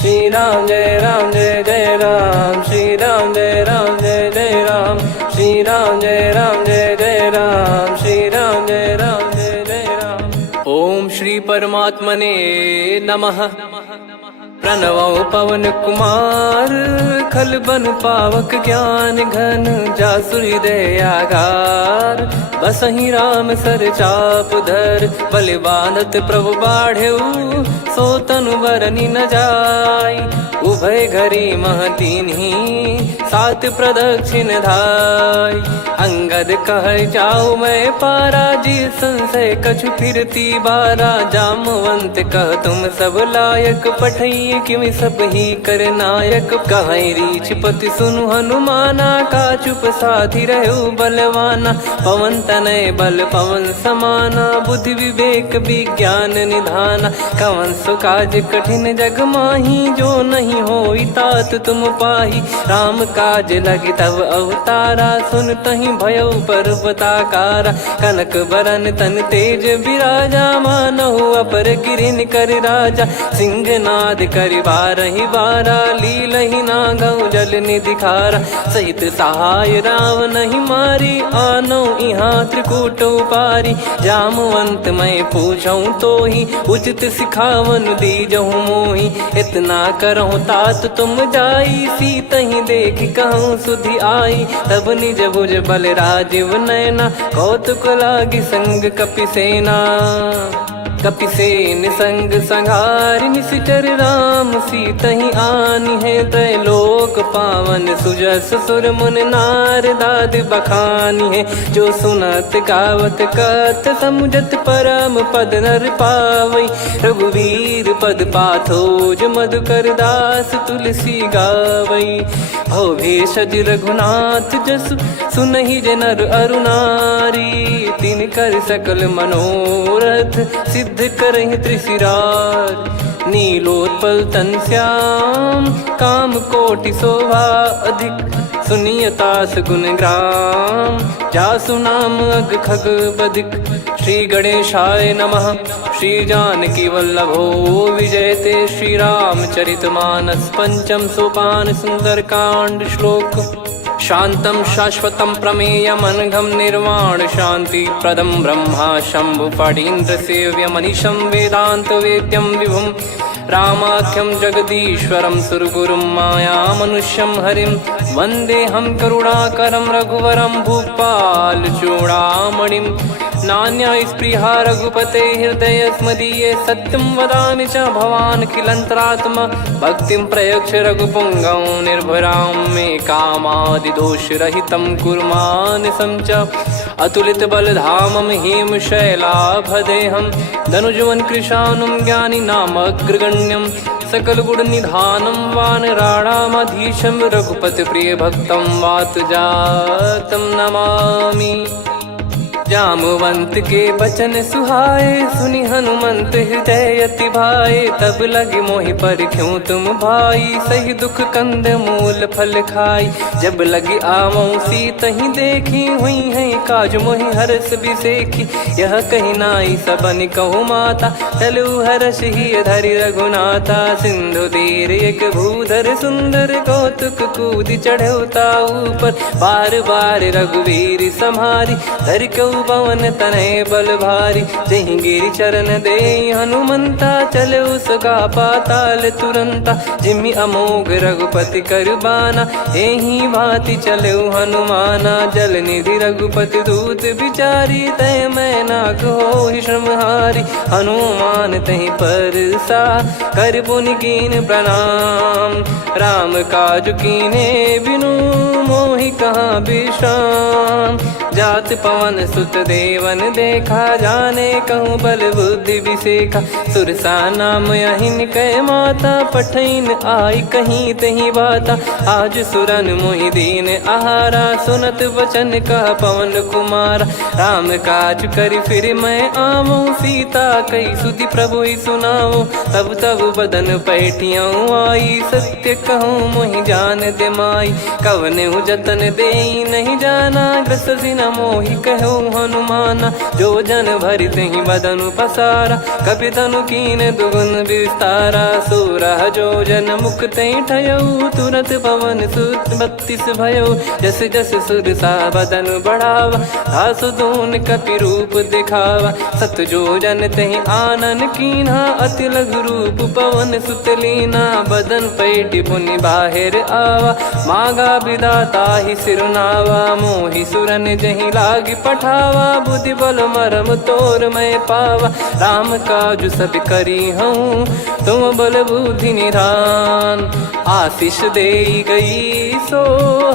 श्री राम जय जय राम, श्री राम जय जय राम, श्री राम जय जय राम, श्री राम जय जय राम। ओम श्री परमात्मने नमः। प्रणवो पवन कुमार, खल बन पावक ज्ञान घन, जासु हृदय आगार। बसहि राम सर चाप धर, बलि बांधत प्रभु बाढ़ेऊ, सो तनु बरनि न जाय। उभय घरी महतीन्ही, सात प्रदक्षिण धाय। अंगद कह जाऊ मैं पारा, जी संशय कछु फिरती बारा। जामवंत कह तुम सब लायक, पठई किमि सब ही कर नायक। कहीं रीछ पति सुनु हनुमाना, का चुप साधि रहु बलवाना। पवन तनय बल पवन समाना, बुद्धि विवेक विज्ञान निधाना। कवन सो काज कठिन जग माही, जो नहीं होई तात तुम पाही। राम काज लगी तब अवतारा, सुन तहि भयउ पर्वताकारा। कनक बरन तन तेज बिराजा, मानहु अपर गिरिन कर राजा। सिंहनाद करि बारहि बारा, लीलहि नागौ जल निधि खारा। सहित सहाय राम नहीं मारी, आनो इहाँ त्रिकूट उपारी। जामवंत मैं पूछऊँ तोहि, उचित सिखावन दीजहु मोहि। इतना करहु तात तुम जाई, सीतहि देख कहूँ सुधि आई। तब निज भुज बल राजीव नयना, कौतुक लागी संग कपिसेना। कपिसेन संग संघारि, निशिचर राम सीतहि आनी है। त्रैलोक पावन सुजस सुर मुन नार, दाद बखानी है। जो सुनत गावत कथ, समुझत परम पद नर पावई। रघुवीर पद पाथोज, मधुकर दास तुलसी गावई। भव भेषज रघुनाथ जसु, सुनहि जे नर अरु नारी। तिन कर सकल मनोरथ, सिद्ध करहि त्रिशिरार। नीलोत्पल तन श्याम, काम कोटि शोभा अधिक। सुनियतास गुण ग्राम, जासु नाम अग खग बदिक। श्री गणेशाय नमः। श्री जानकी वल्लभो विजयते, श्री रामचरित मानस। पंचम सोपान सुंदर कांड श्लोक। शांतं शाश्वतं प्रमेयमनघं, निर्वाण शांति प्रदं ब्रह्मा शंभु फणीन्द्र सेव्यमनिशं। वेदांत वेद्यं विभुं रामाख्यं जगदीश्वरं, सुरगुरुं माया मनुष्यं हरिं। वन्देऽहं करुणाकरं रघुवरं, भूपाल चूडामणिं। नान्या स्पृहा रघुपते हृदय स्मदीये, सत्यं वदामि च भवान् खिलन्तरात्मा। भक्तिं प्रयच्छ रघुपुङ्गं, निर्भरां मे कामादिदोषरहितं कुर्मानिसं च। अतुलित बलधामं हेमशैलाभदेहं, धनुजवन कृशानुं ज्ञानी नामग्रगण्यं। सकल गुण निधानं वानराणामधीशं, रघुपति प्रिय भक्तं वातजातं नमामि। जामवंत के बचन सुहाए, सुनि हनुमंत हृदय अति भाए। तब लगे मोहि पर क्यों तुम भाई, सही दुख कंद मूल फल खाई। जब लगे आवऊं सीतहि देखी, हुई है काज मोहि हरस बिसेखी। यह कही नाई सबन कहु माता, चलु हरष ही धरि रघुनाथा। सिंधु तीर एक भूधर सुंदर, कौतुक कूद चढ़ौता ऊपर। बार बार रघुवीर सम्हारी, धर कऊ पवन तनय बल भारी। जहि गिरि चरण दे हनुमंता, चले उसका पाताल तुरंता। जिमि अमोघ रघुपति कर बाना, एहि भांति चले हनुमाना। जल निधि रघुपति दूत बिचारी, तय मैं नाग होहि श्रमहारी। हनुमान तहि परसा, कर पुनि कीन प्रणाम। राम काज कीने बिनु, मोहि कहाँ विश्राम। जात पवन सुत देवन देखा, जाने कहूँ बल बुद्धि विसेखा। सुरसा नाम अहिन कै माता, पठैन आई कहीं तही बाता। आज सुरन मोहि दीन आहारा, सुनत वचन कह पवन कुमारा। राम काज करि फिर मैं आवऊं, सीता कई सुधि प्रभु ही सुनाओ। तब तब बदन पैठियाँ आई, सत्य कहूँ मोहि जान दे माई। कवने जतन दे नहीं जाना, ग्रसि न मोहि कहो हनुमाना। जो जन भरि तेहि बदनु पसारा, कपि तनु कीन दुगुन विस्तारा। सोरह जो जन मुख तेहि ठयऊ, तुरत पवन सुत 32 भयऊ। जस जस सुरसा बदन बढ़ावा, आसु दून कपि रूप दिखावा। सत जो जन तेहि आनन कीन्हा, अति लघु रूप पवन सुत लीना। बदन पैटि पुनि बाहिर आवा, मागा विधाता ही सिरुनावा। मोहि सुरन जहि लागी पठावा, बुद्धि बल मरम तोर मैं पावा। राम काजु सब करी हूँ, तुम बल बुद्धि निधान। आशीष देई गई सो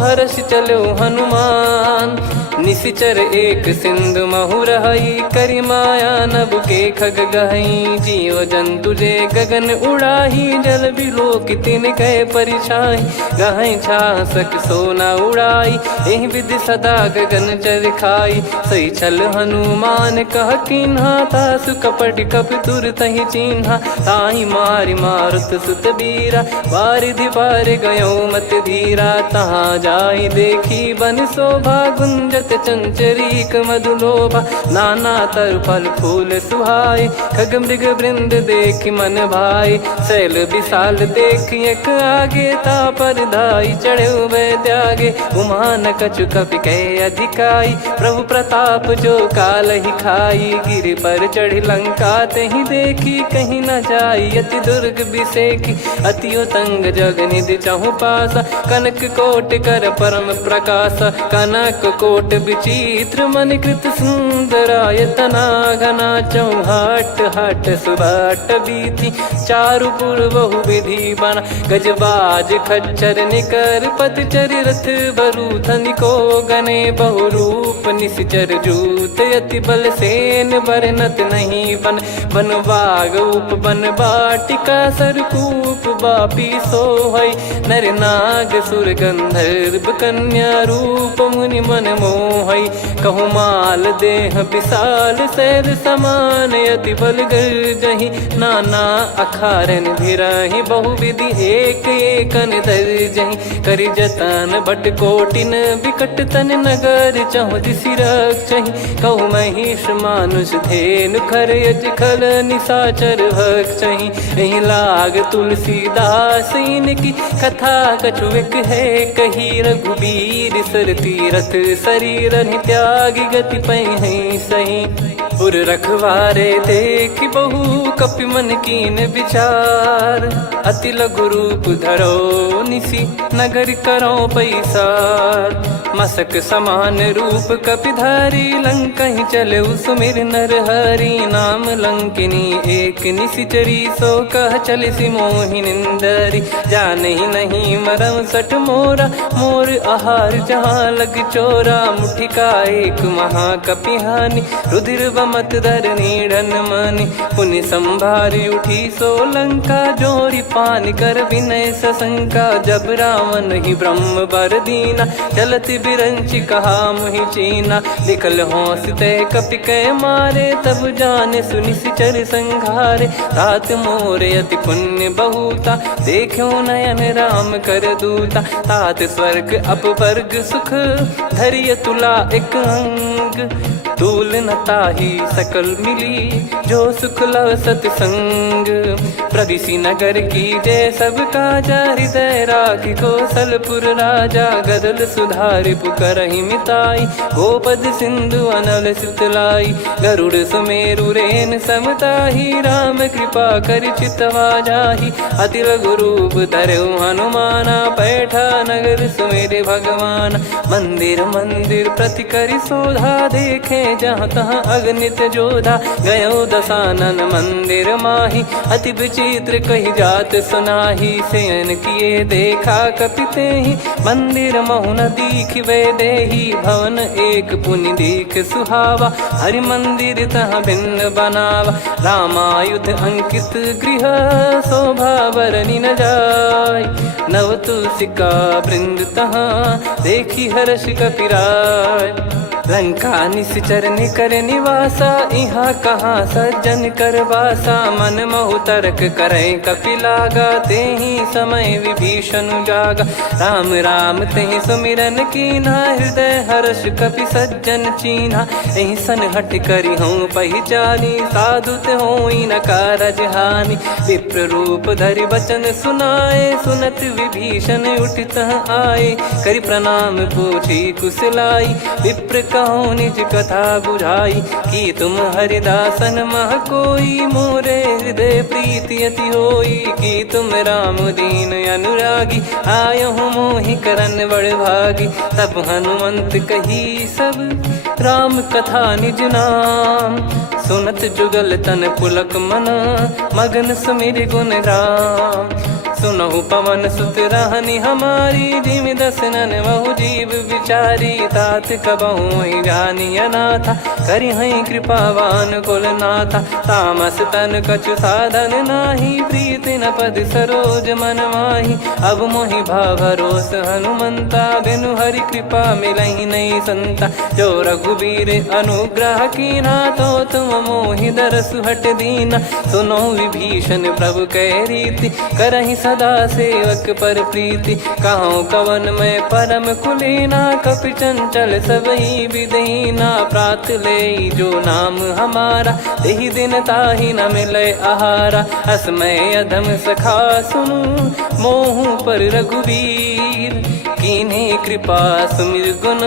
हर्ष चलो हनुमान। निशिचर एक सिंधु महु रहई, करी माया नभ के खग गहई। जीव जंतु जे गगन उड़ाही, जल बिलोक तिन कह परिछाई। गहई छासक सोना उड़ाई, एहि विधि सदा गगन चर खाई। सही छल हनुमान कह कीन्हा, तासु कपट कप तुर तहि चिन्हा। ताहि मारि मारुत सुत बीरा, वारिधि पार गयो मत धीरा। तहाँ जाई देखी बन शोभा, गुंजत चंचरीक मधुलोभा। नाना तर फल फूल सुहाए, खग मृग वृंद देख मन भाई। शैल विशाल देख एक आगे, तापर धाई चढ़े वै त्यागे। उमान कछु कपि कह अधिकाई, प्रभु प्रताप जो काल ही खाई। गिर पर चढ़ी लंका तेहि देखी, कहीं न जाई अति दुर्ग बिसेकी। अति उतंग जग निधि चहु पासा, कनक कोट कर परम प्रकाश। कनक कोट विचित्र मन कृत सुंदरायतना। घना चौहाट हाट सुबाट बीती, चारु पुर बहु विधि बना। गजबाज खच्चर निकर पतचर, रथ बरु धनिको गने। बहु रूप निशिचर जूत, अति बल सेन बरनत नहीं बन। बन बाग उप बन बाटिका, सरकूप बापी सोहई। नर नाग सुर गंधर्व कन्या, रूप मुनि मन मोहई। कहु माल देह विशाल, शैल समान अति बल गर्जहि। नाना अखारन भिरहि, बहु विधि एक एकन दर्जहि। करि जतन बट कोटिन, बिकट तन नगर चहु दिसि रक्षहि। कहु महिष मानुष धेनु, खर यज खल निशाचर भक्षहि। एहि लाग तुलसीदास इनकी, कथा कछु एक है कही। रघुबीर सर तीरथ शरीर, त्यागी गति पै सही। पुर रखवारे देख बहु, कपि मन कीन विचार। अति लघु रूप धरो निसी, नगर करो पैसार। मसक समान रूप कपि धारी, लंकहि चले सुमिर नर हरि। नाम लंकिनी एक निशिचरी, सो कह चलिसि मोहि निंदरी। जानहि नहीं मरम सठ मोरा, मोर आहार जहाँ लग चोरा। मुठिका एक महाकपिहानि, रुधिर बमत धरनी ढन मानि। पुनि संभारी उठी सो लंका, जोरी पान कर विनय सशंका। जब रावण ही ब्रह्म बर दीना, चलत बिरंचि कहा मुहि चीना। लिखल होंस ते कपि कै मारे, तब जाने सुनि सिचर संघारे। तात मोरे अति पुण्य बहुता, देखो नयन राम कर दूता। तात स्वर्ग अपवर्ग सुख, धरिय तुला एक अंग। तूल न ताहि सकल मिली, जो सुख लव सतसंग। प्रविशि नगर की जय सब काजा, हृदय राखि कौशलपुर राजा। गदल सुधारि पुकरहि मिताई, गोपद सिंधु अनल सितलाई। गरुड़ सुमेरु रेन समताहि, राम कृपा करि चितवा जाहि। अति लघु रूप धरऊ हनुमाना, पैठा नगर सुमेरे भगवान। मंदिर मंदिर प्रति करि शोधा, देखे जहाँ तहाँ अगणित जोधा। गयो दशानन मंदिर माही, अति विचित्र कही जात सुनाही। शयन किए देखा कपि तेहि, मंदिर महु न दीख वे देही। भवन एक पुनि दीख सुहावा, हरि मंदिर तहाँ भिन्न बनावा। रामायुध अंकित गृह, शोभा बरनि न जाय। नव तुलसी का वृंद तहाँ, देखी हर्ष कपिराय। लंका निश्चर निकर निवासा, इहाँ कहाँ सज्जन कर वासा। मन महु तर्क करे कपिलागा, तेहि समय विभीषण जागा। राम राम तेहि सुमिरन कीन्हा, हृदय हर्ष कपि सज्जन चीन्हा। एहि सन हट करि हूँ पहिचानी, साधु ते होई न कारज हानि। विप्र रूप धरि वचन सुनाए, सुनत विभीषण उठित आए। करि प्रणाम पूछी कुशलाई, विप्र कहो निज कथा बुझाई। कि तुम हरिदासन मह कोई, मोरे हृदय प्रीति अति होई। कि तुम राम दीन अनुरागी, आयहु मोहि करन बड़ भागी। तब हनुमंत कही सब राम कथा निज नाम, सुनत जुगल तन पुलक मना, मगन सुमिर गुण राम। सुनहु पवन सुत रहनी हमारी, जिमि दसनन महु जीव विचारी। तात कबहु ही जानी अनाथा, करि हई कृपावान कुल नाथा। तामस तन कछु साधन नाही, प्रीति न पद सरोज मन माही। अब मोहि भाव भरोस हनुमंता, बिनु हरि कृपा मिलहि नहीं संता। जो रघुबीर अनुग्रह कीन्हा, तो तुम मोहि दरसु हट दीना। सुनो विभीषण प्रभु कह रीति, करहि सदा सेवक पर प्रीति। कहूँ कवन में परम कुलीना, कपि चंचल सबही विदहीना। प्रात ले जो नाम हमारा, तेहि दिन ताहि न मिले आहारा। असमय अधम सखा सुनु, मोहु पर रघुवीर। कीन्ही कृपा सुमिर गुण,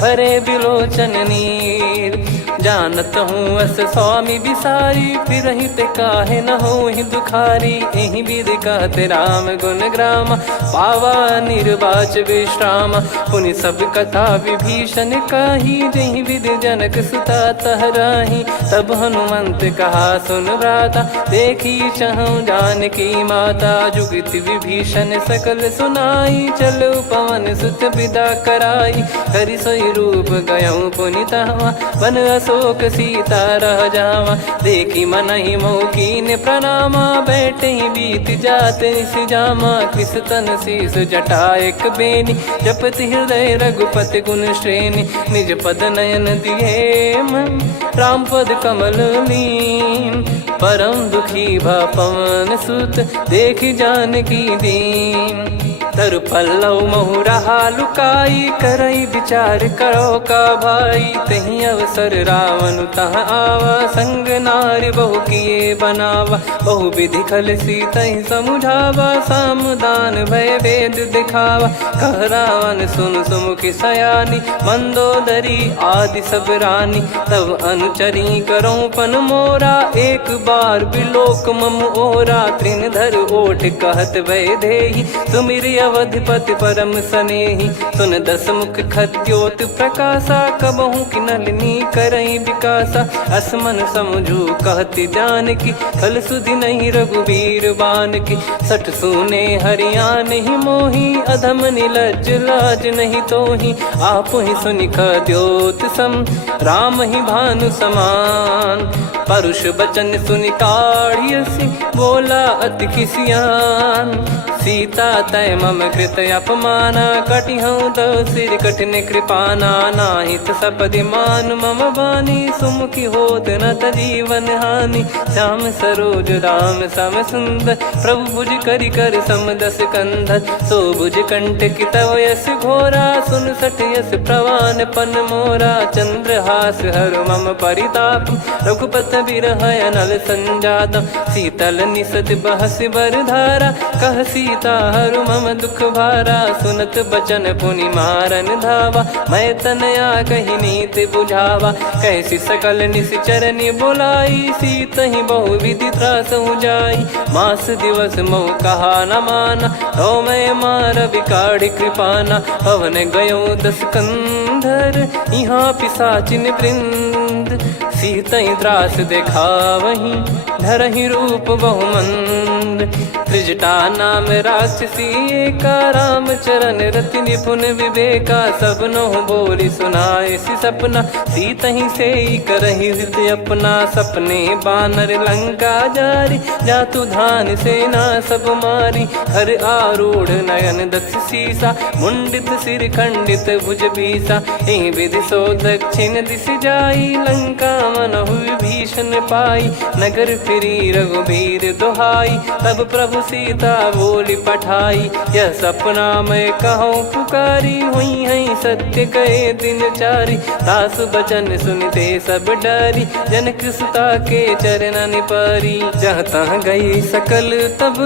भरे बिलोचन नीर। जानत हूँ अस स्वामी बिसारी, फिरहि ते काहे न होहि दुखारी। एहि विधि कहते राम गुण ग्राम, पावा निर्वाच विश्राम। पुनि सब कथा विभीषण काही, जहि विधि जनक सुता तहराही। तब हनुमंत कहा सुन भ्राता, देखी चहु जानकी माता। जुगति विभीषण सकल सुनाई, चलो पवन सुत विदा कराई। करि सोई रूप गयऊँ पुनि तहवा, वन अशोक सीता रह जावा। देखी मनहि मोह कीन्ह प्रणामा, बैठे ही बीत जात निस जामा। कृस तन शीस जटा एक बेनी, जपति हृदय रघुपति गुण श्रेणी। निज पद नयन दिए मन, राम पद कमल लीन। परम दुखी भा पवन सुत, देखि जानकी दीन। तरु पल्लव महु रहा लुकाई, करई विचार करो का भाई। तहि अवसर रावण तह आवा, संग नारी बहु किए बनावा। बहु विधि खल सीतहि समुझावा, सामदान भय वेद दिखावा। कह रावण सुन सुमुखि सयानी, मंदोदरी आदि सब रानी। तब अनुचरी करो पन मोरा, एक बार बिलोक मम ओरा। तृण धर ओठ कहत भय देहि, सुमिर अवधिपति परम सनेहि। सुन दस मुख खद्योत प्रकाशा, कबहु कि नलिनी करई विकासा। असमन समझू कहति जानकी, खल सुधि नहीं रघुवीर बानकी। सठ सुने हरियाण ही मोही, अधम निलज्ज लाज नहीं तोही। आप ही सुनि खद्योत सम, राम ही भानु समान। परुष बचन सुनि काढ़ियसि, बोला अति किसियान। सीता तय मम कृत अपमाना, कटिहऊँ तव सिर कठिन कृपाना। नाहित सपदि मान मम बानी, सुमुखी होत न जीवन हानि। श्याम सरोज राम सम सुंदर, प्रभु भुज करि कर सम दस कंधर। सो भुज कंठ की तव यस घोरा, सुन सठ यस प्रवान पन मोरा। चंद्रहास हर मम परिताप, रघुपत बिरह अनल संजातम। शीतल निसत बहस बर धारा, कह सीता हरु मम दुख भारा। सुनत बचन पुनि मारन धावा, मैं तनया कहि नीति बुझावा। कैसी सकल निश्चरनि बुलाई, सीतहि बहु विधि त्रासहु जाई। मास दिवस मोह कहा न माना, तो मैं मार बिकाढ़ि कृपाना। पवन गयो दस कंधर, यहाँ पिशाचिन वृंद। मंद, सीतई त्रास देखावहीं धरहि रूप बहुमंद। त्रिजटा नाम राक्षसी एका, राम चरण रति निपुण विवेका। सबनो बोली सुनाए सि सपना, सीतहि से करहि हृद अपना। सपने बानर लंका जारी, जातु धान सेना सब मारी। हर आरूढ़ नयन दक्ष सीसा, मुंडित सिर खंडित भुज बीसा। एहि विधि सो दक्षिण दिश जाई, लंका मनहु विभीषण पाई। नगर फिरी रघुबीर दुहाई, तब प्रभु सीता बोली पठाई। यह सपना मैं कहूँ पुकारी, हुई है सत्य कहे दिन चारी। दास बचन सुनते सब डरी, जनक सुता के चरण परी। जहाँ तहाँ गई सकल तब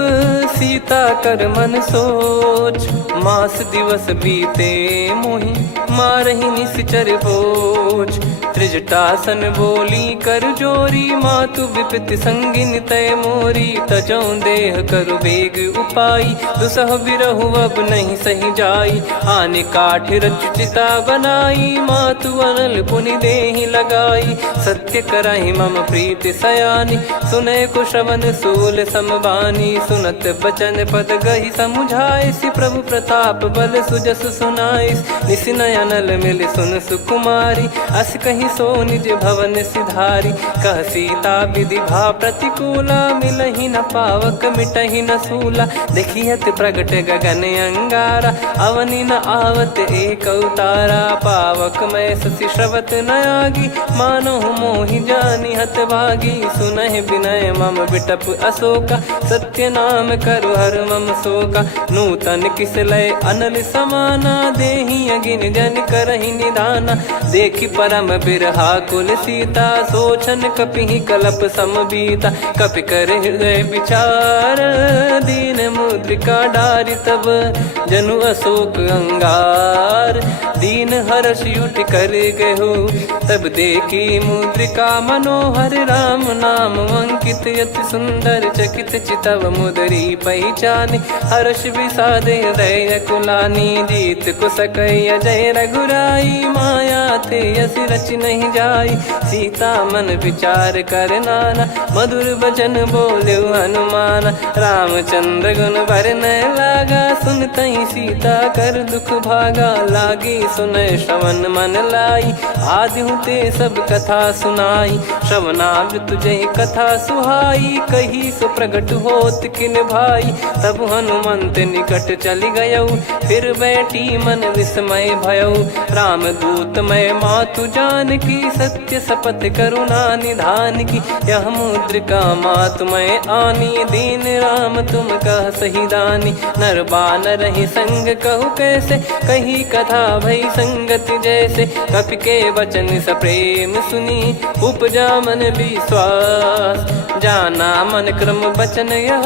सीता कर मन सोच। मास दिवस बीते मोहि मारहि निश्चर बोझ। त्रिजटासन बोली कर जोरी, मातु विपत्ति संगिन तय मोरी। तजौ देह करु बेग उपाई, दुसह बिरहु अब नहीं सही जाई। आने काठ रचिता बनाई, मातु अनल पुनि देहि लगाई। सत्य करहि मम प्रीति सयानी, सुनय को श्रवण सूल समबानी। सुनत बचन पद गहि समुझाए, सि प्रभु प्रताप बल सुजस सुनाइस। निस नयनल मिल सुन सुकुमारी, अस कहि सो निज भवन सिधारी। कह सीता विधि भा प्रतिकूला, मिलहि न पावक मिटहि न सूला। देखियत प्रगट गगन अंगारा, अवनि न आवत एक अवतारा। पावक मैं शशि श्रवत न आगी, मानो मोहि जानि हत भागी। सुनहि विनय मम बिटप अशोका, सत्य नाम करु हर मम शोका। नूतन किस लय अनल समाना, देहि अगिन जन करहि निदाना। देखि परम बिरहा कुल सीता, सोचन कपिहि कलप समबीता। कपि कर हृदय विचार, दीन मुद्रिका डारि तब जनु अशोक अंगार। दीन हर्ष उठ कर गहु, तब देखी मुद्रिका मनोहर। राम नाम अंकित अति सुंदर, चकित चितव मुदरी पहचान। हर्ष विषाद हृदय कुलानी, जीत को सकय जय रघुराई। माया थे यस रच नहीं जाई, सीता मन विचार कर नाना। मधुर बचन बोले हनुमान, रामचंद्र गुण बरनै लागा। सुनतहि सीता कर दुख भागा, लागी सुनय श्रवण मन लाई। आदि ते सब कथा सुनाई, श्रवणामृत जय कथा सुहाई। कही सो प्रगट होत किन भाई, तब हनुमंत निकट चली गयौ। फिर बैठी मन विस्मय भयौ, राम दूत मैं मातु जानकी। सत्य शपथ करुणा निधान की, यह मुद्रिका मातु मैं आनी। दीन राम तुम कह सही दानी, नर बानर ही संग कहु कैसे। कही कथा भई संगति जैसे, कपि के वचन सप्रेम सुनी। उपजा मन विश्वास, जाना मन क्रम बचन यह।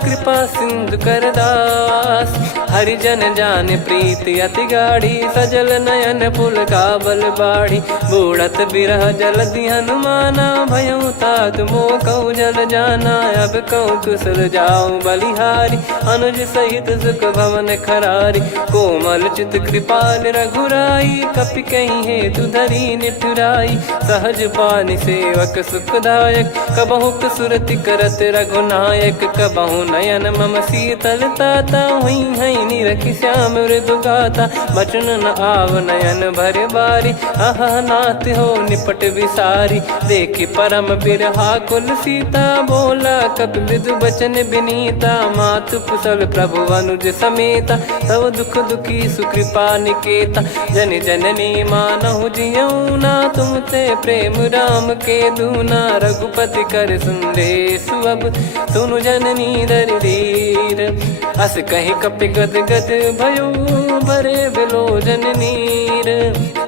कृपा सिंधु कर दास, हरिजन जान प्रीति अति गाढ़ी। सजल नयन पुल का बल बाढ़ी, बूढ़त बिरह जल दी हनुमाना। भयउ तात मोह कहु जल जाना, अब कहु कुशल जाऊं बलिहारी। अनुज सहित सुख भवन खरारी, कोमल चित कृपाल रघुराई। कपि कहीं हेतु धरी निठुराई, सहज पानि सेवक सुखदायक। कबहु सुरति करत रघुनायक, कबहु नयन मम शीतल ताता। हुई है निरखि श्याम मृदु गाता, बचन न आव नयन भर बारी। आहा नाथ हो निपट विसारी, देखि परम बिरहा कुल सीता। बोला कपि मृदु बचन बिनीता, मातु कुशल प्रभु अनुज समेता। तव दुख दुखी सुकृपा निकेता, जन जननी मानहु जियऊ ना। तुम ते प्रेम राम के दूना, रघुपति कर संदेश अब सुनु जननी दर धीर। अस कहि कपि गद गद भयो, भरे बिलोचन नीर।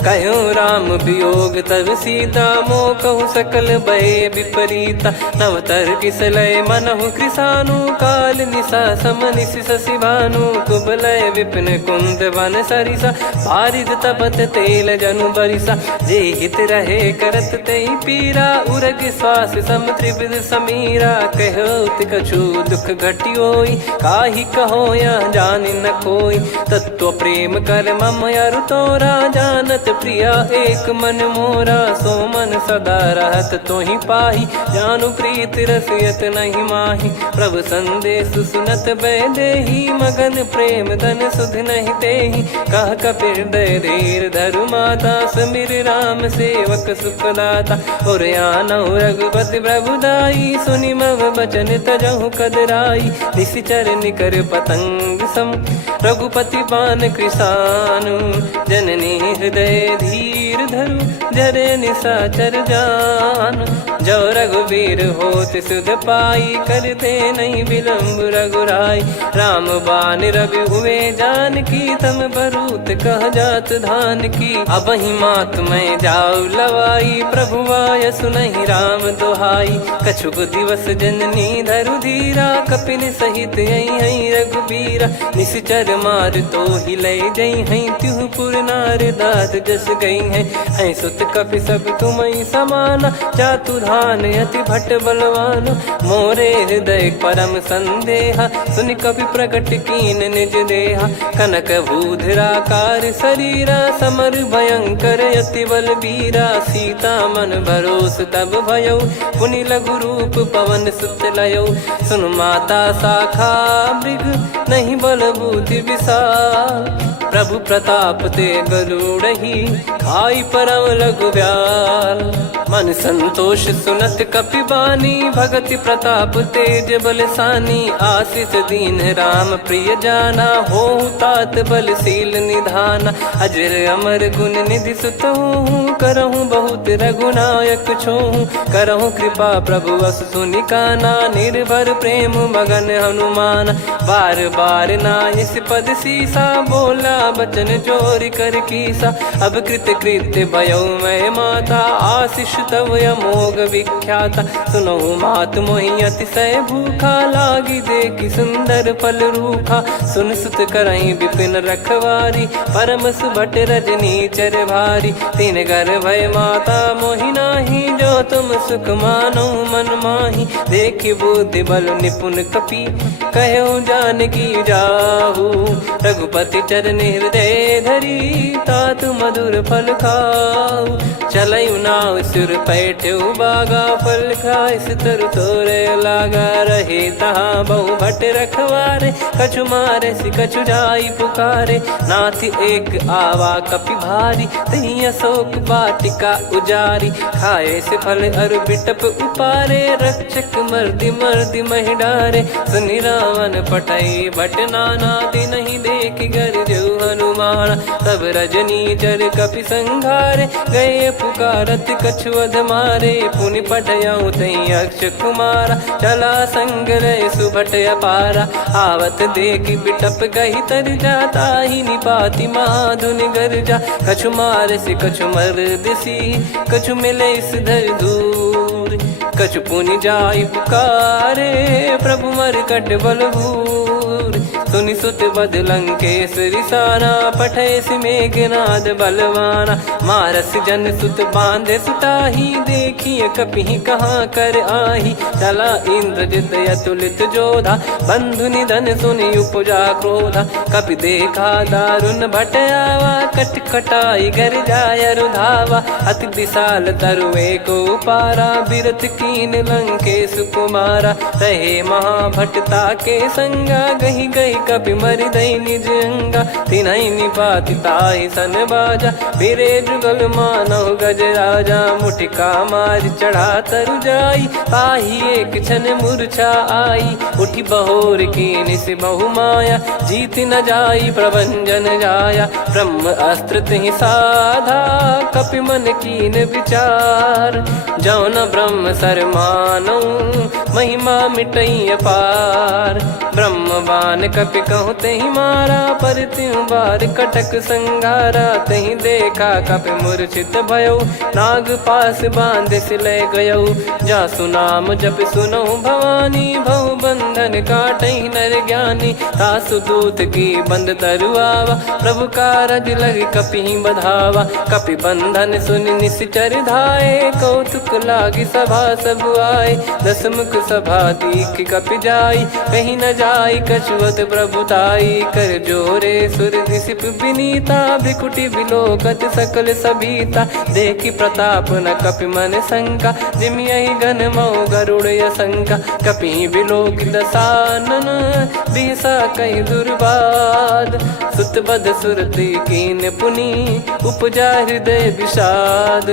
कहो राम वियोग तब सीता, मोह कहु सकल भय विपरीता। नवतर किसलय मनहु कृसानु, काल निशा समनिशि शशि भानु। कुबलय विपिन कुंद वन सरिसा, पारिद तपत तेल जनु बरिसा। जे हित रहे करत तेहि पीरा, उरग श्वास सम त्रिविध समीरा। कहो कछु दुख घटियोई, काहि कहो या जान न कोई। तत्व प्रेम कर मम अरु तोरा, जानत प्रिया एक मन मोरा। सो मन सदा रहत तो ही पाही, जानु प्रीत रसियत नहीं माही। प्रभु संदेश सुनत बैदेही, मगन प्रेम धन सुध नहीं तेही। कह कपिर दय धीर धरु माता, समिर राम सेवक सुखदाता। और आनौ रघुपति प्रभुदाई, सुनि मव बचन तजहु कदराई। निशिचर निकर पतंग सम, रघुपति पान कृसानु। जननी हृदय धीर धरु, जरे निशाचर जान। जो रघुवीर होत सुध पाई, करते नहीं विलम्ब रघुराई। राम बान रवि हुए जानकी, तम बरूत कह जात धान की। अब ही मात मैं जाऊ लवाई, प्रभु आय सुनहि राम दोहाई। कछुक दिवस जननी धरु धीरा, कपिन सहित यही रघुबीरा। निशिचर मार तो ही ले जई हैं, त्युह पुर नार दाद जस गई हैं। सुत कपि सब तुमहि समाना, जातु धान अति भट बलवान। मोरे हृदय परम संदेहा, सुनि कपि प्रकट कीन निज देहा। कनक भूधराकार शरीरा, समर भयंकर अति बलबीरा। सीता मन भरोस तब भयउ, पुनि लघु रूप पवन सुत लयउ। सुन माता शाखा मृग, नहीं बल बुद्धि विशाल। प्रभु प्रताप ते गरुड़ही, खाई परम लघु ब्याल। मन संतोष सुनत कपि बानी, भगति प्रताप तेज बलसानी। आशीष दीन राम प्रिय जाना, होहु तात बलशील निधाना। अजर अमर गुण निधि सुतहु, करहु बहुत रघुनायक छोहु। करहु कृपा प्रभु अस सुनि काना, निर्भर प्रेम मगन हनुमान। बार बार नायस पद सीसा, बोला बचन चोरी कर कीसा। अब कृत कृत्य भयउ मैं माता, आशीष तव अमोघ विख्याता। सुनहु मात मोहि अतिशय भूखा, लागी देखि सुंदर फल रूखा। सुन सुत करहि विपिन रखवारी, परम सुभट रजनी चर भारी। तीन घर भय माता मोहि नाही, जो तुम सुख मानो मन माही। देखि बुद्धि बल निपुण कपि, कहु जानकी जाहु। रघुपति चरण हृदय धरी, तात मधुर फल खाऊ। चलयु नाव सुर पैठ्यु बागा, फल खाइस तरु तोरे लागा। रहे तहाँ बहु भट रखवारे, कछु मारे सि कछु जाई पुकारे। नाथ एक आवा कपि भारी, तही अशोक वाटिका उजारी। खाए से फल अरु बिटप उपारे, रक्षक मर्दि मर्दि महि डारे। सुनि रावण पटई भट नाना, तिनहि देखि गरजउ हनुमान। तब रजनी चर कपि संघारे, गए पुकारत कछु अध मारे। पुनि पठयउ तई अक्ष कुमारा, चला संग रहे सुभट अपारा। आवत देखि बिटप गही तर जाता, ही निपाति महाधुनि गर्जा। कछु मार से कछु मर्दिसी, कछु मिले इस धर दूर। कछु पुनि जाई पुकारे, प्रभु मरकट बलभूर। सुनि सुत बद लंकेश्वरी साना, पठय मेघनाद बलवाना। मारस जन सुत बांधे सुताही, देखिए कपि कहाँ कर आही। चला इंद्रजित अतुलित जोधा, बंधु निधन सुनि उपजा क्रोधा। कपि देखा दारुण भट आवा, कट कटाई गर जाय रुधावा। अति विशाल तरुए को पारा, बिरत कीन लंकेश कुमारा। रहे महाभटता के संगा, गही गही कपि मरि दई निज अंगा। तिन्हि निपाति ताहि सन बाजा, फिरे जुगल मानव गज राजा। मुटिका मार चढ़ा तरु जाई, ताहि एक क्षण मूर्छा आई। उठि बहोर कीन से बहु माया, जीत न जाई प्रभंजन जाया। ब्रह्म अस्त्र तिहि साधा, कपि मन कीन विचार। जौ न ब्रह्म सर मानौ, महिमा मिटई अपार। ब्रह्म बान कपि कहु तहि मारा, पर त्यों बार कटक संगारा। तहि देखा कपि मूर्छित भयउ, नाग पास बांध सिले गयउ। जासु नाम जप सुनहु भवानी, भव बंधन काटहि नर ज्ञानी। तासु दूत की बंद तरुआवा, प्रभु कारज लग कपि बधावा। कपि बंधन सुनि निश्चर धाये, कौतुक लागी सभा सब आए। दस मुख सभा दीख कपि जाई, कहीं न जाई कछुवत प्रभुताई। कर जोरे सुर दिसिप विनीता, भ्रिकुटि बिलोकत सकल सबीता। देखि प्रताप न कपि मन शंका, जिमियहि गन मऊ गरुड़ असंका। कपि बिलोक दसानन, बिहसा कहि दुर्वाद। सुत बध सुरति कीन पुनि, उपजा हृदय विषाद।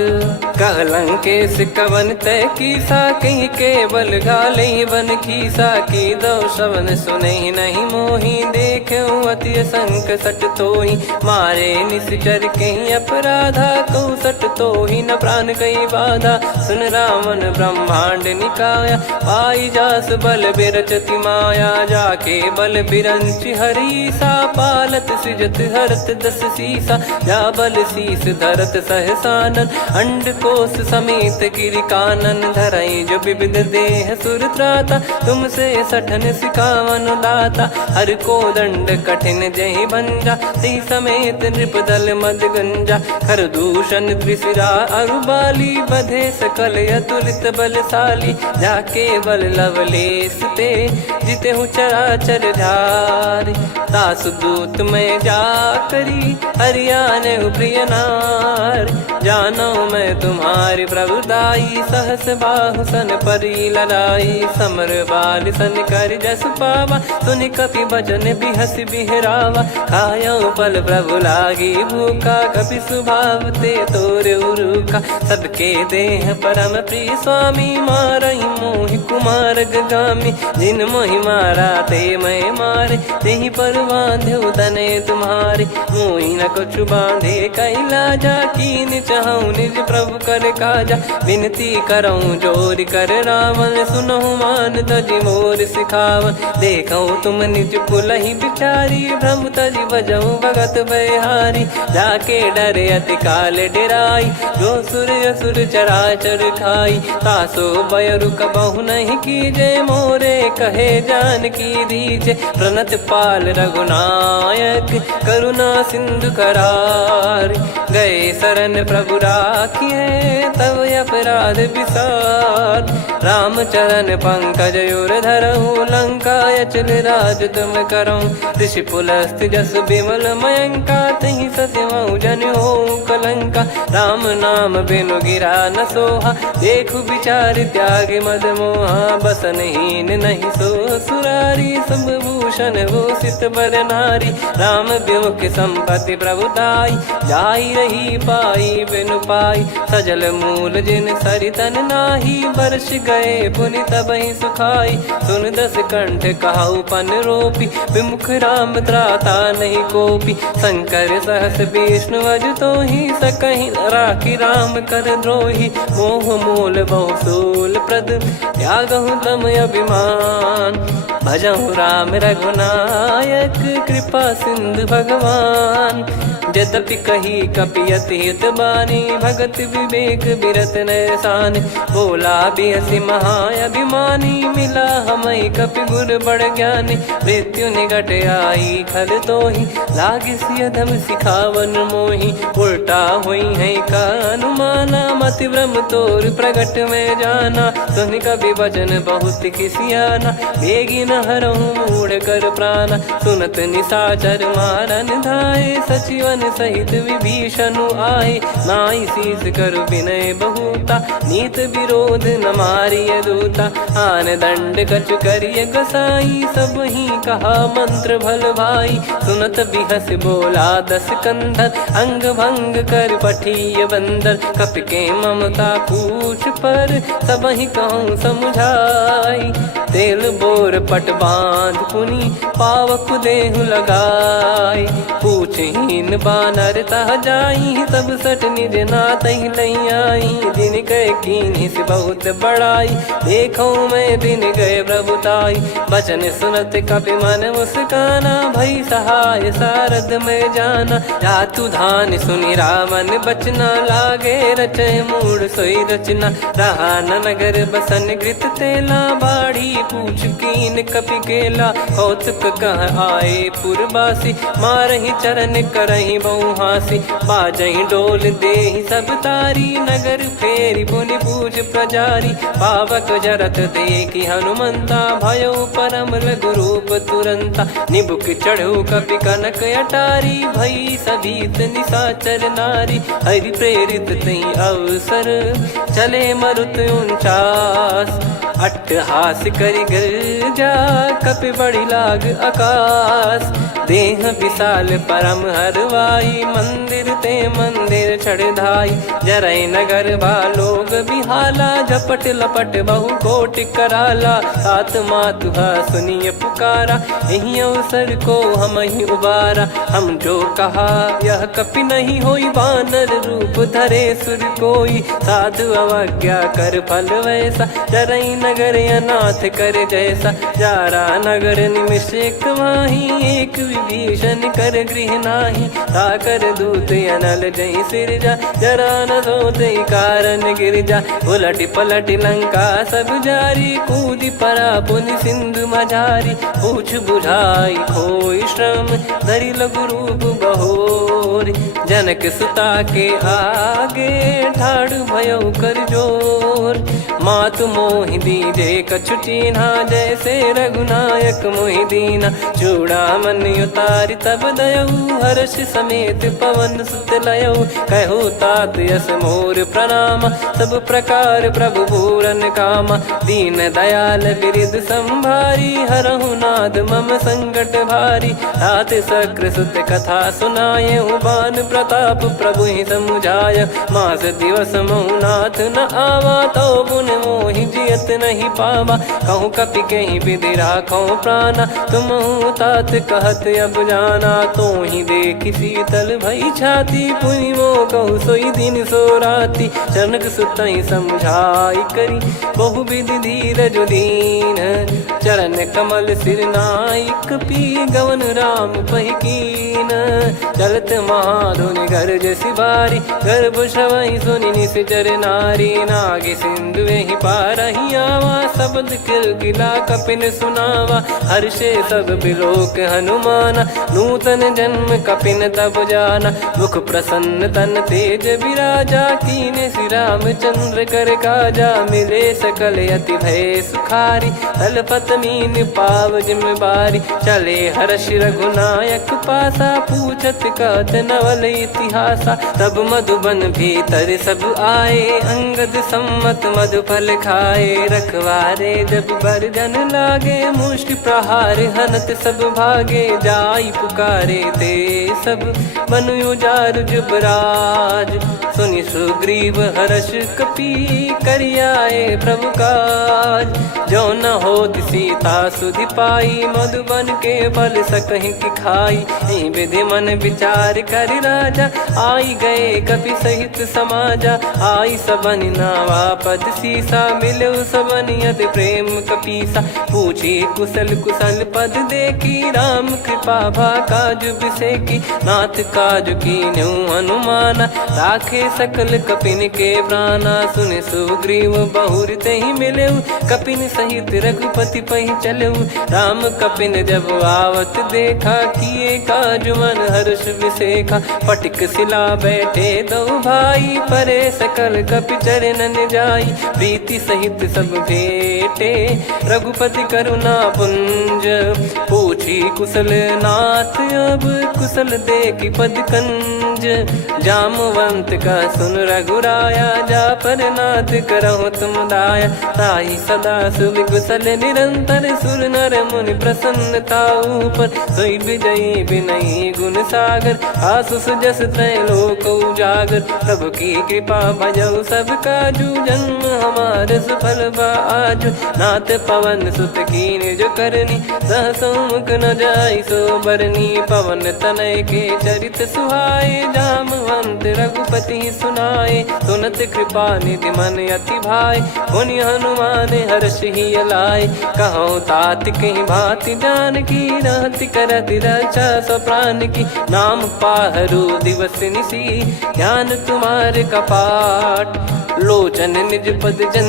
कहलंकेश कवन तय कीसा, कहीं केवल गाले बन खीसा। की दो श्रवण सुने नहीं मोही, देखे अति संक सट तोही। मारे निश्चर कहीं अपराधा, कहूँ सट तोही न प्राण कहीं बाधा। सुन रावण ब्रह्मांड निकाया, पाई जास बल बिरचति माया। जाके बल बिरंच हरीसा, पालत सृजत हरत दस सीसा। जा बल शीस धरत सहसानन, अंड कोश समेत गिरि कानन। धरई जो विविध देह सुर त्राता, तुमसे सठन सिखावन दाता। हर को दंड कठिन जहि भंजा, ती समेत नृप दल मद गंजा। खर दूषण त्रिशिरा अरुबाली, बधे सकल अतुलित बलशाली। जाके बल लवलेश ते, जिते हूँ चराचर धारी। दास दूत में जा करी, हरियाने प्रिय नार। जानो मैं तुम्हारी प्रभुताई, सहस बाहु सन परी लड़ाई। समर बाल सन कर जस पावा, सुनि कपि भजन बिहस बिहरावा। खायो पल प्रभु लागी भूखा, कपि स्वभाव ते तोर उरुखा। सबके देह परम प्रिय स्वामी, मारई मोहि कुमार गगामी। जिन मोहि मारा ते मैं मारे, तेहि पर बांधो तने तुम्हारे। मोहि न कुछ बांधे कैलाजा, कीन चाहूँ निज प्रभु कर काजा। विनती करऊँ जोर कर रावण, सुनहु मान तजि मोर सिखावन। देखऊँ तुम निज पुलहि बिचारी, भ्रम तजि बजऊँ भगत बहारी। जाके डरे अति काल डेराई, जो सुर असुर चराचर खाई। तासो बयरु कबहु नहीं कीजे, मोरे कहे जान की दीजे। प्रणत पाल रघुनायक, करुणा सिंधु करार। गए शरण प्रभु राखिए, तब अपराध विसार। राम चरण पंकज उर धरऊँ, लंका अचल राज तुम करऊँ। ऋषि पुलस्त जस विमल मयंका, तहि सत्यमऊ जन हो कलंका। राम नाम बिनु गिरा न सोहा, देखु विचार त्याग मद मोहा। बसनहीन नहीं सो सुरारी, सब भूषण भूषित बर नारी। राम विमुख संपत्ति प्रभुताई, जाई रही पाई बिनु पाई। सजल मूल जिन सरितन नाही, वर्ष गए पुनि तबहि सुखाई। सुन दस कंठ कहाऊ पन रोपी, विमुख राम त्राता नहीं कोपी। शंकर सहस विष्णु अज तोहि, सकहि न राखी राम कर द्रोही। मोह मूल बहु सूल प्रद, त्यागहु तम अभिमान। भजहु राम रघुनायक, कृपा सिंधु भगवान। यद्यपि कही कपियति हित बानी, भगत विवेक बिरत नैसान। बोला बिहसि महाअभिमानी, मिला हमई कपि गुर बड़ ज्ञानी। मृत्यु निकट आई खल तोहि, लागिसि अधम सिखावन मोहि। उल्टा हुई है का अनुमाना, मति भ्रम तोर प्रगट में जाना। सुन कवि वचन बहुत खिसियाना, बेगी न हरहु मूढ़ कर प्राणा। सुनत निशाचर मारन धाये, सचिवन सहित विभीषणु आए। नाई शीस कर विनय बहुता, नीत विरोध न मारिय दूता। आन दंड कछु करिय गसाई, सब ही कहा मंत्र भल भाई। सुनत बिहस बोला दस कंधर, अंग भंग कर पठिय बंदर। कपि के ममता पूछ पर, सब ही कहूँ समुझाई। तेल बोर पट बांध पुनि, पावक देहु लगाई। पूछहीन बानर तह जाई, सब सट निज नातहि लई आई। दिन गए कीन्ही से बहुत बड़ाई, देखो मैं दिन गए प्रभुताई। बचन सुनत कपि मन मुस्काना, भई सहाय सारद में जाना। जातु धान सुनि रावण बचना, लागे रचय मूढ़ सोई रचना। रहा न नगर बसन घृत तेला, बाढ़ी पूछ कीन कपि केला कौतुक कह आए पुरबासी मारही चरण करही बहु हासी बाजही डोल देहि सब तारी नगर फेरी पुनि पूज प्रजारी पावक जरत देखी हनुमंता भयो परम लघु रूप तुरंता निबुक चढ़ू कपि कनक अटारी भई सभीत निशाचर नारी हरि प्रेरित तई अवसर चले मरुत 49 अट्टहास करि गिरजा कपि बड़ी लाग आकाश देह विशाल परम हरवाई मंदिर ते मंदिर चढ़ाई जरई नगर बालोग बिहाला झपट लपट बहु कोट कराला सात मातुहा सुनिय पुकारा यही अवसर को हम ही उबारा हम जो कहा यह कपि नहीं होई बानर रूप धरे सुर कोई साधु अवज्ञा कर फल वैसा जरई नगर अनाथ कर जैसा जारा नगर निमिष एक माही एक विभीषण कर गृह नाही ताकर दूत अनल जय सिरजा जरा न सोते कारण गिरजा उलट पलट लंका सब जारी कूदी परा पुनि सिंधु मझारी पूछ बुझाई खोई श्रम धरि लघु रूप बहोरी जनक सुता के आगे ठाड़ भयो कर जोर मातु मोहि दीजे कछु चीन्हा जैसे रघुनायक मोहि दीना चूड़ामन उतारि तब दयऊ हर्ष समेत पवन सुत लयऊ कहु तात यस मोर प्रणाम सब प्रकार प्रभु पूरन कामा दीन दयाल बिरिद संभारी हरहु नाद मम संकट भारी तात सक्र सुत कथा सुनाये बान प्रताप प्रभु ही समुझाय मास दिवस महु नाथ न आवा तो पुन मोहि जियत नहीं पावा कहूँ कपि कहीं विधि राखो प्राणा तुम तात कहत अब जाना तो ही देख शीतल भई छाती पुनि मो कहु सोई दिन सो राती जनक सुतई समझाई करी बहु विधि धीरज दीन चरण कमल सिर नाइक पी गवन राम पहिकीन चलत महाधुनि गर्ज सिबारी गर्भ श्रवहि सुनि निश्चर नारी नागे सिंधु ही पारही आवा शब्द किलकिला कपिन सुनावा हर्षे सब बिलोक हनुमाना नूतन जन्म कपिन तब जाना मुख प्रसन्न तन तेज विराजा कीने श्री रामचंद्र कर काजा मिले सकल अति भय सुखारी तलपत मीन पाव जिम्मेवारी चले हर्ष रघुनायक पासा पूछत कहत नवल इतिहासा तब मधुबन भीतर सब आए अंगद सम्मत मधुफल खाए रखवारे जब बरजन लागे मुष्टि प्रहार हनत सब भागे जाई पुकारे ते सब मनु उजार जुबराज सुनि सुग्रीव हर्ष कपि करियाए प्रभु काज जो न हो सीता सुधि पाई मधुबन के फल सकहि की खाई विधि मन विचार कर राजा आई गए कपि सहित समाजा आई सबन नावा पद सीसा मिलो सबनियत प्रेम कपीसा पूछी कुशल कुशल पद देखी राम कृपा भा काज बिसेकी नाथ काज की न्यू हनुमाना राखे सकल कपिन के प्राणा सुन सुग्रीव बहुर ते ही मिले कपिन सहित रघुपति पहि चले राम कपिन जब आवत देखा किए काज मन हर्ष विसेखा पटिक सिला बैठे दो भाई परे सकल कपि चरणन जाई प्रीति सहित सब भेटे रघुपति करुणा पुंज पूछी कुशल नाथ अब कुशल देखी पद कंज जामवंत का सुन रघुराया जा पर नाथ करहु तुम दाया ताई सदा सुभि कुशल निरंतर सुर नर मुनि प्रसन्नता ऊपर सोई विजयी विनयी गुण सागर आसु सुजस त्रैलोक उजागर प्रभु की कृपा भजऊ सब काजू जन्म हमार सफल बाजू नाथ पवन सुत कीन जो करनी सहसो मुख न जाई सो बरनी पवन तनय के चरित सुहाए जामवंत रघुपति सुनाए सुनत कृपा निधि मन अति भाई पुनि हनुमान हर्ष ही लाए कहो तात कहीं भांति जान की रहति करति रक्षा सो प्राण की नाम पाहरू दिवस निसी ध्यान तुम्हारे कपाट लोचन निज पद जन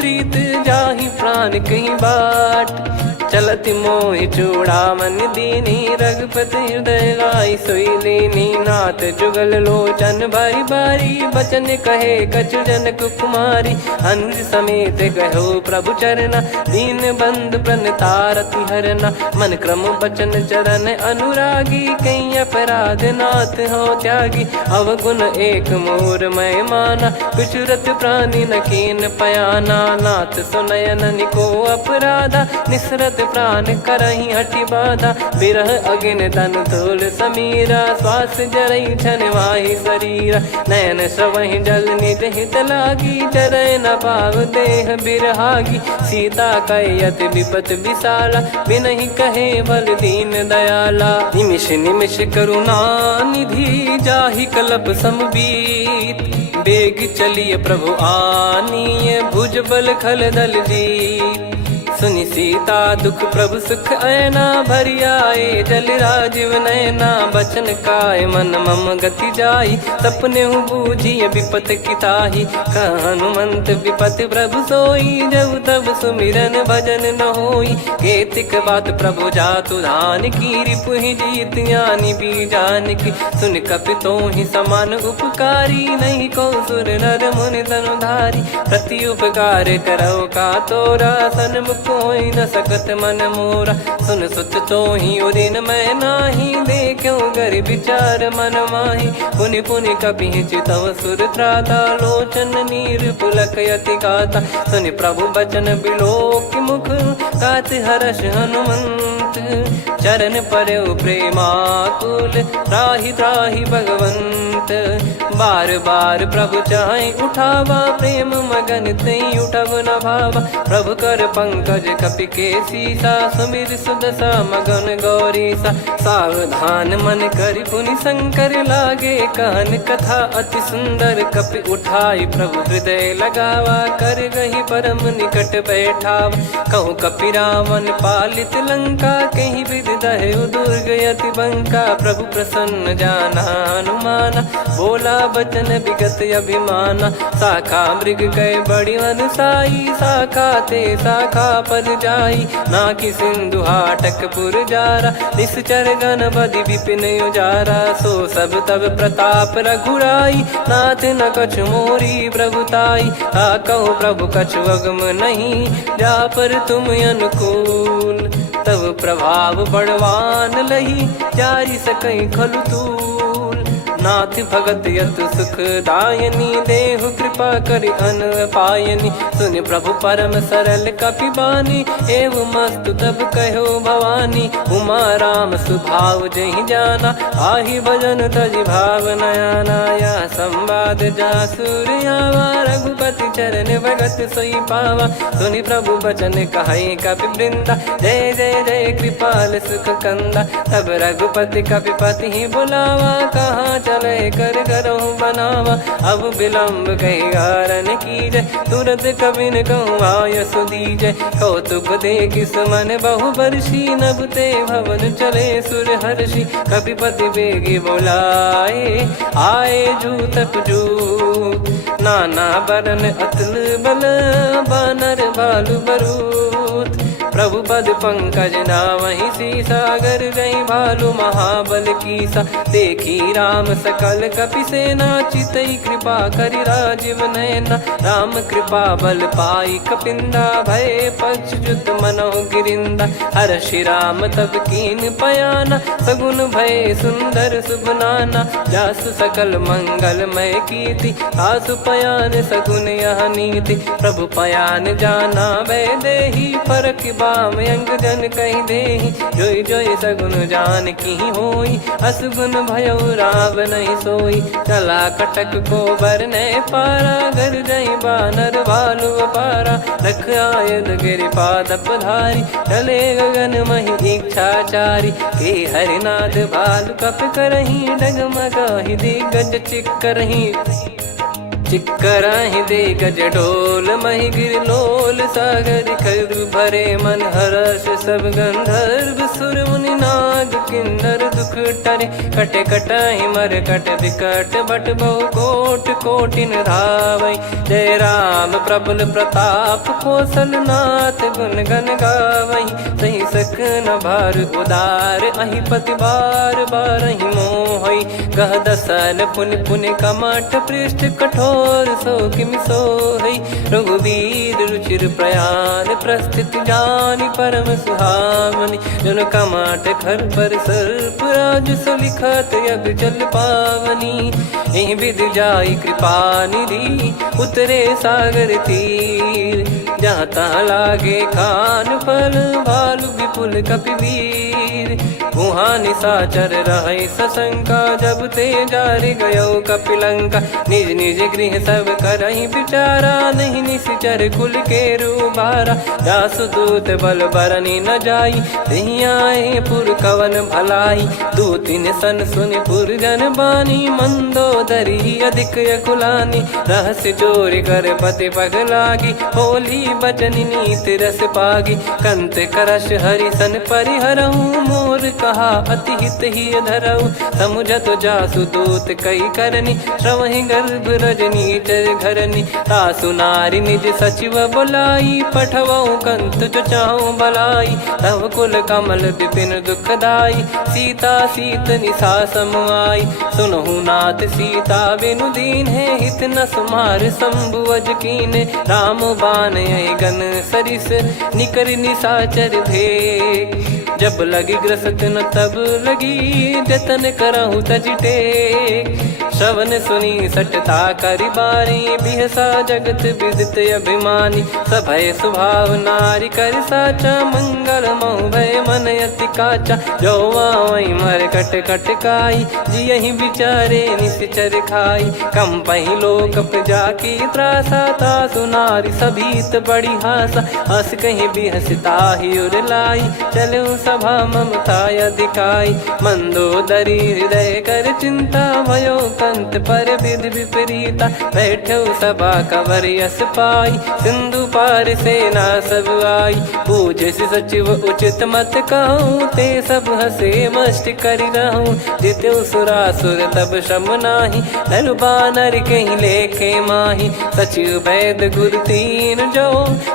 प्रीत जाहि प्राण कहीं बाट। चलत मोहि चूड़ामन दीनी रघुपति हृदय लाई सोई लीनी। नाथ जुगल लोचन बारी बारी बचन कहे कछु जनक कुमारी। हंस समेत गहो प्रभु चरना दीन बंद प्रणतारति हरना। मन क्रम बचन चरण अनुरागी कहीं अपराध नाथ हो त्यागी। अवगुण एक मोर मैं माना विचुरत प्राणी न कीन पयाना। नाथ सुनयन निको अपराधा निसरत प्राण करही हटि बाधा। बिरह अगिन तन तोल समीरा श्वास जरई छन वाहि शरीरा। नयन सवहि जल निज हित लागी चरय न पाव देह बिरहागी। सीता कयत विपत विशाला बिनहि कहे बल दीन दयाला। निमिष निमिष करुणा निधि जाहि कलप समबीत। बेग चलिए प्रभु आनीय भुज बल खल दल जीत। सुनि सीता दुख प्रभु सुख ऐना भरि आए जल राजीव नैना। बचन काय मन मम गति जाई सपने बूझी विपत किताही। हनुमंत विपत प्रभु सोई जब तब सुमिरन भजन न होई। केतिक बात प्रभु जातु धान की रिपुहि जीत ज्ञानी बीजान की। सुन कपितो ही समान उपकारी नहीं को सुर नर मुनि तनुधारी। प्रति उपकार करो का तोरा सन्मुख कोई न सकत मन मोरा। सुन सुत तो ही उदिन मैं नाही देखो गर विचार मन माही। पुनि पुनि कपि चितव सुर त्राता लोचन नीर पुलक यति गाता। सुनि प्रभु बचन बिलोक मुख गात हर्ष हनुमंत। चरण परयो प्रेमाकुल त्राहि त्राहि भगवंत। बार बार प्रभु चाहि उठावा प्रेम मगन तई उठब न भावा। प्रभु कर पंकज कपि के सीसा सुमिर सुदशा मगन गौरीसा। सावधान मन करि पुनि शंकर लागे कहन कथा अति सुंदर। कपि उठाई प्रभु हृदय लगावा कर गही परम निकट बैठावा। कहूँ कपि रावण पालित लंका कहीं विधि दहु दुर्ग यति बंका। प्रभु प्रसन्न जाना हनुमाना बोला बचन विगत अभिमाना। शाखा मृग गए बड़ी अनुसाई शाखा ते शाखा पर जाई। ना कि सिंधु हाटक पुर जारा निश्चर गण बदि विपिन उजारा। सो सब तब प्रताप रघुराई नाथ न कछु मोरी प्रभुताई। कहूँ प्रभु कछु अगम नहीं जा पर तुम अनुकूल। तब प्रभाव बड़वान लही जारी सकई खलु तूल। नाथ भगत यत सुख दायनी देहु कृपा करि अन पायनी। सुन प्रभु परम सरल कपि बानी एवं मस्तु तब कहो भवानी। उमा राम सुभाव जहि जाना आहि भजन तजि भाव नयाना। या संवाद जासुर आवा रघुपति चरण भगत सोई पावा। सुनि प्रभु बचन कहै कपि वृंदा जय जय जय कृपाल सुख कंदा। तब रघुपति कपि पति बुलावा कहाँ चले कर करहु बनावा। अब विलम्ब कही कारण कीजय तुरत कबिन कहूँ आयस दीजय। कौतुक देख सुमन बहु बरसी नभ ते भवन चले सुर हर्षि। कपिपति बेगी बोलाए आए जूतक जूत। नाना बरन अतुल बल बानर बालु बरूत। प्रभु पद पंकज नावहि सीसागर गई भालु महाबल कीसा। देखी राम सकल कपि सेना चितई कृपा करि राजीव नयना। राम कृपा बल पाई कपिंदा भय पक्ष जुत मनो गिरिंदा। हर्षि राम तब कीन पयाना सगुन भय सुंदर शुभ नाना। जासु सकल मंगलमय कीर्ति आसु पयान सगुन यह नीति। प्रभु पयान जाना वै देहि फरक बाम अंग जन कहीं देहि। जोई जोई सगुन जान की होई असगुन भयो राव नहीं सोई। चला कटक को बरने पारा घर जई बानर भालु पारा। रख आयद गिरि पाद पधारी चले गगन मही इच्छाचारी। के हरिनाथ भालु कप करही डगमगाहि दिग्गज चिक्करही। चिक्कराहि दे गज डोल महि गिर लोल सागर खर भरे मन हर्ष सब गंधर्व सुर मुनि नार। नाग किन्नर दुख टरे, कटे कटहि मर कट विकट बट बहु कोट कोटिन धावै। जय राम प्रबल प्रताप कौशलनाथ गुण गण गावै। सही सकन भार उदार अहि पति बार बारहि मोहै। गह दसन पुन पुन कमठ पृष्ठ कठोर सो किमि सोहै। रघुवीर रुचिर प्रयाण प्रस्थित जानि परम सुहावनि। जन कमठ खर पर सर्प राज सलिखत यग जल पावनी। एहि विधि जाई कृपा निधि उतरे सागर तीर। जहाँ तहाँ लागे खान फल भालु विपुल कपिवीर। वहाँ निशाचर रहै सशंका जब ते जारि गयो कपिलंका। निज निज गृह सब करहि विचारा नहीं निश्चर कुल के रूबारा। जासु दूत बल बरनि न जाई तेहि आए पुर कवन भलाई। दूतिन सन सुनि पुर जन बानी मंदोदरी अधिक यकुलानी। रहस्य चोरी कर पति पगलागी होली बचन नीति रस पागी। कंत करश हरिसन परिहरहु मोर कहा अति हित ही धरऊ। समुझत जासु दूत कई करनी श्रवहि गर्भ रजनी चर घरनी। तासु नारी निज सचिव बुलाई पठवऊ कंत जो चाहूं बलाई। तव कुल कमल विपिन दुखदाई सीता सीत निशा समाई। सुनहु नाथ सीता बिनु दीन है हित न सुमार शंभु अज कीने। राम बाण गन सरिस निकर निशाचर भेग। जब लगी ग्रसत न तब लगी जतन करहु तज टेक। श्रवण सुनी सटता करि बारी बिहसा जगत विदित अभिमानी। सभय स्वभाव नारी कर साचा मंगल मऊ भय मन अति काचा। जो आवै मर कट कट काई जियहि विचारे निश्चर खाई। कम पहि लोक जाकी त्रासा तासु नारी सभीत बड़ी हासा। हस कहीं बिहसता ही उर लाई चलऊ सभा ममता अधिकाई। मंदोदरी हृदय कर चिंता भयो कंत पर विधि विपरीता। बैठो सभा कवर यस पाई सिंधु पार सेना सब आई। पूज्य सचिव उचित मत कहूँ ते सब हसे मष्ट करि रहूँ। जित्यु सुरासुर तब श्रम नाही नर बानर कहीं लेखे माही। सचिव वैद गुरु तीन जो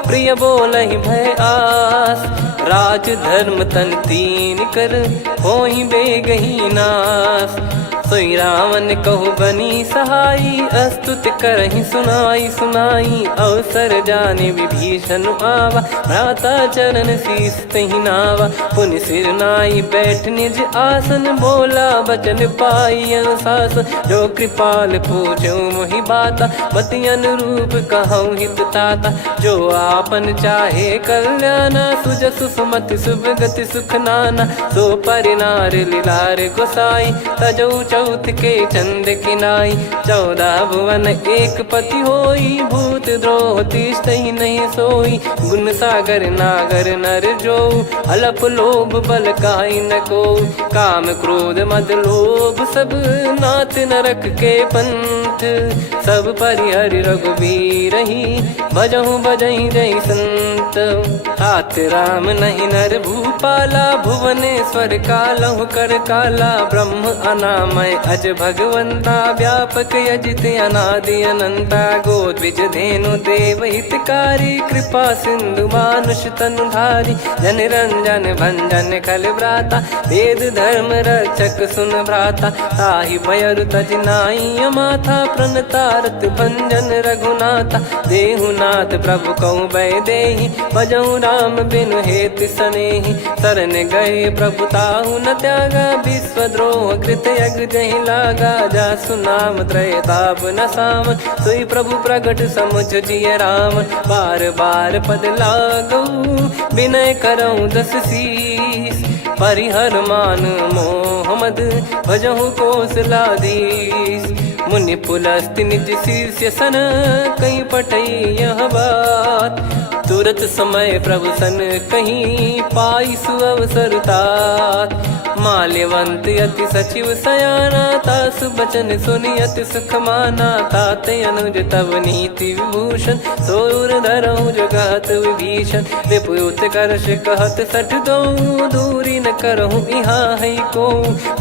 प्रिय बोलहि भय आस। राज धर्म तन तीन कर होई बेगही नास। सोई रावण कहु बनी सहाई अस्तुत करहि सुनाई सुनाई। अवसर जाने विभीषण आवा भ्राता चरण शीस तहि नावा। पुनि सिर नाई बैठ निज आसन बोला बचन पाई अनुशासन। जो कृपाल पूछो मोहि बाता मति अनुरूप कहूँ हित ताता। जो आपन चाहे कल्याणा सुजसु सुमति सुभगति सुख नाना। सो परिनार लीलार गोसाई तजौ चौथ के चंद किनाई। 14 भुवन एक पति होई भूत द्रोह तिष्ठहि नहीं सोई। गुण सागर नागर नर जो अलप लोभ बल काई न को। काम क्रोध मद लोभ सब नाथ नरक के पंथ। सब परिहरि रघुबीर ही भजहु भजहि जय संत। तात राम नहीं नर भूपाला भुवनेश्वर कालहु कर काला। ब्रह्म अनामय अज भगवंता व्यापक यजित अनादि अनंता। गोद्विज धेनु देव हितकारी कृपा सिंधु मानुष तनुधारी। जन रंजन भंजन खल भ्राता वेद धर्म रक्षक सुन भ्राता। ताहि भयरु तज नाई माथा प्रणतारत भंजन रघुनाथा। देहुनाथ प्रभु कहु भय देहि भजहु राम बिनु हेतु सनेहि। शरण गए प्रभु ताहु न त्यागा विश्वद्रोह कृत यज्ञ जहि लागा। जासु नाम त्रय ताप न सावन सोई प्रभु प्रगट समुझ जिय राम। बार बार पद लागऊ विनय करऊँ 10 शीस। परिहर मान मोह मद भजहु कौशलाधीश। मुनि पुलस्त्य निज शिष्य सन कहीं पठई यह बात। तुरत समय प्रभु सन कहीं पाई सुअवसर तात। माल्यवंत अति सचिव सयाना तासु बचन सुनि अति सुख माना। ताते अनुज तव नीति विभूषण सोर धरऊ जगत विभीषण। विपुत करश कहत सठ दो दूरी न करहु यहाँ है को।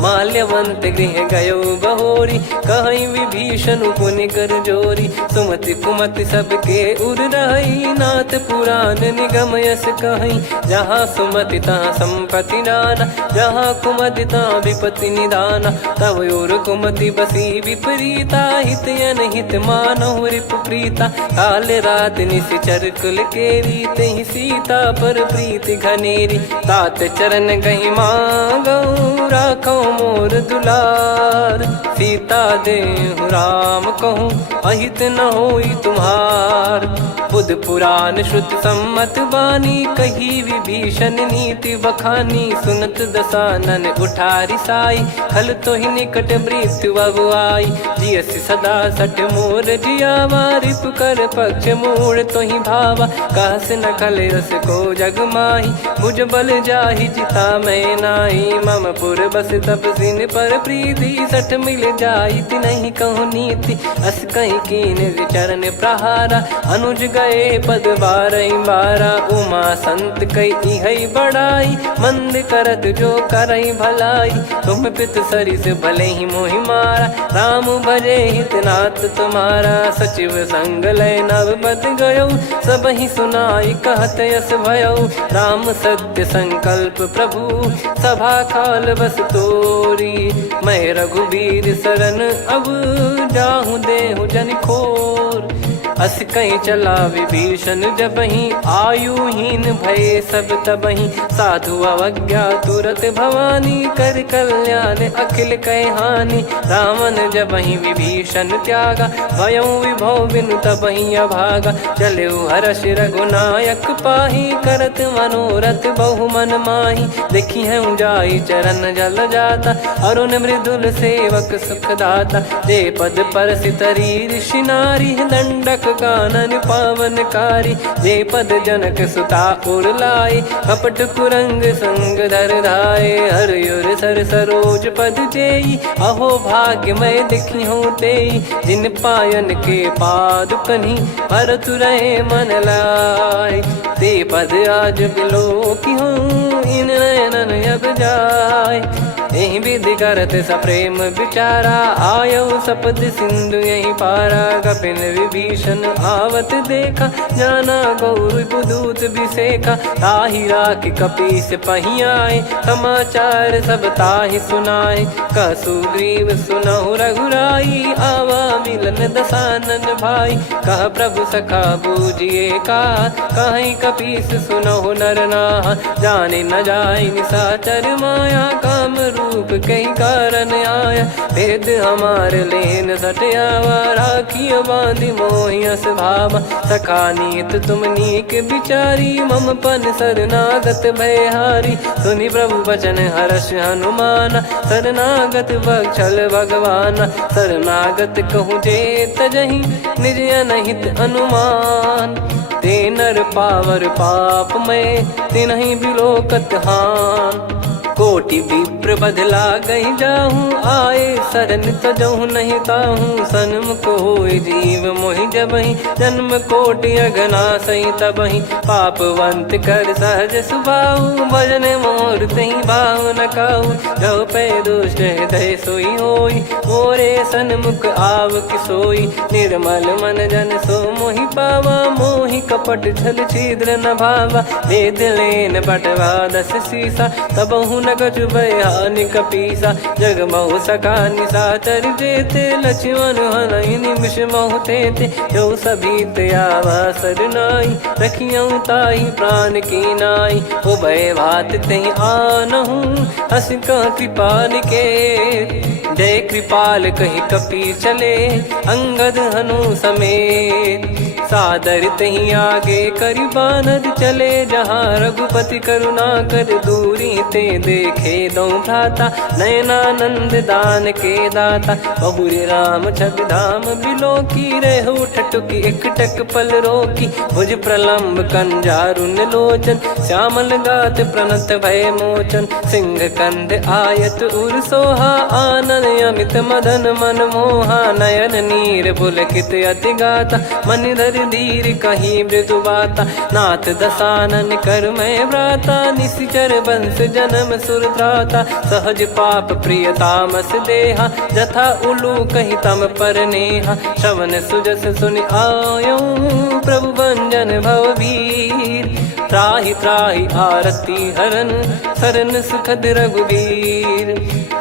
माल्यवंत गृह गयो बहोरी, कहीं विभीषण पुनि कर जोरी। सुमति कुमति सबके उर रही, नाथ पुराण निगम यस कहीं। जहाँ सुमति तहाँ संपत्ति नाना, जहाँ कुमति तहाँ विपत्ति निदाना। तब और कुमति बसी विपरीता, हित अनहित मानहु रिपु प्रीता। काल रात निश्चर कुल केरी, तहि सीता पर प्रीति घनेरी। तात चरण गही मांगऊ, राखो मोर दुलार। सीता देहु राम कहूँ, अहित न होई तुम्हार। बुध पुराण श्रुत सम्मत बानी, कही विभीषण नीति बखानी। सुनत दसानन उठारी साई, खल तो ही निकट मृत्यु अब आई। जियसि सदा सठ मोर जियावा, रिप कर पक्ष मूड़ तो ही भावा। कहस न खल रस को जग माही, मुझ बल जाहि जिता मैं नाई। मम पुर बस तपसिन पर प्रीति, सठ मिल जाई नहीं कहूँ नीति। अस कहीं कीन चरण प्रहारा, अनुज गए पद बारई बारा। उमा संत कई है बड़ाई, मंद करत जो करई भलाई। तुम पित सरिस भले ही मोहि मारा, राम भजे हित नाथ तुम्हारा। सचिव संग लय नव बद गयो, सब ही सुनाई कहत यस भयो। राम सत्य संकल्प प्रभु, सभा काल बस तोरी। मैं रघुबीर शरण अब, जाहूँ देहु जन खोर। अस कहीं चला विभीषण जबहि, आयुहीन भय सब तबहि। साधु अवज्ञा तुरत भवानी, कर कल्याण अखिल कह हानि। रावण जबहि विभीषण त्यागा, भयउ विभव बिनु तबहि अभागा। चलऊ हर्ष रघुनायक पाही, करत मनोरथ बहु मन माही। देखी है जाई चरण जल जाता, अरुण मृदुल सेवक सुखदाता। जे पद पर सितरी ऋषि नारी, दंडक कानन पावनकारी। जे पद जनक सुता उर लाए, कपट कुरंग संग धर धाये। हरियुर सर सरोज पद जेई, अहो भाग्य मैं दिखी हूँ तेई। जिन पायन के पाद कन्ही, भरत रहे मन लाए। ते पद आज बिलो की हूँ, इन नयनन अब जाय। यही विधि करत सप्रेम विचारा, आयऊ सपद सिंधु यही पारा। कपिन विभीषण आवत देखा, जाना गौर बुदूत बिसेखा। ताहि राख कपीस पही आए, समाचार सब ताहि सुनाए। कह सुग्रीव सुनहु रघुराई, आवा मिलन दसानन भाई। कह प्रभु सखा बूझिए का, कहीं कपीस सुनहु नर नाहा। जाने न जाय निशाचर माया, काम रूप कई कारण आया। भेद हमार लेन सटयावा, राखियो बांधि मोहियस भावा। सखा नीत तुम नीक बिचारी, मम पन शरणागत भयहारी। सुनि प्रभु वचन हर्ष हनुमाना, शरणागत बक्षल भगवाना। शरणागत कहूँ जे तजहि, निज अनहित अनुमान। ते नर पावर पाप में, तिन्हि बिलोकत हान। कोटि विप्र बदला गई जाहूँ, आए शरण तजहु नहीं ताहूँ। सन्मुख होय जीव मोहि जबहि, जन्म कोटि अगना सही तबहि। पापवंत कर सहज सुभाऊ, भजन मोर तहि भाव न काहू। जो पै दुष्ट हृदय सोई होई, मोरे सन्मुख आव किसोई। निर्मल मन जन सो मोहि पावा, मोहि कपट छल छिद्र न भावा। वेद लेन बटवा दस सीसा, तबहु न कछु भयानि कपीसा। जग महु सखा निशाचर जेते, लक्ष्मण हनहि निमिष महु तेते। जो सभी त्यावा सरनाई, रखियऊ ताहि प्राण की नाई। उभय भात तहि आनहु, हस कह कृपाल के। जय कृपाल कहि कपी चले, अंगद हनु समेत। सादर तही आगे करि बानर चले, जहाँ रघुपति करुणा कर दूरी ते देखे दो भ्राता। नयनानंद दान के दाता, बहुरी राम छग धाम बिलो की। रेहु ठटुकी एकटक पल रोकी, भुज प्रलम्ब कंजारुन लोचन। श्यामल गात प्रणत भय मोचन, सिंह कंध आयत उर सोहा। आनन अमित मदन मन मोहा, नयन नीर पुलकित अति गाता। मनिधर कर धीर कहीं मृदु बाता, नाथ दसानन कर मैं व्राता, निशिचर बंस जन्म सुर त्राता, सहज पाप प्रिय तामस देहा, जथा उलू कही तम पर नेहा, श्रवण सुजस सुनि आयो प्रभु भंजन भववीर, त्राहि त्राहि आरती हरन सरन सुखद रघुवीर,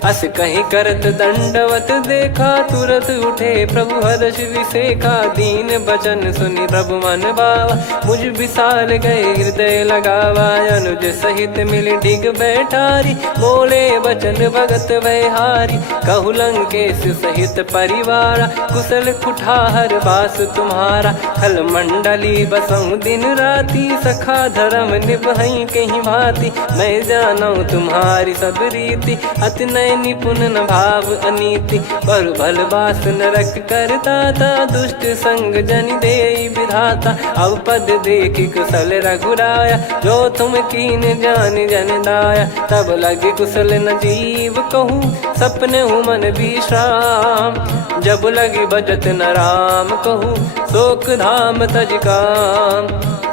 अस कहीं करत दंडवत देखा, तुरत उठे प्रभु हर्ष विसेखा, दीन बचन सुनि प्रभु मन भावा, मुझ विशाल गए हृदय लगावा, अनुज सहित मिल डिग बैठारी, बोले बचन भगत वैहारी, कहु लंकेश सहित परिवारा, कुशल कुठार बास तुम्हारा, खल मंडली बसऊं दिन राती, सखा धर्म निभई कहीं भांति, मैं जानू तुम्हारी सब रीति, अति नय निपुण न भाव अनीति, पर भल बास नरक करता था, दुष्ट संग जन दे विधाता, अब पद देखी कुशल रघुराया, जो तुम कीन जान जन दाया, तब लगे कुशल न जीव कहूँ, सपने हूँ मन विश्राम, जब लगी बजत न राम कहूँ, शोक धाम तज काम,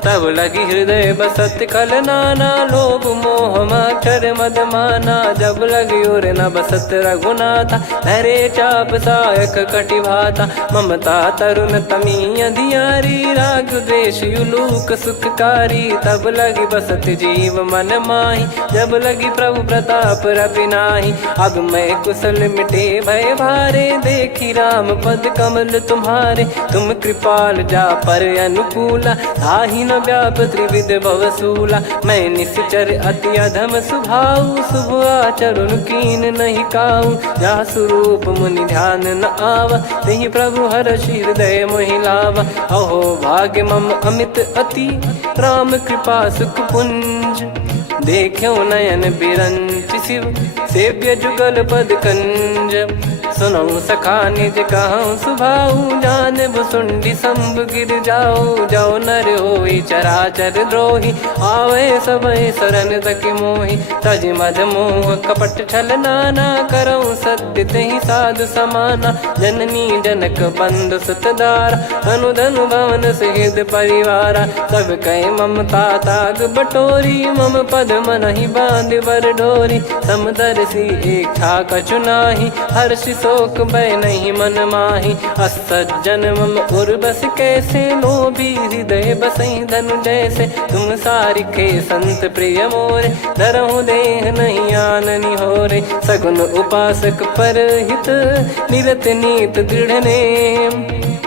तब लगी हृदय बसत खल नाना, लोभ मोह मक्षर मद माना, जब लगी और न बसत रघुनाथा, धरे चाप सायक कटि भाता, ममता तरुण तमी अधियारी, राग द्वेष युलूक सुखकारी, तब लगी बसत जीव मन माही, जब लगी प्रभु प्रताप रवि नाही, अब मैं कुशल मिटे भय भारे, देखी राम पद कमल तुम्हारे, तुम कृपाल जा पर अनुकूला, ताहि न व्याप त्रिविध भवसूला, मैं निश्चर अति अधम सुभाऊ, शुभ आचरण कीन नहीं काऊ, जा स्वरूप मुनि ध्यान न आवा, तेहि प्रभु हर्ष हृदय मोहि लावा, अहो भाग्य मम अमित अति, राम कृपा सुख पुंज, देखो नयन बिरंच शिव, सेव्य जुगल पद कंज, सुनऊ सखा निज कहूँ सुभाऊ, जान भुसुंडी संभ गिर जाओ, जाओ नर होई चराचर द्रोही, आवे सबय शरण तक मोहि, तज मद मोह कपट छल नाना, करऊँ सत्य तेहि साधु समाना, जननी जनक बंधु सुतदारा, अनु धनु भवन सहित परिवारा, सब कहे ममता ताग बटोरी, मम पद मनहि बांध बर डोरी, समदर्शी इच्छा कछु नाही, हर्ष शोक भय नहीं मन माही, असज्जन मम उर्वश कैसे, लोभी हृदय बसई धनु जैसे, तुम सारिखे संत प्रिय मोरे, धरहु देह नहीं आननि होरे, सगुन उपासक पर हित, निरत नीत दृढ़ नेम,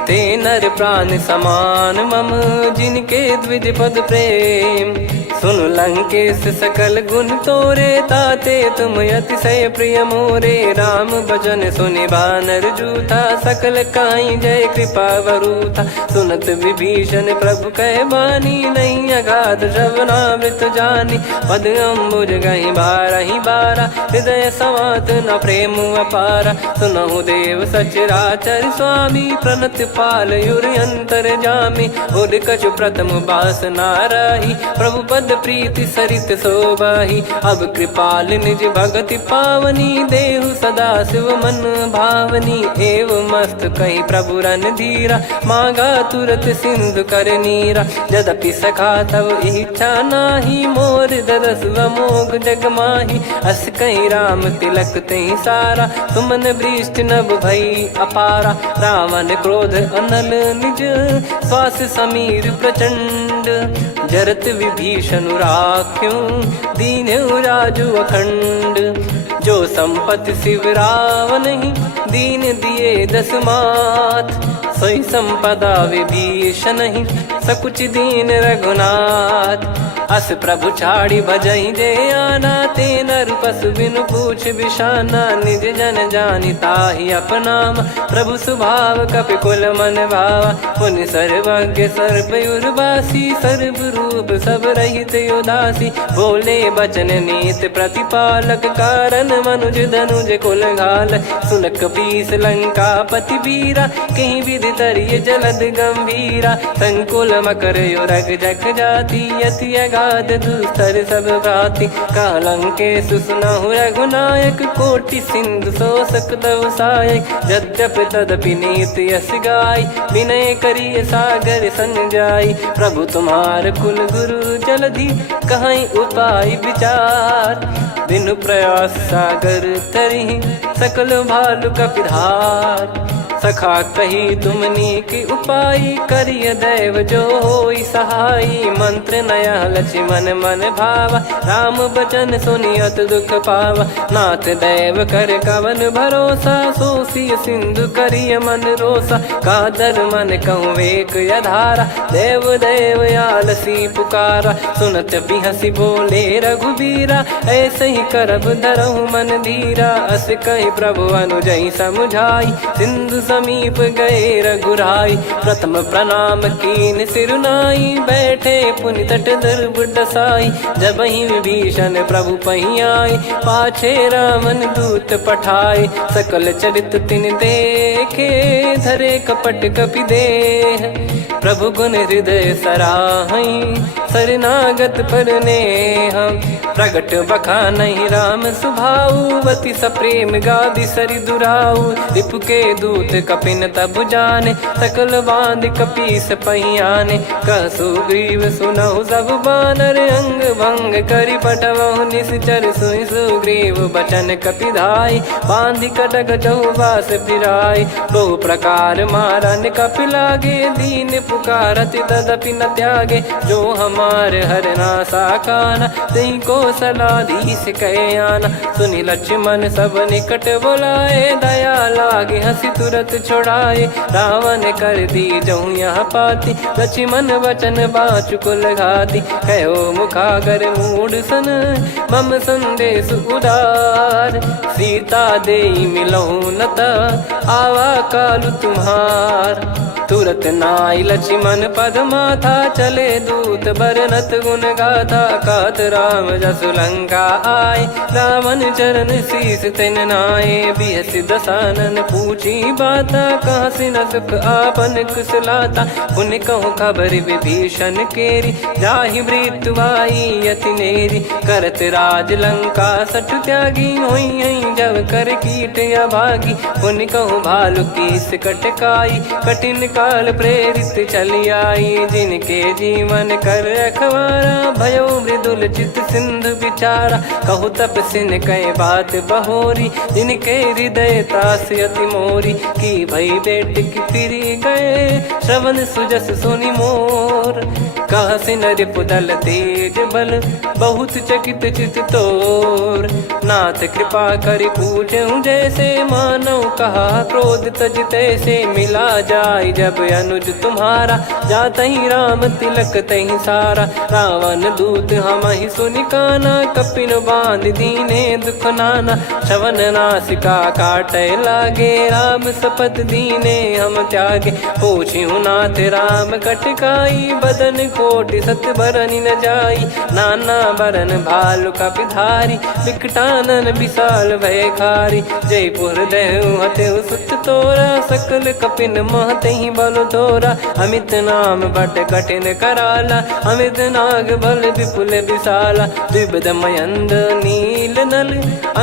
ते नर प्राण समान मम, जिनके द्विज पद प्रेम, सुन लंकेश सकल गुण तोरे, ताते तुम अतिशय प्रिय मोरे, राम भजन सुनि बानर जूथा, सकल काई जय कृपा वरूथा, सुनत विभीषण प्रभु कह बानी, नहीं अगाध श्रवणामृत जानी, पद अम्बुज गहि बारहि बारा, हृदय समात न प्रेम अपारा, सुनहु देव सचराचर स्वामी, प्रणत पाल युर अंतर जामी, उद कछु प्रथम बास नाराही, प्रभु पद प्रीति सरित शोभाही, अब कृपाल निज भगति पावनी, देहु सदा शिव मन भावनी, एव मस्त कही प्रभु रन धीरा, मांगा तुरत सिंधु कर नीरा, यद्यपि सखा तब इच्छा नाही, मोर दरस अमोघ जग माही, अस कहीं राम तिलक तहि सारा, सुमन वृष्ट नभ भई अपारा, रावण क्रोध अनल निज, श्वास समीर प्रचंड, जरत विभीषण राख्यों, दीन्हु राजु अखंड, जो संपत्ति शिव रावण ही, दीन दिए दस मात, सोई संपदा विभीषण ही, सकुच दीन रघुनाथ, अस प्रभु छाड़ी भजई जे आना, ते नर पशु बिनु पूछ बिशाना, निज जन जानि ताहि अपनाम, प्रभु स्वभाव कपि कुल मन भावा, मुनि सर्वज्ञ सर्वयुर्वासी, सर्व रूप सब रहित उदासी, बोले बचन नीत प्रतिपालक, कारण मनुज धनुज कुल घाल, सुन कपीस लंका पति वीरा, कहीं विधि तरिय जलद गंभीरा, संकुल मकर युरग जख जाति, यति गाद दुस्तर सब भांति कालंके सुसुनाहु रघुनायक कोटि सिंधु शोषक तव सहायक यद्यपि तदपि नीत यस गाय विनय करिय सागर सन जाई प्रभु तुम्हार कुल गुरु जलधि कहीं उपाय विचार बिनु प्रयास सागर तरिहि सकल भालु कपिधार सखा कही तुमनी की उपाय करिय दैव जो होई सहाई मंत्र नया लक्ष्मण मन भावा राम बचन सुनियत दुख पावा नाथ दैव कर कवन भरोसा सोसिय सिंधु करिय मन रोसा कादर मन कहूँ वेक यधारा देव देव आलसी पुकारा सुनत बिहसी बोले रघुबीरा ऐसे ही करब धरहु मन धीरा अस कही प्रभु अनुजई समुझाई सिंधु समीप गए रघुराई प्रथम प्रणाम कीन सिरुनाई बैठे पुनि तट दर्भ डसाई जब ही विभीषण प्रभु पही आए पाछे रामन दूत पठाए सकल चरित तिन देखे धरे कपट कपि देह प्रभु गुण हृदय सराहई शरणागत पर नेह प्रगट बखानहि राम सुभाऊ वति सप्रेम गादि सरि दुराऊ रिपु के दूत कपिन तब जाने सकल बांध कपीस पहियाने कह सुग्रीव सुनहु सब बानर अंग भंग करि पटवहु निश्चर सुनि सुग्रीव बचन कपिधाई बांधि कटक चहुबास फिराई बहु प्रकार मारन कपि लागे दीन पुकारति तदपि न त्यागे जो हमार हरना साकाना तई को सलाधीश कहे आना सुनि लक्ष्मण सब निकट बुलाए दया लागे हंसी तुरत छोड़ाए रावण कर दी जहूँ यहाँ पाती लक्ष्मण वचन बाचु कुल घाती कहो मुखागर मूड सन मम संदेश उदार सीता देई मिलहु नता आवा कालु तुम्हार तुरत नाई लक्ष्मण पद माथा चले दूत बरनत गुण गाथा कात राम जसु लंका आए रावण चरण शीस तिन नाये बिहसि दसानन पूछी बाता कहाँ से न सुख आपन कुशलाता पुन कहूँ खबर विभीषण केरी जाहि मृत्यु आई यति नेरी करत राज लंका सठ त्यागी होई जब कर कीट अभागी पुन कहूँ भालु कीस कटकाई कठिन काल प्रेरित चली आई जिनके जीवन कर रखवारा भयो मृदुल चित सिंधु विचारा कहु तप सिन कई बात बहोरी जिनके हृदय तास अति मोरी की भई बेट की फिरी गए श्रवण सुजस सुनि मोर कह सिन रिपुदल तेज बल बहुत चकित चित तोर नाथ कृपा करि पूछूं जैसे मानव कहा क्रोध तज तैसे मिला जाय जब अनुज तुम्हारा जात ही राम तिलक तही सारा रावण दूत हम ही सुनि काना कपिन बांध दीने दुख नाना श्रवण नासिका काटे लागे राम सपत दीने हम त्यागे पूछ्यू नाथ राम कटकाई बदन कोटि सत बरनि न जाई नाना बरन भालु कपिधारी विकटानन विशाल भय खारी जयपुर देहु हतेउ सुत तोरा सकल कपिन महतहि बल तोरा अमित नाम बट कठिन कराला अमित नाग बल विपुल विशाला द्विपद मयंद नील नल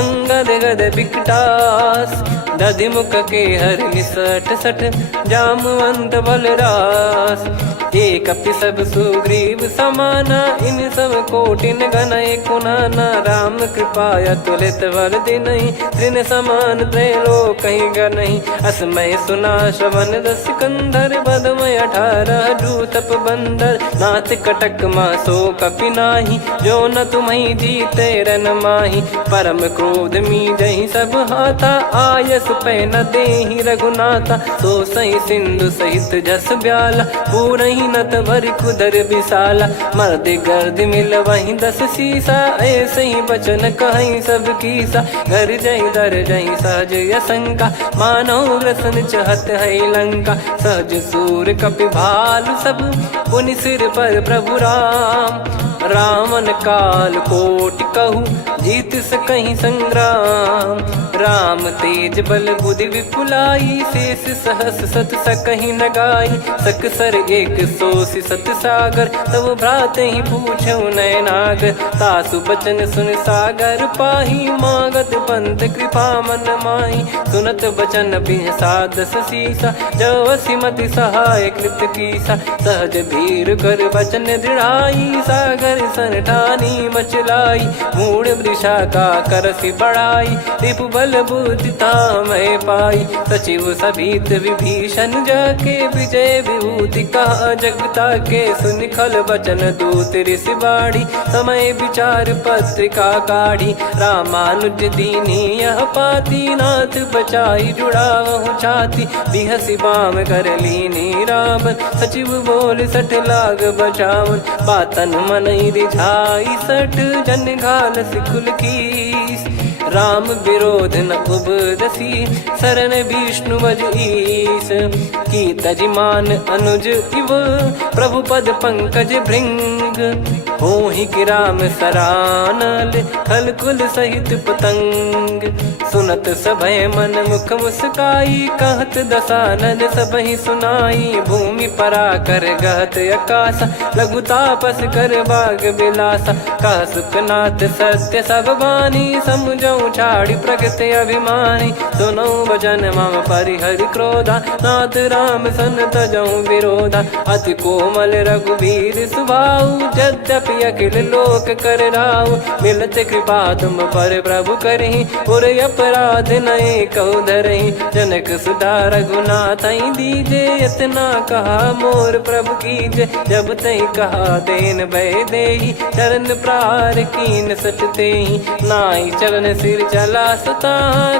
अंगद गद विकटास दधि मुख के हर निसठ सठ जामवंत बलरास एक अपि सब सुग्रीव समाना इन सब कोटिन गनय कुनाना राम कृपा अतुलित बल दिनहि त्रिन समान त्रैलोक कहीं गनहि असमय सुना श्रवण दस कंधर बदमय 18 जूतप बंदर नाथ कटक मासो कपि नाही जो न तुम्हि जीते रन माही परम क्रोध मी जहि सब हाथा आयस पै न देहि रघुनाथा सो सही सिंधु सहित जस ब्याला पूरहि नत भरि कुदर विशाला मर्द गर्द मिल वहीं 10 सीसा ऐसे ही बचन कहीं सब कीसा घर जहि दर जहि सहज यसंका मानव रसन चहत है लंका सहज सूर कपि भालु सब पुनि सिर पर प्रभु राम रावण काल कोटि कहु जीत सकहीं संग्राम। राम तेज बल बुद्धि विपुलाई, शेष सहस सत सकहीं न गाई। सकसर एक सोसी सत सागर, तब भ्रात ही पूछो नयनागर। तासु बचन सुन सागर पाही, मागत पंथ कृपा मन माही। सुनत बचन बिहसादस सीसा, जव सिमति सहाय कृत कीसा। सहज भीर कर बचन दृढ़ाई, सागर सन ठानी मचलाई। मूढ़ वृषा का करसि बढ़ाई, रिपु बल बुद्धि तामय पाई। सचिव सभीत विभीषण जाके, विजय विभूति कहा जगता के। सुनि खल बचन दूत ऋषि बाड़ी, समय विचार पत्रिका काढ़ी। रामानुज दीनी यह पाती, नाथ बचाई जुड़ावहु छाती। बिहसि बाम कर लीनी रावण, सचिव बोल सठ लाग बचावन। बातन मनई रिझाई सठ, जन घाल सिकुल कीस। राम विरोध न उपदसी, शरण विष्णु बज ईस। की तजिमान अनुज इव, प्रभु पद पंकज भृंग। होहि कि राम सरानल, खल कुल सहित पतंग। सुनत सभय मन मुख मुस्काई, कहत दसानन सबहि सुनाई। भूमि परा कर गहत आकाशा, लघु तापस कर बाग बिलासा। कह सुखनाथ सत्य सब बानी, समुझौ छाड़ी प्रगति अभिमानी। सुनो भजन मम परिहरि क्रोधा, नाथ राम सन तजौ विरोधा। अति कोमल रघुवीर सुभाऊ, यद्यपि अखिल लोक कर राऊ। मिलत कृपा तुम पर प्रभु करहि, पुर अपराध नए कौ धरहि। जनक सुधा रघुनाथ दीजे, इतना कहा मोर प्रभु कीजे। जब तई कहा देन भय देहि, चरण प्रार कीन सट तेहि। नाई चरण सिर चला सता,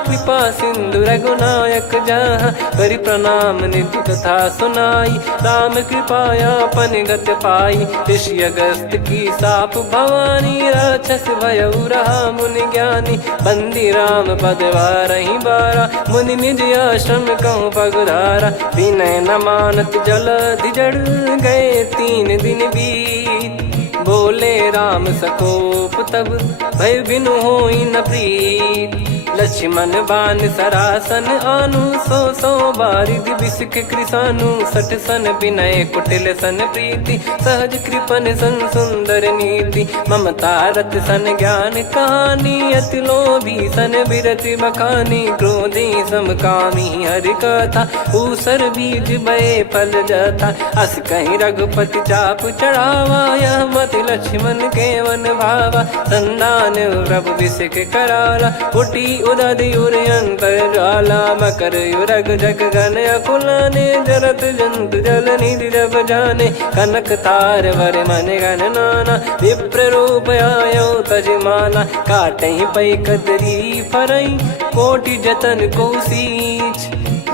कृपा सिंधु रघुनायक जहाँ। करि प्रणाम निधि कथा सुनाई, राम कृपाया पन गत पाई। ऋषि अगस्त की साप भवानी, राक्षस भयउ रहा मुनि ज्ञानी। बंदी राम पद वारहि बारा, मुनि निज आश्रम कहूँ पगुधारा। विनय न मानत जलधि जड़, गए 3 दिन बीत। बोले राम सकोप तब, भय बिनु होई न प्रीत। लक्ष्मण बान सरासन आनु, 100 बारिधि बिसक कृसानु। 60 सन विनय कुटिल सन प्रीति, सहज कृपन सन सुंदर नीति। ममता रत सन ज्ञान कहानी, अति लोभी सन बिरति बखानी। क्रोधी समकामी हरि कथा, ऊसर बीज बये फल जथा। अस कहीं रघुपति चाप चढ़ावा, यह मत लक्ष्मण के वन भावा। संदान प्रभु बिसक कराला, उठी उदधि उर अंतर ज्वाला। मकर युरग जग गण अकुलाने, जरत जंतु जल निधि जब जाने। कनक तार वर मन गण नाना, विप्र रूप आयो तजमाना। काटहि पै कदरी फरई, कोटि जतन को सींच।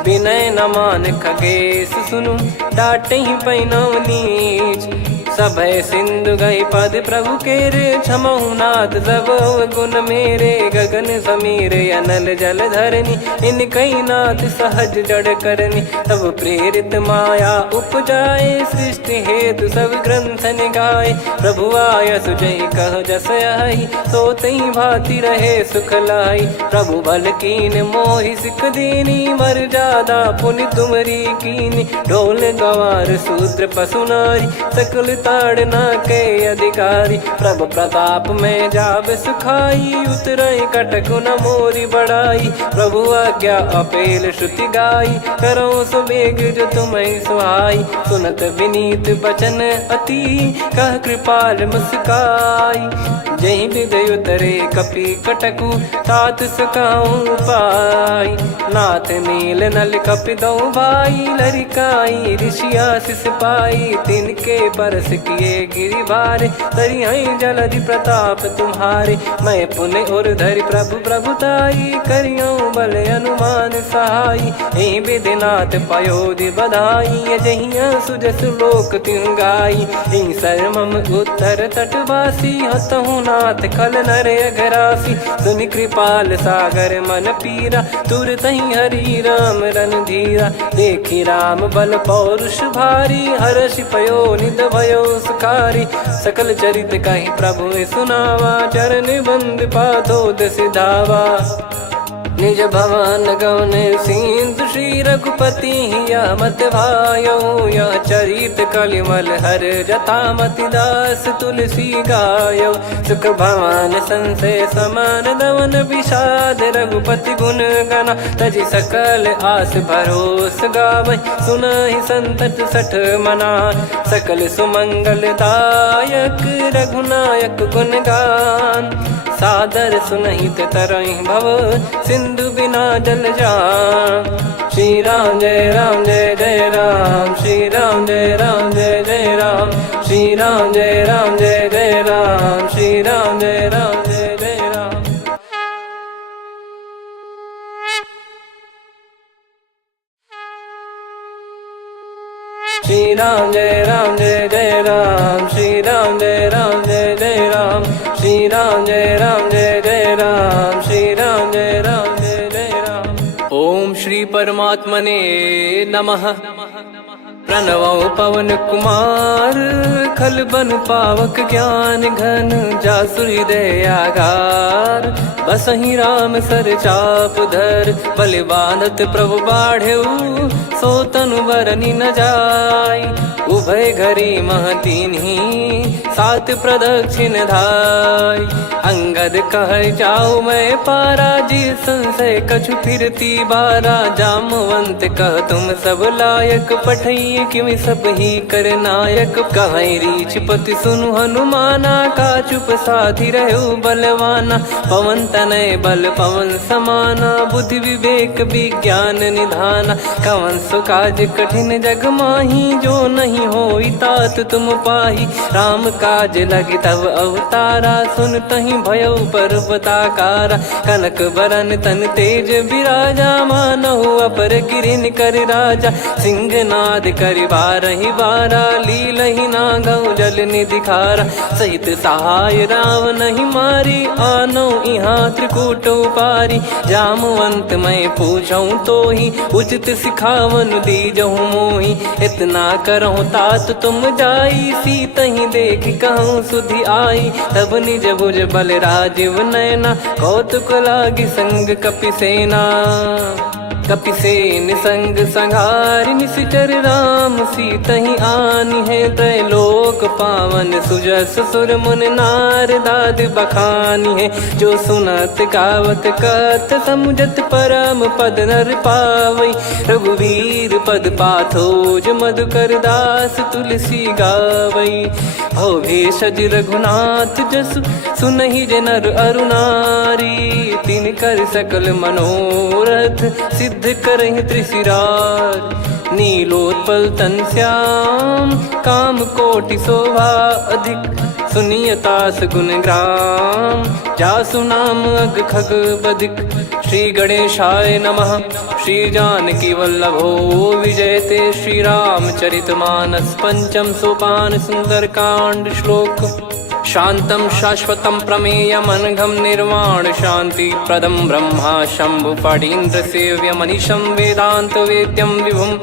विनय न मान खगेश सुनु, डांटहि पै नव नीच। सभय सिंधु गई पद प्रभु केरे, क्षमहु नाथ सब गुण मेरे। गगन समीरे अनल जल धरनी, इन कई नाथ सहज जड़ करनी। तब प्रेरित माया उपजाए, सृष्टि हेतु सब ग्रंथ निगाए। प्रभु आय सुजई कह जस आई, सोतई भांति रहे सुख लाई। प्रभु बल कीन मोहि सिख दीनी, मर्यादा पुनि तुमरी कीनी। ढोल गवार शूद्र पशु नारी, सकल ताड़ना के अधिकारी। प्रभु प्रताप में जाब सुखाई, उतरई कटक न मोरी बढ़ाई। प्रभु आज्ञा अपेल श्रुति गाई, करो सुबेग जो तुम्हें सुहाई। सुनत विनीत बचन अति, कह कृपाल मुस्काई। जहि हृदय उतरे कपि कटकु, तात सकाऊं पाई। नाथ नील नल कपि दो भाई, लरिकाई ऋषि आशीष पाई। तिनके परस किए गिरि भारे, तरिहै जलधि प्रताप तुम्हारे। मैं पुन और धरि प्रभु प्रभुताई, करियौ बल अनुमान सहाई। एहि विधिनाथ पयोधि बधाई, जहिया सुजस लोक तिहुँ गाई। एहि सरमम उत्तर तटवासी, हतहु रघुनाथ खल नर अघरासी, सुनि कृपाल सागर मन पीरा, तुरतहि हरि राम रणधीरा। देखि राम बल पौरुष भारी, हर्षि पयो निध भयो सुखारी। सकल चरित कहि प्रभु सुनावा, चरण बंद पादोद सिधावा। निज भवन गौन सिंधु श्री रघुपति हिया मत भायो, यह चरित कलिमल हर जथा मति दास तुलसी गायो। सुख भवन संशय समान दवन विषाद, रघुपति गुण गना तजि सकल आस भरोस गावै। सुनहि संतत सठ मना, सकल सुमंगल दायक रघुनायक गुण गान। सादर सुनहित तरहि भव, सिंधु बिना जल जान। श्री राम जय जय राम, श्री राम जय जय राम, श्री राम जय जय राम, श्री राम जय जय राम। श्री राम जय जय राम, श्री राम जय जय राम, श्री राम जय जय राम, श्री राम जय जय राम। ओम श्री परमात्मने नमः। प्रणवो पवन कुमार, खल बन पावक ज्ञान घन, जासु हृदय आगार। बसहि राम सर चाप धर, बलि बांधत प्रभु बाढ़ऊ, सो तनु बरनि न जाय। उभय घरी महतीन्ही, सात प्रदक्षिण धाय। अंगद कह जाऊ मैं पारा, जी संशय कछु फिरती बारा। जामवंत कह तुम सब लायक, पठई किमि सब ही कर नायक। कहै रीछ पति सुनु हनुमाना, का चुप साधि रहु बलवाना। पवन तनय बल पवन समाना, बुद्धि विवेक विज्ञान निधाना। कवन सो काज कठिन जग माही, जो नहीं होई तात तुम पाही। राम काज लगी तब अवतारा, सुन तहि भयउ पर्वताकारा। कनक बरन तन तेज बिराजा, मानहु अपर गिरिन कर राजा। सिंहनाद करि बारहि बारा, लीलहि नागौ जल निधि खारा। सहित सहाय राम नहीं मारी, आनो इहाँ त्रिकूट उपारी। जामवंत मैं पूछऊँ तोहि, उचित सिखावन दीजहु मोहि। इतना करहु तात तुम जाई, सीतहि देख कहूँ सुधि आई। तब निज भुज बल राजीव नयना, कौतुक लागी संग कपिसेना। कपिसेन संग संघारि निशिचर राम, सीतहि आनि है त्रैलोक पावन। सुजस सुर मुन नार दाद बखानी है, जो सुनत गावत कथ समुझत परम पद नर पावै। रघुवीर पद पाथोज मधुकर दास तुलसी गावै। भव भेषज रघुनाथ जसु, सुनहि जे नर अरु नारी। तिन कर सकल मनोरथ, सिद्ध करहि त्रिशिरार। नीलोत्पल तन श्याम, काम कोटि शोभा अधिक। सुनियतास गुण ग्राम, जासु नाम अग खग बधिक। श्री गणेशाय नमः। श्री जानकी वल्लभो विजयते, श्री रामचरित मानस पंचम सोपान सुंदरकांड श्लोक। शांतं शाश्वतं प्रमेयमनघं निर्वाण शांति प्रदं ब्रह्मा शंभु फणीन्द्र सेव्य मनीषं वेदांत वेद्यं विभुं।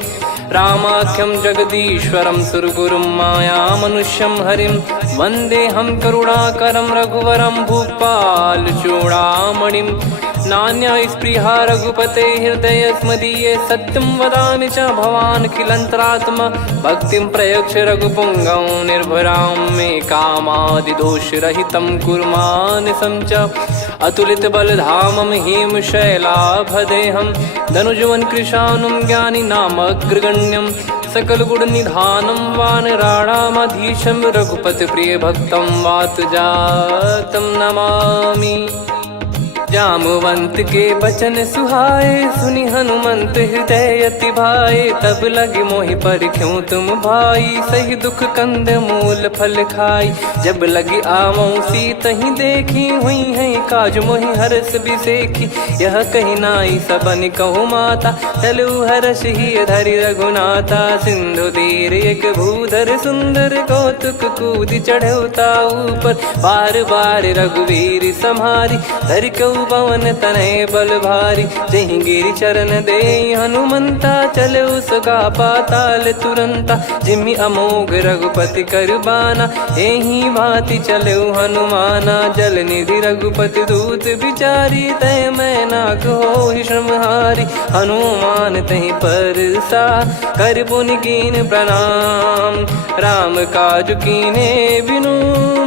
रामाख्यं जगदीश्वरं सुरगुरुं माया मनुष्यं हरिं। वन्देऽहं करुणाकरं रघुवरं भूपाल चूडामणिं। नान्या स्पृहा रघुपते हृदय स्मदीये, सत्यं वदामि च भवान् खिलन्तरात्मा। भक्तिं प्रयच्छ रघुपुङ्गं निर्भरां मे कामादिदोषरहितं कुर्मानसं च। अतुलित बलधामं हेमशैलाभदेहं, धनुजवन कृशानुं ज्ञानिनामग्रगण्यं। सकल गुण निधानं वानराणामधीशं, रघुपति प्रिय भक्तं वातजातं नमामि। जामवंत के बचन सुहाए, सुनि हनुमंत हृदय अति भाए। तब लगे मोहि पर क्यों तुम भाई, सही दुख कंद मूल फल खाई। जब लगी आवऊं सीत ही देखी, हुई है काज मोहि हरस बिसेखी। यह कही नाई सबन कहु माता, चलू हरष ही धरि रघुनाथा। सिंधु तीर एक भूधर सुंदर, कौतुक कूद चढ़ौता ऊपर। बार बार रघुवीर सम्हारी, धरि कहु पवन तनय बल भारी। जहि गिरि चरण दे हनुमंता, चलो सगा पाताल तुरंता। जिमि अमोघ रघुपति कर बाना, एहि भांति चलो हनुमाना। जल निधि रघुपति दूत बिचारी, तय मैं नाग होहि श्रमहारी। हनुमान तहि परसा, कर पुनि कीन प्रणाम। राम काज कीने बिनु,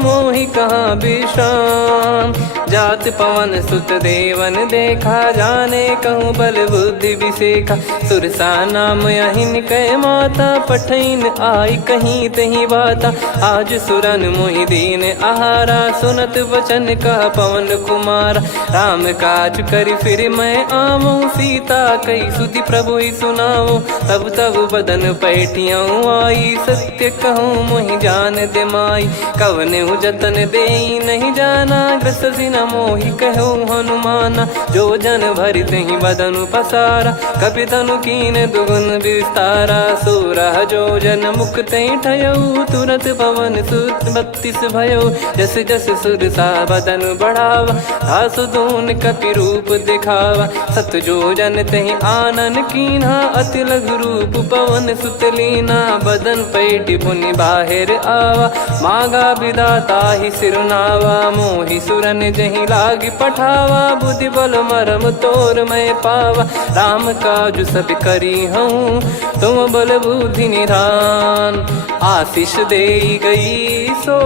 मोहि कहाँ विश्राम। जात पवन सुत देवन देखा, जाने कहूँ बल बुद्धि विसेखा। सुरसा नाम अहिन कै माता, पठैन आई कहीं तहीं बाता। आज सुरन मोहि दीन आहारा, सुनत वचन कह पवन कुमारा। राम काज करि फिर मैं आवऊं, सीता कई सुधि प्रभु ही सुनाओ। तब तब बदन पैठियाँ आई, सत्य कहूँ मोहि जान दे माई। कवने जतन देई नहीं जाना, ग्रसि न मोहि कहूँ हनुमाना। जो जन भरि तहि बदनु पसारा, कपि तनु कीन दुगुन विस्तारा। सोरह जो जन मुख तहि ठयऊ, तुरत पवन सुत 32 भयऊ। जस जस सुरसा बदन बढ़ावा, आसु दून कपि रूप दिखावा। सत जो जन तहि आनन कीन्हा, अति लघु रूप पवन सुत लीना। बदन पैठि पुनि बाहिर आवा, मांगा विधाता ही सिरुनावा। मोहि सुरन जहि लागी पठावा, बुद्धि बल मरम तोर मैं पावा। राम काज सब करी हूँ, तुम बल बुद्धि निधान। आशीष देई गई सो,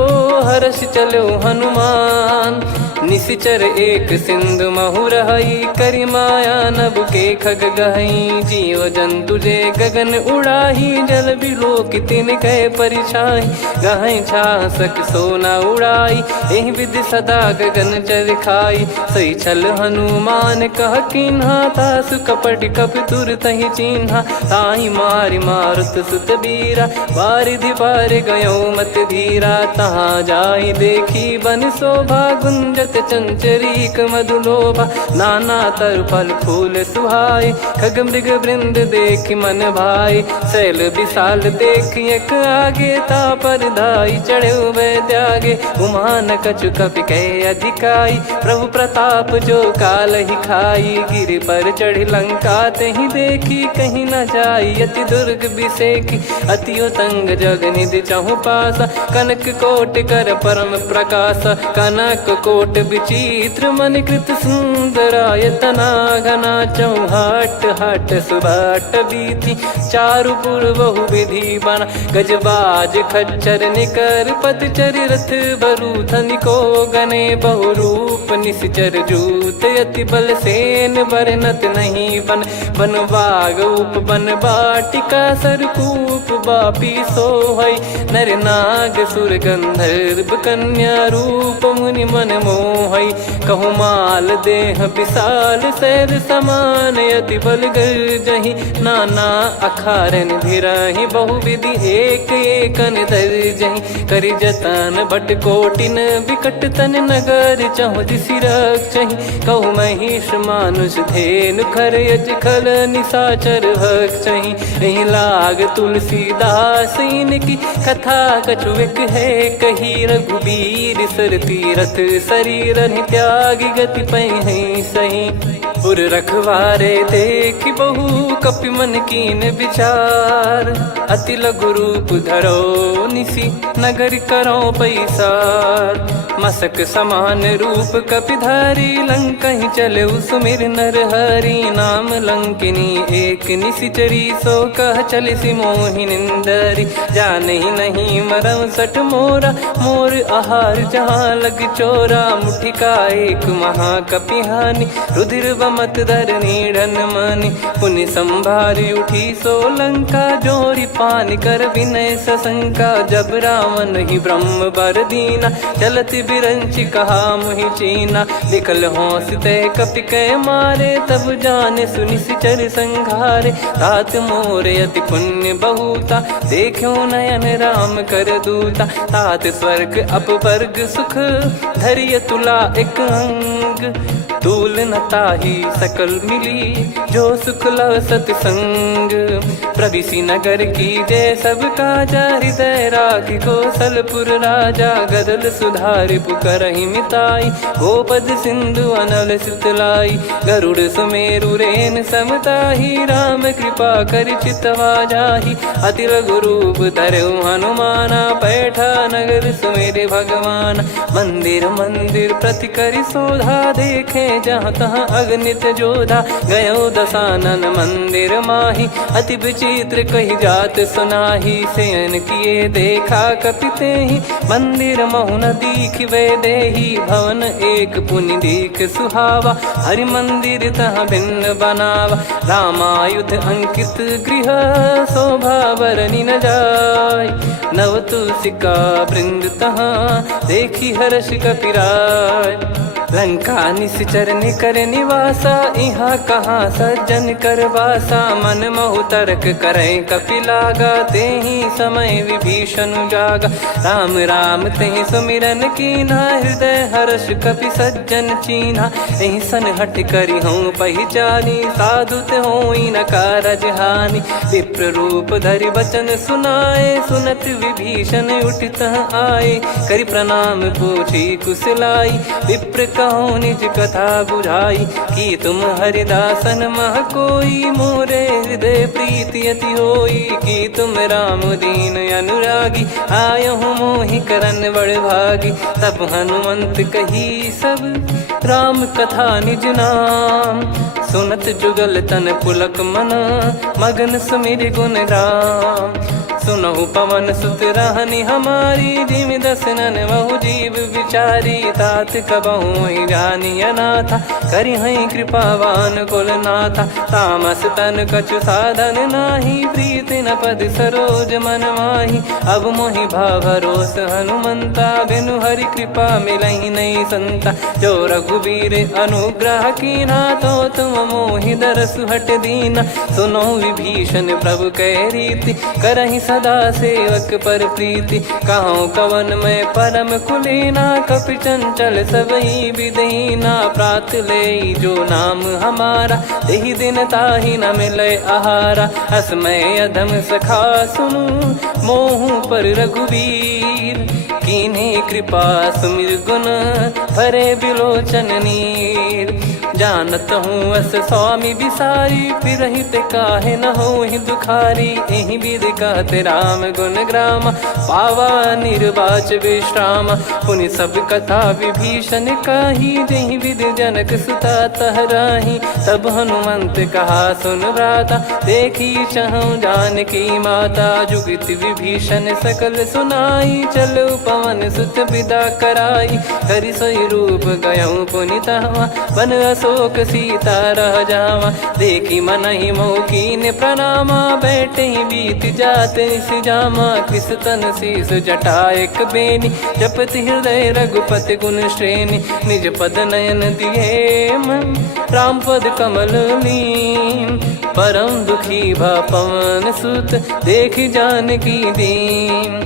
हर्ष चलो हनुमान। निशिचर एक सिंधु महु रहई, करि माया नभ के खग गहई। जीव जंतु जे गगन उड़ाही, जल बिलोक तिन कह परिछाई। गहई छासक सोना उड़ाई, एहि विधि सदा गगन चर खाई। सही छल हनुमान कह कीन्हा, तासु कपट कपि तुर तहि चिन्हा। ताहि मारि मारुत सुत बीरा, बारिधि पार गयो मत धीरा। तहाँ जाई देखी बन शोभा, गुंजत चंचरीक मधुलोभा। नाना तरु फल फूल सुहाए, खग मृग वृंद देख मन भाई। शैल विशाल देख एक आगे, तापर धाई चढ़े वै त्यागे। उमान कछु कपि कह अधिकाई, प्रभु प्रताप जो काल ही खाई। गिर पर चढ़ी लंका तहि देखी, कहीं न जाई अति दुर्ग बिसेखी। अति उतंग जग निधि चहु पासा, कनक कोट कर परम प्रकाशा। कनक कोट विचित्र मन कृत सुंदरायतना। घना चौहाट हाट सुबाट बीथी, चारु पुर बहु विधि बना। गजबाज खच्चर निकर पतचर, रथ बरु धनिको गने। बहु रूप निश्चर जूत, अति बल सेन बरनत नहीं बन। बन बाग उप बन बाटिका, सरकूप बापी सोहई। नर नाग सुर गंधर्व कन्या, रूप मुनि मन मोहई। कहु माल देह विशाल, शैल समान अति बल गर्जहि। नाना अखारन भिराहि, बहु विधि एक एकन दर्जहि। करि जतन भट कोटिन, विकट तन नगर चहु दिसि रक्षहि। कहु महिष मानुष धेनु, खर यज खल निशाचर भक्षहि। एहि लाग तुलसीदास इनकी, कथा कछु एक है कही। रघुबीर सर तीरथ शरीर, त्यागी गति पै सही। पुर रखवारे देख बहु, कपि मन कीन विचार। अति लघु रूप धरो निसी, नगर करो पैसार। मसक समान रूप कपि धारी, लंकहि चले सुमिर नर हरि। नाम लंकिनी एक निशिचरी, सो कह चलिसि मोहि निंदरी। जानहि नहीं मरम सठ मोरा, मोर आहार जहाँ लग चोरा। मुठिका एक महाकपि हानि, रुधिर बमत धरनी ढन मनि पुनि संभारी उठी सोलंका जोरी पानी कर विनय सशंका जब रावण ही ब्रह्म बर दीना चलत बिरंची कहा मुहि चीना निकल होंस ते कपि कै मारे तब जाने सुनि सिचर संघारे तात मोरे अति पुण्य बहुता देखो नयन राम कर दूता तात स्वर्ग अपवर्ग सुख धरिय तुला एक अंग तूल न ताही सकल मिली जो सुख लव सतसंग प्रविसी नगर की जय सब काजा हृदय राखी कौशलपुर राजा गदल सुधारि पुकरहि मिताई गोपद सिंधु अनल सितलाई गरुड़ सुमेरु रेन समताही राम कृपा कर चितवा जाही अति लघु रूप धरऊ हनुमाना बैठा नगर सुमेरे भगवान मंदिर मंदिर प्रति करि शोधा देखे जहाँ तहाँ अगणित जोधा गयो दशानन मंदिर माही अति विचित्र कही जात सुनाही सेन किए देखा कपिते ही मंदिर महु न दीख वे देही भवन एक पुनि दीख सुहावा हरि मंदिर तहाँ भिन्न बनावा रामायुध अंकित गृह शोभा बरनी न जाय नव तुलसी का वृंद तहाँ देखी हर्ष कपिराय लंका निश्चर निकर निवासा यहाँ कहाँ सज्जन कर वासा मन महु तर्क करे कपिलागा ते ही समय विभीषण जागा राम राम ते सुमिरन कीना हृदय हर्ष कपि सज्जन चीन्हा यही सन हट करी हूँ पहचानी साधु ते होई न कारज हानि विप्र रूप धरि वचन सुनाए सुनत विभीषण उठित आए करि प्रणाम पूछी कुशलाई विप्र कहो निज कथा बुझाई कि तुम हरिदासन मह कोई मोरे हृदय प्रीति अति होई कि तुम राम दीन अनुरागी आयहु मोहि करन बड़ भागी तब हनुमंत कही सब राम कथा निज नाम सुनत जुगल तन पुलक मन मगन सुमिर गुण राम सुनहु पवन सुत रहनी हमारी जिमि दसनन बहु जीव विचारी तात कबहु ही जानी अनाथा करि हई कृपावान कुल नाथा तामस तन कछु साधन नाही प्रीति न पद सरोज मन माही अब मोहि भाव भरोस हनुमंता बिनु हरि कृपा मिलहि नहीं संता जो रघुबीर अनुग्रह कीना तो तुम मोहि दरस हट दीना सुनो विभीषण प्रभु कह रीति करहि सदा सेवक पर प्रीति कहूँ कवन में परम कुलीना कपि चंचल सबही विदहीना प्रात ले जो नाम हमारा तेहि दिन ताहि न मिले आहारा असमय अधम सखा सुनु मोहु पर रघुवीर कीन्हे कृपा सुमिर गुण भरे बिलोचन नीर जानत हूँ अस स्वामी बिसारी फिर हित काहे न हो ही दुखारी एहि विध कहते राम गुण ग्राम पावा निर्वाच विश्राम पुनि सब कथा विभीषण काही जहि विध जनक सुता तहराही तब हनुमंत कहा सुन भ्राता देखी चहु जानकी माता जुगित विभीषण सकल सुनाई चलो पवन सुत विदा कराई करि सोई रूप गयऊँ पुनि तहवा बन अशोक सीता रह जावा देखी मन ही मौकीन प्रणामा बैठे ही बीत जाते जामा कृष तन शीस जटा एक बेनी जपति हृदय रघुपति गुण श्रेणी निज पद नयन दिए मन राम पद कमल लीन परम दुखी भा पवन सुत देखी जानकी दीन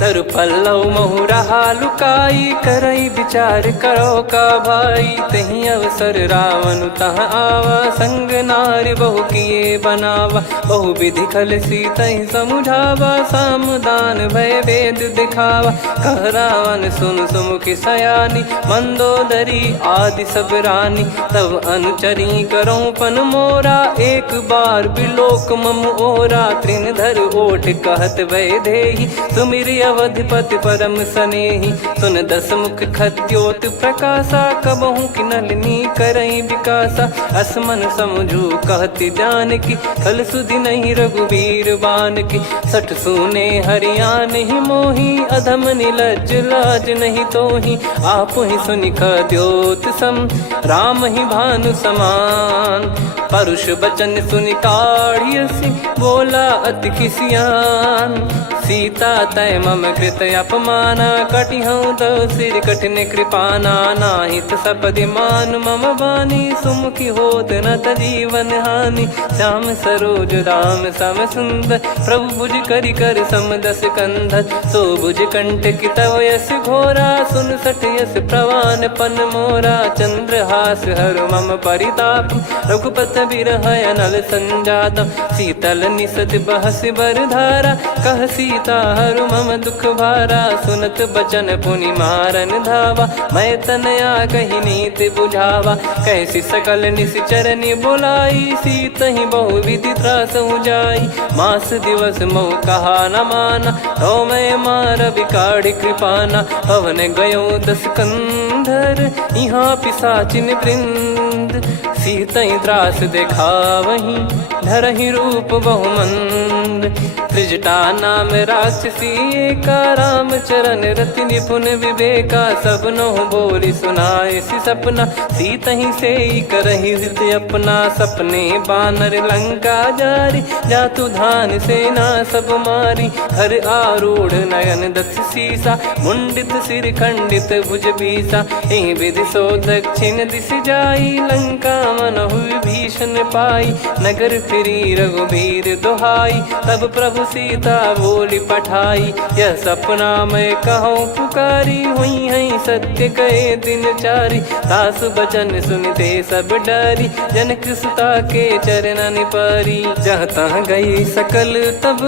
तरु पल्लव महु रहा लुकाई करई विचार करो का भाई तही अवसर रावण तह आवा संग नारी बहु किए बनावा बहु विधि खल सीतहि समुझावा सामदान भय वेद दिखावा कह रावण सुन सुमुखी सयानी मंदोदरी आदि सब रानी तब अनुचरी करो पन मोरा एक बार बिलोक मम ओरा तृण धर ओट कहत वै देहि सुमिर अवधिपति परम सनेही। सुन दस मुख खद्योत प्रकाशा, कबहू की नलिनी करई विकासा। असमन समझू कहती जान की, फल सुधि नहीं रघुबीर बान की। सठ सुने हरियाण ही मोही, अधम निलज लाज नहीं तोही। आप ही सुनि खद्योत सम, राम ही भानु समान। परुष बचन सुनि काढ़ियसि, बोला अति किसियान। सीता तय मम कृत अपमाना, कटिहऊँ तो सिर कठिन कृपाना। नाहित सपदि मान मम बानी, सुमुखी होत न जीवन हानि। श्याम सरोज राम सम सुंदर, प्रभु भुज करि कर सम दस कंधर। सो भुज कंठ की तव यस घोरा, सुन सठ यस प्रवान पन मोरा। चंद्रहास हर मम परिताप, रघुपत बिरह अनल संजात। शीतल निसत बहस बर धारा, कह सीता हरु मम दुख भारा। सुनत बचन पुनि मारन धावा, मैं तनया कही नीति बुझावा। कैसी सकल निश्चरनि बुलाई, सीत ही बहु विधि त्रास जाई। मास दिवस मोह कहा न माना, तो मैं मार बिकाढ़ी कृपाना। पवन गयो दस कंधर, यहाँ पिशाचिन वृंद। सीतहि त्रास देखावहीं, धरहि रूप बहुमंद। त्रिजटा नाम राक्षसी एका, राम चरण रति निपुण विवेका। सबनो बोली सुनाए सि सपना, सीतहि सेई करहि हृद अपना। सपने बानर लंका जारी, जातु धान सेना सब मारी। हर आरूढ़ नयन दस सीसा, मुंडित सिर खंडित भुज बीसा। एहि विधि सो दक्षिण दिश जाई, लंका मनहु भीषण पाई। नगर फिरी रघुबीर दुहाई, तब प्रभु सीता बोली पठाई। यह सपना मैं कहूँ पुकारी, हुई है सत्य कहे दिन चारी। सासु बचन सुनते सब डरी, जनक सुता के चरण परी। जहाँ तहाँ गई सकल तब,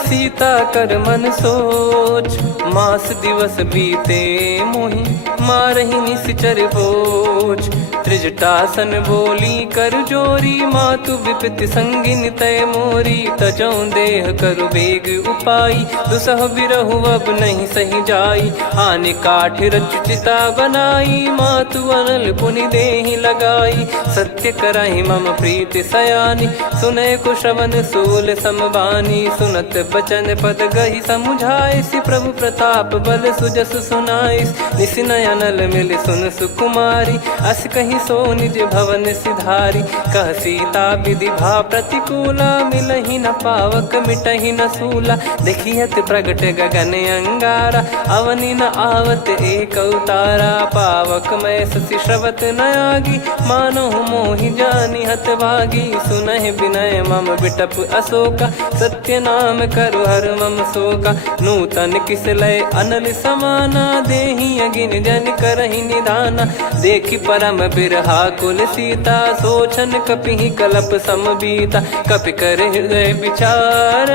सीता कर मन सोच। मास दिवस बीते मोहि, मारहि निश्चर बोझ। त्रिजटासन बोली कर जोरी, मातु विपति संगिन तय मोरी। तजौ देह करु बेग उपाई, दुसह बिरहु अब नहीं सही जाई। आने काठ रचु चिता बनाई, मातु अनल पुनि देहि लगाई। सत्य करहि मम प्रीति सयानी, सुनय को श्रवण सूल समबानी। सुनत बचन पद गहि समुझाइसि, प्रभु प्रताप बल सुजस सुनाइस। निसिनय अनल मिल सुन सुकुमारी, अस कहि सो निज भवन सिधारी। कह सीता विधि भा प्रतिकूला, मिलहि न पावक मिटहि न सूला। देखियत प्रगट गगन अंगारा, अवनि न आवत एक अवतारा। पावक मैं ससि श्रवत न आगी, मानो मोहि जानि हत भागी। सुनहि विनय मम बिटप अशोका, सत्य नाम करु हर मम शोका। नूतन किस लय अनल समाना, देहि अगिन जन करहि निधाना। देखि परम बिरहा कुल सीता, सोचन कपिहि कलप समबीता। कपि कर हृदय विचार,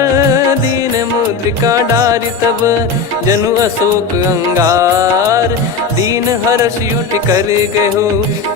दीन मुद्रिका डारि तब। जनु अशोक अंगार, दीन हर्ष उठ कर गहो।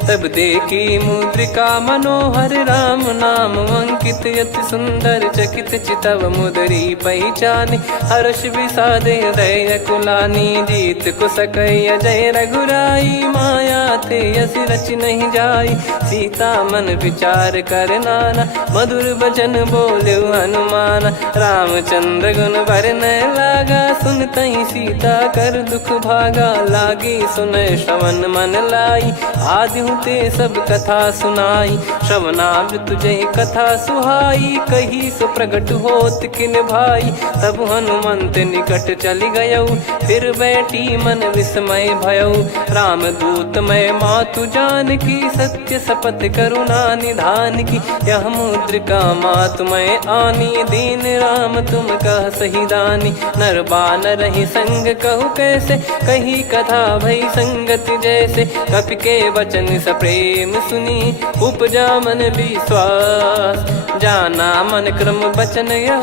तब देखी मुद्रिका मनोहर, राम नाम अंकित अति सुंदर। चकित चितव मुदरी पहचानी, हर्ष विषाद हृदय कुलानी। जीत को सकय जय रघुराई, माया थे यस रच नहीं जाई। सीता मन विचार कर नाना, मधुर बचन बोले हनुमान। रामचंद्र गुण बरनय लागा, सुनतहि सीता कर दुख भागा। लागी सुनय श्रवण मन लाई, आदिहु ते सब कथा सुनाई। श्रवणाब तुझे कथा सुहाई, कही सो प्रगट होत किन भाई। तब हनुमंत निकट चली गयऊ, फिर बैठी मन विस्मय भयऊ। राम दूत मैं मातु जान की, सत्य शपथ करुणा निधान की। यह मुद्रिका मातु मैं आनी, दीन राम तुम कह सही दानी। नर बानर ही संग कहु कैसे, कही कथा भई संगति जैसे। कपि के वचन सप्रेम सुनी, उपजा मन विश्वास। जाना मन क्रम बचन यह,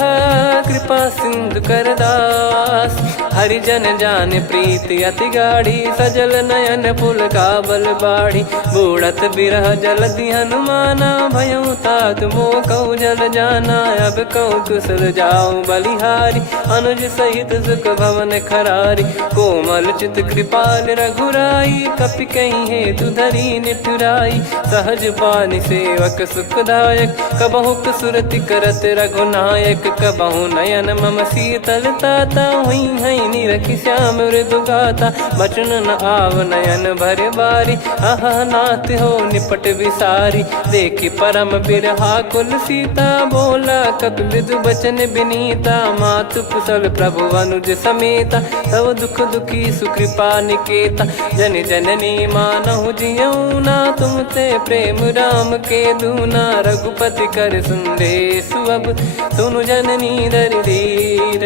कृपा सिंधु कर दास। हरिजन जान प्रीति अति गाढ़ी, सजल नयन पुल काबल बाढ़ी। बूढ़त बिरह जलधि हनुमाना, भयउ तात मोह कहु जल जाना। अब कहु कुशल जाऊं बलिहारी, अनुज सहित सुख भवन खरारी। कोमल चित कृपाल रघुराई, कपि कहीं हेतु धरी निठुराई। सहज पानि सेवक सुखदायक, कबहु सुरति करत रघुनायक। कबहु नयन मम शीतलता, हुई हई निरखि श्याम मृदु गाता। बचन न आव नयन भर बारी, आहा नाथ हो निपट विसारी। देखि परम बिरहा कुल सीता, बोला कपि मृदु बचन बिनीता। मातु कुशल प्रभु अनुज समेता, तव दुख दुखी सुकृपा निकेता। जन जननी मानहु जियऊ ना, तुम ते प्रेम राम के दूना। रघुपति कर संदेशु अब, सुनु जननी दर धीर।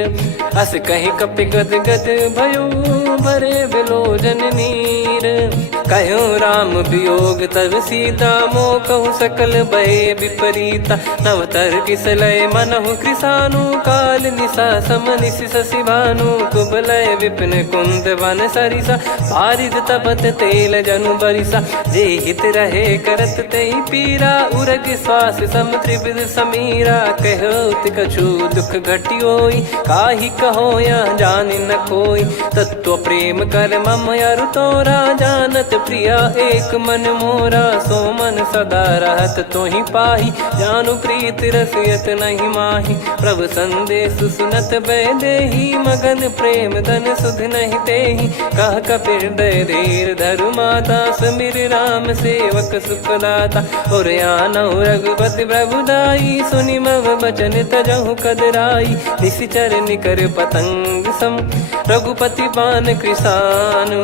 अस कहि कपि गद गद भयो, भरे बिलोचन नीर। कहूँ राम वियोग तब सीता, मोह कहूँ सकल भय विपरीता। नवतर किसलय मनहु कृसानु, काल निशा समनिशि शशि भानु। कुबलय विपिन कुंद वन सरिसा, पारिद तपत तेल जनु बरिसा। जे हित रहे करत तेहि पीरा, उरग श्वास सम त्रिविध समीरा। कहत कछु दुख घटियोई, काहि कहो या जानि न कोई। तत्व प्रेम कर मम अरु तोरा, जानत प्रिया एक मन मोरा। सो मन सदा रहत तोहि पाही, जानु प्रीत रसियत नहीं माही। प्रभु संदेश सुनत बैदेही, मगन प्रेम धन सुध नहीं तेहि। कह कपिर दय धीर धरु माता, सुमिर राम सेवक सुखदाता। और आनहु रघुपति प्रभु दाई, सुनि मव बचन तजहु कदराई। निशिचर निकर पतंग सम, रघुपति पान कृसानु।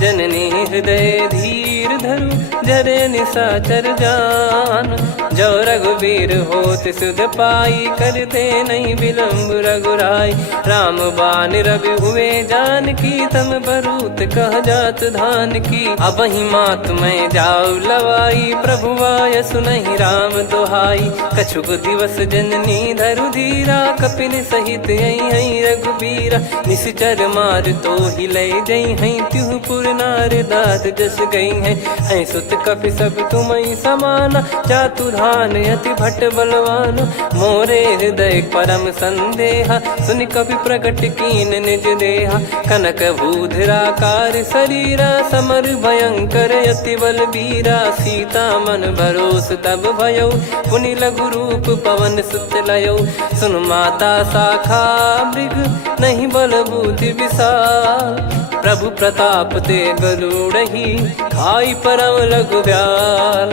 जननी हृदय धीर धरु, जरे निशाचर जान। जो रघुवीर होत सुध पाई, कर दे नहीं विलम्ब रघुराई। राम बान रवि हुए जानकी, तम बरूत कह जात धान की। अब ही मात मैं जाऊ लवाई, प्रभु आय सुनहि राम दोहाई। कछुक दिवस जननी धरु धीरा, कपिन सहित यही रघुबीरा। निशिचर मार तो ही ले जई हैं, त्यों पुर नार दाद जस गई हैं। सुत कपि सब तुमहि समाना, चातुधान अति भट्ट बलवान। मोरे हृदय परम संदेहा, सुन कपि प्रकट कीन निज देहा। कनक भूधराकार शरीरा, समर भयंकर अति बलबीरा। सीता मन भरोस तब भयउ, पुनि लघु रूप पवन सुत लयउ। सुन माता शाखा मृग, नहीं बल बुद्धि विशाल। प्रभु प्रताप ते गरुड़हि, खाई परम लघु ब्याल।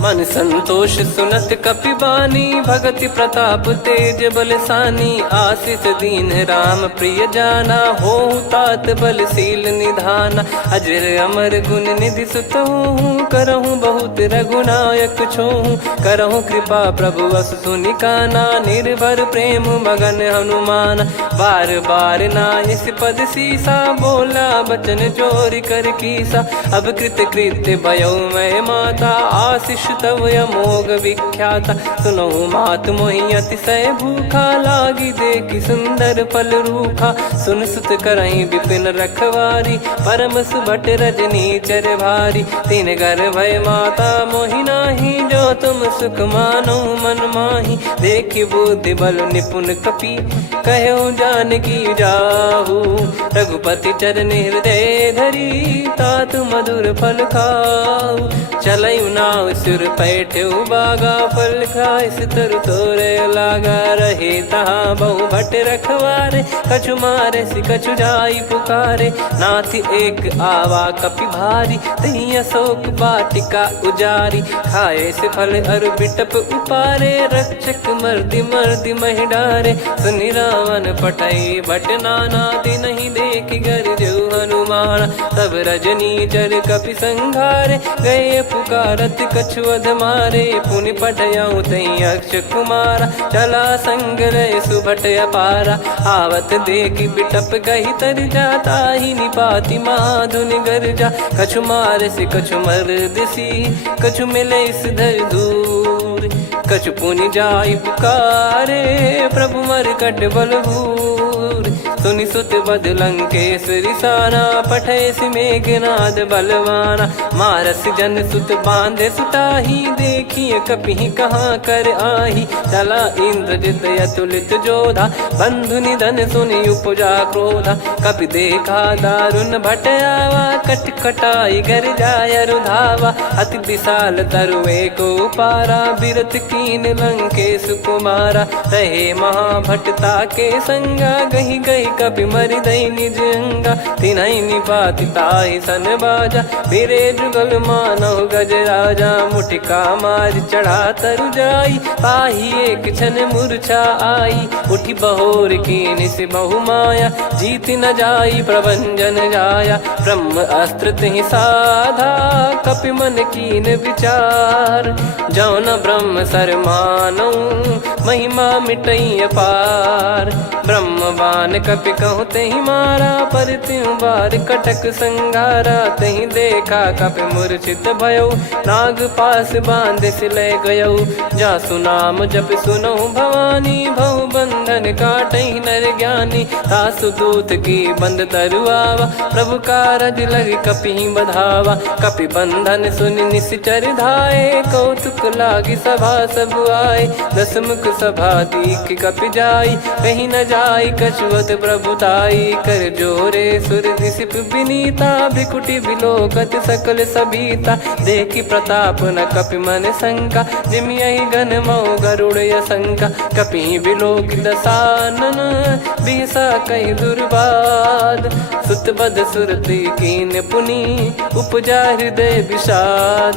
मन संतोष सुनत कपि बानी, भगति प्रताप तेज बलसानी। आशीष दीन राम प्रिय जाना, होहु तात बलशील निधाना। अजर अमर गुण निधि सुतहु, करहु बहुत रघुनायक छोहु। करहु कृपा प्रभु अस सुनि काना, निर्भर प्रेम मगन हनुमान। बार बार नायस पद सीसा, बोला बचन चोरी कर कीसा। अब कृत कृत्य भयो मैं माता, आशीष तव अमोघ विख्याता। सुनहु मात मोहि अतिशय भूखा, लागी देखि सुंदर फल रूखा। सुन सुत करहि विपिन रखवारी, परम सुभट रजनी चर भारी। तीन घर भय माता मोहि नाही, जो तुम सुख मानो मन माही। देखि बुद्धि बल निपुण कपि, कहु जानकी जाहु। रघुपति चरण हृदय धरी, तात मधुर फल खाऊ। चलऊ नाव सुर पैठऊ बागा, फल खाइस तरु तोरे लागा। रहे तहाँ बहु भट रखवारे, कछु मारे सि कछु जाई पुकारे। नाथ एक आवा कपि भारी, तही अशोक वाटिका उजारी। खाए से फल अरु बिटप उपारे, रक्षक मर्दि मर्दि महि डारे। सुनि रावण पटई भट नाना, तिनहि देखि गरजऊ हनुमान। तब रजनी चर कपि संघारे, गए पुकारत कछु अध मारे। पुनि पटयऊ तई अक्ष कुमारा, चला संग रहे सुभट अपारा। आवत देखि बिटप गही तर जाता, ही निपाति माधुन गर्जा। कछु मार से कछु मर्द सी, कछु मिले इस धर दूर। कछु पुनि जाई पुकारे, प्रभु मर कट बलभूर। सुनि सुत बद लंकेश्वरी साना, पठैसि मेघनाद बलवाना। मारस जन सुत बांधे सुताही, देखिए कपिहि कहाँ कर आही। चला इंद्रजित अतुलित जोधा, बंधु निधन सुनि उपजा क्रोधा। कपि देखा दारुण भट आवा, कट कटाई घर जाय रुधावा। अति विशाल तरुए को पारा, बिरत कीन लंकेश कुमारा। रहे महाभटता के संगा, गही गही कपि मरि दई निज अंगा। तिन्है निपाति ताहि सन बाजा, बिरे जुगल मानव गज राजा। मुटिका मार चढ़ा तरु जाई, पाही एक क्षण मूर्छा आई। उठी बहोर कीन से बहु माया, जीत न जाई प्रभंजन जाया। ब्रह्म अस्त्र तिहि साधा, कपि मन कीन विचार। जौ न ब्रह्म सर मानौ, महिमा मिटई अपार। ब्रह्म बान कपि कहु तेहि मारा, पर त्यों बार कटक संगारा। तेहि देखा कपि मूर्छित भयौ, नाग पास बांध सिले गयौ। जासु नाम जप सुनौ भवानी, भव बंधन काटहि नर ज्ञानी। तासु दूत की बंद तरुआवा, प्रभु कारज लग कपि बधावा। कपि बंधन सुनि निश्चर धाये, कौतुक लागी सभा सब आए। दसमुख सभा दीख कपि जाई, कहीं न जाई कछुवत प्रभुताई। कर जोरे सुर दिसिप विनीता, भ्रिकुटि बिलोकत सकल सबीता। देखि प्रताप न कपि मन शंका, जिमियहि घन मऊ गरुड़ असंका। कपि बिलोक दसानन, बिहसा कहि दुर्बाद। सुत बद सुरति कीन पुनि, उपजा हृदय विषाद।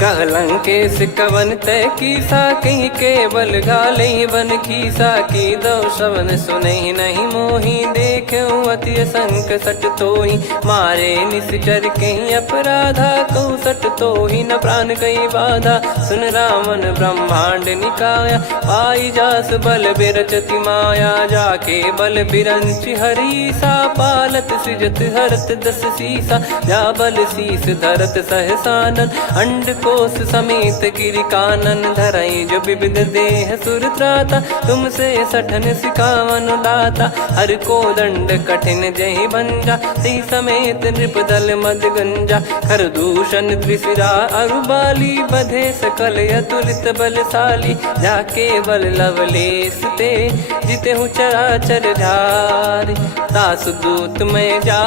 कह लंकेश कवन तय कीसा, कहीं केवल घाले बन खीसा। की दो श्रवण सुनहि नहीं मोही, देखऊं अति संक सट तोहि। मारे निश्चर कहीं अपराधा, कहूँ सट तोहि न प्राण कहीं बाधा। सुन रावण ब्रह्मांड निकाया, पाई जास बल बिरचति माया। जाके बल बिरंच हरीसा, पालत सृजत हरत दस सीसा। जा बल शीस धरत सहसानन, अंड कोश समेत गिरि कानन। धरई जो विविध देह सुर त्राता, तुमसे सठन सिखावन दाता। हर को दंड कठिन जहि भंजा, ती समेत नृप दल मद गंजा। कर दूषण त्रिशिरा अरुबाली, बधे सकल अतुलित बलशाली। जाके बल लवलेस ते, जिते हूँ चराचर झारी। दास दूत में जा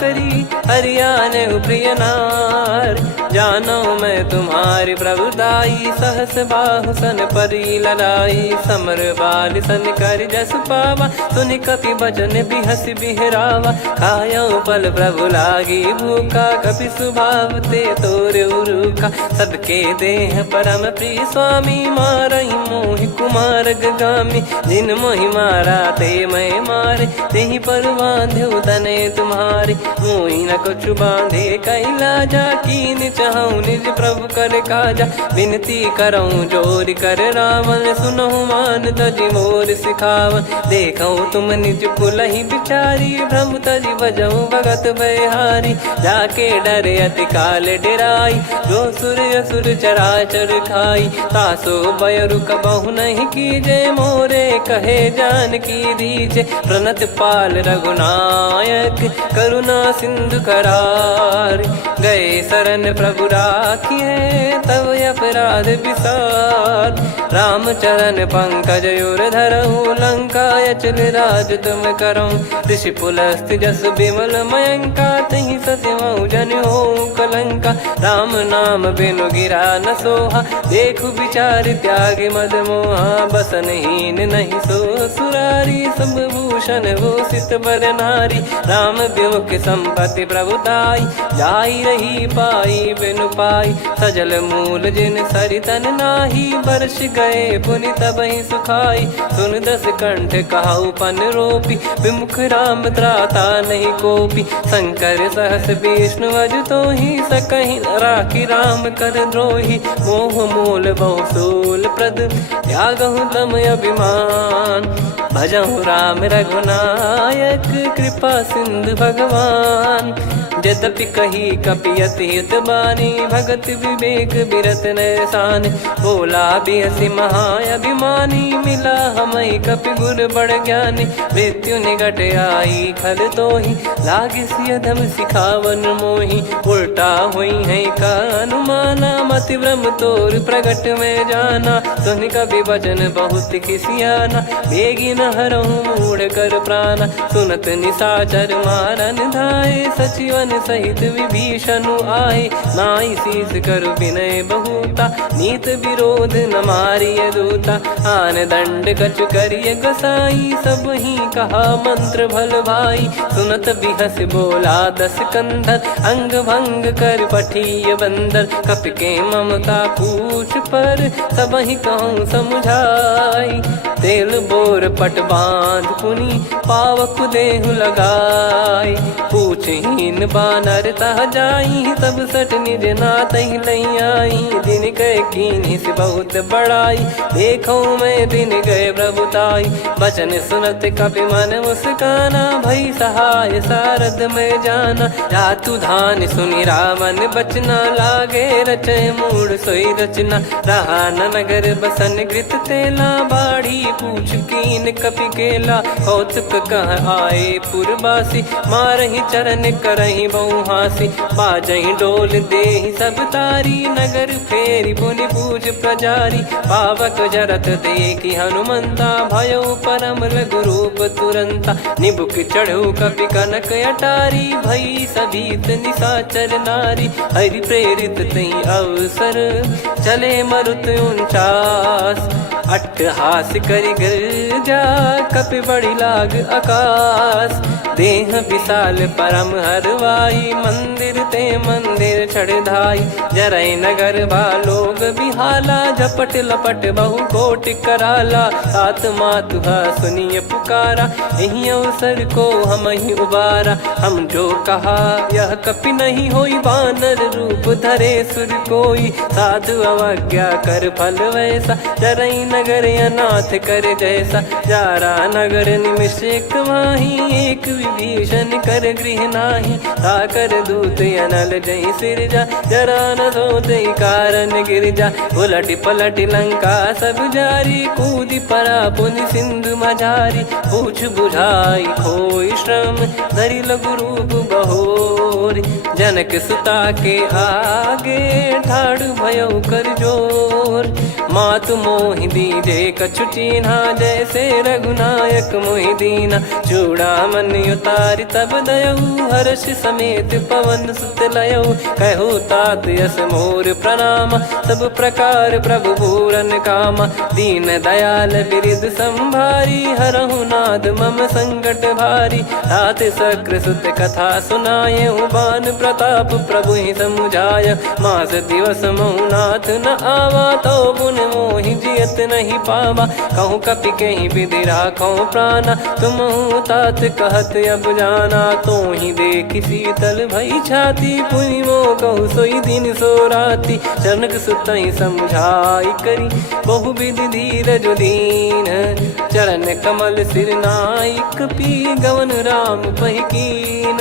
करी, हरियाने प्रिय नार। जानो मैं तुम्हारी प्रभुताई, सहस बाहु सन परी लड़ाई। समर बाल सन कर जस पावा, सुनि कपि बचन बिहस बिहरावा। खायो पल प्रभु लागी भूखा, कपि स्वभाव ते तोर उरुखा। सबके देह परम प्रिय स्वामी, मारहि मोहि कुमार गगामी। जिन मोहि मारा ते मैं मारे, तेहि पर बांधो तने तुम्हारे। मोहि न कछु बांधे कैलाजा, कीन चाहूं निज प्रभु कर काजा। विनती करऊं जोरि कर रावण, सुनहु मान तजि मोर सिखावन। देखऊं तुम निज कुलहि बिचारी, भ्रम तजि बजऊं भगत बयहारी। जाके डरे अति काल डेराई, जो सुर असुर चराचर खाई। तासो बयरु कबहु नहीं कीजे, मोरे कहे जान की दीजे। प्रणत पाल रघुनायक, करुणा सिंधु करार। गए शरण प्रभु राखिए, तब अपराध विसार। राम चरण पंकज उर धरऊं, लंका अचल राज तुम करऊं। ऋषि पुलस्त्य जस विमल मयंका, तहि ससिमऊ जन होऊं कलंका। राम नाम बिनु गिरा न सोहा, देखु विचार त्याग मद मोहा। बसनहीन नहीं सो सुरारी, सब भूषण भूषित बर नारी। राम विमुख संपत्ति प्रभुताई, जाई रही पाई बिनु पाई। सजल मूल जिन सरितन नाही, बरस गए पुनि तबहि सुखाई। सुन दस कंठ कहाऊ पन रोपी, विमुख राम त्राता नहीं कोपी। शंकर सहस विष्णु अज तोहि, सकहि न राखी राम कर द्रोही। मोह मूल बहु सूल प्रद, त्यागहु तम अभिमान। भजहु राम रघुनायक, कृपा सिंधु भगवान। यद्यपि कही कपियत हित बानी भगत विवेक बिरत नैसान बोला बियसि महाअभिमानी मिला हमई कपि गुर बड़ ज्ञानी मृत्यु निकट आई खल तो ही लागिस अधम सिखावन मोही उल्टा हुई है का अनुमाना मति भ्रम तोर प्रगट में जाना सुन कवि वचन बहुत खिसियाना बेगी न हरहु मूढ़ कर प्राण सुनत निशाचर मारन धाये सचिवन सहित विभीषण आए नाई शीस कर विनय बहुता नीत विरोध न मारिय दूता आन दंड कछु करिय गोसाई सब ही कहा मंत्र भल भाई सुनत बिहस बोला दस कंधर अंग भंग कर पठिय बंदर कपि के ममता पूछ पर सब ही कहूँ समझाई तेल बोर पट बांध पुनी पावक देहु लगाई पूछहीन बानर तह जाई तब सट निज नाथ लई आई दिन गए कीनी से बहुत बड़ाई देखो मैं दिन गए प्रभुताई बचन सुनत कपि मन मुस्काना भई सहाय सारद में जाना जातु धान सुनि रामन बचना लागे रचय मूड सोई रचना रहा न नगर बसन कृत तेला बाड़ी पूछ कीन कपि केला कौतुक कह आए पुरबासी मारहि चरण करहि बहुहासी बाजहि डोल देहि सब तारी नगर फेरी पुनि पूज प्रजारी पावक जरत देखि हनुमंता भयो परम लघु रूप तुरंता निबुक चढ़ऊ कपि कनक अटारी भई सभीत निशाचर नारी हरि प्रेरित तई अवसर चले मरुत 49 अट्टहास करि गिरजा कपि बड़ी लाग आकाश देह विशाल परम हरवाई मंदिर ते मंदिर चढ़ाई जरई नगर लोग बिहाला झपट लपट बहु कोट कराला सात मातुहा सुनिय पुकारा यही अवसर को हम ही उबारा हम जो कहा यह कपि नहीं होई बानर रूप धरे सुर कोई साधु अवज्ञा कर फल वैसा जरई नगर अनाथ कर जैसा जारा नगर निमिष एक माही एक विभीषण कर गृह नाही ताकर दूत अनल जय सिरजा जरा न सोते कारण गिरजा उलट पलट लंका सब जारी कूदी परा पुनि सिंधु मझारी पूछ बुझाई खोई श्रम धरि लघु रूप बहोरी जनक सुता के आगे ठाड़ भयो कर जोर मातु मोहि दीजे कछु चिन्हा जैसे रघुनायक मोहि दीना चूड़ामन उतारि तब दयऊ हर्ष समेत पवन सुत लयऊ कहु तात यस मोर प्रणाम सब प्रकार प्रभु पूरन कामा दीन दयाल बिरिद संभारी हरहु नाद मम संकट भारी तात सक्र सुत कथा सुनाये बान प्रताप प्रभु ही समुझाय मास दिवस मौनाथ न आवा तो पुन मोहि जियत नहीं पावा कहूँ कपि कहीं विधि राखो प्राणा तुम तात कहत अब जाना तो ही देख शीतल भई छाती पुनि मो कहु सोई दिन सो राती जनक सुतई समझाई करी बहु विधि धीरज दीन चरण कमल सिर नाइक पी गवन राम पहिकीन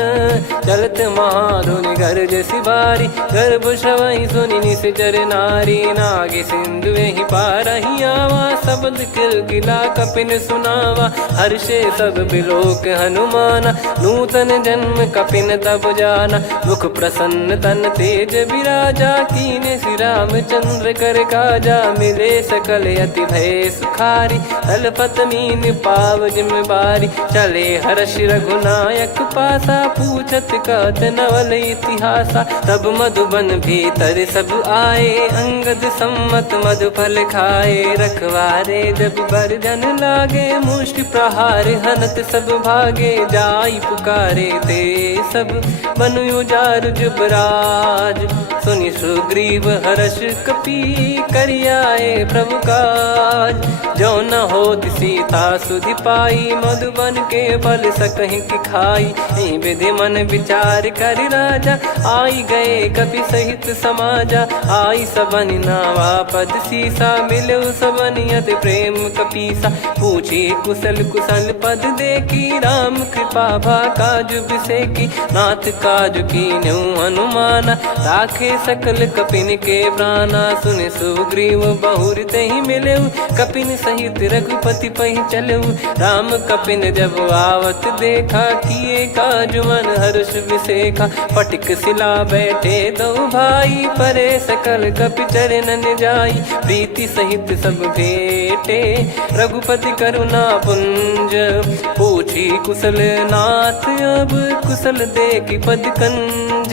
चलत महाधुनि गर्ज सिबारी गर्भ श्रवई सुनि निश्चर नारी नागे सिंधु ही पारही आवा शब्द किलकिला कपिन सुनावा हर्षे सब बिलोक हनुमाना नूतन जन्म कपिन तब जाना मुख प्रसन्न तन तेज विराजा कीने श्री रामचंद्र कर काजा मिले सकल अति भय सुखारी तलपत मीन पाव जिम्मेवारी चले हर्ष रघुनायक पासा पूछत कहत नवल इतिहासा तब मधुबन भीतर सब आए अंगद सम्मत मधुफल खाए रखवारे जब बरजन लागे मुष्टि प्रहार हनत सब भागे जाई पुकारे ते सब बनु उजार जुबराज सुनि सुग्रीव हर्ष कपि करियाए प्रभु काज जो न होत सीता सुधि पाई मधुबन के फल सकहि की खाई विधि मन विचार कर राजा आई गए कपि सहित समाजा आई सबन नावा पद सीसा मिलो सबन करत प्रेम कपीसा। पूछी कुशल कुशल पद देखी राम कृपा भा काज बिसेकी। नाथ काज कीन्हु हनुमाना राखे सकल कपिन के प्राणा। सुन सुग्रीव बहुर तेहि मिलेउ कपिन सहित रघुपति पहि चलेउ। राम कपिन जब आवत देखा किए काज मन हर्ष विसेखा। फटिक सिला बैठे दो भाई परे सकल कपि चरणन जाई। प्रीति सहित सब भेटे रघुपति करुणा पुंज। पूछी कुशल नाथ अब कुशल देखी पद कंज।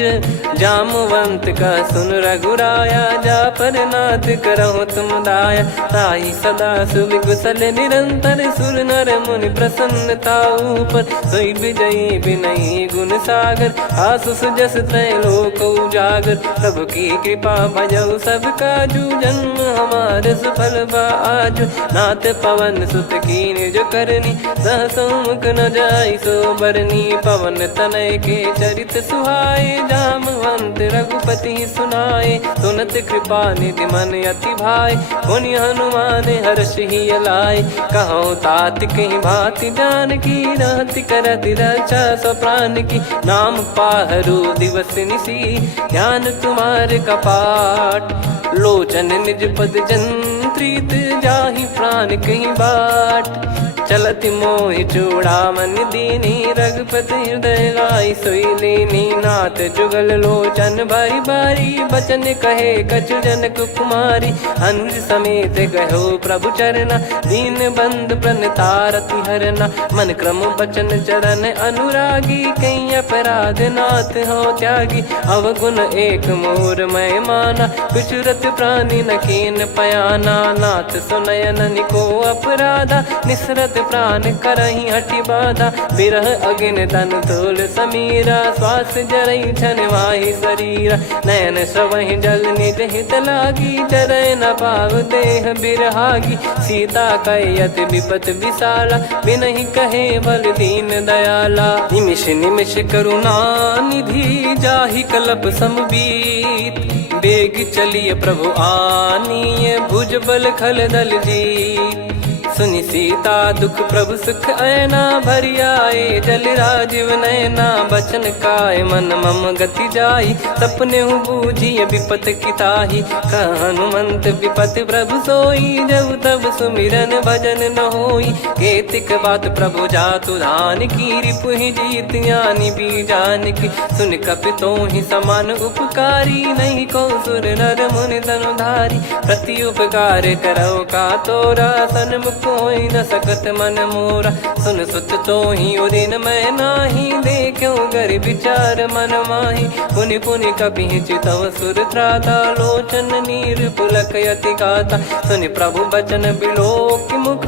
जामवंत का सुन रघुराया जा पर नाथ करहु तुम दाया। ताई सदा सुविकुशल निरंतर सुर नर मुनि प्रसन्नता ऊपर। सोई विजयी विनयी गुण सागर आसु सुजस त्रैलोक उजागर। प्रभु की कृपा भजऊ सब काजू जन्म हमारे सफल बा आजु। नाथ पवन सुत कीन्ह जो करनी सहसो मुख न जाई सो बरनी। पवन तनय के चरित सुहाए जामवंत रघुपति सुनाए। सुनत कृपा निधि मन अति भाई पुनि हनुमान हर्ष ही लाए। कहो तात कहीं भांति जान की रहति करति रक्षा सो प्राण की। नाम पाहरु दिवस निसी ध्यान तुम्हारे कपाट। लोचन निज पद जंत्रित जाहि प्राण कहीं बाट। चलति मोहि चूड़ामन दीनी रघुपति हृदय लाई सोई लीनी। नाथ जुगल लोचन बारी बारी बचन कहे कछु जनक कुमारी। अनुज समेत गहो प्रभु चरना दीन बंद प्रणतारति हरना। मन क्रम बचन चरण अनुरागी कहीं अपराध नाथ हो त्यागी। अवगुण एक मोर मैं माना कुछुरत प्राणी न कीन पयाना। नाथ सुनयन निको अपराधा निसरत प्राण करही हटि बाधा। बिरह अगिन तन तोल समीरा श्वास जरई छन वाहि शरीरा। नयन श्रवहि जल निज हित लागी चरय न पाव देह बिरहागी। सीता कयत विपत विशाला बिनहि कहे बल दीन दयाला। निमिष निमिष करुणा निधि जाहि कलप समबीत। बेग चलिए प्रभु आनीय भुज बल खल दल जीत। सुनि सीता दुख प्रभु सुख ऐना भरि आए। जल राजीव नयना बचन काय मन मम गति जाई। सपने हूँ बूझिए विपत किताही हनुमंत विपत प्रभु सोई। जब तब सुमिरन भजन न होई केतिक बात प्रभु जातु धान की। रिपु ही जीत ज्ञानी बीजान की सुन कपितो ही समान उपकारी। नहीं को सुर नर मुनि धनुधारी प्रति उपकार करो का तोरा। सन्मुख कोई न सकत मन मोरा सुन सुत तो ही उदिन मैं नाही। देखो गर विचार मन माही पुनि पुनि कपि चितव सुर त्राता। लोचन नीर पुलक यति गाता सुनि प्रभु बचन बिलोक मुख।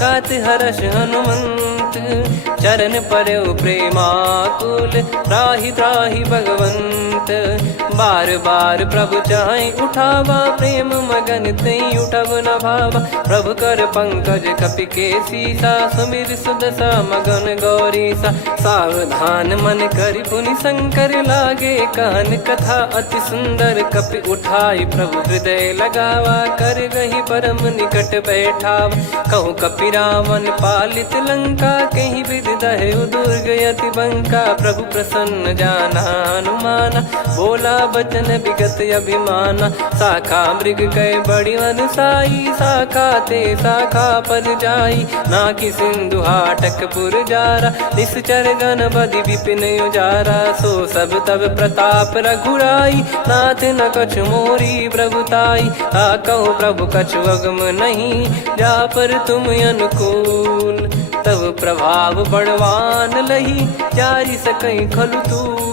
गात हर्ष हनुमंत चरण परौ प्रेमाकुल। त्राहि त्राहि भगवंत बार बार प्रभु चाहि उठावा। प्रेम मगन तई उठब न भावा। प्रभु कर पंकज कपि के सीसा सुमिर सुदशा मगन गौरीसा। सावधान मन करि पुनि शंकर लागे कहन कथा अति सुंदर। कपि उठाई प्रभु हृदय लगावा कर गही परम निकट बैठावा। कहु कपि रावण पालित लंका कहीं विधि दहु दुर्ग यति बंका। प्रभु प्रसन्न जाना हनुमाना बोला बचन विगत अभिमाना। शाखा मृग कय बड़ी अनुसाई शाखा ते शाखा पर जाई। नाकि सिंधु हाटक पुर जारा निश्चर गण बदि विपिन उजारा। सो सब तब प्रताप रघुराई नाथ न कछु मोरी प्रभुताई। कहो प्रभु कछु अगम नहीं जा पर तुम अनुकूल। तब प्रभाव बड़वान लही जारी सकई खलु तूल।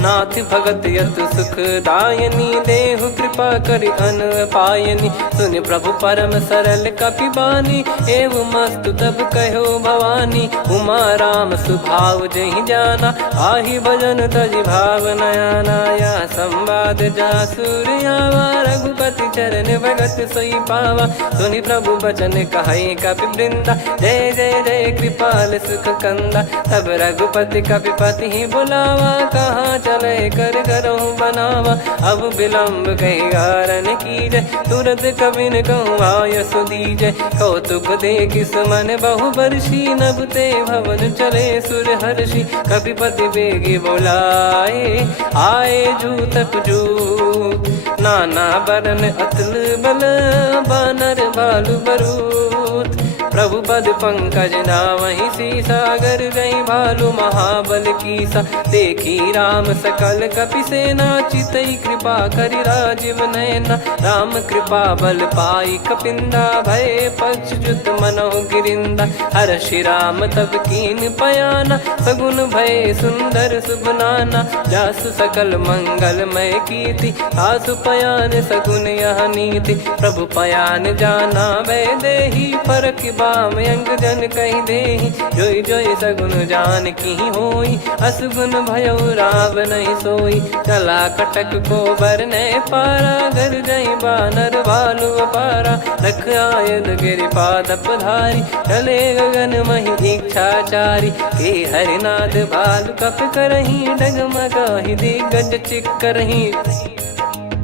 नाथ भगत यतु सुख दायनी देहु कृपा करि अन पायनी। सुन प्रभु परम सरल कपि बानी एवं मस्तु तब कहो भवानी। उमा राम सुभाव जहि जाना आहि भजन तजि भाव नयाना। या संवाद जासुर आवा रघुपति चरण भगत सोई पावा। सुनि प्रभु बचन कहै कपि वृंदा जय जय जय कृपाल सुख कंदा। तब रघुपति कपिपति बुलावा कहाँ चले कर करहु बनावा। अब विलम्ब कही कारण कीजय, तुरत कबिन कहूँ आयस दीजय। कौतुक देखिस मन बहु बरसी, नभ ते भवन चले सुर हर्षि। कपिपति बेगी बोलाए, आए जूतक जूत। नाना बरन अतुल बल, बानर भालु बरूत। प्रभु पद पंकज नावहि सीसा, गर गई भालु महाबल कीसा। देखी राम सकल कपि सेना, चितई कृपा करि राजीव नयना। राम कृपा बल पाई कपिंदा, भय पक्ष जुत मनोह गिरिंदा। हर्षि राम तब कीन पयाना, सगुन भय सुंदर शुभ नाना। जासु सकल मंगलमय कीर्ति, आसु पयान सगुन यह नीति। प्रभु पयान जाना वै देहि, फरक बाम अंग जन कहि देहि। जोई जोई सगुन जान की होई, असगुन भयो राव नहीं सोई। चला कटक को बरने पारा, घर जई बानर भालु अपारा। रख आयद गिरिपाद पधारी, चले गगन महि इच्छाचारी। के हरिनाथ भालु कप करही, डगमगाहि दिग्गज चिक्करही।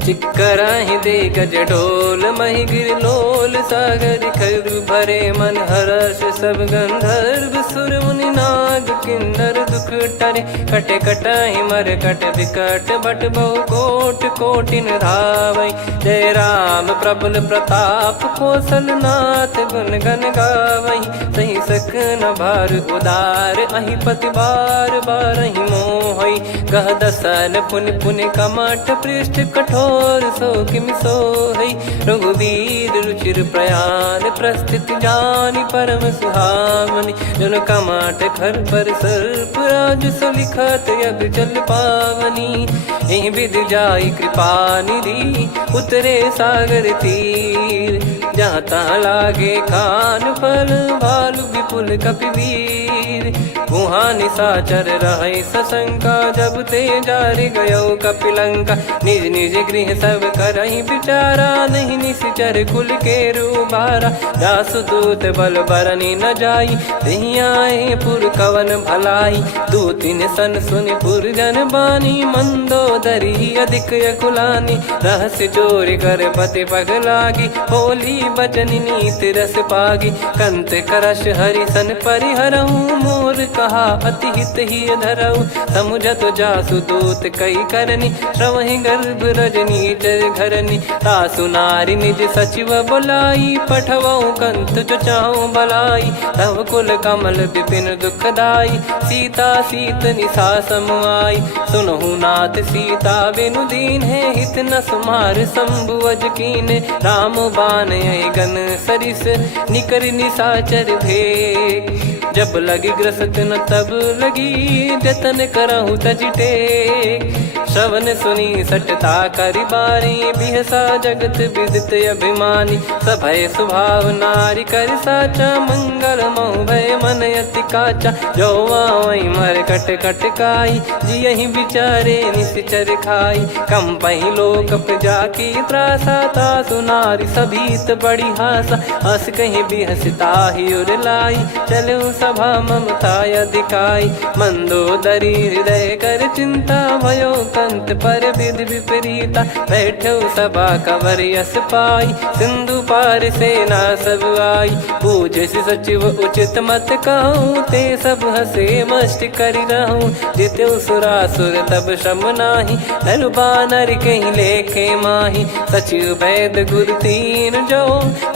चिक्कराहि दे गज ढोल, महि गिर लोल। सागर खर भरे मन हर्ष, सब गंधर्व सुर मुनि नाग किन्नर दुख टरे। कटे कटाहि मर कट विकट, बट बहु कोट कोटिन धावै। जय राम प्रबल प्रताप, कौशल नाथ गुण गन गावै। सही सकन भार उदार, अहि पति बार बारहि मोहै। गह दसन पुन पुन कमठ, पृष्ठ कठोर सो किमि सोहै। रघुवीर रुचिर प्रयाण, प्रस्थित जानि परम सुहावनि। जन कमाट खर पर सर्प, राज सलिखत यग जल पावनी। एहि विधि जाई कृपा निधि, उतरे सागर तीर। जहाँ तहाँ लागे खान फल, भालु विपुल कपिवीर। गुहा निशाचर रहै सशंका, जब ते जारि गयो कपिलंका। निज निज गृह सब करहि विचारा, नहीं निश्चर कुल के रूबारा। जासुदूत बल बरनि न जाई, तेहि आए पुर कवन भलाई। दूतिन सन सुनि पुर जन बानी, मंदोदरी अधिक यकुलानी। रहस्य चोरी कर पति पग लागी, होली बचन नीत रस पागी। कंत करश हरिसन परिहरहु, मोर कहा अति हित ही धरऊ। समुझत जासुदूत कई करनी, श्रवहि गर्भ रजनी चर घरनी। तासु नारी निज सचिव बोलाई, पठवऊ कंत जो चाहूं बलाई। तव कुल कमल विपिन दुखदाई, सीता सीत निशा समाई। सुनहु नाथ सीता बिनु दीन है, हित न सुमार शंभु अज कीने। राम बान गन सरिस, निकर निशाचर भेग। जब लगी ग्रसत न तब लगी, जतन करहु तज टेक। श्रवण सुनी सटता करि बारी, बिहसा जगत विदित अभिमानी। सभय स्वभाव नारी कर साचा, मंगल महु भय मन अति काचा। जो आवै मर कट कट काई, जियहि विचारे निश्चर खाई। कम पहि लोक जाकी त्रासा, तासु नारी सभीत बड़ी हासा। हस कहीं बिहसता ही उर लाई, चलऊ सभा ममता अधिकाई। मंदोदरी हृदय कर चिंता, भयो कंत पर विधि विपरीता। बैठो सभा कवर यस पाई, सिंधु पार सेना सब आई। पूज्य सचिव उचित मत कहूँ, ते सब हसे मस्त करि रहूं। जित्यु सुरासुर तब श्रम नाही, नर बानर कहीं लेखे माही। सचिव वैद गुरु तीन जो,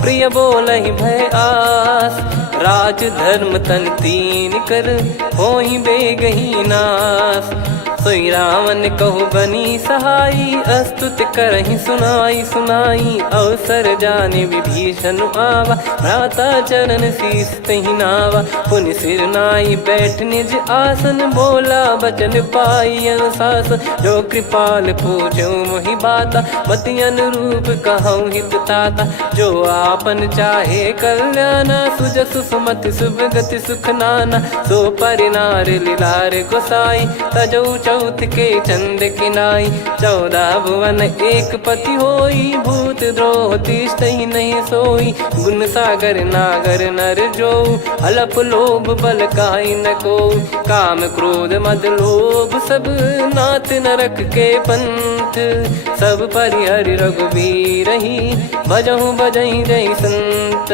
प्रिय बोलहि भय आस। राज धर्म तन तीन कर, होहि बेगहि नास। सोई रावण कहु बनी सहाई, अस्तुत करहि सुनाई सुनाई। अवसर जाने विभीषण आवा, भ्राता चरण शीस तहि नावा। पुनि सिर नाई बैठ निज आसन, बोला बचन पाई अनुशासन। जो कृपाल पूछो मोहि बाता, मति अनुरूप कहूँ हित ताता। जो आपन चाहे कल्याणा, सुजसु सुमति शुभ गति सुख नाना। सो परिनार लीलार गोसाई, तजौ चौथ के चंद किनाई 14 भुवन एक पति होई भूत द्रोह तिष्ठ ही नहीं सोई गुण सागर नागर नर जो अलप लोभ बल काई न को काम क्रोध मद लोभ सब नाथ नरक के पंथ सब परिहरि रघुबीर ही भजहु भजहि जय संत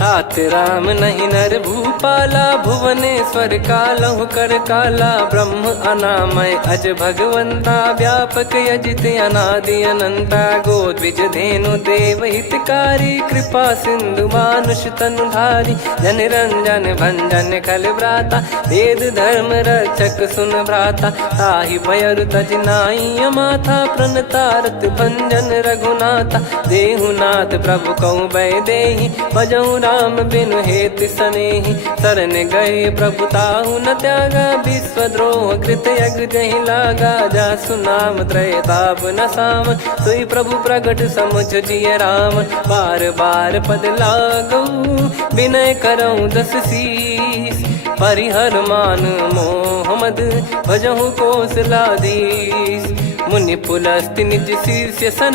तात राम नहीं नर भूपाला भुवनेश्वर कालहु कर काला ब्रह्म अनामय अज भगवंता व्यापक यजित अनादि अनंता गोद्विज धेनु देव हितकारी कृपा सिंधु मानुष तनुधारी जन रंजन भंजन खल भ्राता वेद धर्म रक्षक सुन भ्राता ताहि भयर तज नाई माथा प्रणतारत भंजन रघुनाथा देहुनाथ प्रभु कहु बै देहि भजहु राम बिनु हेत सनेहि शरण गए प्रभु ताहु न त्यागा विश्वद्रोह कृत यज्ञ जहि लागा जासु नाम त्रय ताप न साम सोई प्रभु प्रगट समुझ जिय राम बार बार पद लागऊ विनय करऊँ दस शीस परिहर मान मोह मद भजहु कौशलाधीश मुनि पुलस्ति निज शीर्ष सन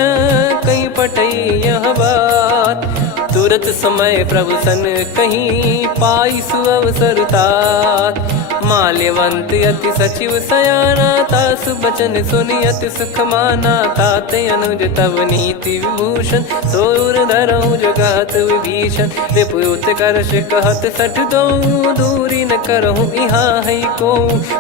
कहीं पटई यह बात तुरत समय प्रभु सन कहीं पाई सुअवसर तात माल्यवंत अति सचिव सयाना तासु बचन सुनि अति सुख माना ताते अनुज तव नीति विभूषण सोर धरहु जगत विभीषण रिपुत करश कहत सठ दो दूरी न करहु इहाँ है को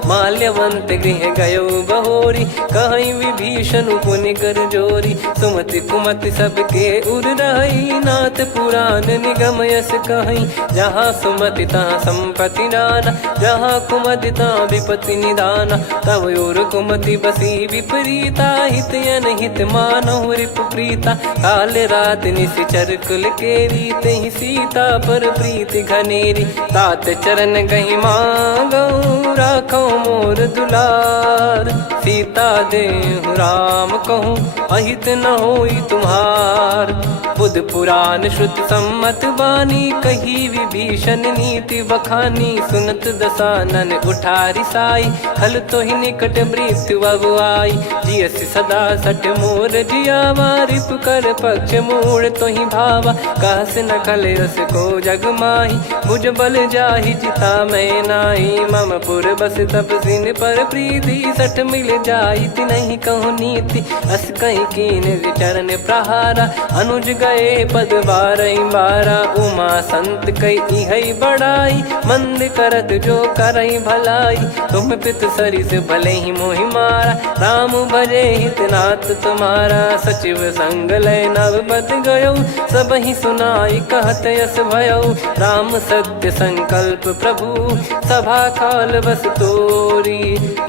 माल्यवंत गृह गयो बहोरी कहीं विभीषण पुनि कर जोरी सुमति कुमति सबके उर रही नाथ पुराण निगम यस कहीं जहाँ सुमति तहाँ संपत्ति नाना जहाँ कुमति तहाँ विपत्ति निदाना तव और कुमति बसी विपरीता हित अनहित मानहु रिप प्रीता काल रात निशिचर कुल केरी तेहि सीता पर प्रीति घनेरी तात चरण गहि मांगऊ राखो मोर दुलार सीता देहु राम कहूँ अहित न होई तुम्हार बुध पुराण श्रुत सम्मत वाणी कही विभीषण नीति बखानी सुनत दसानन उठारी साई खल तो ही निकट मृत्यु अब आई जियसि सदा सट मोर जियावा रिप कर पक्ष मूड़ तो ही भावा कहस न खल रस को जग माही मुझ बल जाहि जिता मैं नाही मम पुर बस तपसिन पर प्रीति सठ मिल जाई नहीं कहूँ नीति अस कहीं कीन विचरण प्रहारा अनुज गए पद बारा उमा संत कई है बड़ाई मंद करत जो करई भलाई तुम पित सरिस भले ही मोहि मारा राम भजे हितनाथ तुम्हारा सचिव संग लय नवपत गयो सब ही सुनाई कहत यस भयो राम सत्य संकल्प प्रभु सभा काल बस तोरी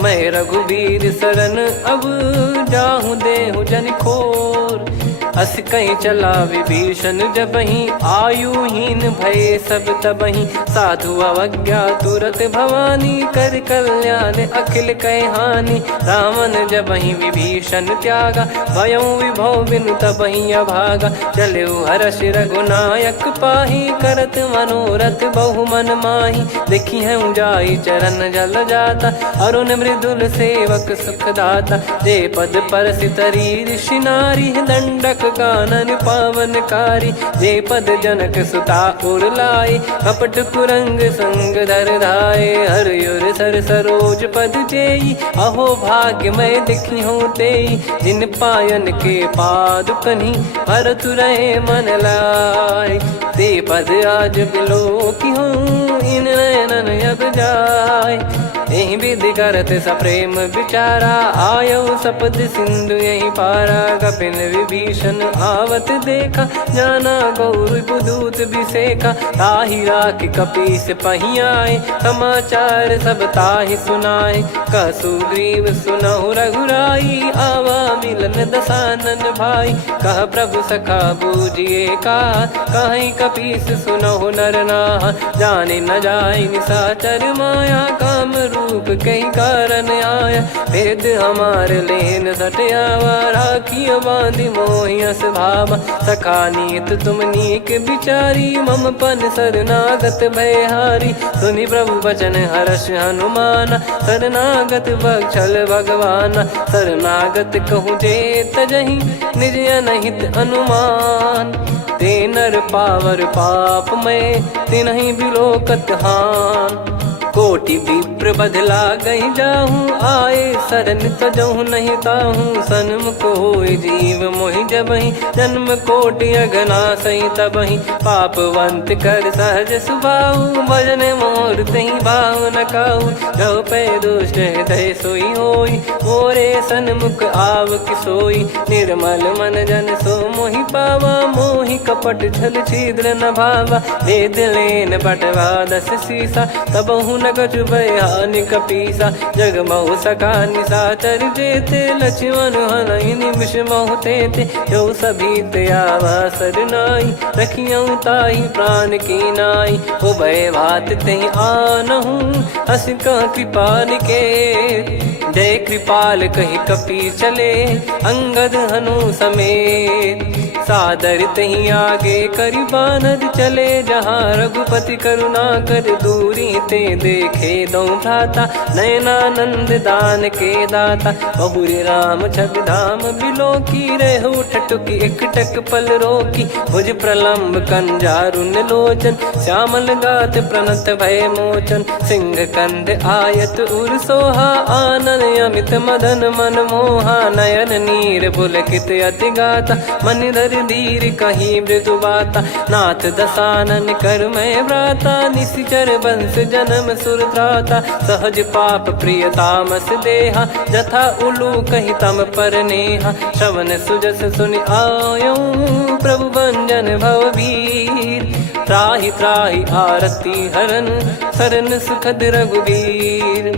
मैं रघुबीर शरण अब जाहूँ देहु जन खोर अस कहीं चला विभीषण जबहि आयुहीन भय सब तबहि साधु अवज्ञा तुरत भवानी कर कल्याण अखिल कह हानि रावण जबहि विभीषण त्यागा भयउ विभव बिनु तबहि अभागा चलऊ हर्ष रघुनायक पाही करत मनोरथ बहु मन माही देखी है जाई चरण जल जाता अरुण मृदुल सेवक सुख दाता जे पद पर सितरी ऋषि नारी दंडक कानन पावनकारी जे पद जनक सुता उर लाई कपट कुरंग संग धर धाये हरियुर सर सरोज पद जेई अहो भाग्य मैं दिखी हूँ तेई जिन पायन के पाद कन्ही भरत रहे मन लाय ते पद आज बिलो की हूँ इन नयनन अब जाय यही विधि करत सप्रेम विचारा आयो सपद सिंधु यही पारा कपिन विभीषण आवत देखा जाना गौर बुदूत बिसेखा ताहि राख कपीस पहियाए समाचार सब ताहि सुनाए कसु ग्रीव सुनहु रघुराई आवा मिलन दसानन भाई कह प्रभु सखा बूझिए का कहीं कपीस सुनहु नर नाह जाने न जाय निशाचर माया काम रूप कई कारण आया, भेद हमारे लेन सटयावा, राखिया बांधी मोहियस भावा, सखा नीत तुम नीक बिचारी, मम पन शरणागत भयहारी, सुनि प्रभु वचन हर्ष हनुमाना, शरणागत बक्षल भगवाना, शरणागत कहूँ जे तजहि निज अनहित अनुमान, ते नर पावर पाप में तिन्हि बिलोकत हान, कोटि विप्र बदला गई जाहूँ, आए शरण तजहु नहीं ताहूँ, सन्मुख होय जीव मोहि जबहि, जन्म कोटि अगना सही तबहि, पापवंत कर सहज सुभाऊ, भजन मोर तहि भाव न काहू, जो पै दुष्ट हृदय सोई होई, मोरे सन्मुख आव किसोई, निर्मल मन जन सो मोहि पावा, मोहि कपट छल छिद्र न भावा, वेद लेन बटवा दस सीसा, तबहु न कछु बयान कपीसा, जग महु सका निशाचर जेते, लक्ष्मण हनहि निमिष महु तेते, जो सभी त्यावा सरनाई, रखियऊ ताहि प्राण की नाई, उभय भात तेहि आनहु, हस कह कृपाल के, जय कृपाल कहि कपि चले, अंगद हनु समेत, सादर तही आगे करि बानर चले, जहाँ रघुपति करुणा कर दूरी ते देखे दो भ्राता, नयनानंद दान के दाता, बहुरी राम छवि धाम बिलो की, रेहु ठटुकी एकटक पल रोकी, भुज प्रलम्ब कंजारुन लोचन, श्यामल गात प्रणत भय मोचन, सिंह कंद आयत उर सोहा, आनन अमित मदन मन मोहा, नयन नीर पुलकित अति गाता, मन धर धीर कहीं मृदु बाता, नाथ दसानन कर मैं भ्राता, निशिचर वंश जन्म सुर त्राता, सहज पाप प्रिय तामस देहा, जथा उलू कहि तम पर नेहा, श्रवण सुजस सुनि आयो, प्रभु भंजन भवभीर, त्राहि त्राहि आरती हरन, शरण सुखद रघुबीर,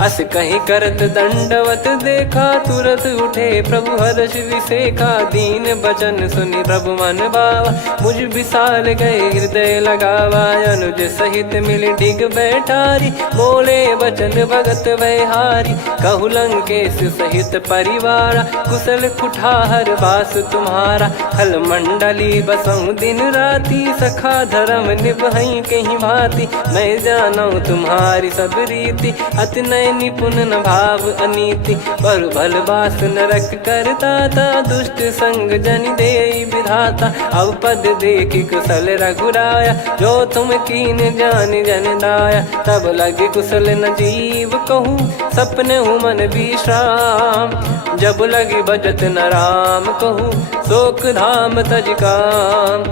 अस कहीं करत दंडवत देखा, तुरत उठे प्रभु हर्ष विसेखा, दीन बचन सुनि प्रभु मन भावा, मुझ विशाल गए हृदय लगावा, अनुज सहित मिल डिग बैठारी, बोले बचन भगत वैहारी, कहु लंकेश सहित परिवारा, कुशल कुठार बास तुम्हारा, खल मंडली बसऊं दिन राती, सखा धर्म निभई कहीं भांति, मैं जानू तुम्हारी सब रीति, अति नय निपुण न भाव अनीति, पर भल बास नरक करता था, दुष्ट संग जन दे विधाता, अब पद देखी कुशल रघुराया, जो तुम कीन जान जन दाया, तब लगे कुशल न जीव कहूँ, सपने हूँ मन विश्राम, जब लगी बजत न राम कहूँ, शोक धाम तज काम,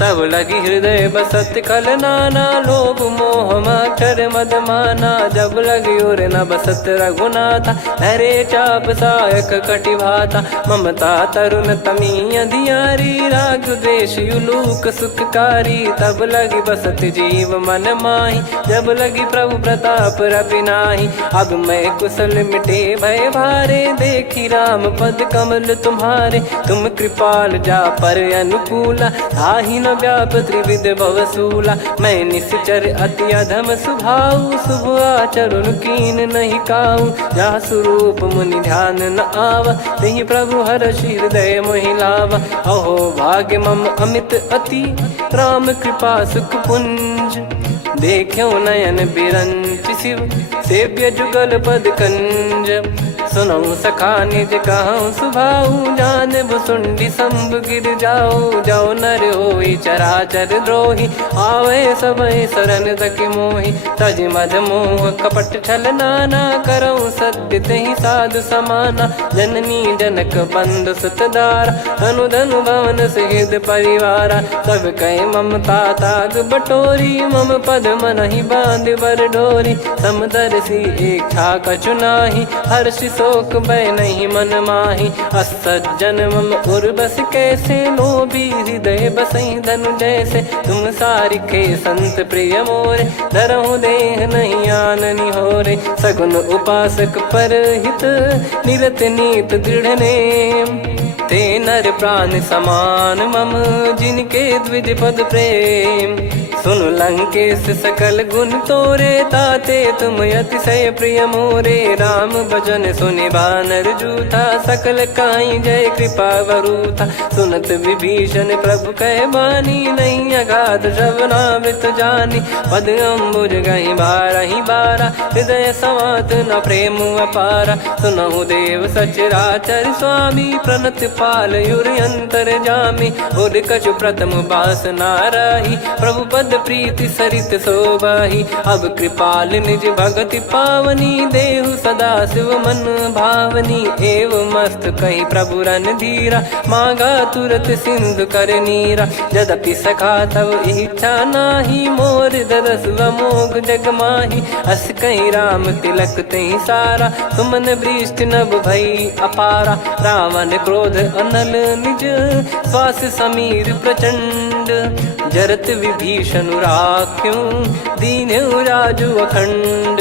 तब लगी हृदय बसत खल नाना, लोभ मोह मक्षर मद माना, जब लगी उर न बसत रघुनाथा, हरे चाप सायक कटि भाता, ममता तरुण तमी अधियारी, राग द्वेष युलूक सुखकारी, तब लगी बसत जीव मन माही, जब लगी प्रभु प्रताप रवि नाही, अब मैं कुशल मिटे भय भारे, देखी राम पद कमल तुम्हारे, तुम कृपाल जा पर अनुकूला, आही न व्याप त्रिविध भवसूला, मैं निश्चर अति अधम सुभाऊ, शुभ आचरण कीन नहीं काऊ, जहाँ स्वरूप मुनि ध्यान न आवा, तहि प्रभु हर्ष हृदय मोहि लावा, अहो भाग्य मम अमित अति, राम कृपा सुख पुंज, देखो नयन बिरंच शिव, सेव्य जुगल पद कंज, सुनऊ सखा निज कहूँ सुभाऊ, जान भुसुंडी शंभ गिर जाओ, जाओ नर होई चराचर द्रोही, आवे सबय शरण तक मोहि, तज मद मोह कपट छल नाना, करऊँ सत्य तहि साधु समाना, जननी जनक बंधु सुतदारा, धनु धनु भवन सहित परिवारा, सब कहे ममता ताग बटोरी, मम पद मनहि बांध बर डोरी, समदर्शी इच्छा कछु नाही, हर्ष शोक भय नहीं मन माही, असज्जन मम उर्वश कैसे, लोभी हृदय बसई धनु जैसे, तुम सारिखे संत प्रिय मोरे, धरहु देह नहीं आननि होरे, सगुन उपासक पर हित, निरत नीत दृढ़ नेम, ते नर प्राण समान मम, जिनके द्विज पद प्रेम, सुन लंकेश सकल गुण तोरे, ताते तुम अतिशय प्रिय मोरे। राम भजन सुनि बानर जूथा, सकल काई जय कृपा वरूथा। सुनत विभीषण प्रभु कह बानी, नहीं अगाध श्रवणामृत जानी। पद अम्बुज गहि बारहि बारा, हृदय समात न प्रेम अपारा। सुनहु देव सचराचर स्वामी, प्रणत पाल युर अंतर जामी। उर कछु प्रथम बास नाराही, प्रभु पद प्रीति सरित शोभाही। अब कृपाल निज भगति पावनी, देहु सदा शिव मन भावनी। एव मस्त कही प्रभु रन धीरा, मांगा तुरत सिंधु कर नीरा। यद्यपि सखा तब इच्छा नाही, मोर दरस मोग जग माही। अस कहीं राम तिलक तही सारा, सुमन वृष्टि नभ भई अपारा। रावण क्रोध अनल निज, श्वास समीर प्रचंड। जरत विभीषण राख्यों, दीन्हु राजु अखंड।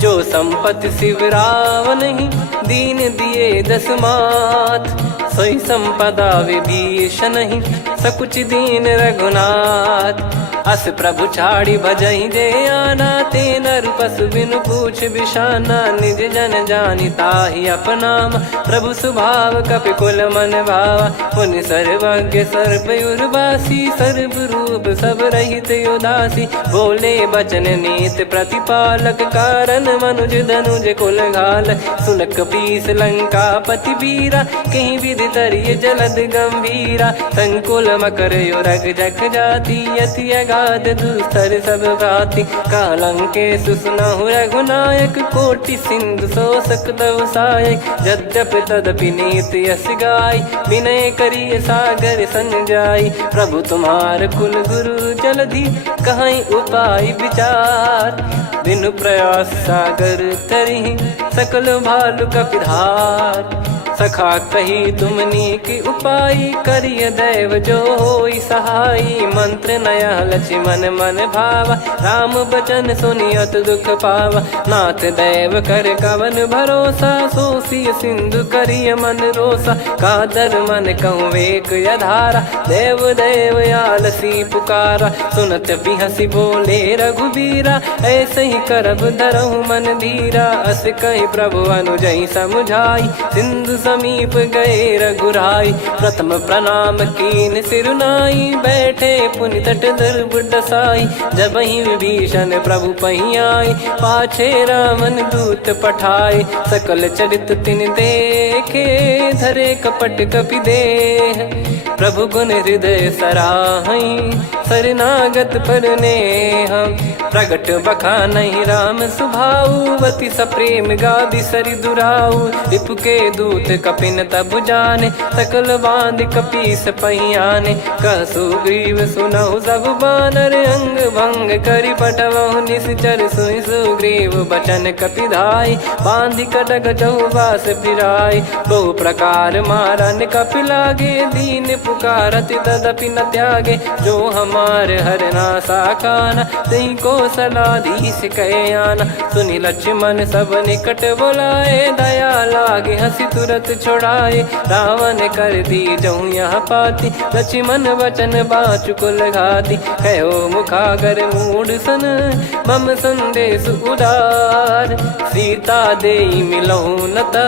जो संपत्ति शिव रावण ही, दीन दिए दस मात। सोई संपदा विभीषण ही, सकुच दीन रघुनाथ। अस प्रभु छाड़ी भजई जे आना, ते नर पशु बिनु पूछ बिशाना। निज जन जानि ताहि अपनाम, प्रभु स्वभाव कपि कुल मन भावा। मुनि सर्वज्ञ सर्वयुर्वासी, सर्व रूप सब रहित उदासी। बोले बचन नीत प्रतिपालक, कारण मनुज धनुज कुल घाल। सुन कपीस लंका पति वीरा, कहीं विधि तरिय जलद गंभीरा। संकुल मकर युरग जख जाति, यति अगाध दुस्तर सब भाति। कालंकेश सुनहु रघुनायक, कोटि सिंधु शोषक तव सहायक। यद्यपि तदपि नीति यस गाय, विनय करिय सागर सन जाई। प्रभु तुम्हार कुल गुरु जलधि, कहीं उपाय विचार। बिनु प्रयास सागर तरिहि, सकल भालु कपिधार। सखा कही तुमनी की उपाय, करिय दैव जो होई सहाई। मंत्र नया लक्ष्मण मन भावा, राम बचन सुनियत दुख पावा। नाथ दैव कर कवन भरोसा, सोसिय सिंधु करिय मन रोसा। कादर मन कहूँ वेक यधारा, देव देव आलसी पुकारा। सुनत बिहसी बोले रघुबीरा, ऐसे ही करब धरहु मन धीरा। अस कही प्रभु अनुजई समुझाई, सिंधु समीप गए रघुराई। प्रथम प्रणाम कीन सिरुनाई, बैठे पुनि तट दर्भ डसाई। जब ही विभीषण प्रभु पही आई, पाछे रावण दूत पठाए। सकल चरित तिन देखे, धरे कपट कपि देह। प्रभु गुण हृदय सराहई, शरणागत पर नेह। प्रगट बखानहि राम सुभाऊ, अति सप्रेम गादि सरि दुराऊ। रिपु के दूत कपिन तब जाने, सकल बांध कपीस पहियाने। कह सुग्रीव सुनहु सब बानर, अंग भंग करि पठवहु निश्चर। सुनि सुग्रीव बचन कपिधाई, बांधि कटक चहुबास फिराई। बहु प्रकार मारन कपि लागे, दीन पुकारत तदपि न त्यागे। जो हमार हरना साकाना, तई को सलाधीश कहे आना। सुनि लक्ष्मण सब निकट बुलाए, दया लागे हंसी तुरत छुड़ाए। रावण कर दी जऊँ यहाँ पाती, लक्ष्मण वचन बाचु कुल घाती। कहो मुखागर मूढ़ सन, मम संदेश उदार। सीता देई मिलहु नता,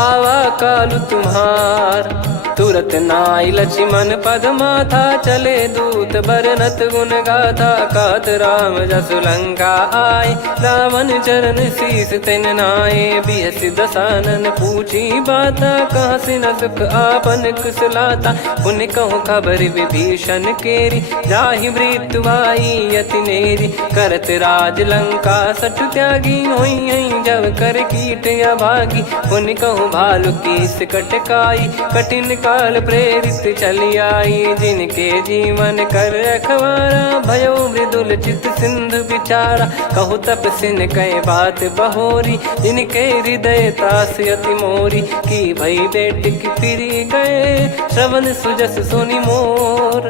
आवा कालु तुम्हार। तुरत नाई लक्ष्मण पद माथा, चले दूत बरनत गुण गाथा। कात राम जसु लंका आए, रावण चरण शीस तिन नाये। बिहसि दसानन पूछी बाता, कहाँ से न सुख आपन कुशलाता। पुन कहूँ खबर विभीषण केरी, जाहि मृत्यु आई अति नेरी। करत राज लंका सठ त्यागी, होई जब कर कीट अभागी। पुन कहूँ भालु कीस कटकाई, कठिन काल प्रेरित चली आई। जिनके जीवन कर रखवारा, भयो मृदुल चित सिंधु विचारा। कहु तपसिन कई बात बहोरी, जिनके हृदय तास अति मोरी। की भई बेट की फिरी गए, श्रवण सुजस सुनि मोर।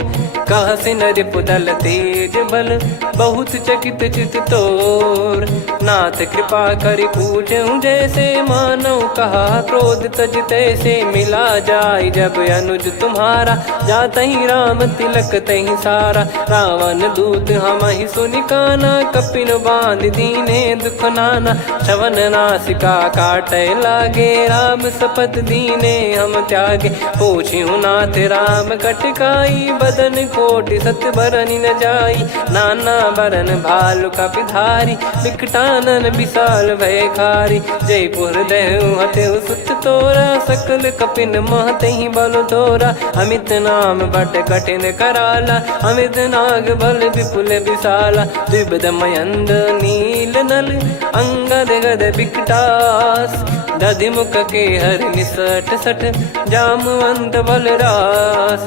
कह से नर पुदल तेज बल बहुत चकित चित तोर। नाथ कृपा कर पूछूं जैसे मानव कहा क्रोध तज तैसे मिला जाय जब अनुज तुम्हारा जात ही राम तिलक तही सारा। रावण दूत हम ही सुनि काना कपिन बांध दीने दुख नाना। श्रवण नासिका काटे लागे राम शपथ दीने हम त्यागे। पूछ्यू नाथ राम कटकाई बदन कोटि सत बरनि न जाई। नाना बरन भालु कपिधारी विकटानन विशाल भयखारी। जयपुर देहु हतेउ सुत तोरा सकल कपिन महतहि बल तोरा। अमित नाम बट कठिन कराला अमित नाग बल विपुल विशाला। द्विबद मयंद नील नल अंगद गद विकटास। दधि मुख के हर निसठ सठ जामवंत बलरास।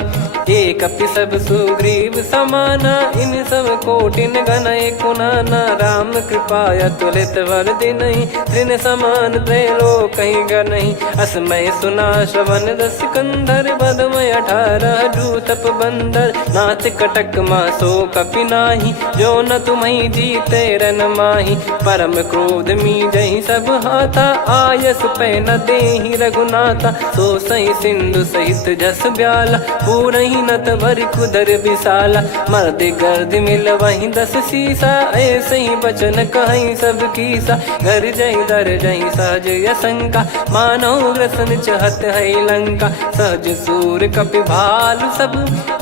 एक कपि सब सुग्रीव समाना इन सब कोटिन गनय कुनाना। राम कृपा अतुलित बल दिनहि तृण समान त्रैलोक गनहि। असमय सुना श्रवण दस कंधर बदमय 18 जूतप बंदर। नाथ कटक मासो कपि नाही जो न तुम्हि जीते रन माही। परम क्रोध मी जहि सब हाथा आयस पै न देहि रघुनाथा। सो सही सिंधु सहित जस ब्याला पूरहि नत भर कुदर विशाला। मर्द गर्द मिल वहीं 10 सीसा ऐसे ही बचन कहीं सब कीसा। घर जय दर जय सहज यसंका मानव ग्रसन चहत है लंका। सहज सूर कपि भालु सब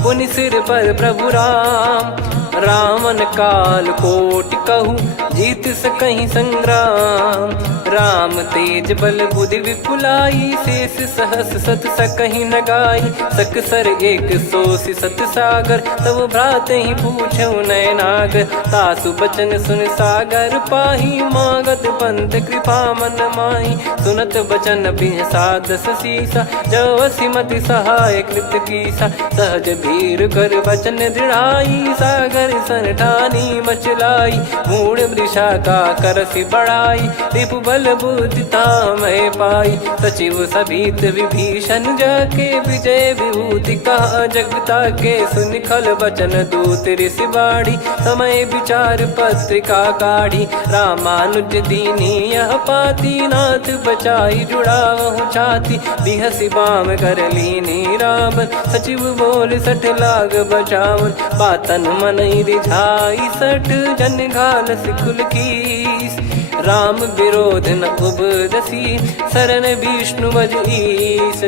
पुनि सिर पर प्रभु राम। रामन काल कोटि कहु जीत सकहि संग्राम। राम तेज बल बुद्धि विपुलाई शेष सहस सत सकहि न गाई। सकसर एक सोसि सत सागर तब भ्रात ही पूछौ नयनागर। तासु बचन सुन सागर पाही मागत पंथ कृपा मन माही। सुनत बचन बिहसा 10 सीसा जवसि मति सहाय कृत कीसा। सहज भीर कर बचन दृढ़ाई सागर सन ठानी मचलाई। मूढ़ वृषा का करसि बढ़ाई रिपु बल बुद्धि तामय पाई। सचिव सभीत विभीषण जाके विजय विभूति कहा जगता के। सुनि खल बचन दूत ऋषि बाड़ी समय विचार पत्रिका काढ़ी। रामानुज दीनी यह पाती नाथ बचाई जुड़ावहु छाती। बिहसि बाम कर लीनी राम सचिव बोल 60 लाग बचावन। बातन मन रिझाई 60 जन घाल सिकुल कीस। राम विरोध न उपदसी शरण विष्णु बज ईस।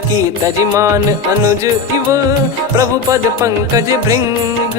की तजिमान अनुज इव प्रभु पद पंकज भृंग।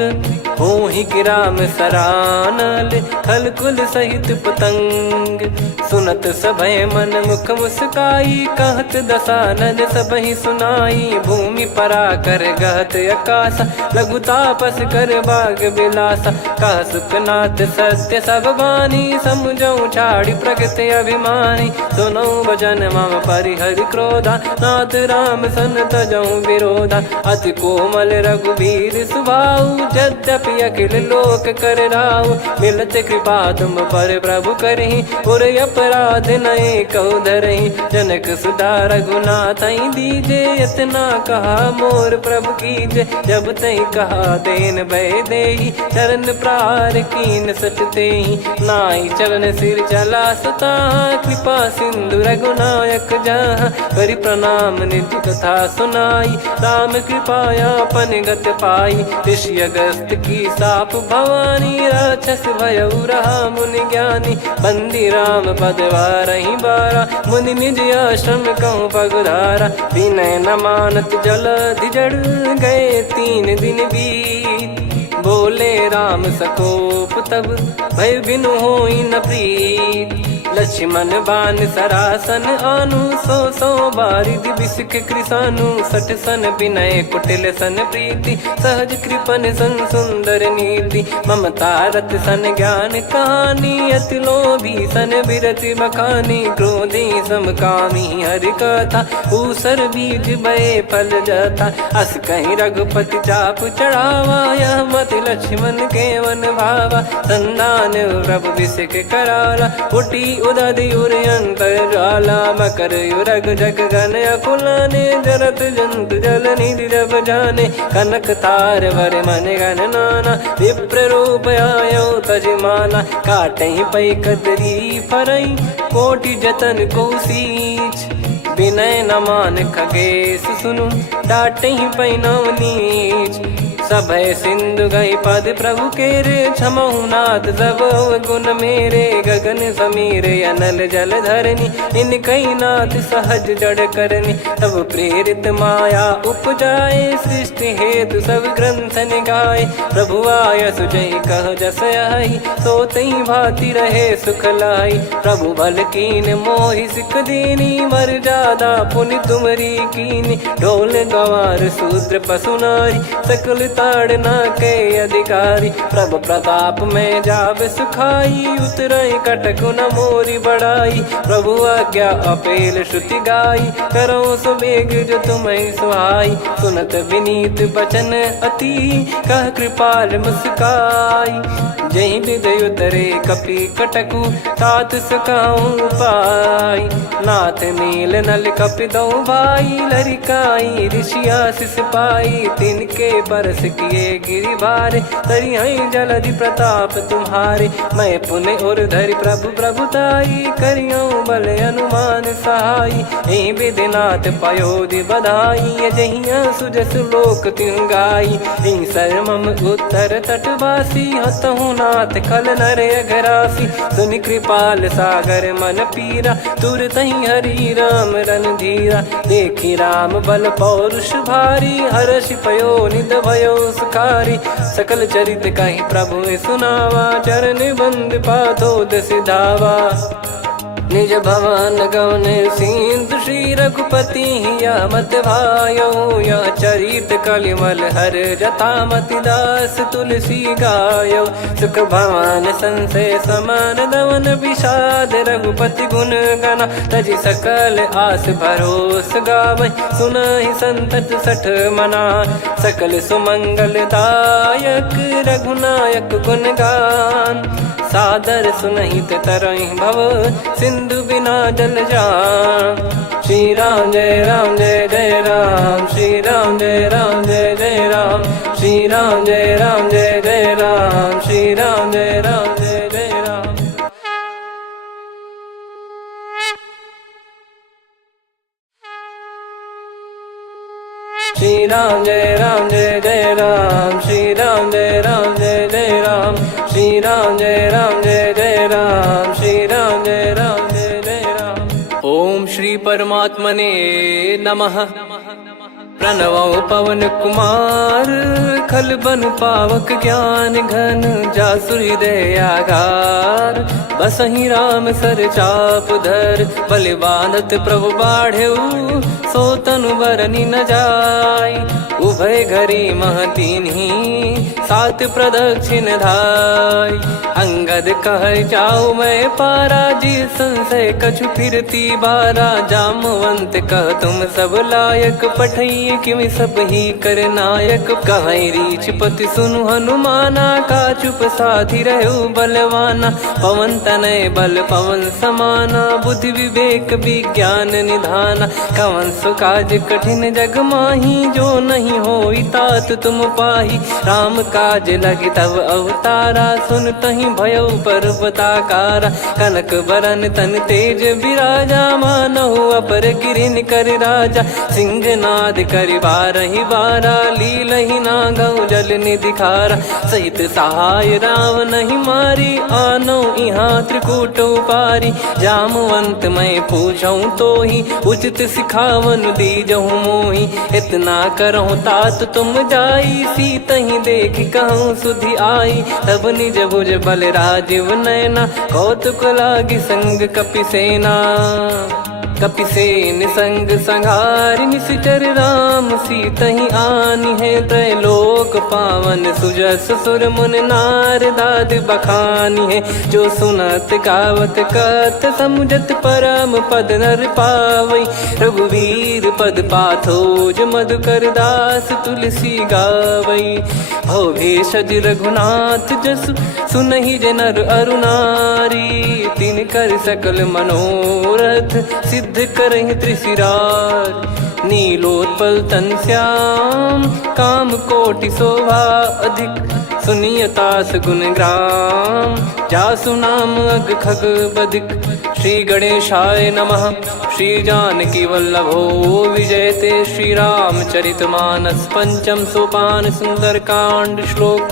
होहि कि राम सरानल खल कुल सहित पतंग। सुनत सभय मन मुख मुस्काई कहत दसानन सबहि सुनाई। भूमि परा कर गहत आकाशा लघु तापस कर बाग बिलासा। कह सुखनाथ सत्य सब बानी समुझौ छाड़ी प्रकृति अभिमानी। सुनो भजन मम परिहरि क्रोधा नाथ राम सन तजौ विरोधा। अति कोमल रघुवीर सुभाऊ यद्यपि अखिल लोक कर राऊ। मिलत कृपा तुम पर प्रभु करहि पुर अपराध नए कहु धरहि। जनक सुधा रघुनाथ दीजे इतना कहा मोर प्रभु कीजे। जब तई कहा देन भय देहि चरण प्रार कीन सटतेहि। नाई चरण सिर चला सता कृपा सिंधु रघुनायक जहाँ। करि प्रणाम नित्य कथा सुनाई राम कृपाया पन गत पाई। ऋषि अगस्त की साप भवानी राक्षस भयउ रहा मुनि ज्ञानी। बंदी राम पद वारहि बारा मुनि निज आश्रम कहूँ पगुधारा। विनय न मानत जल जड़ गए 3 दिन बीत। बोले राम सकोप तब भय बिनु होई न प्रीत। लक्ष्मण बान सरासन आनु 100 बारिधि बिसिख कृसानु। 60 सन विनय कुटिल सन प्रीति सहज कृपन सन सुंदर नीति। ममता रत सन ज्ञान कहानी अति लोभी सन बिरति बखानी। क्रोधी समकामी हरि कथा ऊसर बीज भय फल जाता। अस कहीं रघुपति चाप चढ़ावा यह मत लक्ष्मण के वन भावा। संदान प्रभु बिसिख कराला उठी उदधियुर अंतर्ज्वाला मकर युरग जग गण अकुलाने जरत जंत जल निधि जब जाने कनक तार वर मन गण नाना विप्र रूप आयो तजमाना काटहि पै कदरी फरई कोटि जतन को सींच विनय न मान खगेश सुनु डाटहि पै नव नीच सभय सिंधु गई पद प्रभु केरे क्षमहु नाथ सब गुण मेरे गगन समीरे अनल जल धरनी इन कई नाथ सहज जड़ करनी तब प्रेरित माया उपजाए सृष्टि हेतु सब ग्रंथ निगाए प्रभु आय सुजय कह जस आई सो तई भांति रहे सुख लाई प्रभु बल कीन मोहि सिख दीनी मर जादा पुनि तुमरी कीनी ढोल गवार शूद्र पशु नारी सकल ताड़ना के अधिकारी प्रभु प्रताप में जाब सुखाई उतरई कटक न मोरी बढ़ाई प्रभु आज्ञा अपेल श्रुति गाई करो सुबेग जो तुम्हें सुहाई सुनत विनीत बचन अति कह कृपाल मुस्काई जही विदय उतरे कपि कटकु तात सकाऊं पाई नाथ नील नल कपि दो भाई लरिकाई ऋषिया शिष पाई तिनके परस किए गिरि भारे तरियाई जलधि प्रताप तुम्हारे मैं पुण्य और धरि प्रभु प्रभुताई करियो बल अनुमान सहाई यही विधिनाथ पयोधि बधाई जहिया सुजस लोक तिहु गाई यही सरमम उत्तर तटवासी हतहु नाथ खल नर अघरासी सुनि कृपाल सागर मन पीरा तुरत ही हरि राम रणधीरा देखी राम बल पौरुष भारी हर्षि पयो निध भयो सुखारी सकल चरित कहीं प्रभु सुनावा चरण बंद पाथोद सिधावा निज भवन गौन सिंधु श्री रघुपति या मत भायो या चरित कलिमल हर जता मति दास तुलसी गायो सुख भवन संशय समान दवन विषाद रघुपति गुण गना तजि सकल आस भरोस गावै सुनहि संतत सठ मना सकल सुमंगल दायक रघुनायक गुण गान सादर सुनहित तरहि भव सिंधु बिना जल जान श्री राम जय जय राम श्री राम जय जय राम श्री राम जय जय राम श्री राम जय जय राम श्री राम जय जय राम श्री राम जय जय राम श्री राम जय जय राम श्री राम जय जय राम। ओम श्री परमात्मने नमः। प्रणवो पवन कुमार खल बन पावक ज्ञान घन जासु हृदय आगार बसहि राम सर चाप धर बलि बांधत प्रभु बाढ़ेऊ सो तनु बरनि न जाय उभय घरी महतीन्ही सात प्रदक्षिण धाय अंगद कह जाऊ मैं पारा जी संशय कछु फिरती बारा जामवंत कह तुम सब लायक पठई किमि सब ही कर नायक कहीं रीछ पति सुनु हनुमाना का चुप साधि रहो बलवाना पवन तनय बल पवन समाना बुद्धि विवेक विज्ञान निधाना कवन सो काज कठिन जग माही जो नहीं होई तात तुम पाही राम काज लगी तब अवतारा सुन तहि भयो पर्वताकारा कनक बरन तन तेज विराजा मानहु अपर गिरिन कर राजा सिंहनाद कर बारहि बारा लीलहि नागौ जल निधि खारा सहित सहाय राम नहीं मारी आनो इहाँ त्रिकूट पारी जामवंत मैं पूछऊं तो ही उचित सिखावन दीजहु मोही इतना करहु तात तुम जाई सीत ही देख कहूँ सुधि आई तब निज भुज बल राजीव नैना कौतुक लागी संग कपिसेना कपिसेन संग संहारि निशिचर राम सीतहि आनि है त्रैलोक पावन सुजस सुर मुन नार दाद बखानी है जो सुनत गावत कत समुझत परम पद नर पावई रघुवीर पद पाथोज मधुकर दास तुलसी गावई हो भेषज रघुनाथ जसु सुनहि जे नर अरु नारी। तिन कर सकल मनोरथ सिद्ध करहि त्रिशिरार। नीलोत्पल तन श्याम काम कोटि शोभा अधिक। सुनियतास गुण ग्राम जासु नाम अग खग बधिक। श्री गणेशाय नमः। श्री जानकी वल्लभो विजयते। श्री रामचरितमानस पंचम सोपान सुंदरकांड श्लोक।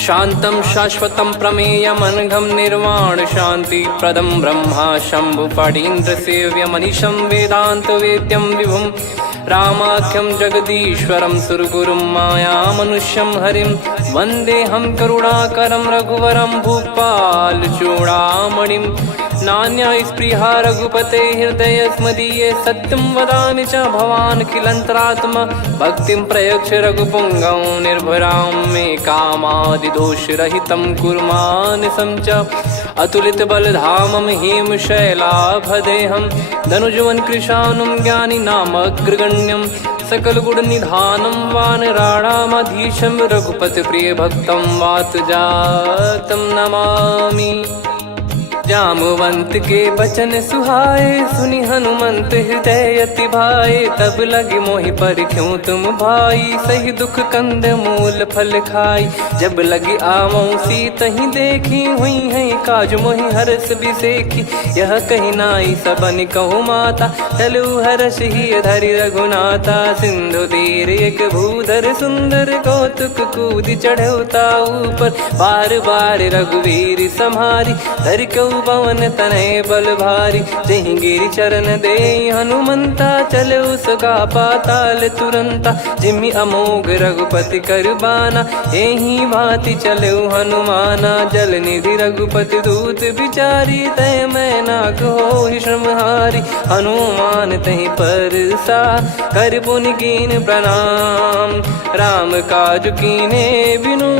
शांतं शाश्वतं प्रमेयम् अनघं निर्वाण शांति प्रदं ब्रह्मा शंभु फणीन्द्र सेव्य मनीषं वेदांत वेद्यं विभुं। रामाख्यं जगदीश्वरं सुरगुरुं माया मनुष्यं हरिं। वन्देऽहं करुणाकरं रघुवरं भूपाल चूडामणिं। नान्या स्पृहा रघुपते हृदय स्मदीये। सत्यं वदामि च भवान् खिलन्तरात्मा। भक्तिं प्रयच्छ रघुपुङ्गं निर्भरां मे कामादिदोषरहितं कुर्मानसं च। अतुलित बलधामं हेमशैलाभदेहं। धनुजवन कृशानुं ज्ञानी नामग्रगण्यं। सकल गुण निधानं वानराणामधीशं। रघुपति प्रिय भक्तं वात जातं नमामि। जामवंत के बचन सुहाए सुनि हनुमंत हृदय अति भाए। तब लगे मोहि पर क्यों तुम भाई सही दुख कंद मूल फल खाई। जब लगी आवों सीत ही देखी हुई है काज मोहि हरस बिसेखी। यह कही नाई सबन कहु माता चलु हरष ही धरि रघुनाथा। सिंधु तीर एक भूधर सुंदर कौतुक कूद चढ़ौता ऊपर। बार बार रघुवीर सम्हारी धरि कऊ पवन तनय बल भारी। जहि गिरि चरण दे हनुमंता चले उसका पाताल तुरंता। जिमि अमोघ रघुपति कर बाना एहि भांति चले हनुमाना। जल निधि रघुपति दूत बिचारी तय मैं नाक होहि श्रमहारी। हनुमान तहि परसा कर पुनि कीन प्रणाम। राम काज कीने बिनु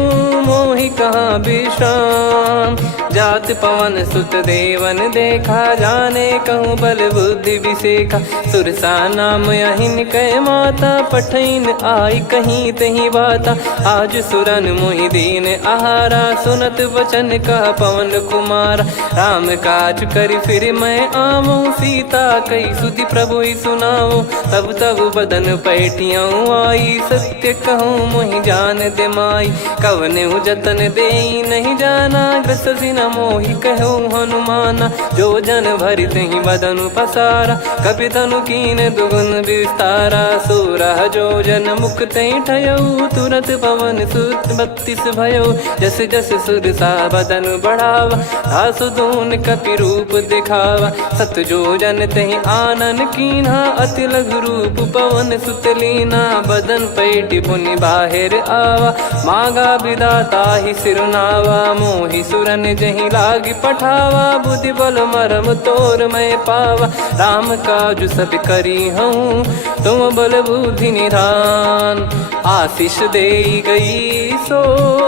मोहि कहाँ विश्राम। जात पवन सुत देवन देखा जाने कहूँ बल बुद्धि विसेखा। सुरसा नाम यहिन कै माता पठैन आई कहीं तही बाता। आज सुरन मोहि दीन आहारा सुनत वचन कह पवन कुमारा। राम काज करि फिर मैं आवूं सीता कई सुधि प्रभु ही सुनाऊं। तब तब बदन पैठियाँ आई सत्य कहूँ मोहि जान दे माई। कवने जतन दे नहीं जाना ग्रसिन मोहि कहूँ हनुमाना। जो जन भरि तहि बदनु पसारा कपि तनु कीन दुगुन विस्तारा। सोरह जो जन मुख तहि ठयऊ तुरत पवन सुत 32 भयऊ। जस जस सुरसा बदनु बढ़ावा आसु दून कपि रूप दिखावा। सत जो जन तहि आनन कीन्हा अति लघु रूप पवन सुत लीना। बदन पैठि पुनि बाहिर आवा मांगा विधाता ही सिरुनावा। मोहि सुरन जहि लागी पठावा बुद्धि बल मरम तोर मैं पावा। राम काज सब करी हूँ तुम बल बुद्धि निधान। आशीष दे गई सो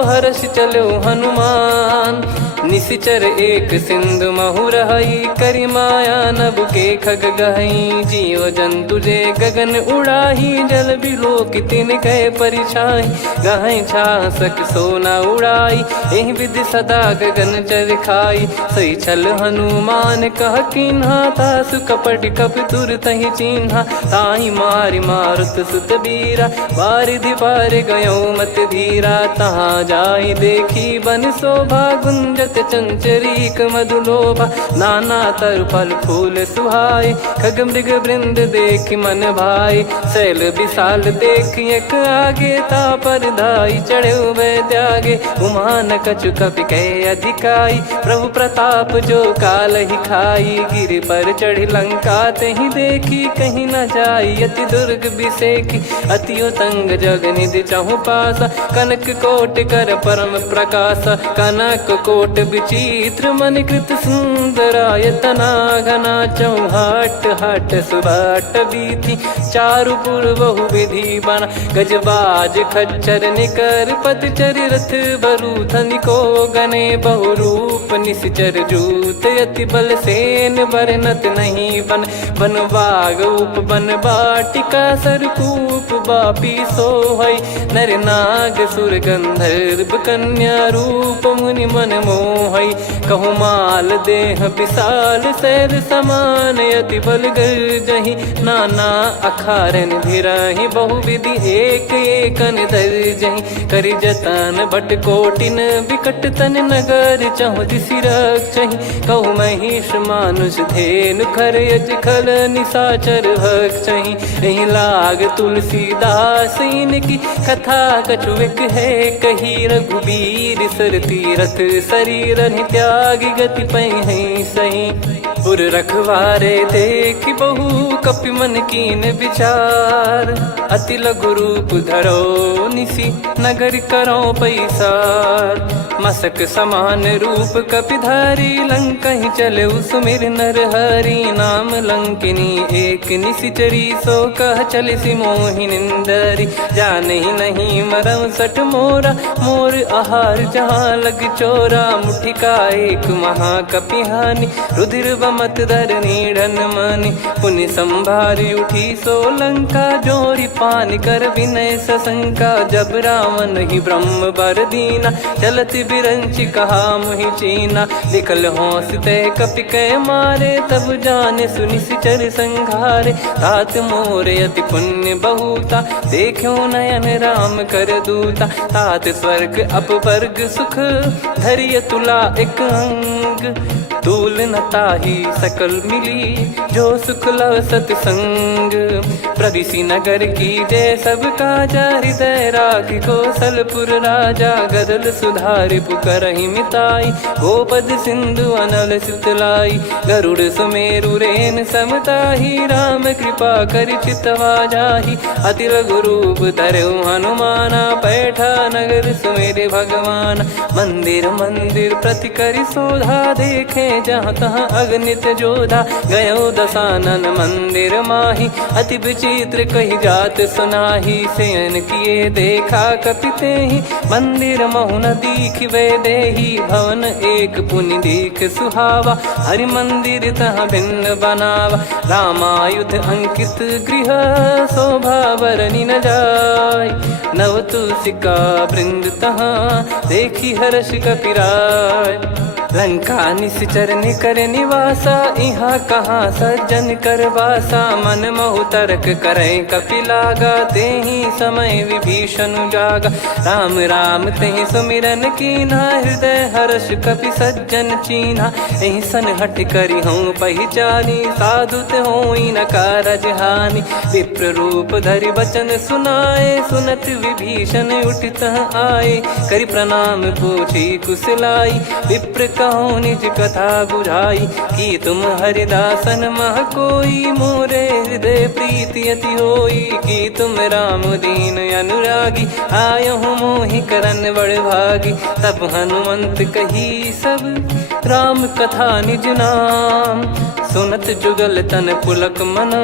हर्ष चलो हनुमान। निशिचर एक सिंधु महु रहई करी माया नभ के खग गहई। जीव जंतु जे गगन उड़ाही जल बिलो कितिन गए परिछाई। गहई छासक सोना उड़ाई एहि विधि सदा गगन चर खाई। सही छल हनुमान कह कीन्हा तासु कपट कप तुर तहि चिन्हा। ताहि मारि मारुत सुत बीरा बारिधि पार गयो मत धीरा। तहाँ जाई देखी बन शोभा गुंजत चंचरीक मधुलोभा। नाना तरु फल फूल सुहाई खग मृग वृंद देख मन भाई। शैल विशाल देख एक आगे तापर धाई चढ़े वै त्यागे। उमा न कछु कपि कह अधिकाई प्रभु प्रताप जो काल ही खाई। गिर पर चढ़ी लंका तहि देखी कहीं न जाई अति दुर्ग बिसेखी। अति उतंग जग निधि चहु पासा कनक कोट कर परम प्रकाशा। कनक कोट विचित्र मन कृत सुंदरायतना घना चौहाट हाट सुबाट बीथी चारु पुर बहु विधि बना गजबाज खच्चर निकर पतचर रथ बरु धनिको गने बहु रूप निश्चर जूत अति बल सेन बरनत नहीं बन बन बाग उप बन बाटिका सरकूप बापी सोहई नर नाग सुर गंधर्व कन्या रूप मुनि मन मोहई कहु माल देह विशाल शैल समान अति बल गर्जहि नाना अखारन भिराहि बहुविधि एक एकन दर्जहि करि जतन बट कोटिन विकट तन नगर चहु दिसि रक्षहि कहु महिष मानुष धेनु खर यज खल निशाचर भक्षहि एहि लाग तुलसीदास इनकी कथा कछुक है कही रघुबीर सर तीरथ शरीर त्यागी गति पै सही पुर रखवारे देख बहु कपि मन कीन विचार अति लघु रूप धरो निसी नगर करो पैसार मसक समान रूप कपिधारी लंकहि चले सुमिर नर हरि नाम लंकिनी एक निशिचरी सो कह चले सि मोहि निंदरी जानहि नहीं मरम सठ मोरा मोर आहार जहाँ लग चोरा मुठिका एक महाकपिहानि रुधिर बमत धरनी ढन मानि पुनि संभारी उठी सो लंका जोरी पान कर विनय सशंका जब रावण ही ब्रह्म बर दीना चलति बिरंचि कहा मुहि चीना निकल हौसते कपि कै मारे तब जाने सुनि सिचर संघारे तात मोरे अति पुण्य बहुता देखो नयन राम कर दूता तात स्वर्ग अपवर्ग सुख धरिय तुला एक अंग तूल न ताही सकल मिली जो सुख लव सतसंग प्रदिशि नगर की जय सब काजा हृदय राख कौशलपुर राजा गदल सुधारि पुकरहि मिताई गोपद सिंधु अनल सितलाई गरुड़ सुमेरु रेन समताही राम कृपा कर चितवा जाहि अति लघु रूप धरऊ हनुमाना बैठा नगर सुमेरे भगवान मंदिर मंदिर प्रति करि शोधा देखे जहाँ तहाँ अगणित जोधा गयो दशानन मंदिर माही अति विचित्र कही जात सुनाही सेन किए देखा कपिते ही मंदिर महु न दीख वे देही भवन एक पुनि दीख सुहावा हरि मंदिर तहाँ भिन्न बनावा रामायुध अंकित गृह शोभा बरनी न जाय नव तुलसिका वृंद तहाँ देखी हर्ष कपिराय लंका निश्चर निकर निवासा इहाँ कहाँ सज्जन कर वासा मन महु तर्क करे कपिलागा तेहि समय विभीषण जागा राम राम तेहि सुमिरन कीना हृदय हर्ष कपि सज्जन चीन्हा एहि सन हट करी हूँ पहचानी साधु ते होई न कारज हानि विप्र रूप धरि वचन सुनाए सुनत विभीषण उठित आए करि प्रणाम पूछी कुशलाई विप्र कहो निज कथा बुझाई कि तुम हरिदासन मह कोई मोरे हृदय प्रीति अति होई कि तुम राम दीन अनुरागी आयहु मोहि करन बड़ भागी तब हनुमंत कही सब राम कथा निज नाम सुनत जुगल तन पुलक मन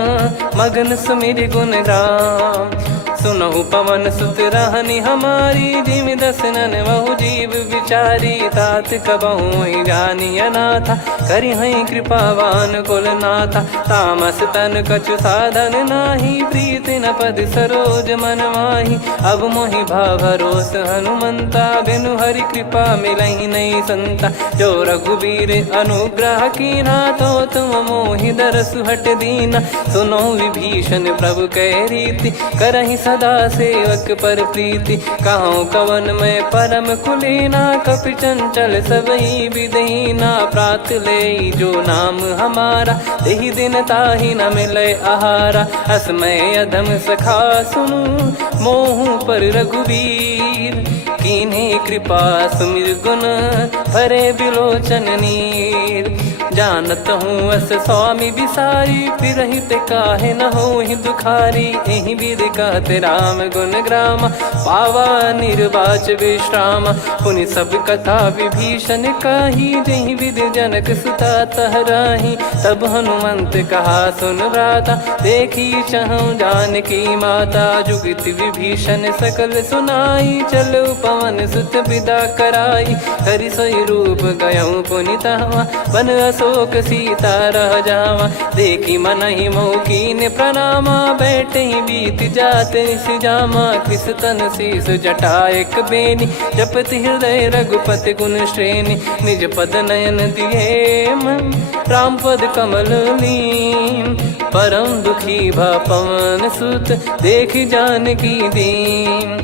मगन सुमिर गुण राम सुनहु पवन सुत रहनी हमारी जिमि दसनन बहु जीव विचारी तात कबहु जानी अनाथा करि हई कृपावान कुल नाथा तामस तन कछु साधन नाही प्रीति न पद सरोज मन माही अब मोहि भाव भरोस हनुमंता बिनु हरि कृपा मिलहि नहीं संता जो रघुबीर अनुग्रह कीना तो तुम मोहि दरसु हट दीना सुनो विभीषण प्रभु कह रीति करहि सदा सेवक पर प्रीति कहूँ कवन में परम कुलीना कपि चंचल सबई विदहीना प्रात ले जो नाम हमारा तेहि दिन ताहि न मिले आहारा असमय अधम सखा सुनु मोहु पर रघुवीर कीन्हे कृपा सुमिर गुण भरे बिलोचन नीर जानत हूँ अस स्वामी बिसारी, फिर ही ते काहे न हो ही दुखारी। यही विधि कहते राम गुण ग्राम, पावा निर्वाच विश्राम। पुनि सब कथा विभीषण काही, जही विधि जनक सुता तहराही। तब हनुमंत कहा सुन भ्राता, देखी चहु जानकी माता। जुगित विभीषण सकल सुनाई, चलो पवन सुत विदा कराई। हरि सोई रूप गयऊँ पुनि तहवा, बन अशोक सीता रह जावा। देखी मनहि मौकीन प्रणामा, बैठे ही बीत जात निस जामा। कृस तन शीस जटा एक बेनी, जपति हृदय रघुपति गुण श्रेणी। निज पद नयन दिए मन, राम पद कमल लीन। परम दुखी भा पवन सुत, देखी जानकी दीन।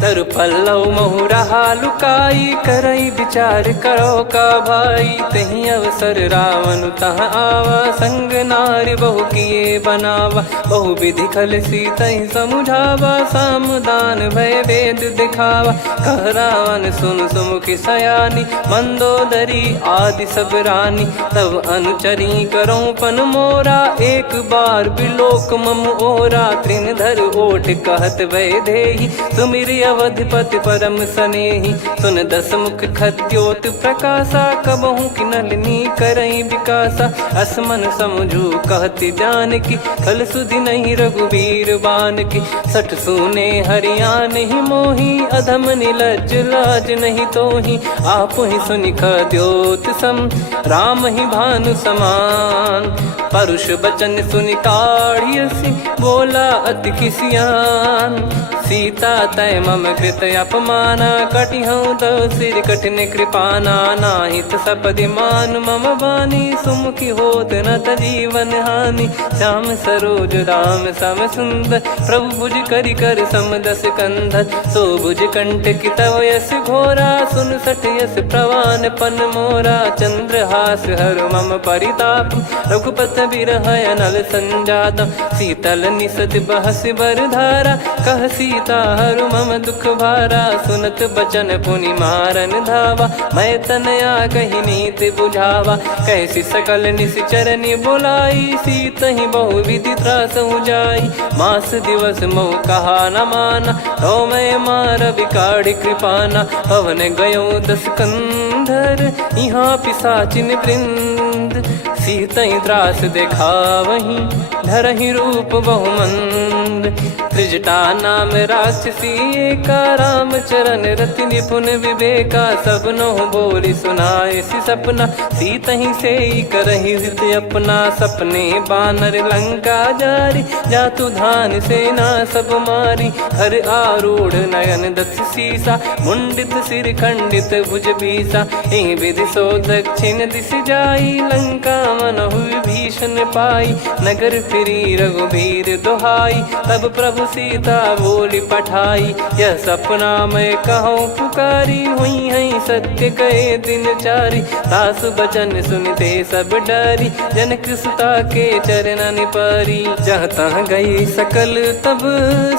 तरु पल्लव महु रहा लुकाई, करई विचार करो का भाई। तही अवसर रावण तहाँ आवा, संग नारी बहु किए बनावा। बहु विधि खल सीतहि समुझावा, सामदान भय वेद दिखावा। कह रावण सुन सुमुखी सयानी, मंदोदरी आदि सब रानी। तब अनुचरी करो पन मोरा, एक बार बिलोक मम ओरा। तृण धर ओठ कहत भय देहि, सुमिर अवधिपति परम सनेहि। सुन दस मुख खद्योत प्रकाशा, कबहु की नलिनी करई विकासा। असमन समझू कहति जानकी, खल सुधि नहीं रघुवीर बान की। सठ सुने हरियाण ही मोही, अधम निलज लाज नहीं तोही। आप ही सुनि खद्योत सम, राम ही भानु समान। परुष बचन सुनि काढ़ियसि, बोला अति किसियान। सीता तय मम कृत अपमाना, कटिहऊँ तो सिर कठिन कृपाना। नाहित सपदि मान मम बानी, सुमुखी होत न जीवन हानि। श्याम सरोज राम सम सुंदर, प्रभु भुज करि कर सम दस कंधर। सो भुज कंठ की तव यस घोरा, सुन सठ यस प्रवान पन मोरा। चंद्रहास हर मम परिताप, रघुपत बिरह अनल संजात। शीतल निसत बहस बर धारा, कह सीता हरु मम दुख भारा। सुनत बचन पुनि मारन धावा, मैं तनया कही नीति बुझावा। कैसी सकल निश्चरनि बुलाई, सीत ही बहु विधि त्रास जाई। मास दिवस मोह कहा न माना, तो मैं मार बिकाढ़ी कृपाना। पवन गयो दस कंधर, यहाँ पिशाचिन वृंद। सीतहि त्रास देखावहीं, धरहि रूप बहुमंद। त्रिजटा नाम राक्षसी एका, राम चरण रति निपुण विवेका। सबनो बोली सुनाए सि सपना, सीतहि से करहि हृद अपना। सपने बानर लंका जारी, जातु धान सेना सब मारी। हर आरूढ़ नयन दस सीसा, मुंडित सिर खंडित भुज बीसा। एहि विधि सो दक्षिण दिश जाई, लंका मनहु विभीषण पाई। नगर फिरी रघुबीर दुहाई, तब प्रभु सीता बोली पठाई। यह सपना मैं कहूँ पुकारी, हुई है सत्य कहे दिन चारी। सासु बचन सुनते सब डरी, जनक सुता के चरण परी। जहाँ तहाँ गई सकल तब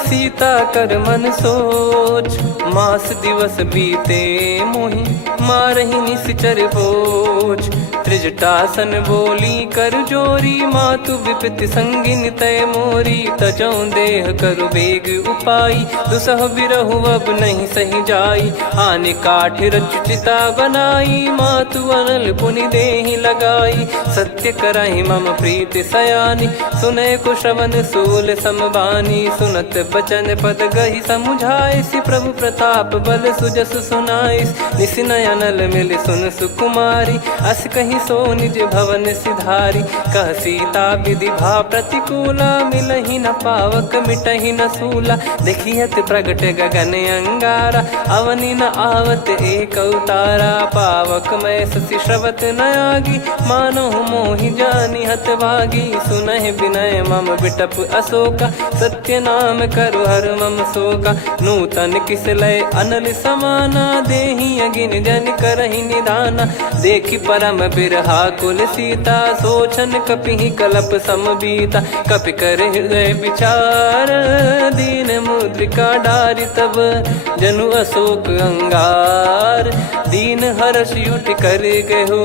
सीता कर मन सोच। मास दिवस बीते मोहि, मारहि निश्चर बोझ। त्रिजटासन बोली कर जोरी, मातु विपति संगिन तय मोरी। तजौ देह करु बेग उपाई, दुसह बिरहु अब नहीं सही जाई। आने काठ रचिता बनाई, मातु अनल पुनि देहि लगाई। सत्य करहि मम प्रीति सयानी, सुनय को श्रवण सूल समबानी। सुनत बचन पद गहि समुझाए, सि प्रभु प्रताप बल सुजस सुनाइस। निस नयनल मिल सुन सुकुमारी, अस कहि सो निज भवन सिधारी। कह सीता विधि भा प्रतिकूला, मिलहि न पावक मिटहि न सूला। देखियत प्रगट गगन अंगारा, अवनि न आवत एक अवतारा। पावक मैं ससि श्रवत न आगी, मानो मोहि जानि हत भागी। सुनहि विनय मम बिटप अशोका, सत्य नाम करु हर मम शोका। नूतन किस लय अनल समाना, देहि अगिन जन करहि निधाना। देखि परम बिरहा कुल सीता, सोचन कपि कलप सम बीता। कपि कर हृदय विचार, दीन मुद्रिका डारि तब जनु अशोक अंगार। दीन हर्ष युट कर गहु,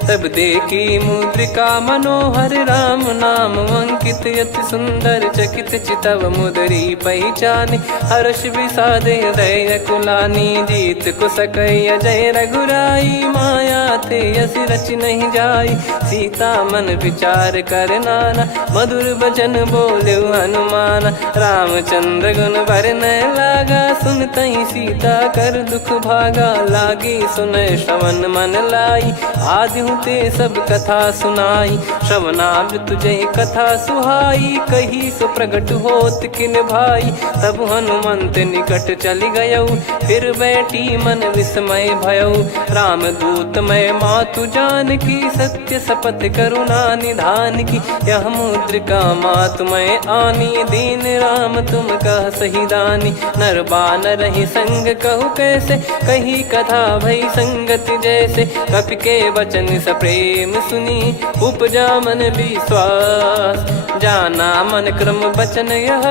तब देखी मुद्रिका मनोहर। राम नाम अंकित अति सुंदर, चकित चितव मुदरी पहचानी। हर्ष विषाद हृदय कुलानी, जीत को सकय जय रघुराई। माया थे यस रच नहीं जाई, सीता मन विचार कर नाना। मधुर बचन बोले हनुमान, रामचंद्र गुण बरनय लागा। सुनतहि सीता कर दुख भागा, लागी सुनय श्रवण मन लाई। आदिहु ते सब कथा सुनाई, श्रवणाब तुझे कथा सुहाई। कही सो प्रगट होत किन भाई, तब हनुमंत निकट चली गयऊ। फिर बैठी मन विस्मय भयऊ, राम दूत मैं मातु जानकी। सत्य शपथ करुणा निधान की, यह मुद्रिका मातु मैं आनी। दीन राम तुम कह सही दानी, नर बानर ही संग कहु कैसे। कही कथा भई संगति जैसे, कपि के वचन सप्रेम सुनी। उपजा मन विश्वास, जाना मन क्रम बचन यह।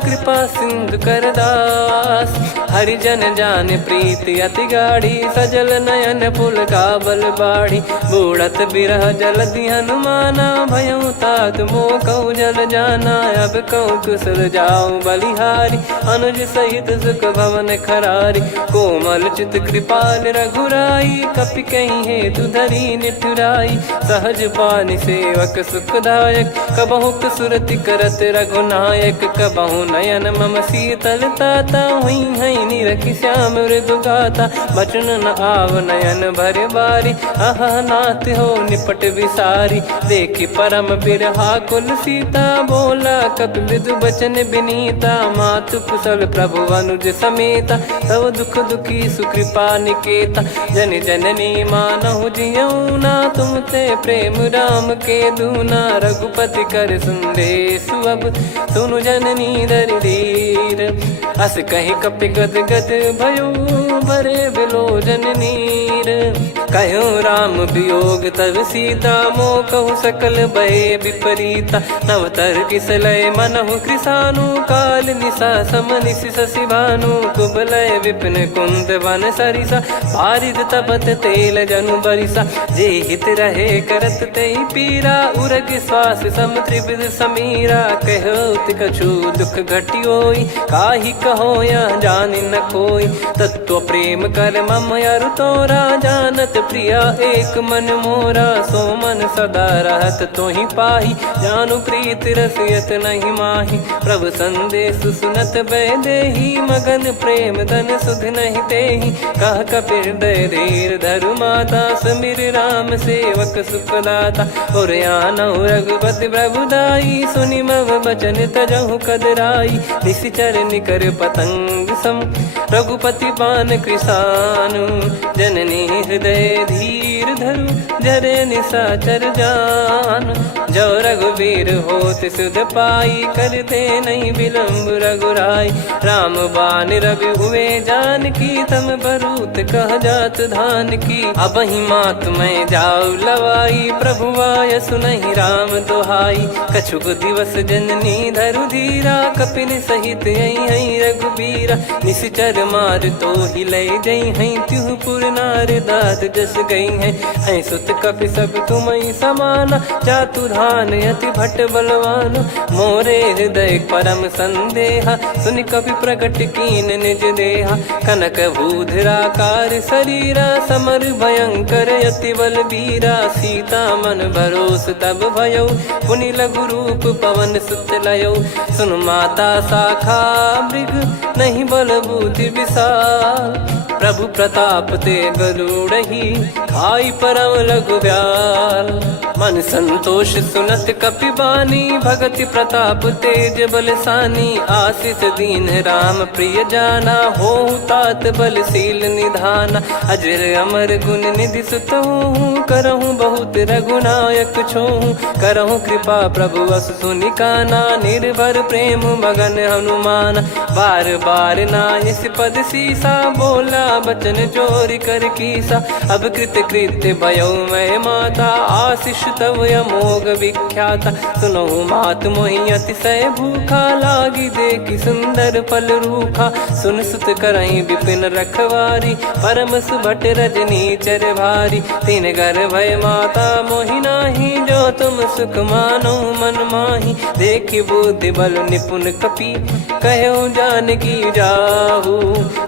कृपा सिंधु कर दास, हरिजन जान प्रीति अति गाढ़ी। सजल नयन पुल काबल बाढ़ी, बूढ़त बिरह जलधि हनुमाना। भयउ तात मोह कहु जल जाना, अब कहु कुशल जाऊं बलिहारी। अनुज सहित सुख भवन खरारी, कोमल चित कृपाल रघुराई। कपि कहीं हेतु धरी निठुराई, सहज पानि सेवक सुखदायक। कबहु सुरति करत रघुनायक, कबहु नयन मम शीतल ताता। हुई हई निरखि श्याम मृदु गाता, बचन न आव नयन भर बारी। अह नाथ हो निपट विसारी, देखि परम बिरहा कुल सीता। बोला कपि मृदु बचन बिनीता, मातु कुशल प्रभु अनुज समेता। तव दुख दुखी सुकृपा निकेता, जन जननी मानहु जियऊ ना। तुम ते प्रेम राम के दूना, रघुपति कर संदेशु अब सुनु जननी दरि धीर। अस कहि कपि गद गद भयो, भरे बिलोचन नीर। कहूँ राम वियोग तब सीता, मोह कहु सकल भय विपरीता। नव तर किसलय मनहु कृसानु, काल निशा सम निशि शशि भानु। कुबलय विपिन कुंद वन सरिसा, पारिद तपत तेल जनु बरिसा। जे हित रहे करत ते पीरा, उरग श्वास सम त्रिविध समीरा। कहो कछु दुख घटियोई, काहि कहो या जानि न कोई। तत्व प्रेम कर मम अरु तोरा, जानत प्रिया एक मन मोरा। सो मन सदा रहत तोहि पाही, जानु प्रीत रसियत नहीं माही। प्रभु संदेश सुनत भय देहि, मगन प्रेम धन सुध नहीं तेहि। कह कपिर दय धीर धरु माता, समीर राम सेवक सुखदाता। और आनहु रघुपति प्रभु दाई, सुनि मव बचन तजहु कदराई। निशिचर निकर पतंग सम, रघुपति पान कृसानु। जननी हृदय धीर धरु, जरे निशाचर जान। जो रघुवीर होत सुध पाई, करते नहीं विलंब रघुराई। राम बान रवि हुए जानकी, तम बरूत कह जात धान की। अब ही मात मैं जाऊ लवाई, प्रभु आय सुनहि राम दोहाई। कछुक दिवस जननी धरु धीरा, कपिन सहित हई रघुबीरा। निश्चर मार तो ही लय जई हई, त्युह पुर नार दाद जस गई है। सुत कपि सब तुम समाना, जातु धान अति भट बलवान। मोरे हृदय परम संदेहा, सुनि कपि प्रकट कीन निज देहा। कनक भूधराकार शरीरा, समर भयंकर अति बलबीरा। सीता मन भरोस तब भयऊ, पुनि लघु रूप पवन सुत लयऊ। सुन माता शाखा मृग, नहीं बल बुद्धि विशाल। प्रभु प्रताप ते गरुड़हि, खाई परम लघु ब्याल। मन संतोष सुनत कपि बानी, भगति प्रताप तेज बलसानी। आशीष दीन राम प्रिय जाना, होहु तात बलशील निधाना। अजर अमर गुण निधि सुतहु, करहु बहुत रघुनायक छोहु। करहु कृपा प्रभु अस सुनि काना, निर्भर प्रेम मगन हनुमान। बार बार नायस पद सीसा, बोला बचन चोरी कर कीसा। अब कृत कृत्य भयो मैं माता, आशीष तव अमोघ विख्याता। सुनो मात मोहि अतिशय भूखा, लागी देखी सुंदर फल रूखा। सुन सुत करई विपिन रखवारी, परम सुभट रजनी चर भारी। तीन घर भय माता मोहि नाही, जो तुम सुख मानो मन माही। देखी बुद्धि बल निपुण कपि, कहो जानकी जाहू।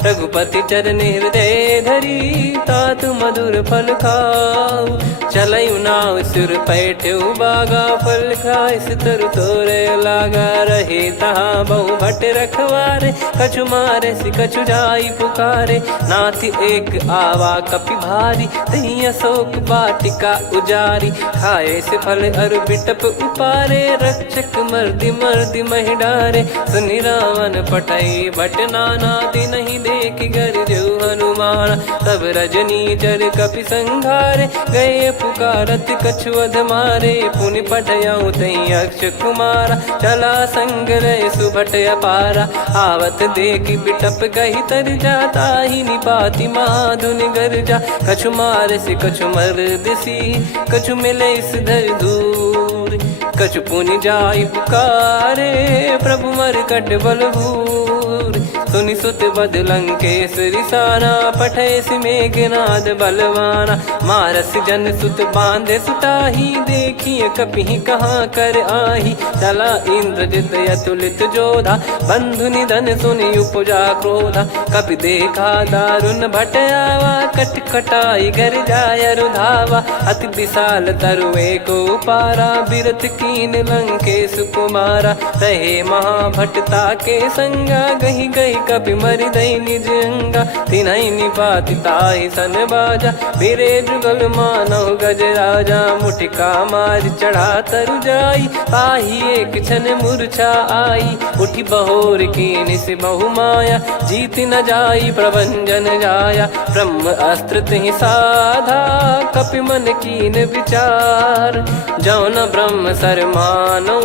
रघुपति चरण हृदय धरी, तात मधुर फल खाऊ। चलऊ नाव सुर पैठऊ बागा, फल खाइस तरु तोरे लागा। रहे तहाँ बहु भट रखवारे, कछु मारे सि कछु जाई पुकारे। नाथ एक आवा कपि भारी, तही अशोक वाटिका उजारी। खाए से फल अरु बिटप उपारे, रक्षक मर्दि मर्दि महि डारे। सुनि रावण पटई भट नाना, नहीं देखि गरजु हनुमान। तब रजनी चर कपि संघारे, गए पुकारत कछु अध मारे। पुनि पटयऊ तई अक्ष कुमारा, चला संग रहे सुभट अपारा। आवत देखि बिटप कही तर जाता, ही निपाति माधुन गर्जा। कछु मार से कछु मर्द सी, कछु मिले इस धर दूर। कछु पुनि जाई पुकारे, प्रभु मरकट बलभूर। सुनि सुत बद लंकेश्वरी साना, पठे सि मेघनाद बलवाना। मारस जन सुत बांधे सुताही, देखिए कपि कहाँ कर आही। चला इंद्रजित अतुलित जोधा, बंधु निधन सुनि उपजा क्रोधा। कपि देखा दारुण भट आवा, कट कटाई गर जाय रुधावा। अति विशाल तरुए को पारा, बिरत कीन लंकेश कुमारा। रहे महाभटता के संगा, गही गही कपि मरि दई निज अंगा। तिन्हि निपाति ताहि सन बाजा, फिरे जुगल मानव गज राजा। मुटिका मार चढ़ा तरु जाई, ताहि एक क्षण मूर्छा आई। उठी बहोर कीन से बहु माया, जीत न जाई प्रभंजन जाया। ब्रह्म अस्त्र तिहि साधा, कपि मन कीन विचार। जौ न ब्रह्म सर मानौ,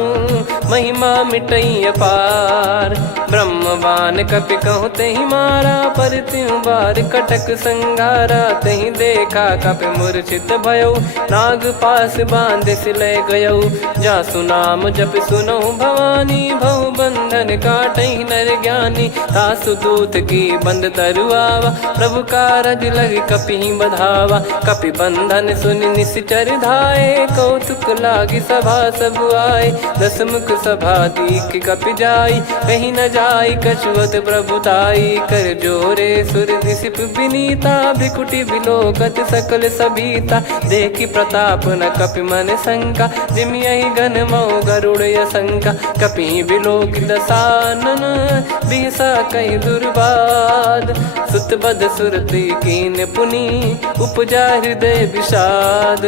महिमा मिटई अपार। ब्रह्मवान कपि कहु तहि मारा, पर त्यों बार कटक संगारा। तहि देखा कपि मूर्छित भयउ, नाग पास बांध सिले गयउ। जासु नाम जप सुनौ भवानी, भव बंधन काटहि नर ज्ञानी। तासु दूत की बंद तरुआवा, प्रभु कारज लग कपि बधावा। कपि बंधन सुनि निश्चर धाये, कौतुक लागी सभा सब आए। दस मुख सभा दीख कपि जाई, कहीं न जाई कछुअत प्रभुताई। कर जोरे सुर दिसिप विनीता, भ्रिकुटि बिलोकत सकल सबीता। देखि प्रताप न कपि मन शंका, जिमियहि घन मऊ गरुड़ असंका। कपि बिलोक दसानन, बिहसा कहि दुर्बाद। सुत बद सुरति कीन पुनि, उपजा हृदय विषाद।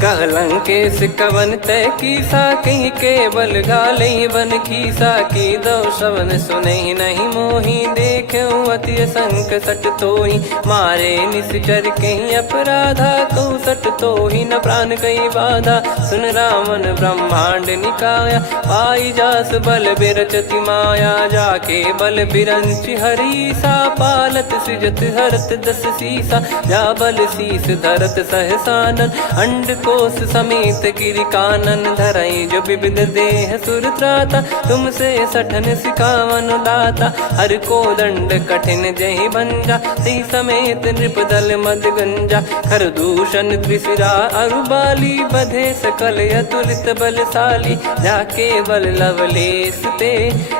कह लंकेश कवन तय कीसा, कहीं केवल गाले बन खीसा। की दो श्रवण सुनहि नहीं मोही, देखऊं अति संक सट तोहि। मारे निश्चर कहीं अपराधा, कहूँ सट तोहि न प्राण कहीं बाधा। सुन रावण ब्रह्मांड निकाया, पाई जास बल बिरचति माया। जाके बल बिरंच हरीसा, पालत सृजत हरत दस सीसा। जा बल शीस धरत सहसानन, अंड कोश समेत गिरि कानन। धरई जो विविध देह सुर त्राता, तुमसे सठन सिखावन दाता। हर को दंड कठिन जहि भंजा, ती समेत नृप दल मद गंजा। खर दूषण त्रिशिरा अरुबाली, बधे सकल अतुलित बलशाली। जाके बल लवलेस ते,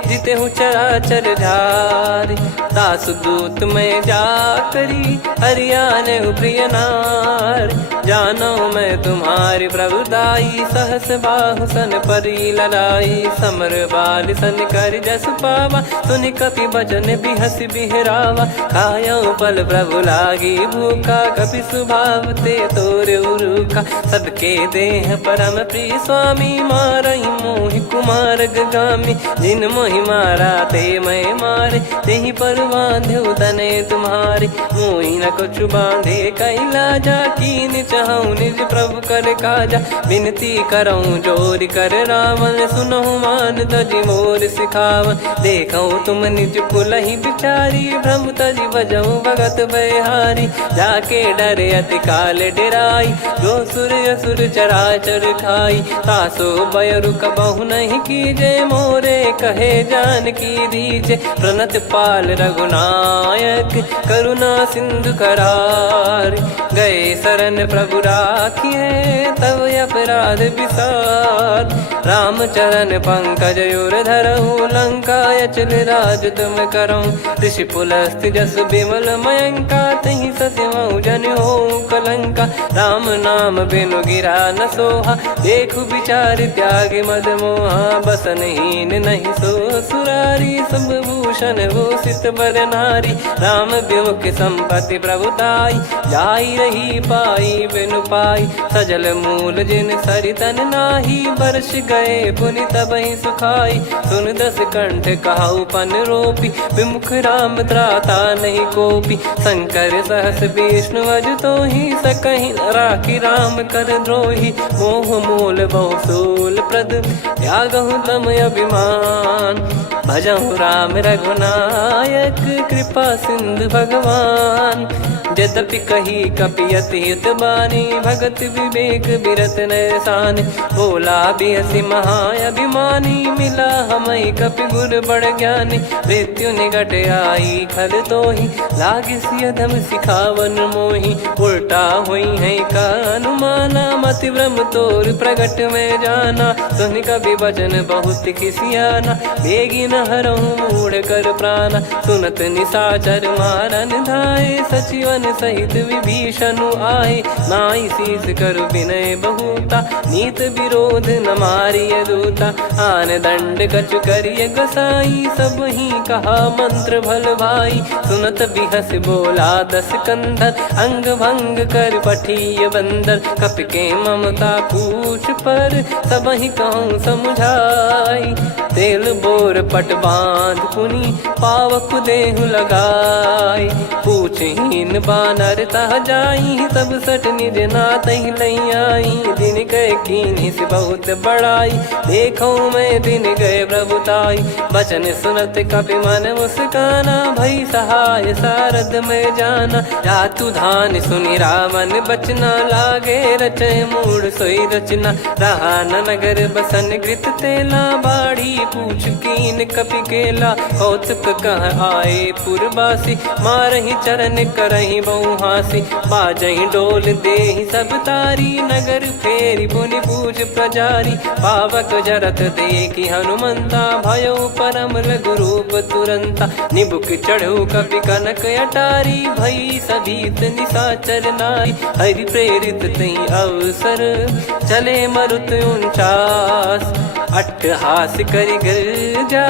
जिते हूँ चराचर झारी। दास दूत में जा करी, हरियाने प्रिय नार। जानो मैं तुम्हारी प्रभुदाई, सहस बाहु सन परी लड़ाई। समर बाल सन कर जस पावा, सुनि कपि बचन बिहस बिहरावा। खायऊ पल प्रभु लागी भूखा, कपि स्वभाव ते तोर उरुखा। सबके देह परम प्रिय स्वामी, मारई मोहि कुमार गगामी। जिन मोहि मारा ते मैं मारे, तेहि पर बांधे तने तुम्हारे। मोहि न कुछ बांधे कैला, जा कीन चहूँ निज प्रभु कर काजा। विनती करऊँ जोर कर रावण, सुनहु मान तजी मोर सिखावन। देखऊँ तुम निज कुलहि बिचारी, भ्रम तजी बजऊँ भगत बहारी। जाके डरे अति काल डेराई, जो सुर असुर चराचर खाई। तासो बयरु कबहु नहीं कीजे, मोरे कहे जान की दीजे। प्रणत पाल रघुनायक, करुणा सिंधु करार। गए शरण प्रभु राखिए, तब अपराध विसार। राम चरण पंकज उर धरहु, लंका अचल राज तुम करऊँ। ऋषि पुलस्त्य जस विमल मयंका, तहि सत्यमऊ जन हो कलंका। राम नाम बिनु गिरा न सोहा, देखु विचार त्याग मद मोहा। बसनहीन नहीं सो सुरारी, सब भूषण भूषित बर नारी। राम विमुख संपत्ति प्रभुताई, जाई रही पाई बिनु पाई। सजल मूल जिन सरितन नाही, बरस गए पुनि तबहि सुखाई। सुन दस कंठ कहाऊ पन रोपी, विमुख राम त्राता नहीं कोपी। शंकर सहस विष्णु अज तोहि, सकहि न राखी राम कर द्रोही। मोह मूल बहु सूल प्रद, त्यागहु तम अभिमान। भजहु राम रघुनायक, कृपा सिंधु भगवान। यद्यपि कही कपियति हित बानी, भगत विवेक बिरत नैसान। बोला बिहसि महाअभिमानी, मिला हमई कपि गुर बड़ ज्ञानी। मृत्यु निकट आई खल तोहि, लागिसि अधम सिखावन मोहि। उल्टा हुई है का अनुमाना, मति भ्रम तोर प्रगट में जाना। सुनि कपि वचन बहुत खिसियाना, बेगी न हरहु मूढ़ कर प्राणा। सुनत निशाचर मारन धाये, सचिवन सहित विभीषण आए। नाई शीस कर विनय बहुता, नीत विरोध न मारिय दूता। आन दंड कछु करिय गसाई, सब ही कहा मंत्र भल भाई। सुनत बिहस बोला दस कंधर, अंग भंग कर पठिय बंदर। कपि के ममता पूछ पर, सब ही कहूँ समझाई। तेल बोर पट बांध पुनि, पावक देहु लगाई। पूछहीन बानर तह जाई, तब सट निज नातहि लई आई। दिन गए कीन्हि से बहुत बड़ाई, देखो मैं दिन गए प्रभुताई। बचन सुनत कपि मन मुस्काना, भई सहाय सारद में जाना। जातु धान सुनि रावण बचना, लागे रचय मूढ़ सोई रचना। रहा न नगर बसन घृत तेला, बाढ़ी पूछ कीन कपि केला। कौतुक कह आए पुरबासी, मारहि चरण करहि बहु हासी। बाजहि डोल देहि सब तारी, नगर फेरी पुनि पूछ प्रजारी। पावक जरत देखि हनुमंता, भयो परम लघु रूप तुरंता। निबुक चढ़ऊ कपि कनक अटारी, भई सभीत निशाचर नारी। हरि प्रेरित तहि अवसर, चले मरुत 49। अट्टहास करि गिरजा,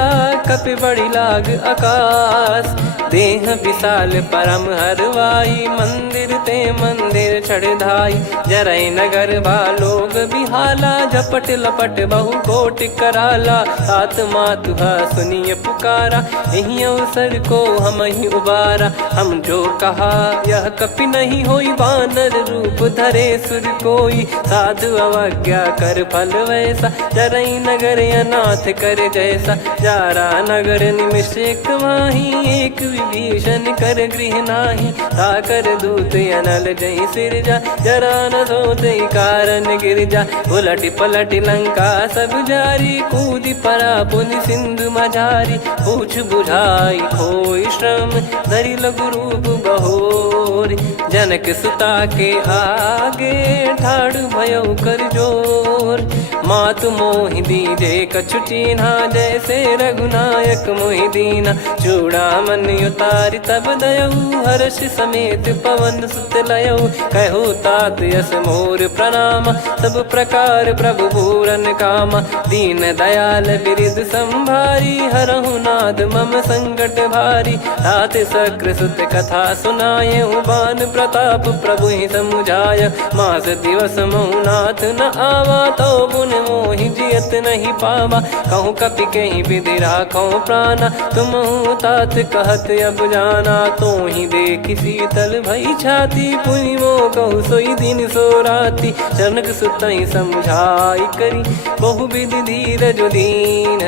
कपि बड़ी लाग आकाश। देह विशाल परम हरवाई, मंदिर ते मंदिर चढ़धाई। जरई नगर बालोग बिहाला, झपट लपट बहु कोट कराला। सात मातुहा सुनिय पुकारा, यही अवसर को हम ही उबारा। हम जो कहा यह कपि नहीं होई, वानर रूप धरे सुर कोई। साधु अवज्ञा कर फल वैसा, जरई नगर अनाथ कर जैसा। जारा नगर निमिष एक माही, एक विभीषण कर गृह नाही। ताकर दूत अनल जहि सिरजा, जरा न सोते कारण गिर जा। उलट पलट लंका सब जारी, कूद परा पुनि सिंधु मझारी। पूछ बुझाई खोई श्रम, धरि लघु रूप बहोरी। जनक सुता के आगे, ठाड़ भयो कर जोर। मातु मोहि दीजे कछु चीन्हा, जैसे रघुनायक मोहि दीना। चूड़ामणि उतारि तब दयऊ, हर्ष समेत पवन सुत लयऊ। कहु तात यस मोर प्रणाम, सब प्रकार प्रभु पूरन कामा। दीन दयाल बिरिद संभारी, हरहु नाद मम संकट भारी। तात सकृ सुत कथा सुनायहु, बान प्रताप प्रभु ही समुझाय। मास दिवस महु नाथ न आवा, तो पुन मोहि जियत नहीं पावा। कहूँ कपि कहीं विधि राखो प्राणा, तुम तात कहत अब जाना। तो ही देख शीतल भई छाती, पुनि मो कहूँ सोई दिन सो राती। जनक सुतहि समझाई करी, बहु विधि धीरज दीन।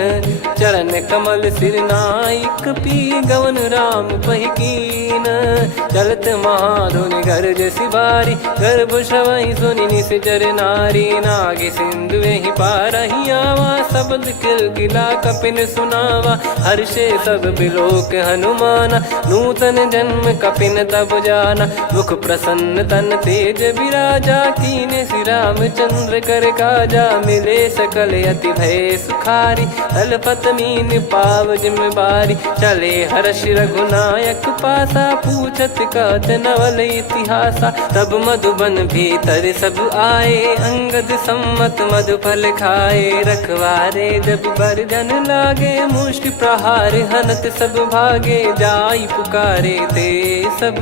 चरण कमल सिर नाइक, पी गवन राम पहिकीन। चलत महाधुनि गरज सिबारी, गर्भ श्रवहि सुनि निश्चर नारी। नागे सिंधु ही पारहि आवा, शब्द किलकिला कपिन सुनावा। हर्षे सब बिलोक हनुमाना, नूतन जन्म कपिन तब जाना। मुख प्रसन्न तन तेज विराजा, कीने श्री रामचंद्र कर काजा। मिले सकल अति भय सुखारी, तलपत मीन पाव जिम्मेवारी। चले हर्ष रघुनायक पासा, पूछत कहत नवल इतिहासा। तब मधुबन भीतर सब आए, अंगद सम्मत मधुफल खाए। रखवारे जब बरजन लागे, मुष्टि प्रहार हनत सब भागे। जाई पुकारे ते सब,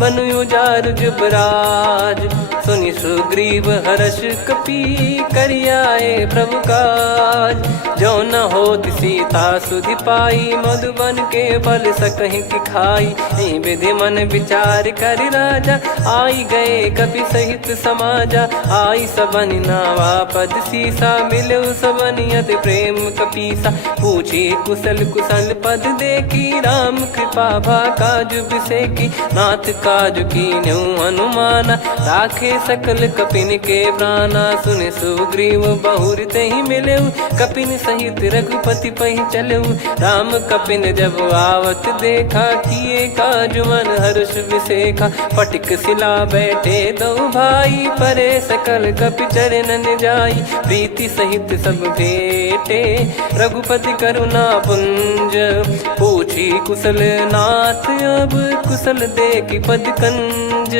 बनु उजार जुबराज। सुनि सुग्रीव हर्ष कपि, करियाए प्रभु काज। जो न होत सीता सुधि पाई, मधुबन के फल सकहि की खाई। यही विधि मन विचार कर राजा, आई गए कपि सहित समाजा। आई सबनि नावा पद सीसा, मिलउ सबनि अति प्रेम कपीसा। पूछी कुशल कुशल पद देखी, राम कृपा भा काज बिसेकी। नाथ काज कीन्हु हनुमाना, राखे सकल कपिन के प्राणा। सुने सुग्रीव बहुर तेहि मिलऊ, कपिन सहित रघुपति पहि चलऊ। राम कपिन जब आवत देखा, किए काज मन हर्ष विसेखा। फटिक सिला बैठे दो भाई, परे सकल कपि चरणन जाई। प्रीति सहित सब भेटे, रघुपति करुणा पुंज। पूछी कुशल नाथ अब, कुशल देखि पद कंज।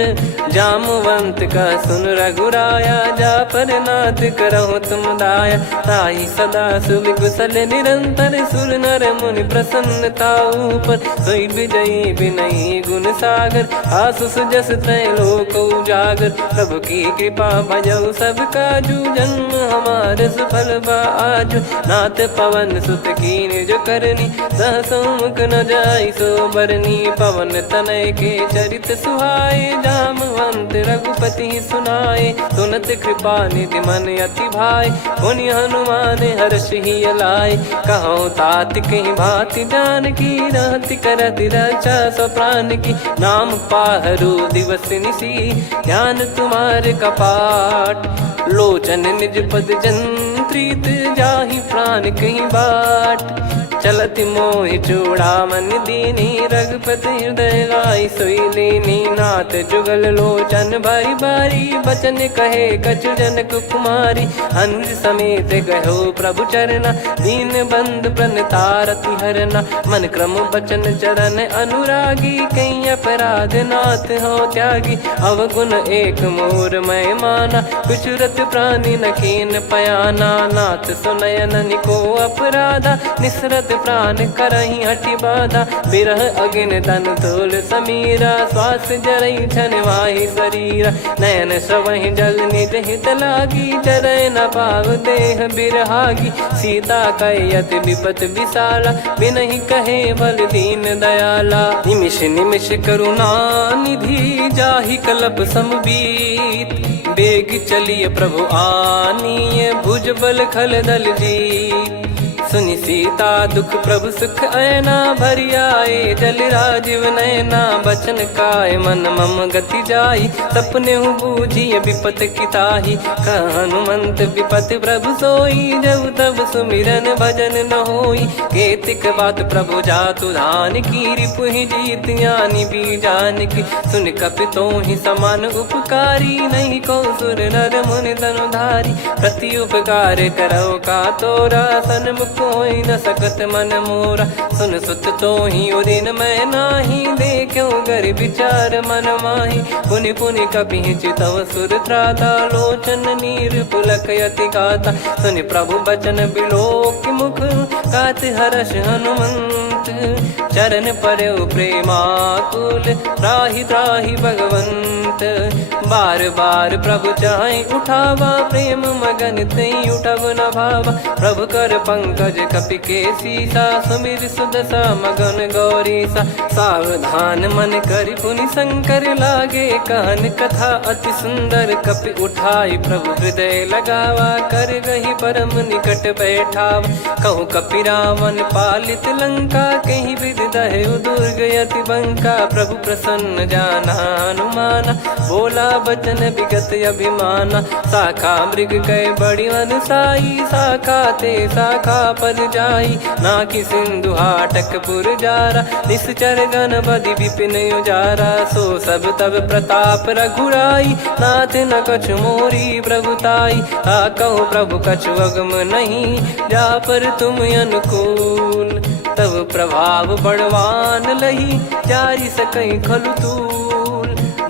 जामवंत का सुन रघुराया, जा पर नाथ करहु तुम दाया। ताहि सदा सुभि कुशल निरंतर, सुर नर मुनि प्रसन्नता ऊपर। सोई विजयी विनयी गुण सागर, आसु सुजस त्रैलोक उजागर। प्रभु की कृपा भजऊ सब काजू, जन्म हमार सफल बा आजु। नाथ पवन सुत कीन जो करनी, सहसो मुख न जाई सो बरनी। पवन तनय के चरित सुहाए, जामवंत रघुपति सुनाए। सुनत कृपा निधि मन अति भाई, पुनि हनुमान हर्ष ही लाए। कहो तात कहीं भाति जान की, रहति करति रक्षा सो प्राण की। नाम पाहरु दिवस निसी, ज्ञान तुम्हारे कपाट। लोचन निज पद जंत्रित, जाहि प्राण कहीं बाट। चलति मोहि चूड़ामन दीनी, रघुपति हृदय लाई सोई लीनी। नाथ जुगल लोचन बारी बारी, बचन कहे कछु जनक कुमारी। अनुज समेत गयो प्रभु चरना, दीन बंद प्रणतारति हरना। मन क्रम बचन चरण अनुरागी, कहीं अपराध नाथ हो त्यागी। अवगुण एक मोर मैं माना, कुछुरत प्राणी न कीन पयाना। नाथ सुनयन निको अपराधा, निसरत प्राण करहि हटि बाधा। बिरह अगिन तन तोल समीरा, श्वास जरई छन वाहि शरीरा। नयन श्रवहि जल निज हित लागी, चरय न पाव देह बिरहागी। सीता कयत विपत विशाला, बिनहि कहे बल दीन दयाला। निमिष निमिष करुणा निधि, जाहि कल्प समबीत। बेग चलिए प्रभु आनीय, भुज बल खल दल जीत। सुनि सीता दुख प्रभु सुख ऐना, भरि आए जल राजीव नैना। बचन काय मन मम गति जाई, सपने बूझिए विपत किताही। हनुमंत विपत प्रभु सोई, जब तब सुमिरन भजन न होई। केतिक बात प्रभु जातु धान की, रिपुहि जीत ज्ञानी बीजान की। सुन कपि तोहि समान उपकारी, नहीं को सुर नर मुनि तनुधारी। प्रति उपकार करो का तोरा, सन्मुख कोई न सकत मन मोरा। सुन सुत तो ही उदिन मैं नाही, देखो गर विचार मन माही। पुनि पुनि कपि चितव सुर त्राता, लोचन नीर पुलक यति गाता। सुनि प्रभु बचन बिलोक मुख, गात हर्ष हनुमंत। चरण परयो प्रेमाकुल, त्राहि त्राहि भगवंत। बार बार प्रभु चाहि उठावा, प्रेम मगन तई उठब न भावा। प्रभु कर पंकज कपि के सीसा, सुमिर सुदशा मगन गौरीसा। सावधान मन करि पुनि शंकर लागे, कहन कथा अति सुंदर। कपि उठाई प्रभु हृदय लगावा, कर गही परम निकट बैठावा। कहूँ कपि रावण पालित लंका, कहीं विधि दहु दुर्ग यति बंका। प्रभु प्रसन्न जाना हनुमाना, बोला बचन विगत अभिमाना। शाखा मृग कह बड़ी अनुसाई, शाखा ते शाखा पर जाई। नाकि सिंधु हाटक पुर जारा, निश्चर गण बदि विपिन उजारा। सो सब तब प्रताप रघुराई, नाथ न कछु मोरी प्रभुताई। कहूँ प्रभु कछु अगम नहीं, जा पर तुम अनुकूल। तब प्रभाव बड़वान लही, जारी सकई खलु तूल।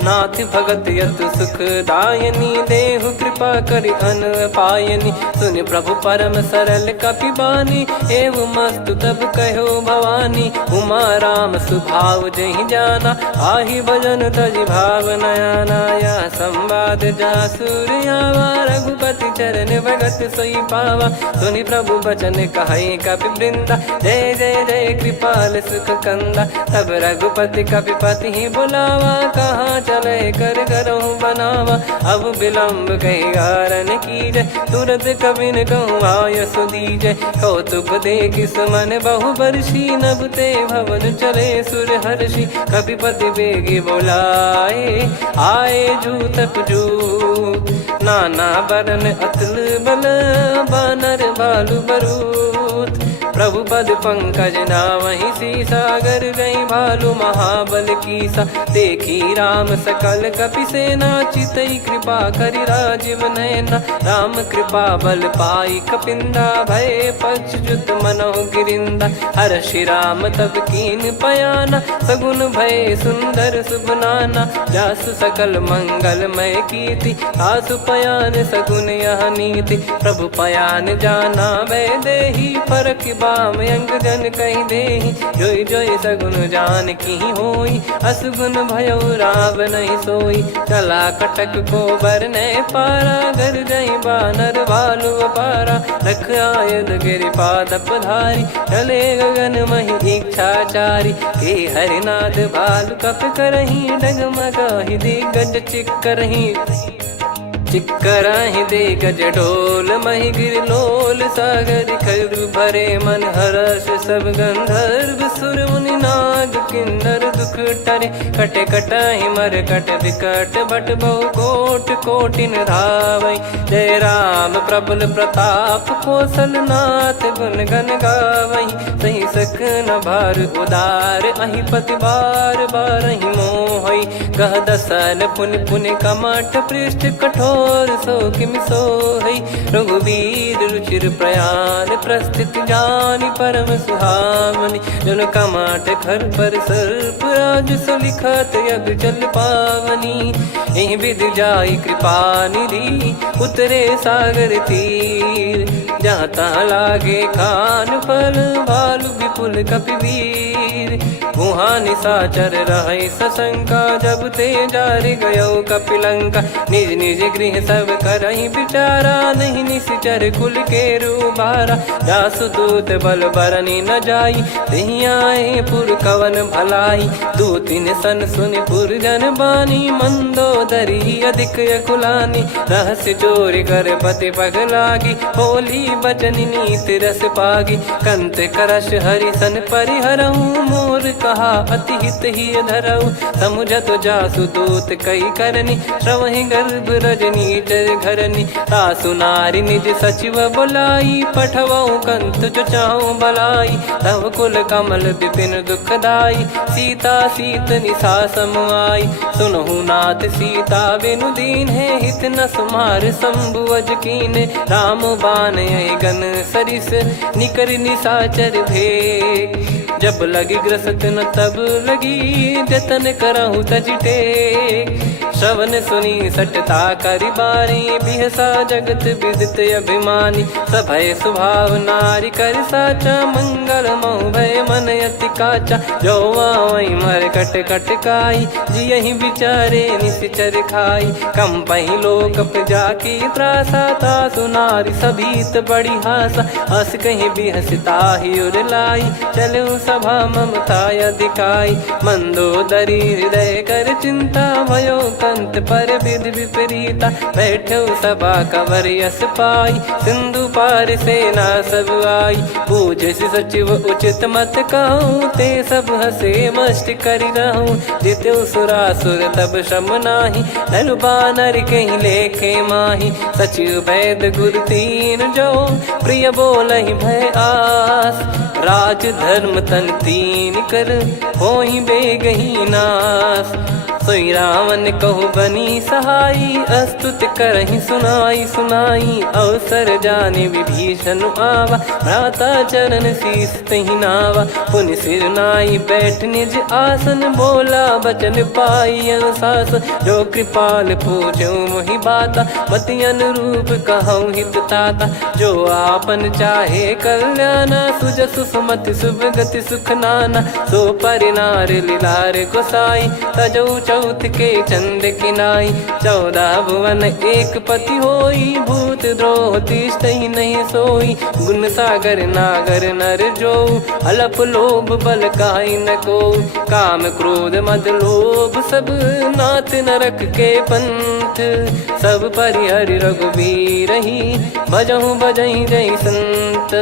नाथ भगत यतु सुख दायनी, देहु कृपा करि अन पायनी। सुन प्रभु परम सरल कपि बानी, एवं मस्तु तब कहो भवानी। उमा राम सुभाव जहि जाना, आहि भजन तजि भाव नया नाया। संवाद जासुर आवा, रघुपति चरण भगत सोई पावा। सुनि प्रभु बचन कहै कपि वृंदा, जय जय जय कृपाल सुख कंदा। तब रघुपति कपि पति बुलावा, कहाँ चले कर करहु बनावा। अब विलम्ब कही कारण कीजय, तुरत कबिन कहूँ आयस दीजय। कौतुक देख सुमन बहु बरसी, नभ ते भवन चले सुर हर्षि। कपिपति बेगी बोलाए, आए जूतक जूत। नाना बरन अतुल बल, बानर भालु बरूत। प्रभु पद पंकज नावहि सीसा, गर गई भालु महाबल कीसा। देखी राम सकल कपि सेना, चितई कृपा करि राजीव नयना। राम कृपा बल पाई कपिंदा, भय पक्षजुत मनोह गिरिंदा। हर्षि राम तब कीन पयाना, सगुन भय सुंदर शुभ नाना। जासु सकल मंगलमय कीर्ति, आसु पयान सगुन यह नीति। प्रभु पयान जाना वै देहि, फरक बाम अंग जन कहि देहि। जोई जोई सगुन जान की होई, असगुन भयो राव नहीं सोई। चला कटक को बरने पारा, घर जई बानर भालु अपारा। रख आयद गिरिपाद पधारी, चले गगन मही इच्छाचारी। के हरिनाथ भालु कप करही, डगमगाहि दिग्गज चिक्करही। चिक्कराहि दिग्गज डोल, मही गिर लोल। सागर खर भरे मन हर्ष, सब गंधर्व सुर मुनि नाग किन्नर दुख टरे। कटे कटाहि मर कट विकट, भट बहु कोट कोटिन धावै। जय राम प्रबल प्रताप, कौशल नाथ गुण गन गावै। सही सख न भार उदार, अहि पति बार बारहि मोहै। गह दसन पुनि पुनि कमठ, पृष्ठ कठोर सो किमि सोहै। रघुवीर रुचिर प्रयाण, प्रस्थित जानि परम सुहावनी। जन कमाट खर पर सर्प, राज सलिखत यग जल पावनी। एहि विधि जाई कृपा निधि, उतरे सागर तीर। जहाँ तहाँ लागे खान फल, भालु विपुल कपिवीर। वहाँ निशाचर रहै सशंका, जब ते जारि गयो कपिलंका। निज निज गृह सब करहि विचारा, नहीं निश्चर कुल के रूबारा। जासु दूत बल बरनी न जाई, तेहि आए पुर कवन भलाई। दूतिन सन सुनि पुर जन बानी, मंदोदरी अधिक अकुलानी। रहस्य चोरी कर पति पग लागी, होली बचन नीत रस पागी। कंत करश हरिसन परिहरहु, मोर कहा अति हित ही धरऊ। समुझत जासु दूत कई करनी, श्रवहि गर्भ रजनी चर घरनी। तासु नारी निज सचिव बुलाई, पठवऊ कंत जो चाहूं बलाई। तव कुल कमल विपिन दुखदाई, सीता सीत निशा समाई। सुनहु नाथ सीता बिनु दीन है, हित न सुमार शंभु अज कीने। राम बान गन सरिस निकर निशाचर भेग। जब लगी ग्रसत न तब लगी जतन करहु तज टेक। श्रवण सुनी सटता करि बारी बिहसा जगत विदित अभिमानी। सभय स्वभाव नारी कर साचा मंगल मऊ भय मन अति काचा। जो आवई मर कट कट काई जियहि विचारे निश्चर खाई। कम पही लोक जाकी त्रासा तासु नारी सभीत बड़ी हासा। हस कहीं भी हसता ही उर लाई चलऊ सभा ममता अधिकाई। मंदोदरी हृदय कर चिंता भयो कंत पर विधि विपरीता। बैठो सभा कवर यस पाई सिंधु पार सेना सब आई। पूज सचिव उचित मत कहूँ ते सब हसे मस्त करि रहूँ। जित्यु सुरासुर तब श्रम नाही नरु बानर कहीं लेखे माही। सचिव वैद गुरु तीन जो प्रिय बोलहि भय आस। राज धर्म तन तीन कर होई बेगही नास। सोई रावण कहु बनी सहाई अस्तुत करहि सुनाई सुनाई। अवसर जाने विभीषण आवा भ्राता चरण शीस तहि नावा। पुनि सिर नाई बैठ निज आसन बोला बचन पाई अनुशासन। जो कृपाल पूजो मोहि बाता मति अनुरूप कहूँ हित ताता। जो आपन चाहे कल्याणा सुजसु सुमति शुभ गति सुख नाना। सो परिनार लीलार गोसाई तजौ चौथ के चंद किनाई। 14 भुवन एक पति होई भूत द्रोह तिष्ठहि नहीं सोई। गुण सागर नागर नर जो अलप लोभ बल काई न को। काम क्रोध मद लोभ सब नाथ नरक के पंथ। सब परिहरि रघुबीर ही भजहु भजहि जय संत।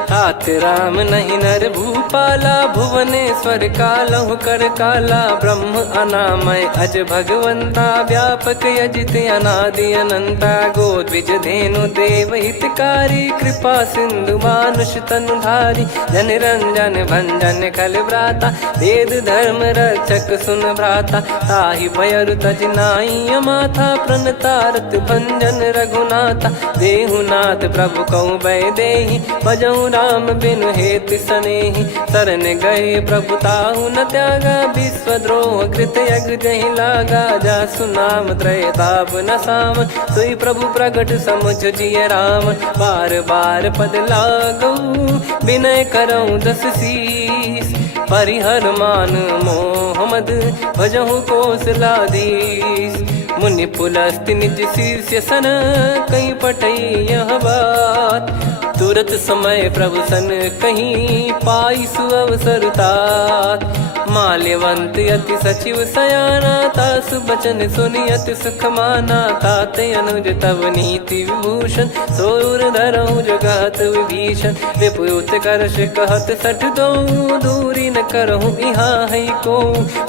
तात राम नहीं नर भूपाला भुवनेश्वर कालहु कर काला। ब्रह्म अनामय अज भगवंता व्यापक यजित अनादि अनंता। गोद्विज धेनु देव हितकारी कृपा सिंधु मानुष तनुधारी। जन रंजन भंजन खल भ्राता वेद धर्म रक्षक सुन भ्राता। ताहि भयरु तज नाई माथा प्रणतारत भंजन रघुनाथा। देहुनाथ प्रभु कहु भय देहि भजहु राम बिनु हेतु सनेहि। शरण गए प्रभु ताहु न त्यागा विश्वद्रोह कृत यज्ञ जहि लागा। जासु नाम त्रयताप न साम सोई प्रभु प्रगट समुझ जिय राम। बार बार पद लागऊ विनय करऊँ 10 शीस। परिहर मान मोह मद भजहु कौशलाधीश। मुनि पुलस्त्य निज शिष्य सन कहीं पटई यह बात। तुरत समय प्रभु सन कहीं पाई सुअवसर तात। माल्यवंत अति सचिव सयाना तासु बचन सुनि अति सुख माना। तात अनुज तव नीति विभूषण सोर धरहु जगत विभीषण। विपुत करश कहत सठ दो दूरी न करहु इहाँ है को।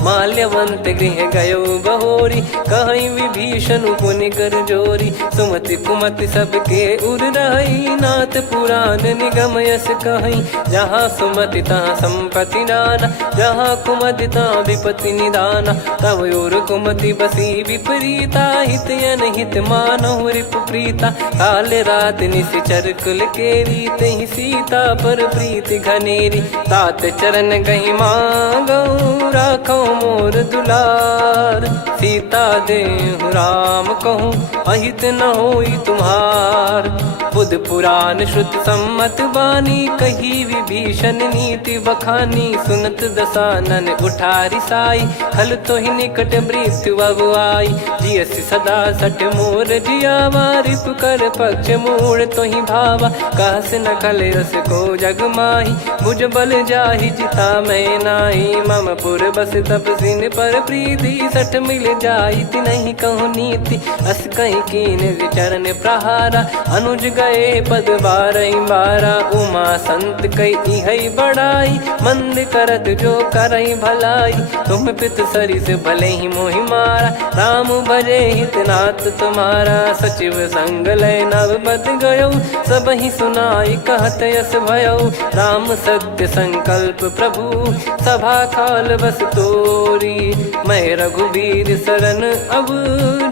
माल्यवंत गृह गयो बहोरी कहीं विभीषण पुनि कर जोरी। सुमति कुमति सबके उर रही नाथ पुराण निगम यस कहीं। जहाँ सुमति तहाँ संपत्ति नाना जहाँ कुमति तहाँ विपत्ति निदाना। तव और कुमति बसी विपरीता हित अनहित मानहु रिप प्रीता। काल रात निश्चर कुल केरी तहि सीता पर प्रीति घनेरी। तात चरण गहि मांगऊ राखो मोर दुलार। सीता देहु राम कहूँ अहित न होई तुम्हार। बुध पुराण श्रुत सम्मत वाणी कही विभीषण नीति बखानी। सुनत दसानन उठारी साई खल तो ही निकट मृत्यु अब आई। जियसि सदा सट मोर जियावा रिप कर पक्ष मूड़ तो ही भावा। कहस न खल रस को जग माही भुज बल जाहि जिता मैं नाही। मम पुर बस तपसिन पर प्रीति सठ मिल जाई नहीं कहूँ नीति। अस कहीं कीन विचरण प्रहारा अनुज गए पद बारई बारा। उमा संत कई है बड़ाई मंद करत जो करई भलाई। तुम पित सरिस भले ही मोहि मारा राम भजे हितनाथ तुम्हारा। सचिव संग लय नव बद गयो सब ही सुनाई कहत यस भयो। राम सत्य संकल्प प्रभु सभा काल बस तोरी। मैं रघुबीर शरण अब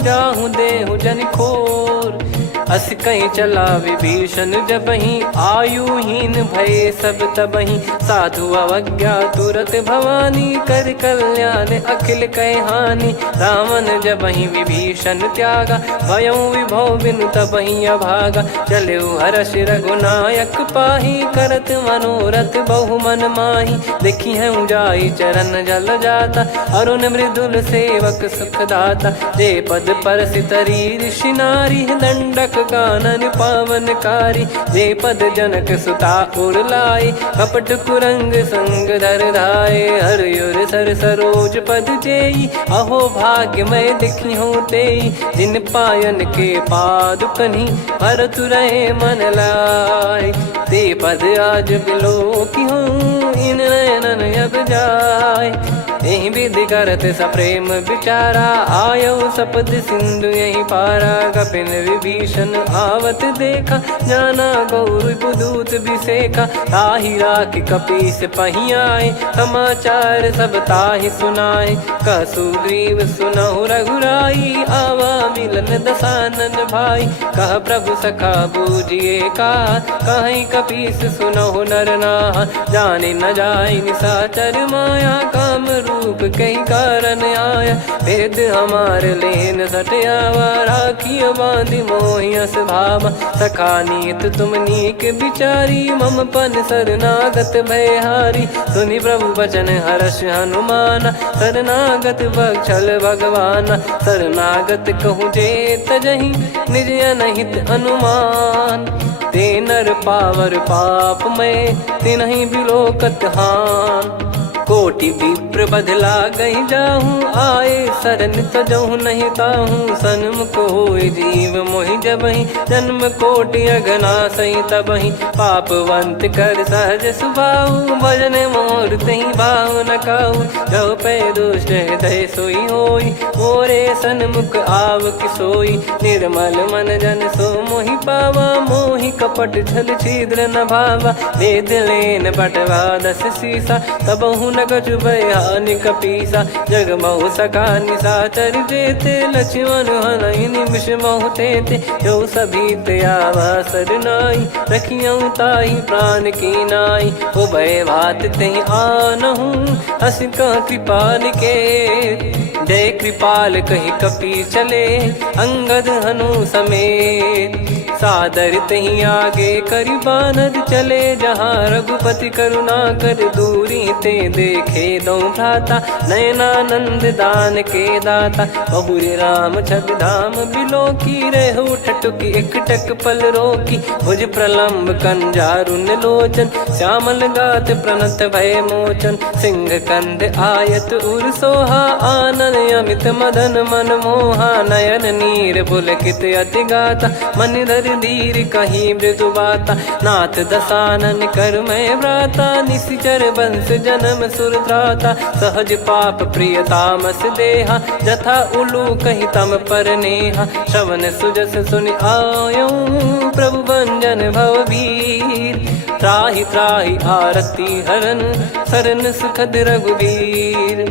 जाहु देहु जन खोर। अस कहीं चला विभीषण जबहि, आयुहीन भये सब तबहि। साधु अवज्ञा तुरत भवानी, कर कल्याण अखिल कह हानि। रावण जबहि विभीषण त्यागा, भयउ विभव बिनु तबहि अभागा। चलऊ हर्ष रघुनायक पाहि, करत मनोरथ बहु मन माहि। देखी हूँ जाई चरण जल जाता, अरुण मृदुल सेवक सुख दाता। जे पद परसि तरी ऋषि नारी, दंडक कानन पावनकारी। जे पद जनक सुता उर लाई, कपट कुरंग संग धर धाये। हरियुर सर सरोज पद जेई, अहो भाग्य मैं दिखी हूँ तेई। जिन पायन के पाद कन्ही, भरत रहे मन लाय। ते पद आज बिलो की हूँ, इन नयनन अब जाय। यही विधि करत सप्रेम विचारा, आयो सपद सिंधु यही पारा। कपिन विभीषण आवत देखा, जाना गौर पुदूत बिसेखा। ताहि राख कपीस पही आए, समाचार सब ताहि सुनाए। कह सुग्रीव सुनहु रघुराई, आवा मिलन दसानन भाई। कह प्रभु सखा बूझिए का, कहीं कपीस सुनहु नर नाहा। जाने न जाय निशाचर माया, काम रूप कई कारण आया। वेद हमार लेन सटयावा, राखिय बांधि मोहियस भावा। सखा नीत तुम नीक बिचारी, मम पन शरणागत भयहारी। सुनि प्रभु वचन हर्ष हनुमाना, शरणागत बक्षल भगवाना। शरणागत कहूँ जे तजहि, निज अनहित अनुमान। ते नर पावर पाप में, तिन्हि बिलोकत हान। कोटि विप्र बदला गई जाहूँ, आए शरण तजहु नहीं ताहूँ। सन्मुख होय जीव मोहि जबहि, जन्म कोटि अगना सही तबहि। पापवंत कर सहज सुभाऊ, भजन मोर तहि भाव न काऊ। जो पै दुष्ट हृदय सोई होई, मोरे सन्मुख आव किसोई। निर्मल मन जन सो मोहि पावा, मोहि कपट छल छिद्र न भावा। वेद लेन बटवा दस सीसा, तबहु न कछु भयानि कपीसा। जग महु सखा निशाचर जेते, लक्ष्मण हनहि निमिष महु तेते। जो सभी त्यावा सरनाई, रखियऊ ताहि प्राण की नाई। उभय भात तेहि आनहु, अस कह कृपाल के। जय कृपाल कहि कपी चले, अंगद हनु समेत। सादर तही आगे करि बानर चले, जहाँ रघुपति करुणा कर दूरी ते देखे दो भ्राता। नयनानंद दान के दाता, बहुरे राम छवि धाम बिलो की। रेहु ठटुकी एकटक पल रोकी, भुज प्रलम्ब कंजारुन लोचन। श्यामल गात प्रणत भय मोचन, सिंह कंध आयत उर सोहा। आनन अमित मदन मन मोहा, नयन नीर पुलकित अति गाता। मन धर धीर कहीं मृदु बाता, नाथ दसानन कर मैं व्राता। निशिचर वंश जन्म सुर त्राता, सहज पाप प्रिय तामस देहा। जथा उलू कहीं तम पर नेहा, श्रवण सुजस सुनि आयो। प्रभु भंजन भव वीर, त्राहि त्राहि आरती हरन। शरण सुखद रघुवीर,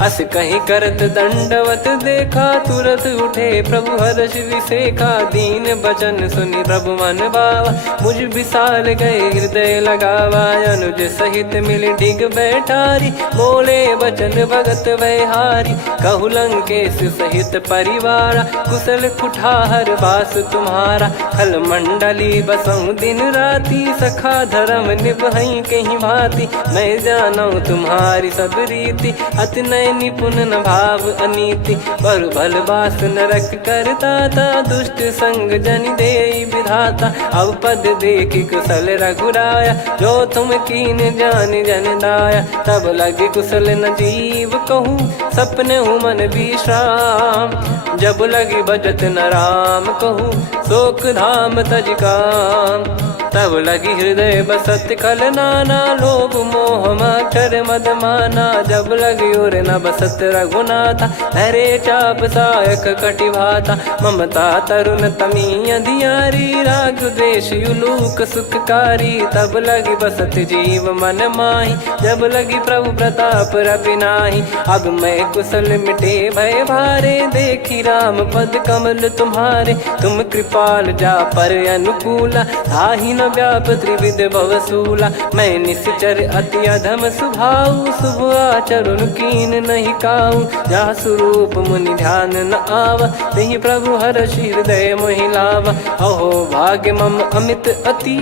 अस कहीं करत दंडवत देखा। तुरत उठे प्रभु हर्ष विसेखा, दीन बचन सुनि प्रभु मन भावा। मुझ विशाल गए हृदय लगावा, अनुज सहित मिल डिग बैठारी। बोले बचन भगत भयहारी, कहु लंकेश सहित परिवारा। कुशल कुठार बास तुम्हारा, खल मंडली बसऊं दिन राती। सखा धर्म निभई कहीं भांति, मैं जानू तुम्हारी सब रीति। अति नय निपुण न भाव अनीति, पर भल बास नरक करता था। दुष्ट संग जन देई विधाता, अब पद देखी कुशल रघुराया। जो तुम कीन जान जन दाया, तब लगे कुशल न जीव कहूँ। सपने हूँ मन विश्राम, जब लगी बजत न राम कहूँ। शोक धाम तज काम, तब लगी हृदय बसत खल नाना। लोभ मोह मक्षर मद माना, जब लगी उर न बसत रघुनाथा। हरे चाप सायक कटि भाता, ममता तरुण तमी अधियारी। राग द्वेष युलूक सुखकारी, तब लगी बसत जीव मन माही। जब लगी प्रभु प्रताप रवि नाही, अब मैं कुशल मिटे भय भारे। देखी राम पद कमल तुम्हारे, तुम कृपा कृपाल जा पर अनुकूला, ताहि न व्याप त्रिविध भवसूला। मैं निश्चर अति अधम स्वभाव, शुभ आचरण कीन नहीं काऊ। जा स्वरूप मुनि ध्यान न आवा, तेहि प्रभु हर्ष हृदय मोहि लावा। अहो भाग्य मम अमित अति,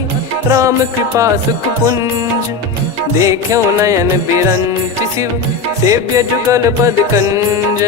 राम कृपा सुख पुंज। देखो नयन बिरंच शिव, सेव्य जुगल पद कंज।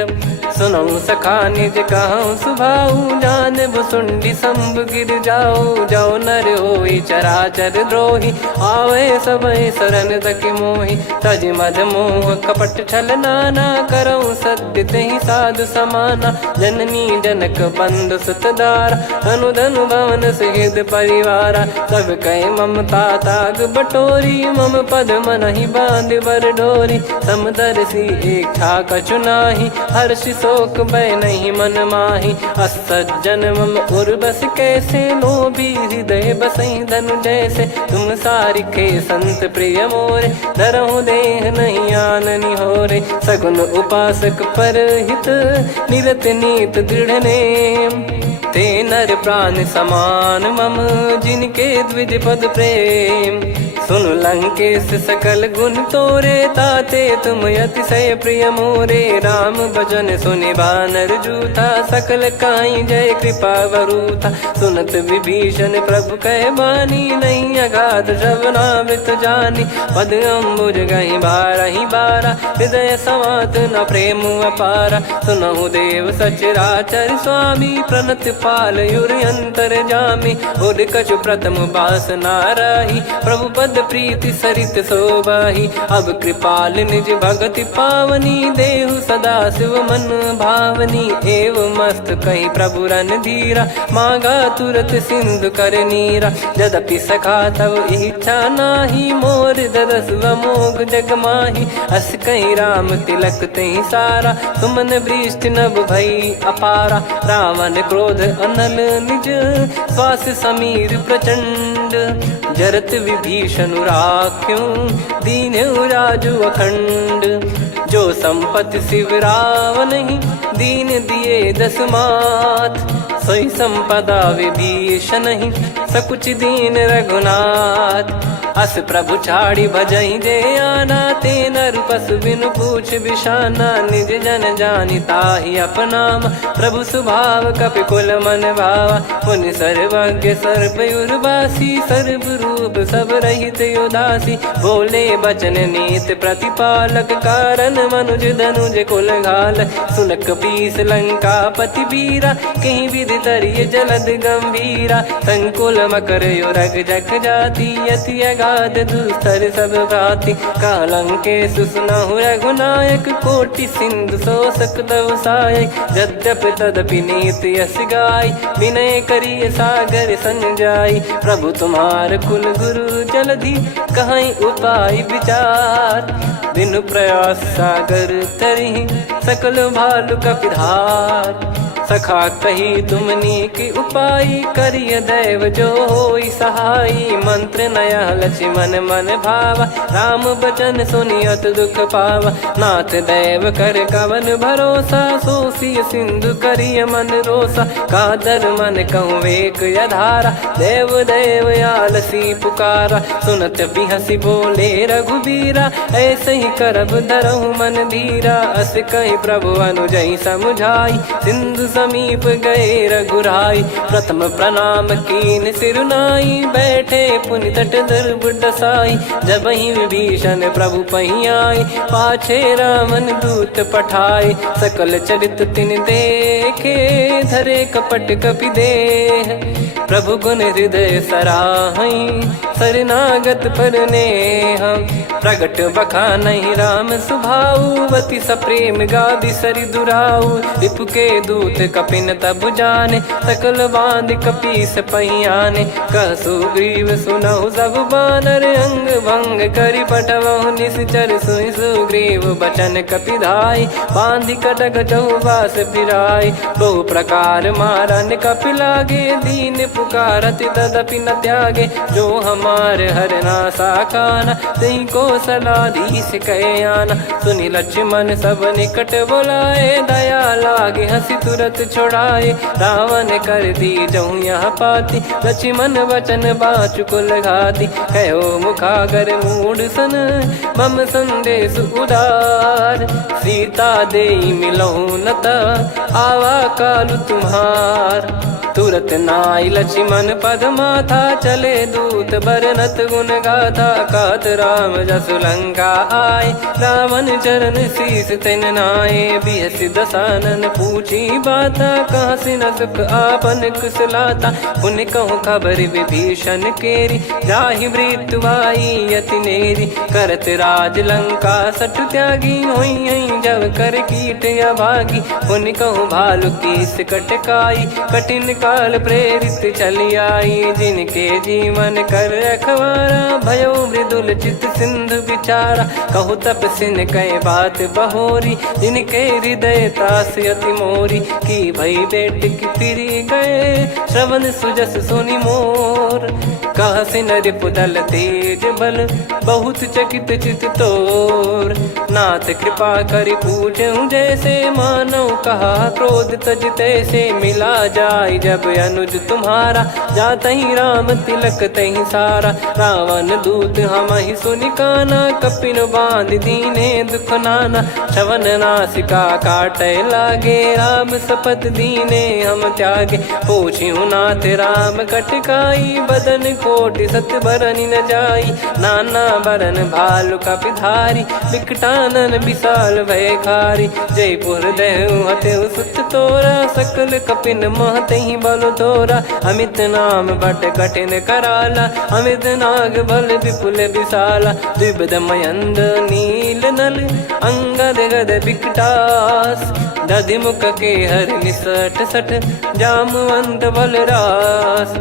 सुनऊ सखा निज कहूँ सुभाऊ, जान भुसुंडी शंभ गिर जाओ। जाओ नर होई चराचर द्रोही, आवे सबय शरण तकी मोहि। तज मद मोह कपट छल नाना, करऊँ सत्य तेहि साधु समाना। जननी जनक बंधु सुत दारा, धनु धनु भवन सहित परिवारा। सब कहे ममता ताग बटोरी, मम पद मनहि बांध बर डोरी। समदर्शी इच्छा कछु नाही, हर्ष शोक भय नहीं मन माही। असज्जन मम उर्वश कैसे, लोभी हृदय बसई धनु जैसे। तुम सारिखे संत प्रिय मोरे, धरहु देह नहीं आननि होरे। सगुन उपासक परहित, निरत नीत दृढ़ नेम। ते नर प्राण समान मम, जिनके द्विज पद प्रेम। सुन लंकेश सकल गुण तोरे, ताते तुम अतिशय प्रिय मोरे। राम भजन सुनि बानर जूथा, सकल काई जय कृपा वरूथा। सुनत विभीषण प्रभु कह बानी, नहीं अगाध श्रवणामृत जानी। पद अम्बुज गहि बारहि बारा, हृदय समात न प्रेम अपारा। सुनहु देव सचराचर स्वामी, प्रणत पाल युर अंतर जामी। उर कछु प्रथम बास नाराही, प्रभु पद प्रीति सरित शोभाही। अब कृपाल निज भगति पावनी, देहु सदा शिव मन भावनी। एव मस्त कही प्रभु रन धीरा, मांगा तुरत सिंधु कर नीरा। यद्यपि सखा तब इच्छा नाही, मोर दरस मोग जग माही। अस कहीं राम तिलक तही सारा, सुमन वृष्टि नभ भई अपारा। रावण क्रोध अनल निज, श्वास समीर प्रचंड। जरत विभीषण राख्यों, दीन राजु अखंड। जो संपत्ति शिव रावण ही, दीन दिए दस मात। सोई संपदा विभीषण ही, सकुच दीन रघुनाथ। अस प्रभु छाड़ी भजई जे आना, ते नर पशु बिनु पूछ बिशाना। निज जन जानि ताहि अपनाम, प्रभु स्वभाव कपि कुल मन भावा। मुनि सर्वज्ञ सर्वयुर्वासी, सर्व रूप सब रहित उदासी। बोले बचन नीत प्रतिपालक, कारण मनुज धनुज कुल घाल। सुन कपीस लंका पति वीरा, कहीं विधि तरिय जलद गंभीरा। संकुल मकर युरग जख जाति, यति अगाध दुस्तर सब भाति। कालंकेश सुनहु रघुनायक, कोटि सिंधु शोषक तव सहायक। यद्यपि तदपि नीति यस गाय, विनय करिय सागर सन जाई। प्रभु तुम्हार कुल गुरु जलधि, कहीं उपाय विचार। बिनु प्रयास सागर तरहि, सकल भालु कपिधार। सखा कही तुमनी की उपाय, करिय दैव जो होई सहाई। मंत्र नया लक्ष्मण मन भावा, राम बचन सुनियत दुख पावा। नाथ दैव कर कवन भरोसा, सोसिय सिंधु करिय मन रोसा। कादर मन कहूँ वेक यधारा, देव देव आलसी पुकारा। सुनत बिहसी बोले रघुबीरा, ऐसे ही करब धरहु मन धीरा। अस कहीं प्रभु अनुजई समुझाई, सिंधु समीप गए रघुराई। प्रथम प्रणाम कीन सिरुनाई, बैठे पुनि तट दर्भ डसाई। जब ही विभीषण प्रभु पही आए, पाछे रामन दूत पठाए। सकल चरित तिन देखे, धरे कपट कपि देह। प्रभु गुण हृदय सराहई, शरणागत पर नेह। प्रगट बखानहि राम सुभाऊ, बति सप्रेम गाबि सरि दुराऊ। रिपु के दूत कपिन तब जाने, सकल बांध कपीस पहियाने। कह सुग्रीव सुनहु सब बानर, अंग भंग करि पठवहु निश्चर। सुनि सुग्रीव बचन कपिधाई, बांधि कटक चहुबास फिराई। बहु प्रकार मारन कपि लागे, दीन पुकारत तदपि न त्यागे। जो हमार हरना साकाना, तही को कौशलाधीश कहे आना। सुनि लक्ष्मण सब निकट बोलाए, दया लागे हंसी तुरत छोड़ाए। रावण कर दी जऊँ यहाँ पाती, लक्ष्मण वचन बाचु कुल घाती। कहो मुखागर मूढ़ सन, मम संदेश उदार। सीता देई मिलहु नता, आवा कालु तुम्हार। तुरत नाई लक्ष्मण पद माथा, चले दूत बरनत गुण गाथा। कहत राम जसु लंका आए, रावण चरण शीस तिन नाये। बिहसि दसानन पूछी बाता, कहाँ से न सुख आपन कुशलाता। पुन कहूँ खबर विभीषण केरी, जाहि मृत्यु आई अति नेरी। करत राज लंका सठ त्यागी, होई जब कर कीट अभागी। पुन कहूँ भालु कीस कटकाई, कठिन काल प्रेरित चली आई। जिनके जीवन कर रखवारा, भयो मृदुल चित सिंधु विचारा। कहु तपसिन कह बात बहोरी, जिनके हृदय त्रास अति मोरी। की भई बेट की फिरी गए, श्रवण सुजस सुनि मोर। कह सिन रिपुदल तेज बल, बहुत चकित चित तोर। नाथ कृपा करि पूछऊँ जैसे, मानव कहा क्रोध तज तैसे। मिला जाय जब अनुज तुम्हारा, जातहि राम तिलक तहि सारा। रावण दूत हमहि सुनि काना, कपिन बांध दीने दुख नाना। श्रवण नासिका काटै लागे, राम शपथ दीने हम त्यागे। पूछिहु नाथ राम कटकाई, बदन कोटि सत बरनि न जाई। नाना बरन भालु कपिधारी, विकटानन विशाल भयखारी। जयपुर देहु हतेउ सुत तोरा, सकल कपिन महतहि बल तोरा। अमित नाम बट कठिन कराला, अमित नाग बल विपुल विशाला। द्विविध मयंद नील नल, अंगद गद विकटास। दधिमुख के हर निसठ सठ, जामवंत बलरास।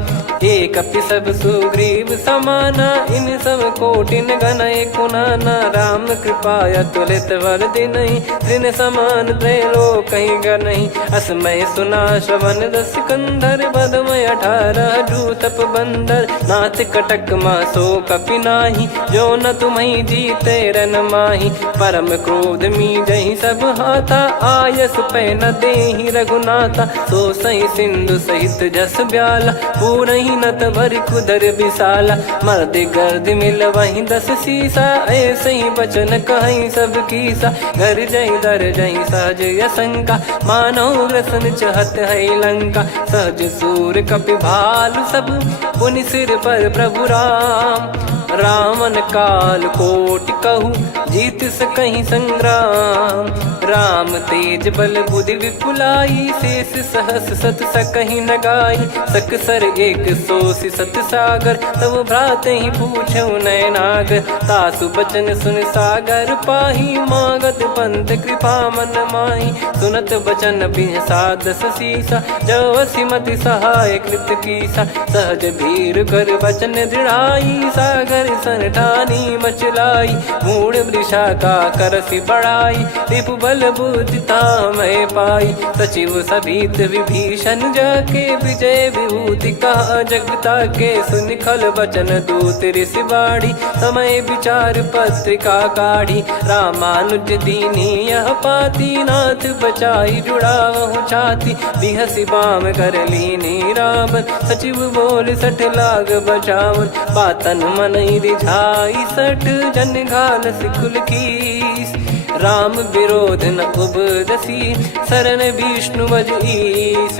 एक कपि सब सुग्रीव समाना, इन सब कोटिन गनय कुनाना। राम कृपा अतुलित बल दिनहि, तृण समान त्रैलोक कहीं गनहि। असमय सुना श्रवण दस कंधर, बदमय 18 जूतप बंदर। नाथ कटक मासो कपि नाही, जो न तुम्हि जीते रन माही। परम क्रोध मी जहि सब हाथा, आयस पै न देहि रघुनाथा। सो सही सिंधु सहित जस ब्याला, पूरहि नत भर कुदर विशाला। मर्द गर्द मिल वहीं 10 सीसा, ऐसे ही बचन कहीं सब कीसा। घर जय दर जय सहज यसंका, मानव रसन चहत है लंका। सहज सूर कपि भालु सब, पुनि सिर पर प्रभु राम। रामन काल कोटि कहु, जीत सकहि संग्राम। राम तेज बल बुद्धि विपुलाई, शेष सहस सत सकहि न गाई। सकसर एक सोसि सत सागर, तब भ्राते ही पूछौ नयनाग। तासु बचन सुन सागर पाही, मागत पंथ कृपा मन माही। सुनत बचन बिहसा 10 सीसा, जवसि मति सहाय कृत कीसा। सहज भीर कर बचन दृढ़ाई, सागर सन ठानी मचलाई। मूढ़ वृषा का करसि बढ़ाई, रिपु बल बुद्धि तामय पाई। सचिव सभीत विभीषण जाके, विजय विभूति कहा जगता के। सुनि खल बचन दूत ऋषि बाड़ी, समय विचार पत्रिका काढ़ी। रामानुज दीनी यह पाती, नाथ बचाई जुड़ावहु छाती। बिहसि बाम कर लीनी रावण, सचिव बोल सठ लाग बचावन। बातन मन रिझाई सठ, जन घाल सिकुल कीस। राम विरोध न उपदसी, शरण विष्णु बज ईस।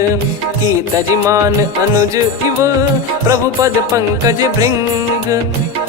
की तजिमान अनुज इव, प्रभु पद पंकज भृंग।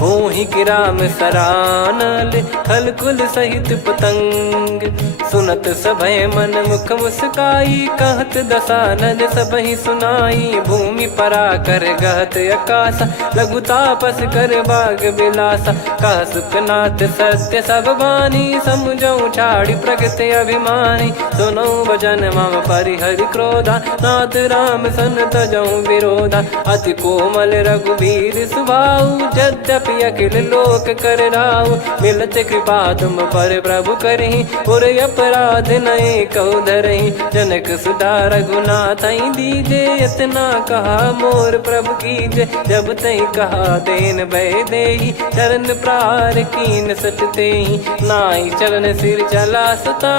होहि कि राम सरानल, खल कुल सहित पतंग। सुनत सभय मन मुख मुस्काई, कहत दसानन सबहि सुनाई। भूमि परा कर गहत आकाशा, लघु तापस कर बाग बिलासा। कह सुखनाथ सत्य सब बानी, समुझौ छाड़ी प्रगति अभिमानी। सुनो भजन मम परिहरि क्रोधा, नाथ राम सन तजौ विरोधा। अति कोमल रघुवीर सुभाऊ, यद्यपि अखिल लोक कर राऊ। मिलत कृपा तुम पर प्रभु करहि, पुर अपराध नए कौ धरहि। जनक सुधा रघुनाथ दीजे, इतना कहा मोर प्रभु कीजे। जब तई कहा देन भय देहि, चरण प्रार कीन सट तेहि। नाई चरण सिर चला सता,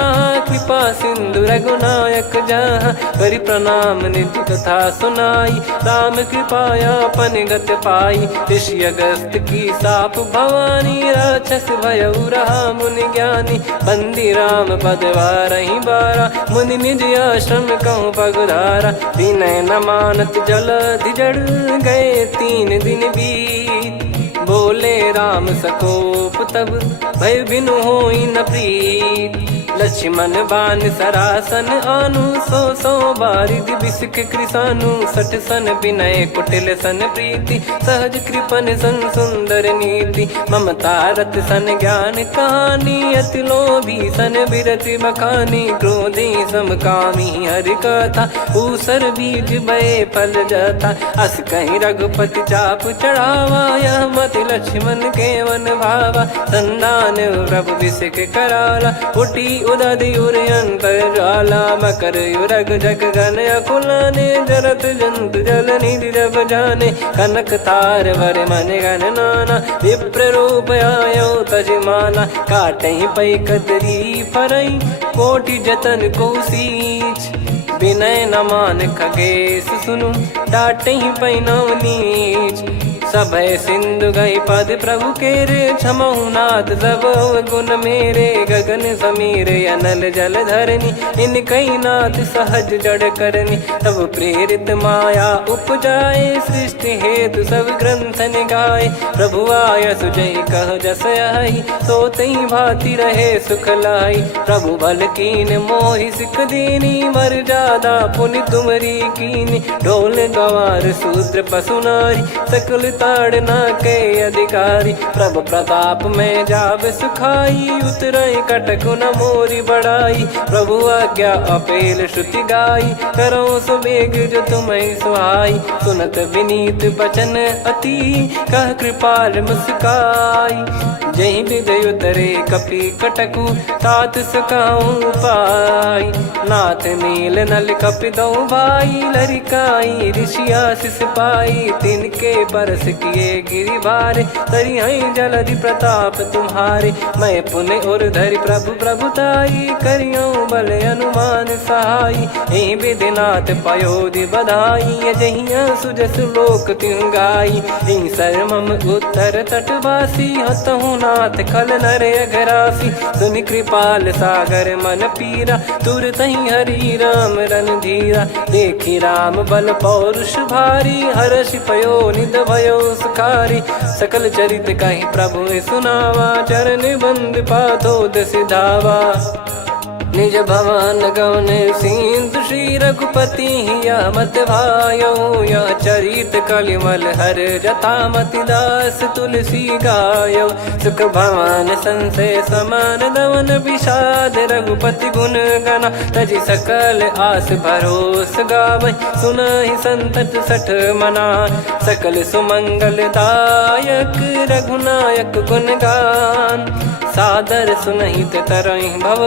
कृपा सिंधु रघुनायक जहाँ। करि प्रणाम निज कथा सुनाई, राम कृपाया पन गत पाई। ऋषि अगस्त की साप भवानी, राक्षस भयउ रहा मुनि ज्ञानी। बंदी राम पद वारहि बारा, मुनि निज आश्रम कहूँ पगुधारा। विनय न मानत जलधि जड़, गए 3 दिन बीत। बोले राम सकोप तब, भय बिनु होई न प्रीत। लक्ष्मण बान सरासन आनु, 100 बारिधि बिसिख कृसानु। 60 सन विनय कुटिल सन प्रीति, सहज कृपन सन सुंदर नीति। ममता रत सन ज्ञान कहानी, अति लोभी सन बिरति बखानी। क्रोधी समकामी हरि कथा, ऊसर बीज भय फल जाता। अस कहीं रघुपति चाप चढ़ावा, यह मत लक्ष्मण के मन भावा। संदान प्रभु बिसिख कराला, उठी उदधि उर अंतर ज्वाला। मकर युरग जग गन अकुलाने, जरत जंतु जल निधि जब जाने। कनक तार वर मन गण नाना, विप्र रूप आयो तजमाना। काटहि पै कदरी फरई, कोटि जतन को सींच। विनय न मान खगेश सुनु, डांटहि पै नव नीच। सभय सिंधु गई पद प्रभु केरे, क्षमहु नाथ सब गुण मेरे। गगन समीरे अनल जल धरनी, इन कई नाथ सहज जड़ करनी। तब प्रेरित माया उपजाए, सृष्टि हेतु सब ग्रंथ निगाए। प्रभु आय सुजय कह जस आई, सोतई भांति रहे सुख लाई। प्रभु बल कीन मोहि सिख दीनी, मर्यादा पुनि तुमरी कीनी। ढोल गवार शूद्र पशु नारी, सकल ताड़ना के अधिकारी। प्रभु प्रताप में जाब सुखाई, उतरई कटक न मोरी बढ़ाई। प्रभु आज्ञा अपेल श्रुति गाई, करो सुबेग जो तुम्हें सुहाई। सुनत विनीत बचन अति, कह कृपाल मुस्काई। जहि विधि उतरे कपि कटकु, तात सकाऊं पाई। नाथ नील नल कपि दो भाई, लरिकाई ऋषि आशीष पाई। तिनके परस किए गिरि भारे, तरिहै जलधि प्रताप तुम्हारे। मैं पुण्य और धरि प्रभु प्रभुताई, करियौ बल अनुमान सहाई। एहि विधि नाथ पयोधि बधाई, जहिया सुजस लोक तिहुँ गाई। एहि सर मम उत्तर तटवासी, हतहु नाथ खल नर अघरासी। सुनि कृपाल सागर मन पीरा, तुरतहि हरि राम रणधीरा। देखि राम बल पौरुष भारी, हर्षि पयो निध भयो सुखारी। सकल चरित कहि प्रभु सुनावा, चरण बंद पादोद सिधावा। निज भवन गौन सिंधु, श्री रघुपति हिया मत भायो। यह चरित कलिमल हर जतामति दास, तुलसी गायो। सुख भवन संशय समान दवन, विषाद रघुपति गुण गना। तजि सकल आस भरोस गावै, सुनहि संतत सठ मना। सकल सुमंगल दायक, रघुनायक गुण गान। सादर सुनहित तरहि भव,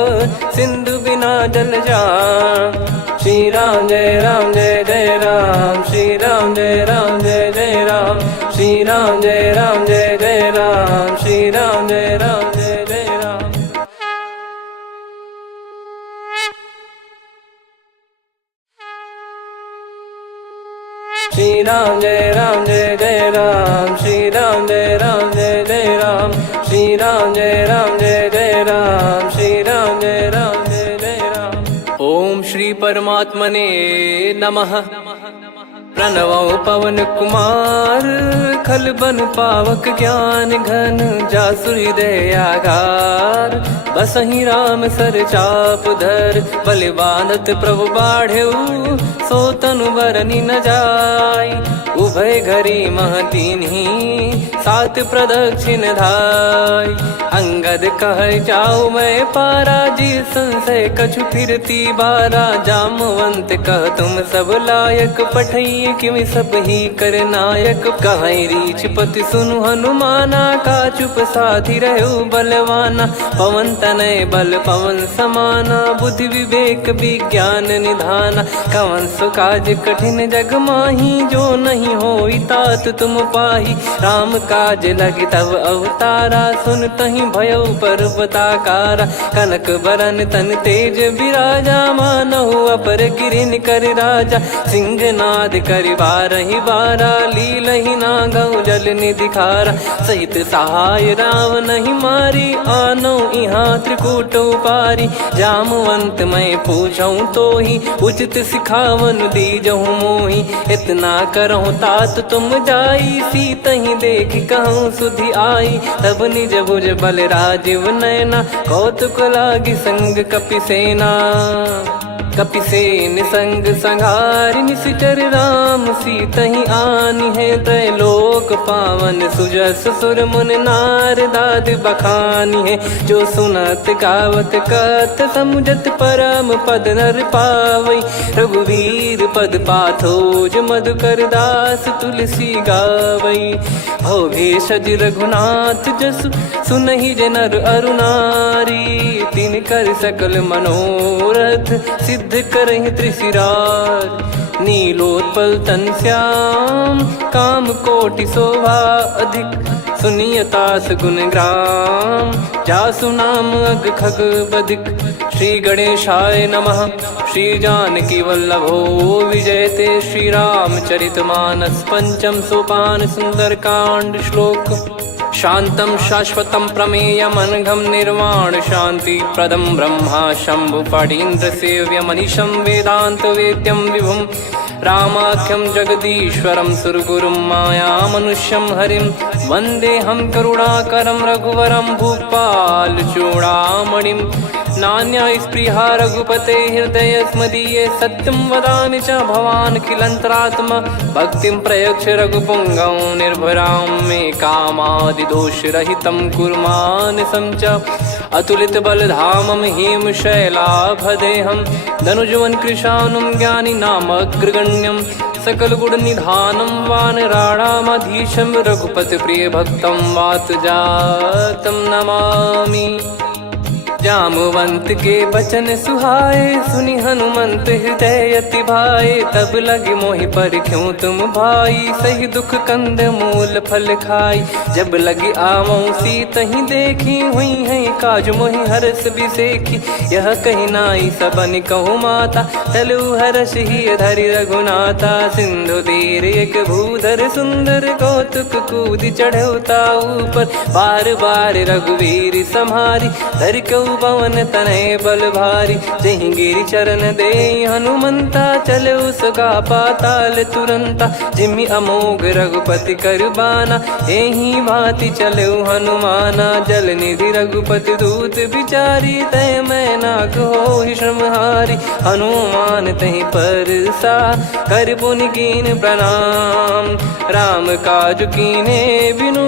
सिंधु बिना जल जान। श्री राम जय राम जय जय राम, श्री राम जय राम जय जय राम। श्री राम जय राम जय जय राम, श्री राम जय राम जय जय राम। श्री राम जय राम जय जय राम, श्री राम जय राम जय जय राम। श्री राम जय राम जय जय राम, श्री राम जय राम जय जय राम। ओम श्री परमात्मने नमः। प्रणवौ पवन कुमार खल बन पावक ज्ञान घन जासु हृदय आगार बसहि राम सर चाप धर बलि बांधत प्रभु बाढ़ेऊ सो तनु बरनि न जाय उभय घरी महतीन्ही सात प्रदक्षिण धाय अंगद कह जाऊ मैं पारा जी संशय कछु फिरती बारा जामवंत कह तुम सब लायक पठई किम सब ही कर नायक कहीं रीछ पति सुनु हनुमाना का चुप साधि रहु बलवाना पवन तनय बल पवन समाना बुद्धि विवेक विज्ञान निधाना कवन सो काज कठिन जग माही जो नहीं होई तात तुम पाही राम काज लगी तब अवतारा सुन तहि भयउ पर्वताकारा कनक बरन तन तेज विराजा मानहु अपर गिरिन कर राजा सिंहनाद कर बारहि बारा लीलहि नागौ जल निधि खारा सहित सहाय राम नहीं मारी आनो इहाँ त्रिकूट पारी जामवंत मैं पूछऊँ तो ही उचित सिखावन दीजहु मोही इतना करहु तात तुम जाई सीतहि देख कहूँ सुधि आई तब निज भुज बल राजीव नयना कौतुक लागी संग कपिसेना कपिसेन संग संघारि निशिचर राम सीतहि आनि है त्रैलोक पावन सुजस सुर मुन नार दाद बखानी है जो सुनत गावत कथ समुझत परम पद नर पावई रघुवीर पद पाथोज मधुकर दास तुलसी गावई भव भेषज रघुनाथ जसु सुनहि जनर अरुनारी तिन कर सकल मनोरथ सिद्ध करहि त्रिशिरार नीलोत्पल तन श्याम काम कोटि शोभा अधिक सुनियतास गुण ग्राम जासु नाम अग खग बधिक श्री गणेशाय नमः श्री जानकी वल्लभो विजयते श्री रामचरितमानस पंचम सोपान सुंदरकांड श्लोक शांतं शाश्वतं प्रमेयमनघं निर्वाण शांति प्रदं ब्रह्मा शंभु फणीन्द्र सेव्य मनीषं वेदांत वेद्यं विभुं रामाख्यं जगदीश्वरं सुरगुरुं माया मनुष्यं हरिं वन्देऽहं करुणाकरं रघुवरं भूपाल चूडामणिं नान्या स्पृहा रघुपते हृदय स्मदीये सत्यं वदामि च भवान् किलन्तरात्मा भक्तिं प्रयच्छ रघुपुङ्गं निर्भरां मे कामादिदोषरहितं कुर्मानसं च अतुलित बलधामं हेम शैलाभदेहं धनुजवन कृशानुं ज्ञानी नामग्रगण्यं सकल गुण निधानं वानराणामधीशं रघुपति प्रिय भक्तं वातजातं नमामि जामवंत के बचन सुहाए सुनि हनुमंत हृदय अति भाए तब लगे मोहि पर क्यों तुम भाई सही दुख कंद मूल फल खाई जब लगी आवऊं सीतहि देखी हुई है काज मोहि हरस बिसेखी यह कही नाई सबन कहु माता तलु हरस ही धरि रघुनाथा सिंधु तीर एक भूधर सुंदर कौतुक कूद चढ़ौता ऊपर बार बार रघुवीर सम्हारी धरि कऊ पवन तनय बल भारी जहि गिरि चरण दे हनुमंता चले उसका पाताल तुरंता जिमि अमोघ रघुपति करबाना एहि भांति चले हनुमाना जल निधि रघुपति दूत बिचारी तय मैं नाक हो श्रमहारी हनुमान तहि परसा कर पुनि कीन प्रणाम राम काज कीने बिनु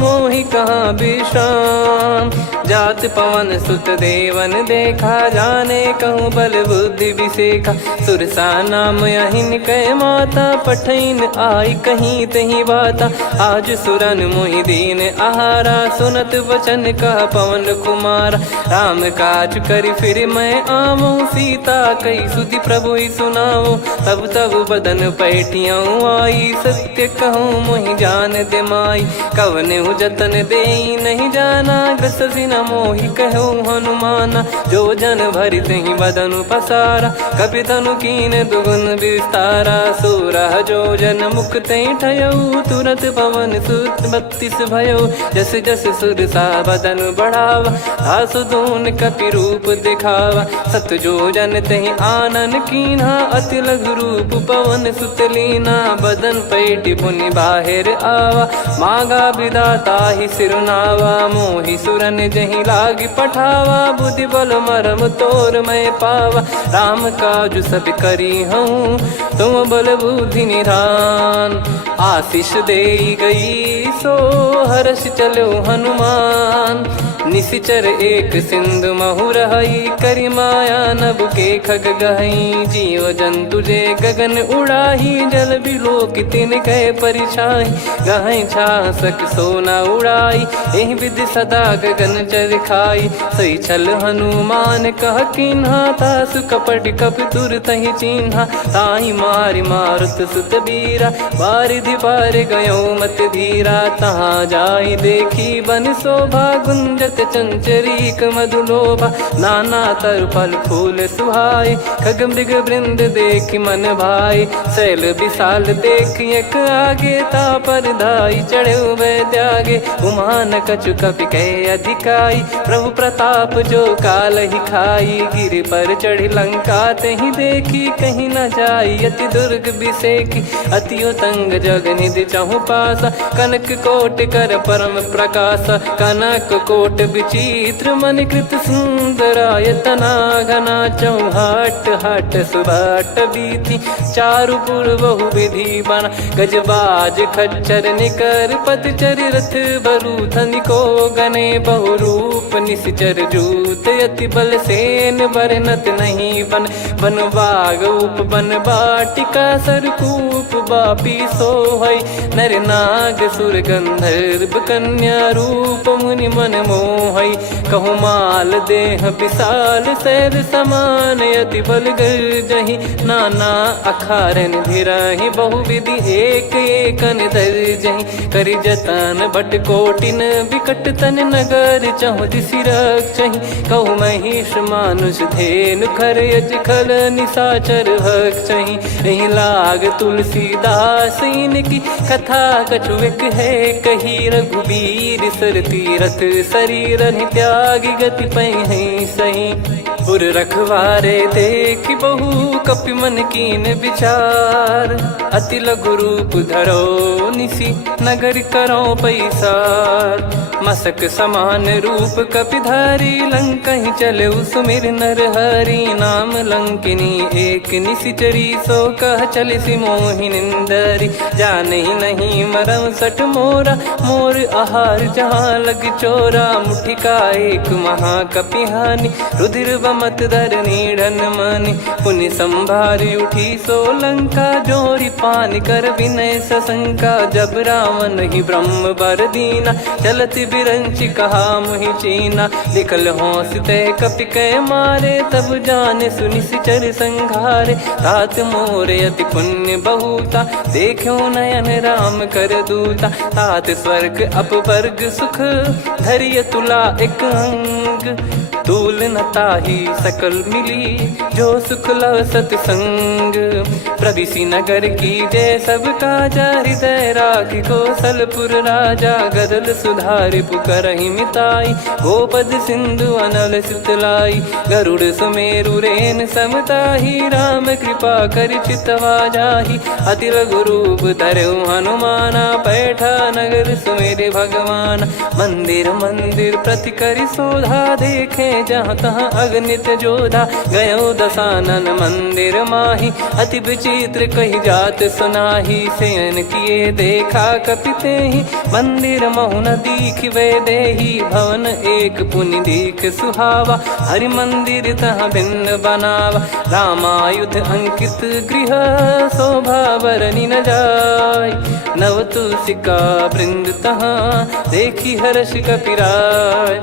मोहि कहाँ विश्राम जात पवन सुत देवन देखा जाने कहूँ बल बुद्धि विसेखा सुरसा नाम यहिन कै माता पठैन आई कहीं तही बाता आज सुरन मोहि दीन आहारा सुनत वचन कह पवन कुमार राम काज करि फिर मैं आवऊं सीता कई सुधि प्रभु ही सुनाओ तब तब बदन पैठियाँ आई सत्य कहूँ मोहि जान दे माई कवन जतन दे नहीं जाना ग्रसि न मोहि कहो हनुमाना। जो जन भरि तहि बदनु पसारा, कपि तनु कीन दुगुन विस्तारा। सोरह जो जन मुख तहि ठयऊ, तुरत पवन सुत 32 भयऊ। जस जस सुर सा बदन बढ़ावा, आसु दून कपि रूप दिखावा। सत जो जन तहि आनन कीन्हा, अति लघु रूप पवन सुत लीना। बदन पैटि पुनि बाहिर आवा, मागा विधाता ही सिरुनावा। मोहि सुरन जहि लागी पठावा, बुद्धि बल मरम तोर मैं पावा। राम काजु सब करी हूँ, तुम बल बुद्धि निधान। आशीष देई गई सो हर्ष चलो हनुमान। निशिचर एक सिंधु महु रहई, करि माया नभ के खग गहई। जीव जंतु जे गगन उड़ाही, जल बिलोक तिन गए परिछाई। गहई छासक सोना उड़ाई, एहि विधि सदा गगन चर खाई। सही छल हनुमान कह कीन्हा, तासु कपट कपि तुर तहि चिन्हा। ताहि मारि मारुत सुत बीरा, बारिधि पार गयो मत धीरा। तहाँ जाई देखी बन शोभा, गुंजत चंचरीक मधुलोभा। नाना तर फल फूल सुहाई, खग मृग वृंद देख मन भाई। शैल विशाल देख एक आगे, तापर धाई चढ़े वै त्यागे। उमान कछु कपि कहे अधिकाई, प्रभु प्रताप जो काल ही खाई। गिर पर चढ़ी लंका तहि देखी, कहीं न जाई अति दुर्ग बिसेकी। अति उतंग जग निधि चहु पासा, कनक कोट कर परम प्रकाशा। कनक कोट विचित्र मन कृत सुंदरायतना। घना चौहाट हाट सुबाट बीथी, चारु पुर बहु विधि बना। गजबाज खच्चर निकर पतचर, रथ बरु धनिको गने। बहु रूप निश्चर जूत, अति बल सेन बरनत नहीं बन। बन बाग उप बन बाटिका, सरकूप बापी सोहई। नर नाग सुर गंधर्व कन्या, रूप मुनि मन मोहई। कहु माल देह विशाल, शैल समान अति बल गर्जहि। नाना अखारन धिरहि, बहु विधि एक एकन दर्जहि। करि जतन बट कोटिन, विकट तन नगर चहु दिसि रक्षहि। कहु महिष मानुष धेनु, खर यज खल निशाचर भक्षहि। एहि लाग तुलसीदास इनकी, कथा कछु एक है कही। रघुबीर सर तीरथ शरीर, त्यागी गति पै सही। पुर रखवारे देख बहु, कपि मन कीन विचार। अति लघु रूप धरो निसी, नगर करो पैसार। मसक समान रूप कपि धारी, लंकहि चले सुमिर नर हरि। नाम लंकिनी एक निशिचरी, सो कह चलिसि मोहि निंदरी। जानहि नहीं मरम सठ मोरा, मोर आहार जहाँ लग चोरा। मुठिका एक महाकपि हानि, रुधिर बमत धरनी ढन मानि। पुनि संभारी उठी सो लंका, जोरी पान कर विनय सशंका। जब रावण ही ब्रह्म बर दीना, चलति बिरंचि कहा मुहि चीना। निकल होंस तय कपि कै मारे, तब जाने सुनि सिचर संघारे। तात मोरे अति पुण्य बहुता, देखो नयन राम कर दूता। तात स्वर्ग अपवर्ग सुख, धरिय तुला एक अंग। तूल न ताहि सकल मिली, जो सुख लव सतसंग। प्रविशि नगर की जय सब काजा, हृदय राखि कौशलपुर राजा। गदल सुधारि पुकरहि मिताई, गोपद सिंधु अनल सितलाई। गरुड़ सुमेरु रेन समताहि, राम कृपा करि चितवा जाहि। अति लघु रूप धरऊ हनुमाना, पैठा नगर सुमेरे भगवान। मंदिर मंदिर प्रति करि शोधा, देखे जहाँ तहाँ अगणित जोधा। गयो दसानन मंदिर माही, अति विचित्र कही जात सुनाही। शयन किए देखा कपि तेहि, मंदिर महु न दीखिबे देहि। भवन एक पुनि दीख सुहावा, हरि मंदिर तहाँ भिन्न बनावा। रामायुध अंकित गृह, शोभा बरनि न जाय। नव तुलसी का वृंद तहाँ, देखी हर्ष कपि राय।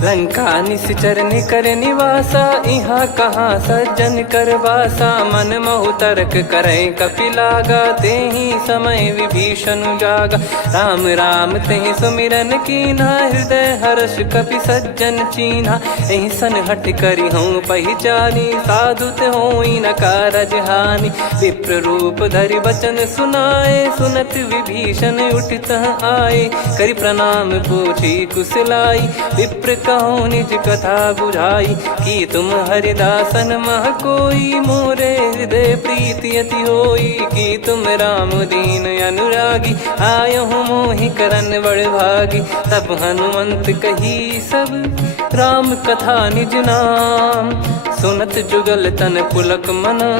लंका निश्चर निकर निवासा, इहा कहाँ सज्जन कर वासा। मन महु तर्क करें कपिलागा, तेहि समय विभीषण जागा। राम राम तेहि सुमिरन कीन्हा, हृदय हर्ष कपि सज्जन चीन्हा। एहि सन हट करि हूँ पहिचानी, साधु ते होई न कारज हानि। विप्र रूप धरि बचन सुनाए, सुनत विभीषण उठित आए। करि प्रणाम पूछी कुशलाई, विप्र कहो निज कथा बुझाई। कि तुम हरिदासन मह कोई, मोरे हृदय प्रीति अति होई। कि तुम राम दीन अनुरागी, आयहु मोहि करन बड़ भागी। तब हनुमंत कही सब राम कथा निज नाम, सुनत जुगल तन पुलक मना,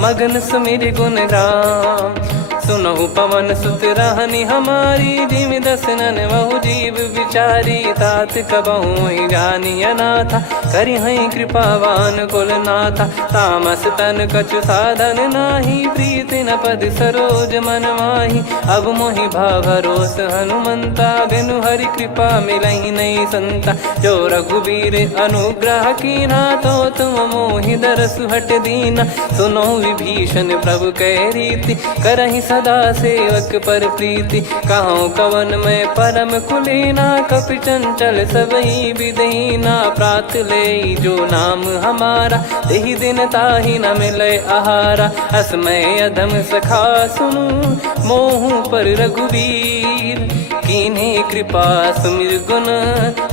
मगन सुमिर गुण राम। सुनहु पवन सुत रहनी हमारी, जिमि दसनन महु जीव विचारी। तात कबहु ही जानी अनाथा, करि हई कृपावान कुल नाथा। तामस तन कछु साधन नाही, प्रीति न पद सरोज मन माही। अब मोहि भरोस हनुमंता, बिनु हरि कृपा मिलहि नहीं संता। जो रघुबीर अनुग्रह कीना, तो तुम मोहि दरसु हट दीना। सुनो विभीषण प्रभु कह रीति, करहि सदा सेवक पर प्रीति। कहूँ कवन में परम कुलीना, कपि चंचल सबही विदहीना। प्रात ले जो नाम हमारा, तेहि दिन ताहि न मिले आहारा। असमय अधम सखा सुनु, मोहु पर रघुवीर। कीन्ही कृपा सुमिर गुण,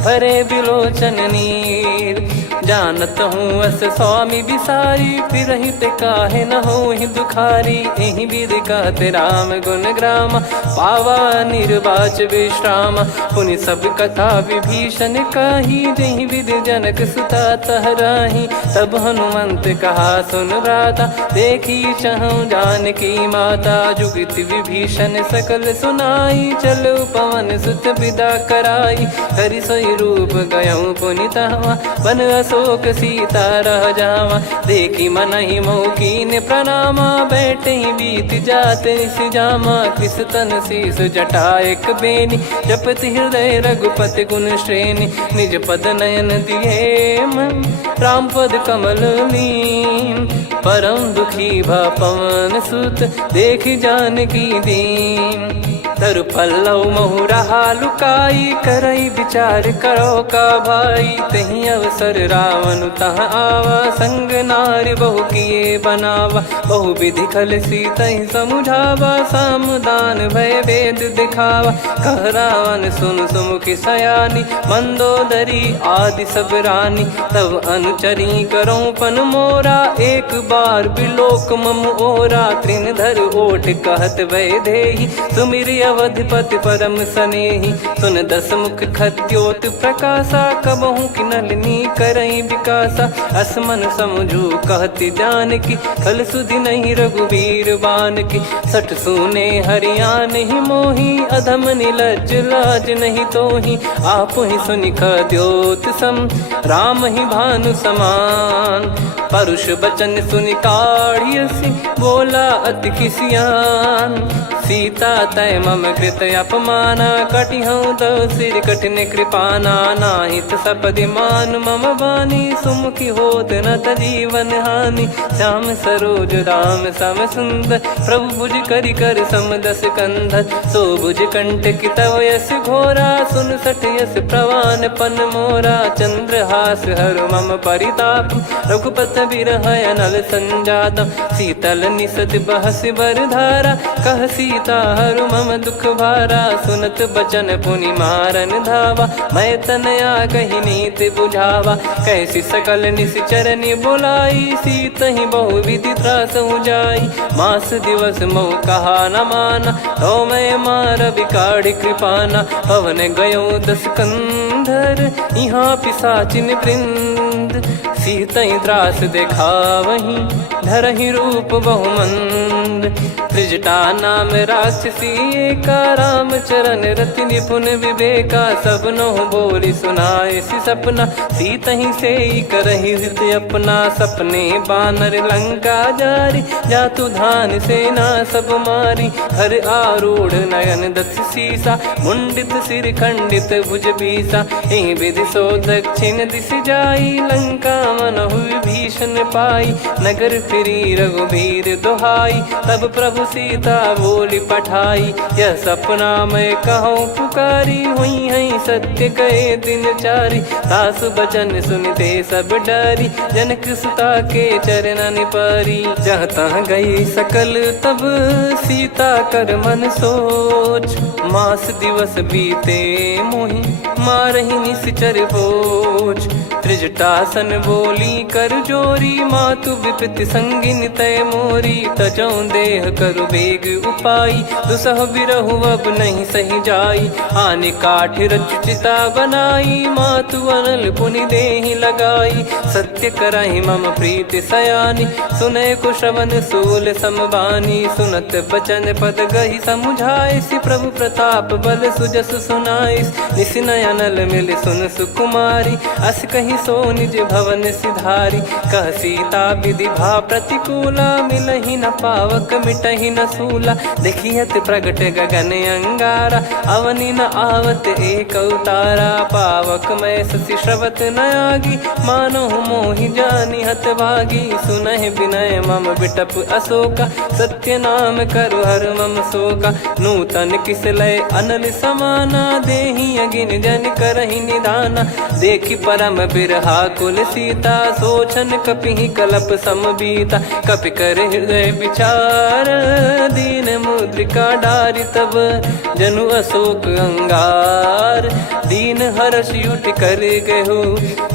भरे बिलोचन नीर। जानत हूँ अस स्वामी बिसारी, फिरहि ते काहे न होहि दुखारी। एहि विधि कहते राम गुण ग्राम, पावा निर्वाच विश्राम। पुनि सब कथा विभीषण कही, जहि विधि जनक सुता तहराही। तब हनुमंत कहा सुन भ्राता, देखी चहु जानकी माता। जुगित विभीषण सकल सुनाई, चलो पवन सुत विदा कराई। करि सोई रूप गयऊँ पुनि तहवा, बन अशोक सीता रह जावा। देखी मनहि मौकीन प्रणामा, बैठे बीत जात निस जामा। कृस तन शीस जटा एक बेनी, जपति हृदय रघुपति गुण श्रेणी। निज पद नयन दिए मन, राम पद कमल लीन। परम दुखी भा पवन सुत, देखि जानकी दीन। तरु पल्लव महु रहा लुकाई, करई विचार करो का भाई। तहि अवसर रावण तह आवा, संग नार बहु किए बनावा। बहु विधि खल सीतहि समुझावा, सामदान भय वेद दिखावा। कह रावण सुन सुमुखी सयानी, मंदोदरी आदि सब रानी। तब अनुचरी करो पन मोरा, एक बार बिलोक मम ओरा। तृण धर ओठ कहत भय देहि, सुमिर अवधिपति परम सनेहि। सुन दस मुख खद्योत प्रकाशा, कबहु कि नलिनी करई विकासा। असमन समझू कहति जानकी, खल सुधि नहीं रघुवीर बान की। सठ सुने हरियाण ही मोही, अधम निलज लाज नहीं तोही। आप ही सुनि खद्योत सम, राम ही भानु समान। परुष बचन सुनि काढ़ियसि, बोला अति किसियान। सीता तय मम कृत अपमाना, कटिहऊँ दो सिर कठिन कृपाना। नाहित सपदि मान मम बानी, सुमुखी होत न जीवन हानि। श्याम सरोज राम सम सुंदर, प्रभु भुज करि कर सम दस कंधर। सो भुज कंठ की तव यस घोरा, सुन सठ यस प्रवान पन मोरा। चंद्रहास हर मम परिताप, रघुपत बिरह अनल संजात। शीतल निसत बहस बर धारा, कह सीता हरु मम दुख भारा। सुनत बचन पुनि मारन धावा, मैं तनया कही नीति बुझावा। कैसी सकल निश्चरनि बुलाई, सीतहि बहु विधि त्रास जाई। मास दिवस मोह कहा न माना, तो मैं मार बिकाढ़ी कृपाना। पवन गयो दस कंधर, यहाँ पिशाचिन वृंद। सीतहि त्रास देखावहीं, धरहि रूप बहुमंद। त्रिजटा नाम राक्षसी एका, राम चरण रति निपुण विवेका। सब नौ बोली सुनाए सी सपना, सीतहि से करहि हृद अपना। सपने बानर लंका जारी, जातु धान सेना सब मारी। हर आरूढ़ नयन दस सीसा, मुंडित सिर खंडित भुज बीसा। एहि विधि सो दक्षिण दिश जाई, लंका मनहु विभीषण पाई। नगर फिरी रघुबीर दुहाई, तब प्रभु सीता बोली पठाई। यह सपना मैं कहूँ पुकारी, हुई है सत्य कहे दिन चारी। सासु बचन सुनते सब डरी, जनक सुता के चरण परी। जहाँ तहाँ गई सकल तब सीता कर मन सोच। मास दिवस बीते मोहि, मारहि निश्चर बोझ। त्रिजटासन बोली कर जोरी, मातु विपति संगिन तय मोरी। तजौ देह करु बेग उपाई, दुसह बिरहु अब नहीं सही जाई। आने काठ रचिता बनाई, मातु अनल पुनि देहि लगाई। सत्य करहि मम प्रीति सयानी, सुनय को श्रवण सूल समबानी। सुनत बचन पद गहि समुझाए, सि प्रभु प्रताप बल सुजस सुनाइस। निस नयनल मिल सुन सुकुमारी, अस कहि सो निज भवन सिधारी। कह सीता विधि भा प्रतिकूला, मिलहि न पावक मिटहि न सूला। देखियत प्रगट गगन अंगारा, अवनि न आवत एक उतारा। पावक मैं ससि श्रवत न आगी, मानो मोहि जानि हत भागी। सुनहि विनय मम बिटप अशोका, सत्य नाम करु हर मम शोका। नूतन किस लय अनल समाना, देहि अगिन जन करहि निदाना। देखि परम बिरहा कुल सीता, सोचन कपिहि कलप समबीता। कपि कर हृदय विचार, दीन मुद्रिका डारि तब। जनु अशोक अंगार, दीन हर्ष युट कर गहु।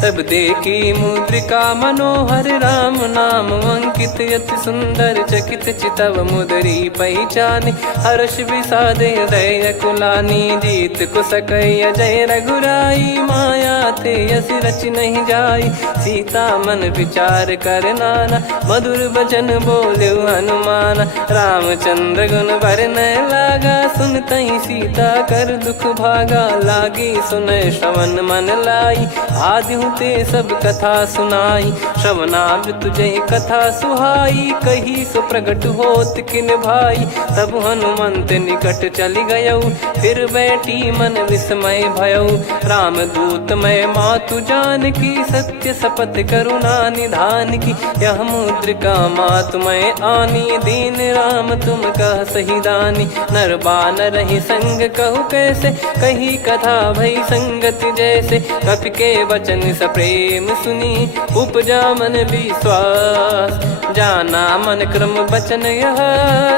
तब देखी मुद्रिका मनोहर, राम नाम अंकित यति सुंदर। चकित चितव मुदरी पहचानी, हर्ष विषाद हृदय कुलानी। जीत को सकय जय रघुराई, माया थे यस रच नहीं जाई। सीता मन विचार कर नाना, मधुर बचन बोले हनुमान। रामचंद्र गुण बरनय लागा, सुनतहि सीता कर दुख भागा। लागी सुनय श्रवण मन लाई, आदिहु ते सब कथा सुनाई। श्रवणाब तुझे कथा सुहाई, कही सो प्रगट होत किन भाई। तब हनुमंत निकट चली गयऊ, फिर बैठी मन विस्मय भयऊ। राम दूत मैं मातु जानकी, सत्य शपथ करुणा निधान की। यह मुद्रिका मातु मैं आनी, दीन राम तुम कह सही दानी। नर बानर ही संग कहु कैसे, कही कथा भई संगति जैसे। कपि के वचन सप्रेम सुनी, उपजा मन विश्वास। जाना मन क्रम बचन यह,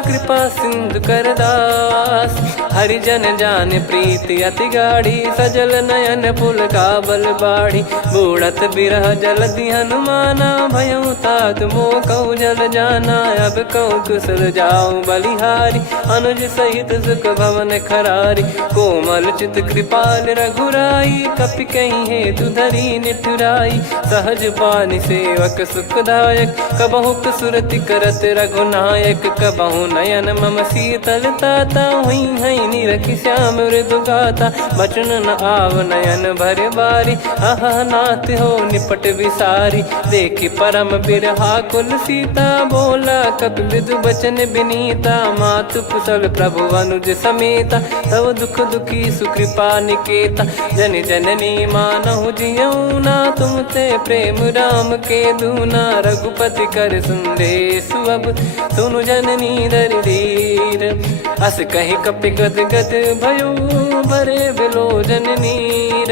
कृपा सिंधु कर दास। हरिजन जान प्रीति अति गाढ़ी, सजल नयन पुल का बल बाढ़ी। बूढ़त बिरह जलधि हनुमाना, भयउ तात मोह कहु जल जाना। अब कहु कुशल जाऊं बलिहारी, अनुज सहित सुख भवन खरारी। कोमल चित कृपाल रघुराई, कपि कहीं हेतु धरी निठुराई। सहज बानी सेवक सुखदायक, कबहु सुरति करत रघुनायक। कबहु नयन मम शीतल ताता, हुई है निरखि श्याम मृदु गाता। बचन न आव नयन भर बारी, आहा नाथ हो निपट विसारी। देखि परम बिरहा कुल सीता, बोला कपि मृदु बचन बिनीता। मातु कुशल प्रभु अनुज समेता, तव दुख दुखी सुकृपा निकेता। जन जननी मानहु जियऊ ना, तुम ते प्रेम राम के दूना। रघुपति कर सुंदेशु अब, सुनु जननी दर धीर। अस कहि कपि गद गद भयो, भरे बिलोचन नीर।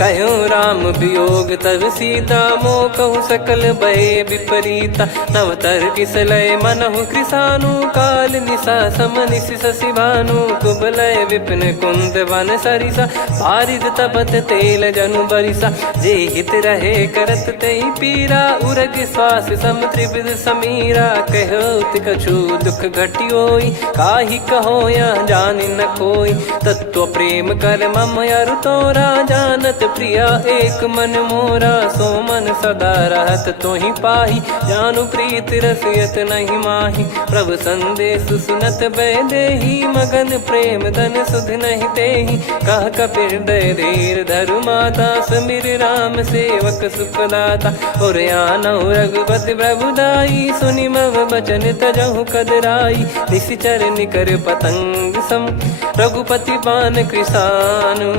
कहूँ राम वियोग तब सीता, मोह कहूँ सकल भय विपरीता। नव तर किस लय मनहु कृसानु, काल निशा सम निशि शशि भानु। कुबलय विपिन कुंद वन सरिसा, पारिद तपत तेल जनु बरिसा। जे हित रहे करत तेहि पीरा, उरग श्वास सम त्रिविध समीरा। कहत कछु दुख घटियोई, काहि कहो या जानि न कोई। तत्व प्रेम कर मम अरु तोरा, जानत प्रिया एक मन मोरा, सो मन सदा रहत तो ही पाही। जानु प्रीत रसियत नहीं माही, प्रभु संदेश सुनत बैदेही। मगन प्रेम धन सुध नहीं तेही, कह कपिर दय धीर धरु माता। समीर राम सेवक सुखदाता, और आनौ रघुपति प्रभु दाई। सुनि मव बचन तजहु कदराई, निशिचर निकर पतंग सम। रघुपति बान कृसानु,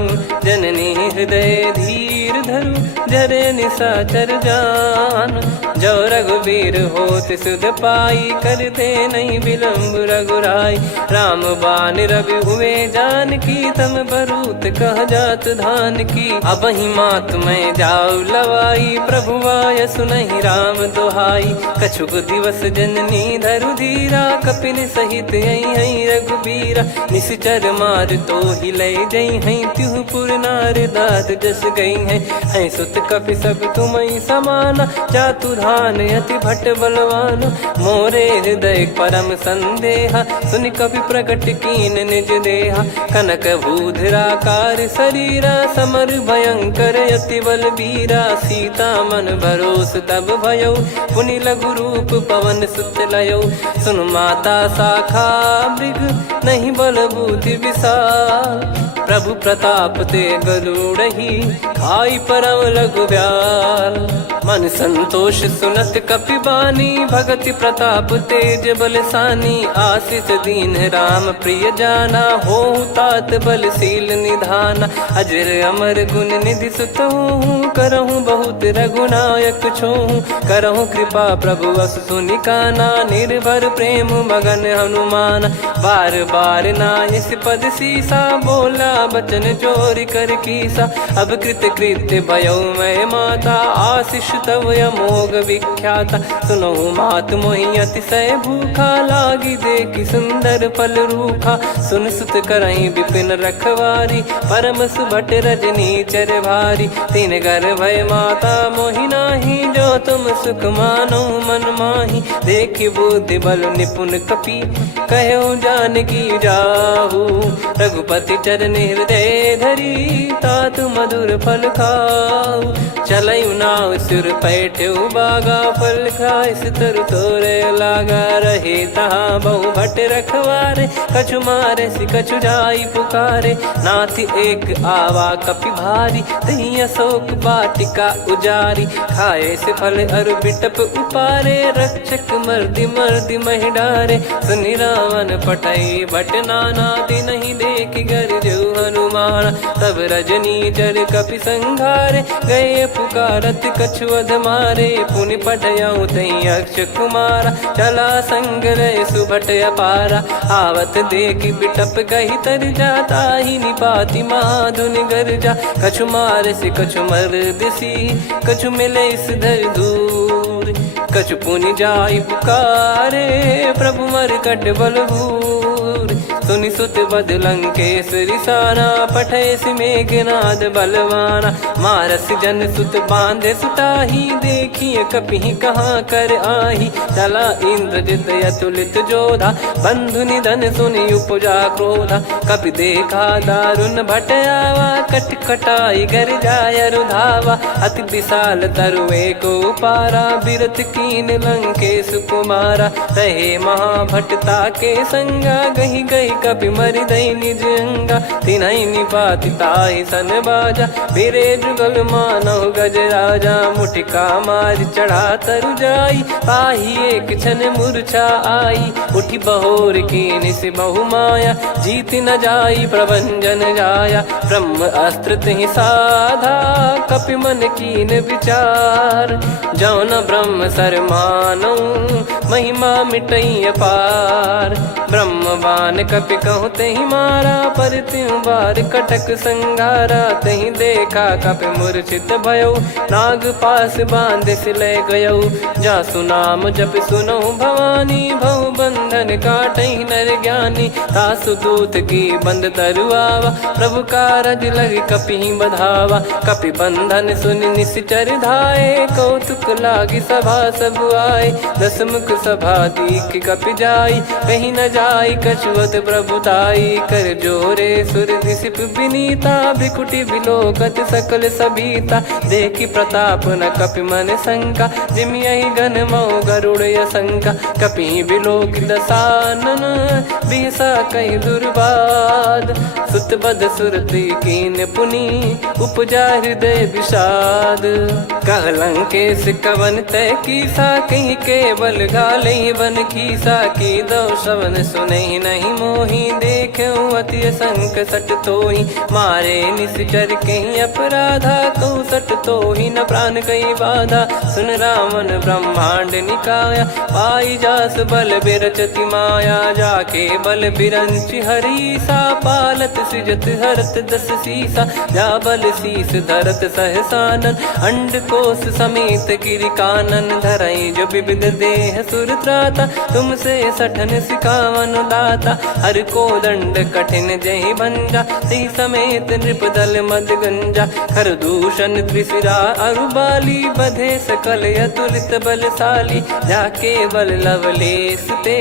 जननी हृदय धीर धरु। जरे निशाचर जान, जो रघुवीर होत सुध पाई। कर दे नहीं विलम्ब रघुराई, राम बान रवि हुए जानकी। तम बरूत कह जात धान की, अब ही मात मैं जाऊ लवाई। प्रभु आय सुनहि राम दोहाई, कछुक दिवस जननी धरु धीरा। कपिन सहित यही रघुबीरा, निशिचर मार तो ही ले जई हैं। त्युह पुर नार दाद जस गई हैं, सुत कपि सब तुमहि समाना। जातु धान अति भट बलवान, मोरे हृदय परम संदेहा। सुनि कपि प्रकट कीन निज देहा, कनक भूधराकार शरीरा। समर भयंकर अति बलबीरा, सीता मन भरोस तब भयउ। पुनि लघु रूप पवन सुत लयौ, सुन माता शाखा मृग नहीं बल बुद्धि विशाल। प्रभु प्रताप ते गरुड़हि, खाई परम लघु ब्याल। मन संतोष सुनत कपि बानी, भगति प्रताप तेज बलसानी। आशीष दीन राम प्रिय जाना, होहु तात बलशील निधाना। अजर अमर गुण निधि सुतहु, करहु बहुत रघुनायक छोहु। करहु कृपा प्रभु अस सुनि काना, निर्भर प्रेम मगन हनुमान। बार बार नायस पद सीसा, बोला बचन चोरी कर कीसा। अब कृत कृत्य भयो मैं माता, आशीष तव अमोघ विख्याता। सुनहु मात मोहि अतिशय भूखा, लागी देखि सुंदर फल रूखा। सुन सुत करहि विपिन रखवारी, परम सुभट रजनी चर भारी। तीन घर भय माता मोहि नाही, जो तुम सुख मानो मन माही। देखि बुद्धि बल निपुण कपि, कहो जानकी जाहू। रघुपति चरण हृदय धरी, तातु मधुर फल खाऊ। चलऊ नाव सिर पैठऊ बागा, फल खाइस तरु तोरे लागा। रहे तहाँ बहु भट रखवारे, कछु मारे सि कछु जाई पुकारे। नाथि एक आवा कपि भारी, तही अशोक वाटिका उजारी। खाए से फल अरु बिटप उपारे, रक्षक मर्दि मर्दि महि डारे। सुनि रावण पटई भट नाना, तिनहि देखि गरजउ हनुमान। तब रजनी चर कपि संघारे, गए पुकारत कछु अध मारे। पुनि पटयउ तई अक्ष कुमारा, चला संग रहे सुभट अपारा। आवत देखि बिटप कहि तर जाता, ही निपाति महाधुन गर्जा। कछु मार से कछु मर्द सी, कछु मिले इस धर दूर। कछु पुनि जाई पुकारे, प्रभु मरकट बलभूर। सुनि सुत बद लंकेश रिसाना, पठैस मेघनाद बलवाना। मारस जन सुत बांधे सुताही, देखिए कपि कहाँ कर आही। चला इंद्रजित अतुलित जोधा, बंधु निधन सुनि उपजा क्रोधा। कपि देखा दारुण भट आवा, कट कटाई गर जाय रुधावा। अति विशाल तरुए को पारा, बिरत कीन लंकेश कुमारा। रहे महाभटता के संगा, गही गही कपि मरि दई निज अंगा। तिन्हि निपाति ताहि सन बाजा, बिरे जुगल मानव गज राजा। मुटिका मार चढ़ा तरु जाई, ताहि एक क्षण मूर्छा आई। उठि बहोर कीन से बहु माया, जीत न जाई प्रभंजन जाया। ब्रह्म अस्त्र तिहि साधा, कपि मन कीन विचार। जौ न ब्रह्म सर मानौ, महिमा मिटई अपार। ब्रह्म बान कपि कहु तहि मारा, पर त्यों बार कटक संगारा। तहि देखा कपि मूर्छित भयउ, नाग पास बांध सिले गयउ। जासु नाम जप सुनऊ भवानी, भव बंधन काटहि नर ज्ञानी। तासु दूत की बंद तरुआवा, प्रभु कारज लग कपि बधावा। कपि बंधन सुनि निश्चर धाये, कौतुक लागी सभा सब आए। दस मुख सभा दीख कपि जाई, कहीं न जाई कछुअत प्रभुताई कर जोरे सुर दिसिप विनीता भ्रिकुटी बिलोकत सकल सबीता देखी प्रताप न कपि मन शंका जिम यही गण मऊ गरुड़ शंका कपि बिलोक दसानन बिहसा कई दुर्बाद सुत बद सुरति कीन पुनी उपजा हृदय विषाद कहलंकेश कवन तय कीसा कहीं केवल गाले बन खीसा की दो श्रवण सुने नहीं मोही देखे अति संक सट तोही मारे निश्चर कहीं अपराधा कहूँ सट तोही न प्राण कहीं बाधा सुन रावण ब्रह्मांड निकाया पाई जास बल बिरचति माया जाके बल बिरंच हरी सा पालत सृजत हरत दस सीसा जा बल शीस धरत सहसानन अंड कोश समेत गिरि कानन धरई जो विविध देह सुर त्राता तुमसे सठन सिखावन दाता हर को दंड कठिन जहि भंजा ती समेत नृप दल मद गंजा खर दूषण त्रिशिरा अरुबाली बधे सकल अतुलित बलशाली जाके बल लवलेस ते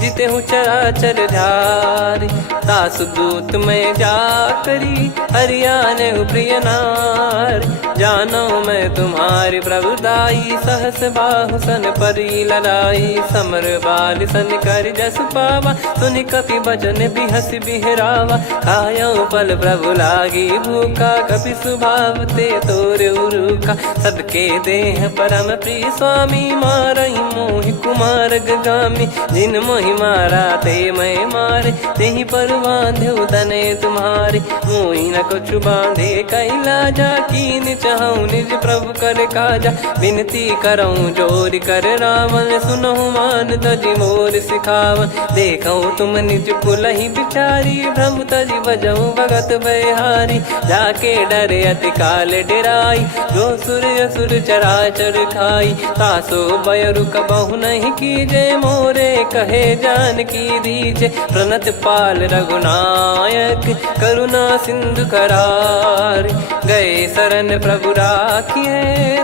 जिते हूँ चराचर धारी दास दूत में जा करी हरियाने प्रिय नार जानो मैं तुम्हारी प्रभुताई सहस बाहु सन परी लड़ाई समर बाल सन कर जस पावा सुनि कपि भजन बिहस बिहरावा खायो पल प्रभु लागी भूखा कपि सुभाव ते तोर उरुखा सबके देह परम प्रिय स्वामी मारई मोहि कुमार गगामी जिन मोहि मारा ते मैं मारे तेहि पर बांधे उदने तुम्हारे मोहि न कुछ बांधे कैला जा कीन चाहूं निज प्रभु कर काजा विनती करऊं जोर कर रावण सुनहु मान तजि मोर सिखावन देखऊं तुम निज कुलहि बिचारी भ्रम तजि बजऊं भगत बहारी जाके डरे अति काल डेराई जो सुर असुर चराचर खाई तासो बयरु कबहु नहीं कीजे मोरे कहे जान की दीजे प्रणत पाल रघुनायक करुणा सिंधु करार गए शरण प्रभु राखिए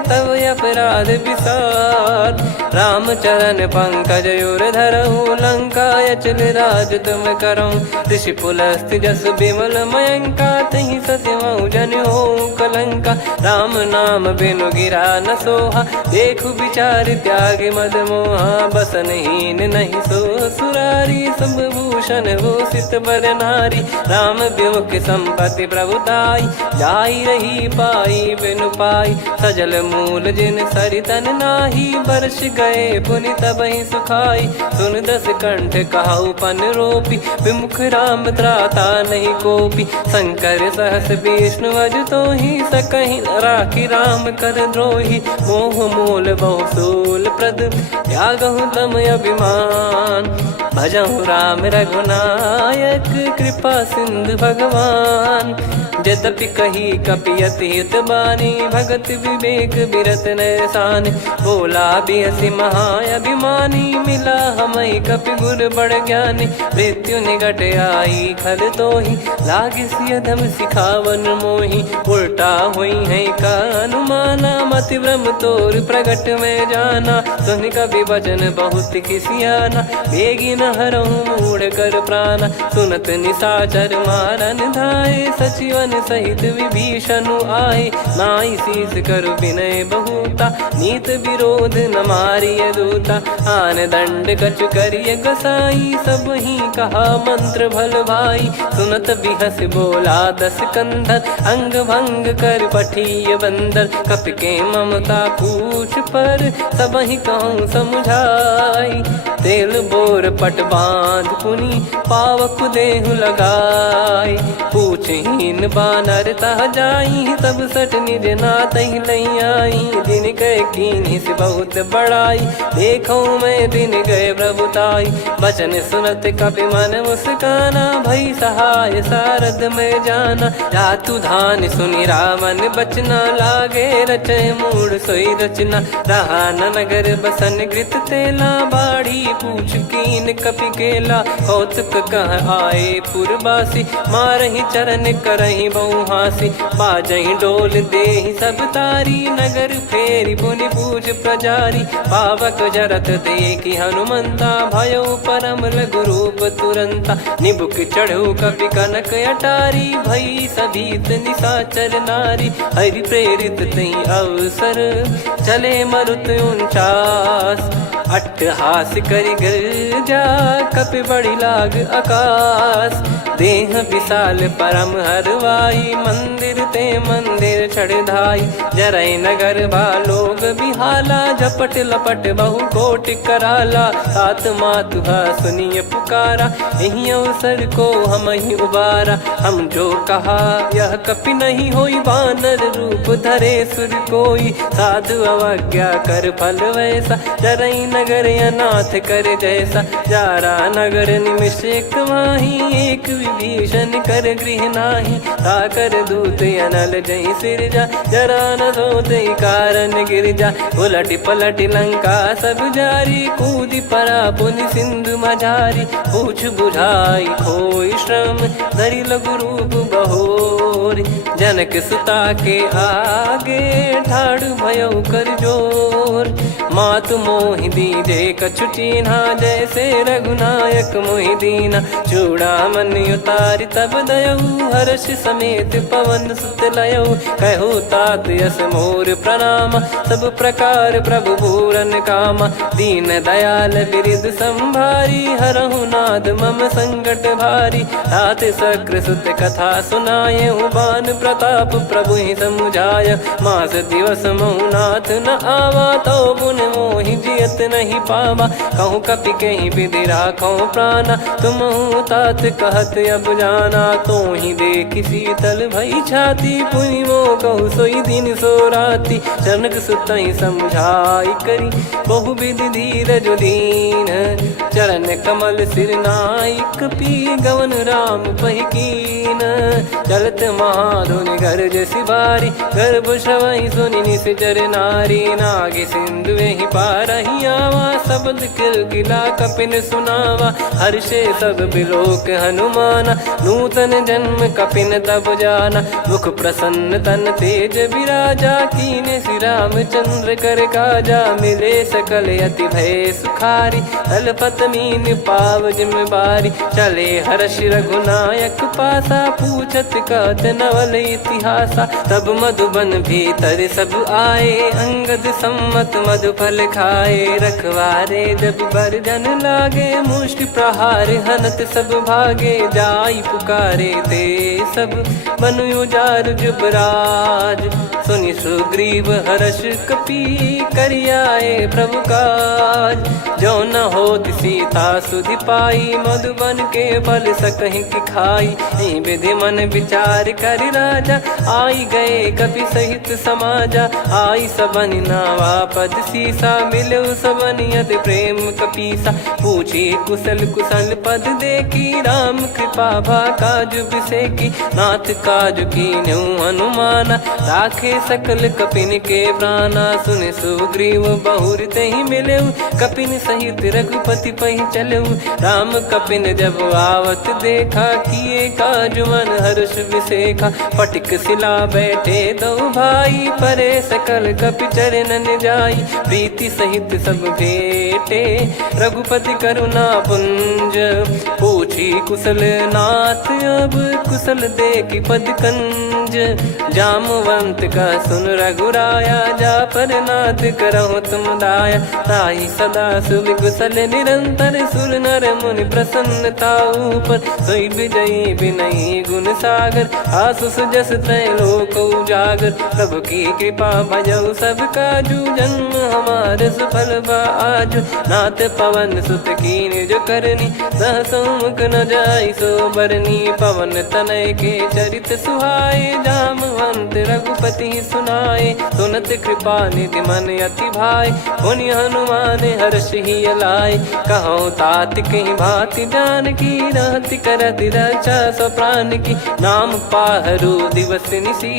तब अपराध विसार राम चरण पंकज उर धरहु लंका अचल राज तुम करऊं ऋषि पुलस्त्य जस विमल मयंका तहि सत्यमऊ जन हो कलंका राम नाम बिनु गिरा न सोहा देखु विचार त्याग मद मोहा बसनहीन नहीं सो सुरारी सब भूषण भूषित बर नारी राम विमुख संपत्ति प्रभुताई जाई रही पाई बिनु पाई सजल मूल जिन सरितन नाही वर्ष गए पुनि तबहि सुखाई सुन दस कंठ कहाऊ पन रोपी विमुख राम त्राता नहीं कोपी शंकर सहस विष्णु अज तो ही सकहि राखी राम कर द्रोही मोह मूल बहु सूल प्रद त्यागहु तम अभिमान भजहु राम रघुनायक कृपा सिंधु भगवान यद्यपि कही कपियति हित बानी भगत विवेक बिरत नैसान बोला बिहसी महाअभिमानी मिला हमई कपि गुर बड़ ज्ञानी मृत्यु निकट आई खल तो ही लागे सियधम सिखावन मोही उल्टा हुई है का अनुमाना मति ब्रह्म तोर प्रगट में जाना सुन कवि वचन बहुत खिसियाना बेगी न हरहु मूढ़ कर प्राणा सुनत निशाचर मारन धाये सचिवन सहित विभीषण आए नाई शीस कर विनय बहुता नीत विरोध न मारिय दूता आन दंड कछ करिय गसाई सब ही कहा मंत्र भल भाई सुनत बिहस बोला दस कंधर अंग भंग कर पठिय बंदर कप के ममता पूछ पर सब ही कहूँ समझाई तेल बोर पट बांध पुनी पावक देहु लगाई पूछहीन बानर तह जाई तब सट निज नाथ लई आई दिन गए कीन्ही से बहुत बड़ाई देखो मैं दिन गए प्रभुताई बचन सुनत कपि मन मुस्काना भई सहाय सारद में जाना जातु धान सुनि रावण बचना लागे रचे मूड सोई रचना रहा न नगर बसन कृत तेला बाड़ी पूछ कीन कपि केला कौतुक कह आए पुरबासी मारहि चरण करही बहु हासी बाजही डोल देहि सब तारी नगर फेरी पुनि पूज प्रजारी पावक जरत देखी हनुमंता भयो परम लघु रूप तुरंता निबुक चढ़ो कपि कनक अटारी भई सभीत निशाचर नारी हरि प्रेरित तई अवसर चले मरुत 49 अट्टहास करि गर्जा कपि बड़ी लाग आकाश देह विशाल परम हरवाई मंदिर ते मंदिर चढ़ाई जरई नगर बालोग बिहाला झपट लपट बहु कोट कराला सात मातुहा सुनिय पुकारा यही अवसर को हम ही उबारा हम जो कहा यह कपि नहीं होई वानर रूप धरे सुर कोई साधु अवज्ञा कर फल वैसा जरई नगर अनाथ कर जैसा जारा नगर निमिष एक माही एक विभीषण कर गृह नाही ताकर दूत अनल जय सिरजा जरा न सोते कारण गिरजा उलट पलट लंका सब जारी कूदी परा पुनि सिंधु मझारी पूछ बुझाई खोई श्रम धरि लघु रूप बहोरी जनक सुता के आगे ठाड़ भयो कर जोर मातु मोहि दीजे कछु चीन्हा जैसे रघुनायक मोहि दीना चूड़ामन उतारि तब दयऊ हर्ष समेत पवन सुत लयऊ कहु तात यस मोर प्रणाम सब प्रकार प्रभु पूरन कामा दीन दयाल बिरिद संभारी हरहु नाद मम संकट भारी तात सक्र सुत कथा सुनाये बान प्रताप प्रभु ही समुझाय मास दिवस महुनाथ न आवा तो पुन मोहि जियत नहीं पावा कहूँ कपि कहीं विधि राखो प्राणा तुम तात कहत अब जाना तो ही देख शीतल भई छाती पुनि मो कहु सोई दिन सो राती जनक सुतई समझाई करी बहु विधि धीरज दीन चरण कमल सिर नाइक पी गवन राम पहिकीन चलत महाधुनि गर्ज सिबारी गर्भ श्रवई सुनि निश्चर नारी नागे सिंधु ही पारही आवा शब्द किलकिला कपिन सुनावा हर्षे सब बिलोक हनुमाना नूतन जन्म कपिन तब जाना मुख प्रसन्न तन तेज विराजा कीने श्री रामचंद्र कर काजा मिले सकल अति भय सुखारी तलपत मीन पाव जिम्मेवारी चले हर्ष रघुनायक पासा पूछत कहत नवल इतिहासा तब मधुबन भीतर सब आए अंगद सम्मत मधु फल खाए रखवारे जब बरजन लागे मुष्टि प्रहार हनत सब भागे जाई पुकारे ते सब बनु उजार जुबराज सुनि सुग्रीव हर्ष कपि करियाए प्रभु काज जो न होत सीता सुधि पाई मधुबन के फल सकहि की खाई विधि मन विचार कर राजा आई गए कपि सहित समाजा आई सबनि नावा पद सीसा मिलो सबनि अति प्रेम कपीसा पूछी कुशल कुशल पद देखी राम कृपा भा काज बिसेकी नाथ काज कीन्हु हनुमाना राखे सकल कपिन के प्राणा सुने सुग्रीव बहुर तेहि मिलेऊ कपिन सहित रघुपति पहि चलेऊ राम कपिन जब आवत देखा किए काज मन हर्ष विसेखा फटिक सिला बैठे दो भाई परे सकल कपि चरणन जाई प्रीति सहित सब भेटे रघुपति करुणा पुंज पूछी कुशल नाथ अब कुशल देखी पद कंज जामवंत का सुन रघुराया जा पर नाथ करहु तुम दाया ताहि सदा सुख कुशल निरंतर सुर नर मुनि प्रसन्नता ऊपर सोई विजयी विनयी गुण सागर आसु सुजस त्रैलोक उजागर प्रभु की कृपा भजऊ सब काजू जन्म हमारे सफल बा आज नाथ पवन सुत कीन जो करनी सहसो मुख न जाई सो बरनी पवन तनय के चरित सुहाए जामवंत रघुपति सुनाए सुनत कृपा निधि मन अति भाई पुनि हनुमान हर्ष ही लाए कहो तात कहीं भांति जान की रहति करति रक्षा सो प्राण की नाम पाहरु दिवस निसी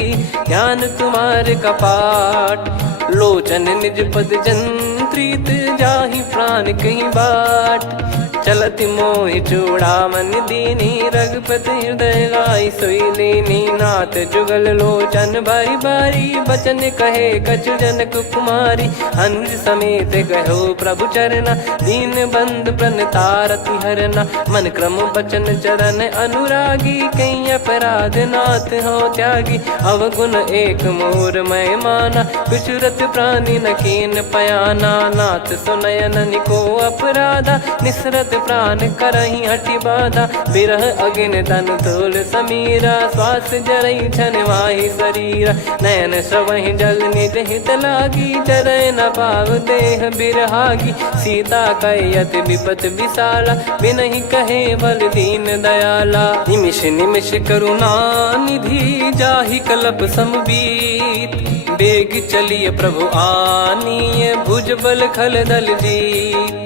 ज्ञान तुम्हारे कपाट लोचन निज पद जंत्रित जाहि प्राण कहीं बाट चलत मोहि चूड़ामन दीनी रघुपति हृदय लाई सोई लीनी नाथ जुगल लोचन बारी बारी बचन कहे कछु जनक कुमारी अनुज समेत गयो प्रभु चरना दीन बंद प्रणतारति हरना मन क्रम बचन चरण अनुरागी कई अपराध नाथ हो त्यागी अवगुण एक मोर मैं माना कुछुरत प्राणी न कीन पयाना नाथ सुनयन निको अपराधा निसरत प्राण करही हटि बाधा बिरह अगिन तन तोल समीरा श्वास जरई छन वाहि शरीरा नयन श्रवहि जल निज हित लागी चरय न पाव देह बिरहागी सीता कयत विपत विशाला बिनहि कहे बल दीन दयाला निमिष निमिष करुणा निधि जाहि कलप समबीत बेग चलिए प्रभु आनीय भुज बल खल दल जीत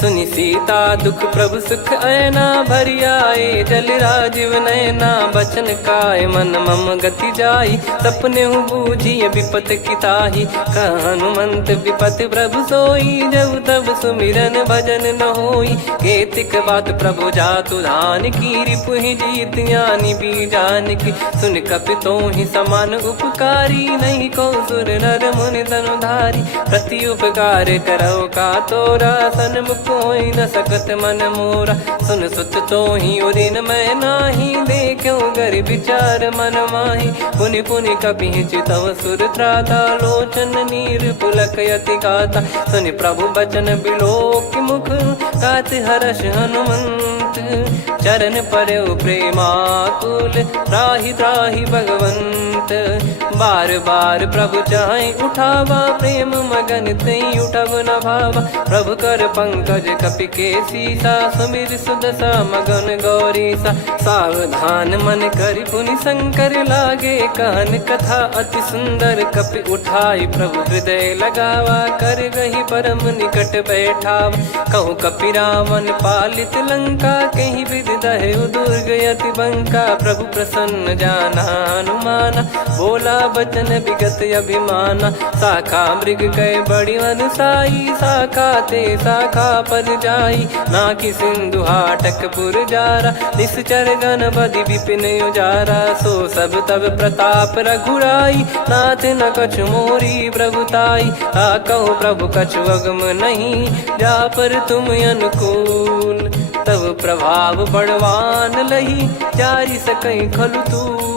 सुनि सीता दुख प्रभु सुख ऐना भरि आए जल राजीव नैना बचन काय मन मम गति जाई सपने बूझी विपत किताही हनुमंत विपत प्रभु सोई जब तब सुमिरन भजन न होई केतिक बात प्रभु जातु धान की रिपुहि जीत ज्ञानी बीजान की सुन कपितो ही समान उपकारी नहीं को सुर नर मुनि तनुधारी प्रति उपकार करो का तोरा सन्मुख कोई न सकत मन मोरा सुन सुत तो ही उदिन मैं नाही देखो गर विचार मन माही पुनि पुनि कपि चितव सुर त्राता लोचन नीर पुलक यति गाता सुनि प्रभु बचन बिलोक मुख गात हर्ष हनुमंत चरण परयो प्रेमाकुल त्राहि त्राहि भगवंत बार बार प्रभु चाहि उठावा प्रेम मगन तई उठब न भावा प्रभु कर पंकज कपि के सीसा सुमिर सुदशा मगन गौरीसा सावधान मन करि पुनि शंकर लागे कहन कथा अति सुंदर कपि उठाई प्रभु हृदय लगावा कर गही परम निकट बैठावा कहूँ कपि रावण पालित लंका कहीं विधि दहु दुर्ग यति बंका प्रभु प्रसन्न जाना हनुमाना बोला बचन विगत अभिमाना शाखा मृग कह बड़ी अनुसाई शाखा ते शाखा पर जाई ना कि सिंधु हाटक पुर जारा निश्चर गण बधि विपिन उजारा सो सब तब प्रताप रघुराई नाथ न कछु मोरी प्रभुताई आ कहो प्रभु कछु अगम नहीं जा पर तुम अनुकूल तब प्रभाव बड़वान लही जारी सकई खलु तूल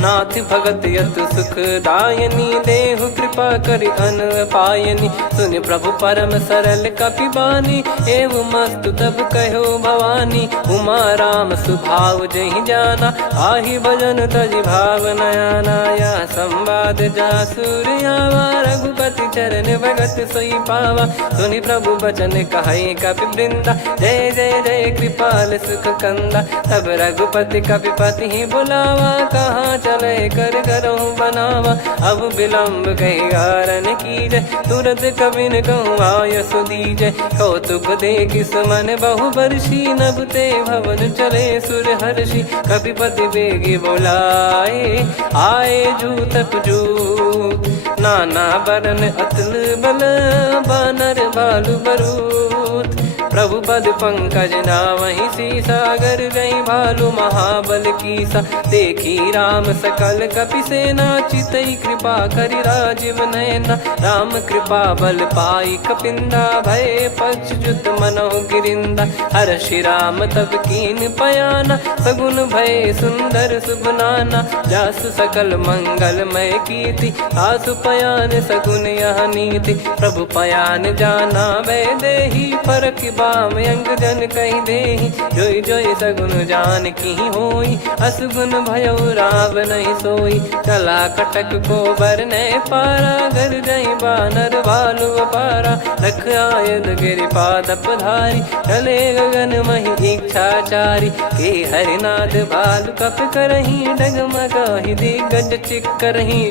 नाथ भगत यत सुख दायनी देहु कृपा करि अन पायनी सुन प्रभु परम सरल कपिबानी एवं मस्तु तब कहो भवानी उमा राम सुभाव जहि जाना आहि भजन तजि भाव नयाना या संवाद जासुर आवा रघुपति चरण भगत सोई पावा सुनि प्रभु बचन कहै कपि वृंदा जय जय जय कृपाल सुख कंदा तब रघुपति कपिपति ही बुलावा कहाँ चले कर करो बनावा अब विलम्ब कही कारण कीजय तुरंत कबिन कहूँ आय सुदीजय कौतुक देख सुमन बहु बरसी नभ ते भवन चले सुर हर्षि कपिपति बेगी बोलाए आए जूतक जूत नाना बरन अतुल बल बानर भालु बरूत प्रभु पद पंकज नावहि सीसागर गई भालु महाबल कीसा देखी राम सकल कपि सेना चितई कृपा करि राजीव नयना राम कृपा बल पाई कपिंदा भय पक्षजुत मनो गिरिंदा हर्षि राम तब कीन पयाना सगुन भय सुंदर सुबनाना जासु सकल मंगलमय कीर्ति आसु पयान सगुन यह नीति प्रभु पयान जाना वै देहि फरक बाम अंग जन कहि देहि जोई जोई सगुन जान की होई असगुन भयो राव नहीं सोई कला कटक को बरने पारा घर जई बानर भालु पारा लख आयद गिरि पाद पधारी चले गगन मही इच्छाचारी के हरिनाथ भालु कप करही डगमगाहि दिग्गज चिक करही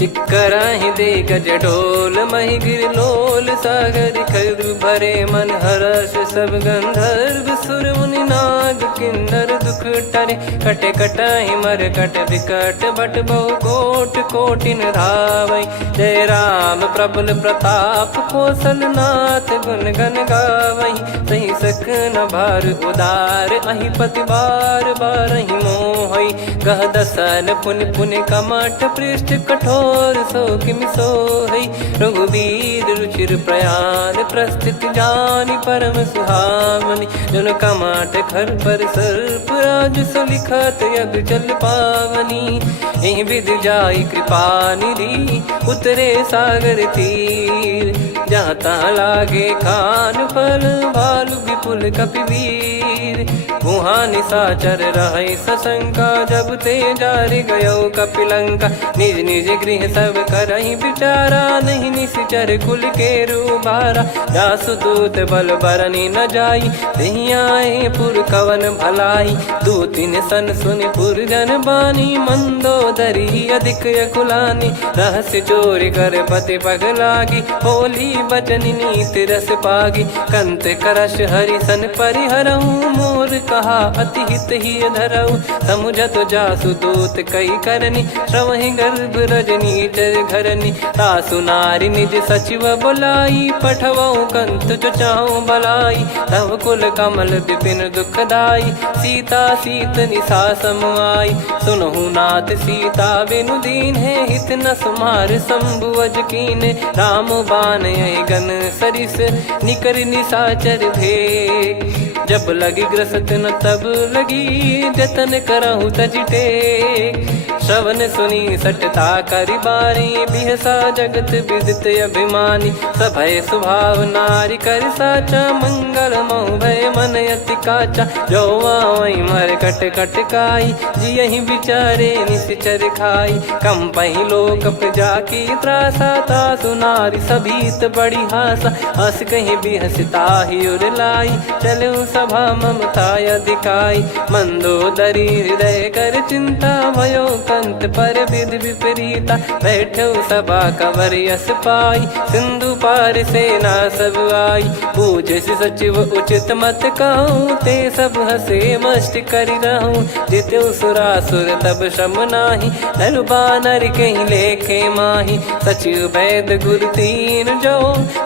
चिक्कराहि दे गज ढोल मही गिर लोल सागर खर भरे मन हर्ष सब गंधर्व सुर मुनि नाग किन्नर दुख टरे कटे कटाहि मर कट विकट भट बहु कोट कोटिन धावै जय राम प्रबल प्रताप कौशल नाथ गुण गन गावै सही सख न भार उदार अहि पति बार बारहि मोहै गह दसन पुन पुन कमठ पृष्ठ कठोर सो किमि सोहै रघुवीर रुचिर प्रयाण प्रस्थित जानि परम सुहावनि जन कमठ खर पर सर्प राज सलिखत यग जल पावनी एहि विधि जाई कृपा निधि उतरे सागर तीर जहाँ तहाँ लागे खान फल भालु विपुल कपिवीर वहाँ निशाचर रहै सशंका जब ते जारि गयो कपिलंका निज निज गृह सब करहि विचारा नहीं निश्चर कुल के रूबारा जासु दूत बल बरनी न जाई तेहि आए पुर कवन भलाई दूतिन सन सुन पुर जन बानी मंदोदरी अधिक यकुलानी रहस्य चोर कर पति पग लागी होली बचन नीत रस पागी कंत करश हरि सन परिहरऊ मोर कहा अति हित ही धरऊ समुझत जासु दूत कई करनी श्रवहि गर्भ रजनी चर घरनी तासु नारी निज सचिव बुलाई पठवऊ कंत जो चाहूं बलाई तव कुल कमल विपिन दुखदाई सीता सीत निशा समाई सुनहु नाथ सीता बिनु दीन है हित न सुमार शंभु अज कीने राम बान गन सरिस निकर निशाचर भेग जब लगी ग्रसत न तब लगी जतन करहु तज टेक श्रवण सुनी सटता करि बारी बिहसा जगत विदित अभिमानी सभय स्वभाव नारी कर साचा मंगल महु भय मन अति काचा जो आवै मर कट कट काई जियहि विचारे निश्चर खाई कम पहि लोक प्रजा की त्रासा तासु नारी सभीत बड़ी हासा हस कहीं बिहसता ही उर लाई चलऊ सभा ममता अधिकाई मंदोदरी हृदय कर चिंता भयो कंत पर विधि विपरीता बैठो सभा कवर यस पाई सिंधु पार सेना सब आई पूजे सचिव उचित मत कहूँ ते सब हसे मस्त करि रहूं जित्यु सुरासुर तब श्रम नाही नर बानर कहीं लेखे माही सचिव वैद गुरु तीन जो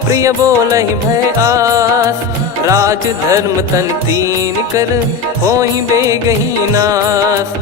प्रिय बोलहि भय आस राज धर्म तन तीन कर होहि बेगहि नास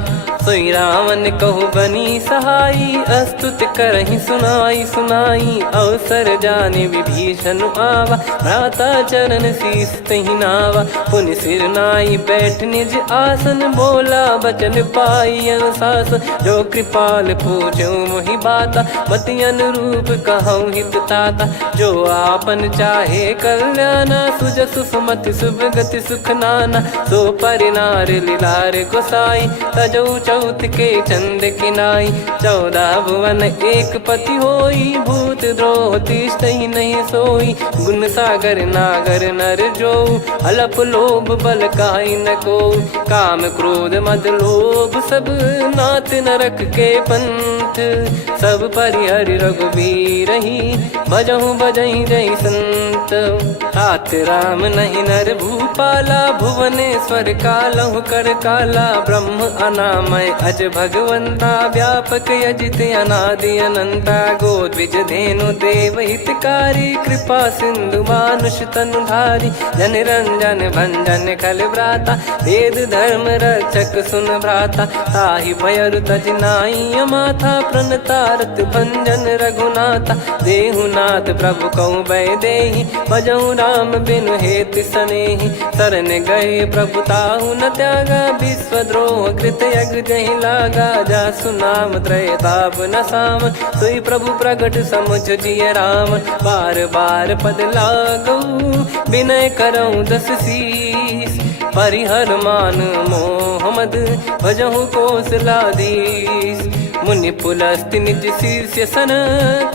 सोई रावण कहु बनी सहाई अस्तुत करहि सुनाई सुनाई अवसर जाने विभीषण आवा भ्राता चरण शीस तहि नावा पुनि सिर नाई बैठ निज आसन बोला बचन पाई अनुशासन जो कृपाल पूछो मोहि बाता मति अनुरूप कहूँ हित ताता जो आपन चाहे कल्याणा सुजसु सुमति शुभ गति सुख नाना सो परिनार लीलार गोसाई तजौ चौथ के चंद किनाई 14 भुवन एक पति होई भूत द्रोह तिष्ठहि नहीं सोई गुण सागर नागर नर जो अलप लोभ बल काई न को काम क्रोध मद लोभ सब नाथ नरक के पंथ सब परिहरि रघुवीर ही भजहु भजहि जय संत तात राम नहीं नर भूपाला भुवनेश्वर कालहु कर काला ब्रह्म अनामय अज भगवंता व्यापक यजित अनादि अनंता गोद्विज धेनु देव हितकारी कृपा सिंधु मानुष तनुधारी जन रंजन भंजन खल भ्राता वेद धर्म रक्षक सुन भ्राता ताहि भयरु तज नाई माथा प्रणतारत भंजन रघुनाथा देहुनाथ प्रभु कहु भय देहि भजहु राम बिनु हेति सनेहि शरण गए प्रभु ताहु न त्यागा विश्वद्रोह कृत यज्ञ जहि लागा जासु नाम त्रयताप न साम सोई प्रभु प्रगट समुझ जिय राम बार बार पद लागऊ विनय करऊँ 10 शीस परिहर मान मोह मद भजहु कौशलाधीश मुनि पुलस्ति निज शीर्ष सन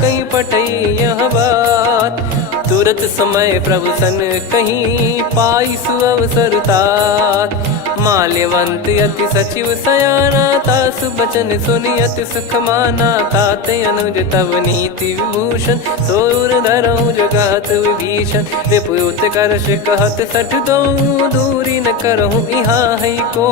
कहीं पटई यह बात तुरत समय प्रभु सन कहीं पाई सुअवसर तात माल्यवंत अति सचिव सयाना, तास बचन सुनि अति सुख माना। ताते अनुज तव नीति विभूषण, सोर धरहु जगत विभीषण। विपुत करश कहत सठ दो, दूरी न करहु इहाँ है को।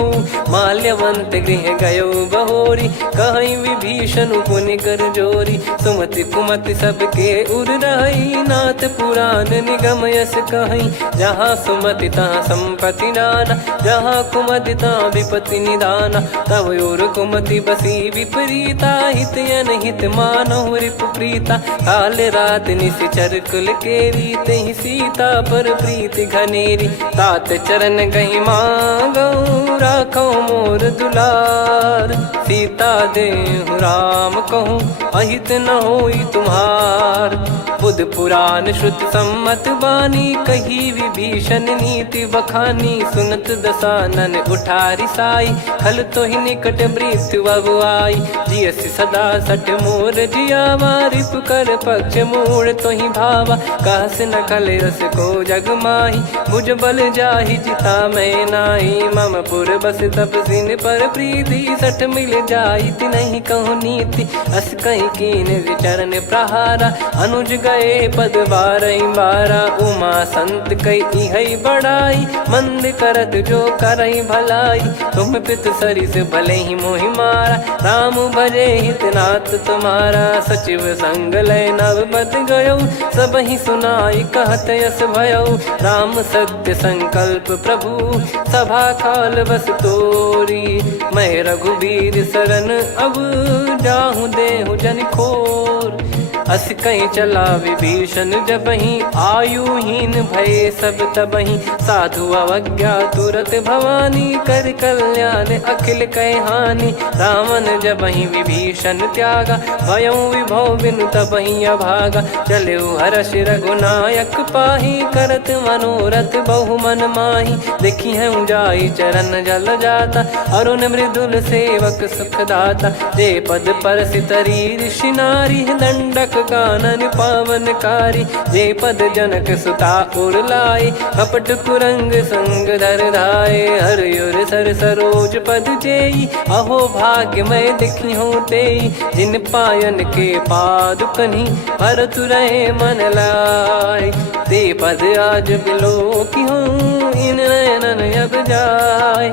माल्यवंत गृह गयो बहोरी, कहीं विभीषण पुनि कर जोरी। सुमति कुमति सबके उर रही, नाथ पुराण निगम यस कहीं। जहाँ सुमति तहाँ संपत्ति नाना, जहाँ कुमति तहाँ विपत्ति निदाना। तब और कुमति बसी विपरीता, हित अनहित मानहु रिपु प्रीता। काल रात निशिचर कुल केरी, तेहि सीता पर प्रीति घनेरी। तात चरण गही मांगऊ, राखो मोर दुलार। सीता देहु राम कहूँ, अहित न होई तुम्हार। बुध पुराण श्रुति सम्मत बानी, कही विभीषण नीति बखानी। सुनत दसानन उठारी साई, खल तो ही निकट मृत्यु अब आई। जियसि सदा सठ मोर जियावा, रिप कर पक्ष मूड़ तो ही भावा। कहस न खल रस को जग माही, भुज बल जाहि जिता मैं नाही। मम पुर बस तपसिन पर प्रीति, सठ मिल जाई तिनहि कहूँ नीति। अस कहीं कीन विचरण प्रहारा, अनुज गए पद बारही बारा। उमा संत कई इहै बड़ाई, मंद करत जो करई भलाई। तुम पित सरिस भले ही मोहि मारा, राम भजे हित नाथ तुम्हारा। सचिव संग लय नवबत गयो, सब ही सुनाई कहत यस भयो। राम सत्य संकल्प प्रभु, सभा काल बस तोरी। मैं रघुबीर शरण अब, जाहूँ देहु जन खोर। अस कहीं चला विभीषण जबहि, आयुहीन भये सब तबहि। साधु अवज्ञा तुरत भवानी, कर कल्याण अखिल कह हानि। रावण जबहि विभीषण त्यागा, भयउ विभव बिनु तबहि अभागा। चलऊ हर्ष रघुनायक पाहि, करत मनोरथ बहु मन माहि। देखी हूँ जाई चरण जल जाता, अरुण मृदुल सेवक सुखदाता। जे पद परसि तरी ऋषि नारी, दंडक कानन पावनकारी। जे पद जनक सुता उर लाई, कपट कुरंग संग धर धाये। हरियुर सर सरोज पद जेई, अहो भाग्य मैं दिखी हूँ तेई। जिन पायन के पादुकनि, भरत रहे मन लाय। ते पद आज बिलो की हूँ, इन नयनन अब जाय।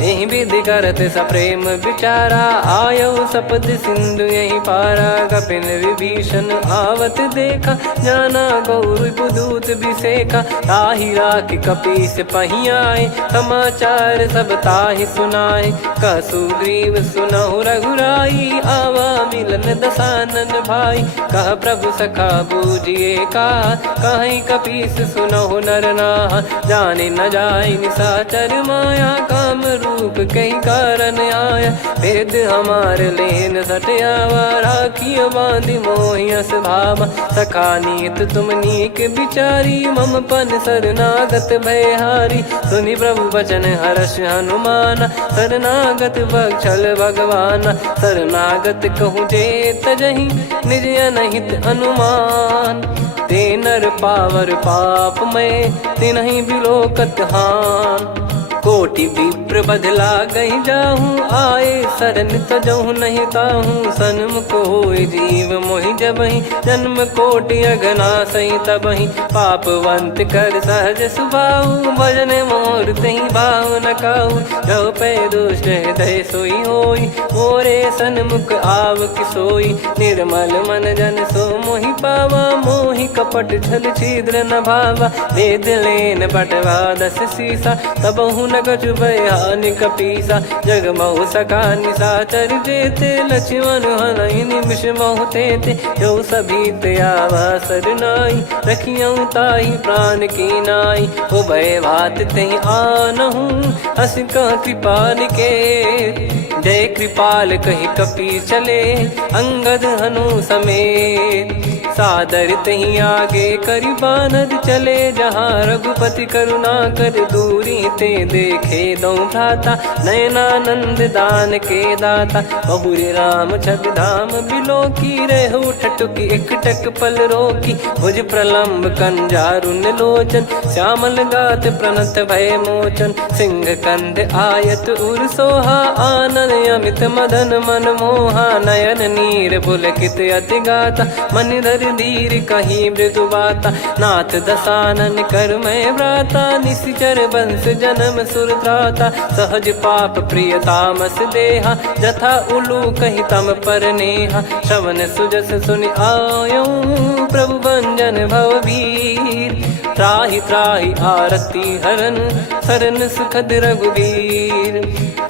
यही विधि करत सप्रेम विचारा, आयो सपद सिंधु यही पारा। कपिन विभीषण आवत देखा, जाना गौर पुदूत बिसेखा। ताहि राख कपीस पही आए, समाचार सब ताहि सुनाए। कह सुग्रीव सुनहु रघुराई, आवा मिलन दसानन भाई। कह प्रभु सखा बूझिए का, कहीं कपीस सुनहु नर नाहा। जाने न जाय निशाचर माया, काम रूप कई कारण आया। भेद हमार लेन सटयावा, राखिय बांधि मोहियस भावा। सखा नीत तुम नीक बिचारी, मम पन शरणागत भयहारी। सुनि प्रभु बचन हर्ष हनुमाना, शरणागत बक्षल भगवाना। शरणागत कहूँ जे तजहि, निज अनहित अनुमान। ते नर पावर पाप में, तिनहि बिलोकत हान। कोटि विप्र बदला गई जाहूँ, आए शरण तजहु नहीं ताहूँ। सन्मुख होय जीव मोहि जबहि, जन्म कोटि अगना सही तबहि। पापवंत कर सहज सुभाऊ, भजन मोर तहि भाव न काऊ। जो पै दुष्ट हृदय सोई होई, मोरे सन्मुख आव किसोई। निर्मल मन जन सो मोहि पावा, मोहि कपट छल छिद्र न भावा। वेद लेन बटवा दस सीसा, तबहु न कछु भयानि कपीसा। जग महु सका निशाचर जेते, लक्ष्मण हनहि निमिष महु तेते। जो सभी त्यावा सरनाई, रखियऊँ ताहि प्राण की नाई। उभय भात तेहि आनहूँ, अस कह कृपाल के। जय कृपाल कहि कपी चले, अंगद हनु समेत। सादर तही आगे करी बानर चले जहाँ रघुपति करुणा कर दूरी ते देखे दो भ्राता नयनानंद दान के दाता बहुरे राम छवि धाम बिलो की रेहु ठटुकी एकटक पल रोकी भुज प्रलम्ब कंजारुन लोचन श्यामल गात प्रणत भय मोचन सिंह कंध आयत उर सोहा आनन अमित मदन मन मोहा नयन नीर पुलकित अति गाता मन धर धीर कहीं मृदु बाता नाथ दसानन कर मैं व्राता निशिचर बंस जन्म सुरत्राता सहज पाप प्रिय तामस देहा जथा उलू कही तम पर नेहा श्रवण सुजस सुनि आयो प्रभु भंजन भवभीर त्राहि त्राहि आरती हरन सरन सुखद रघुवीर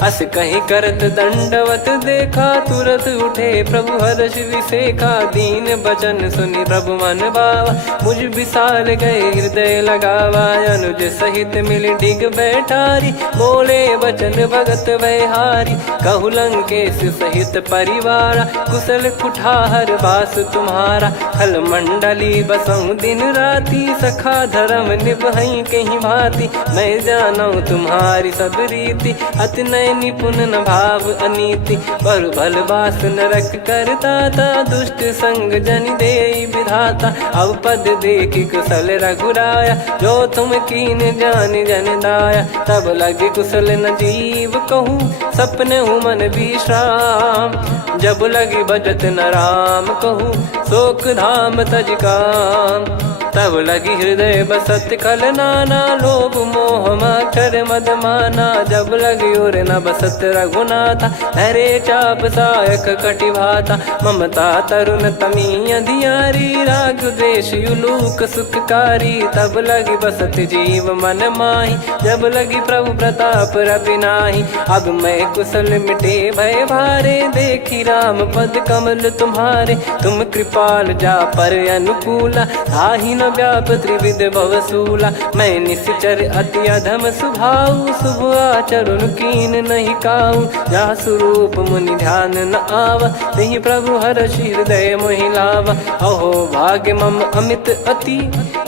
अस कहीं करत दंडवत देखा तुरत उठे प्रभु हर्ष विसेखा दीन बचन सुनि प्रभु मन भावा मुझ विसार गए हृदय लगावा अनुज सहित मिल डिग बैठारी बोले बचन भगत वैहारी कहु लंकेश सहित परिवारा कुशल कुठार बास तुम्हारा खल मंडली बसऊं दिन राती सखा धर्म निभई कहीं भांति मैं जानू तुम्हारी सब रीति अति नय निपुण न भाव अनीति पर भल बास नरक करता था दुष्ट संग जन दे विधाता अब पद देखी कुशल रघुराया जो तुम कीन जान जन दाया तब लगे कुशल न जीव कहूँ सपने हूँ मन विश्राम जब लगी बजत न राम कहूँ शोक धाम तज काम तब लगी हृदय बसत खल नाना लोभ मोह मक्षर मद माना जब लगी और न बसत रघुनाथा हरे चाप सायक कटि भाता ममता तरुण तमी अधियारी राग द्वेष युलूक सुखकारी तब लगी बसत जीव मन माही जब लगी प्रभु प्रताप रवि नाही अब मैं कुशल मिटे भय भारे देखी राम पद कमल तुम्हारे तुम कृपाल जा पर अनुकूला आही न व्याप त्रिविध भवसूला मैं निश्चर अति अधम सुभाऊ शुभ आचरण कीन नहीं काऊ जा स्वरूप मुनि ध्यान न आवा नहीं प्रभु हर्ष हृदय मोहि लावा अहो भाग्य मम अमित अति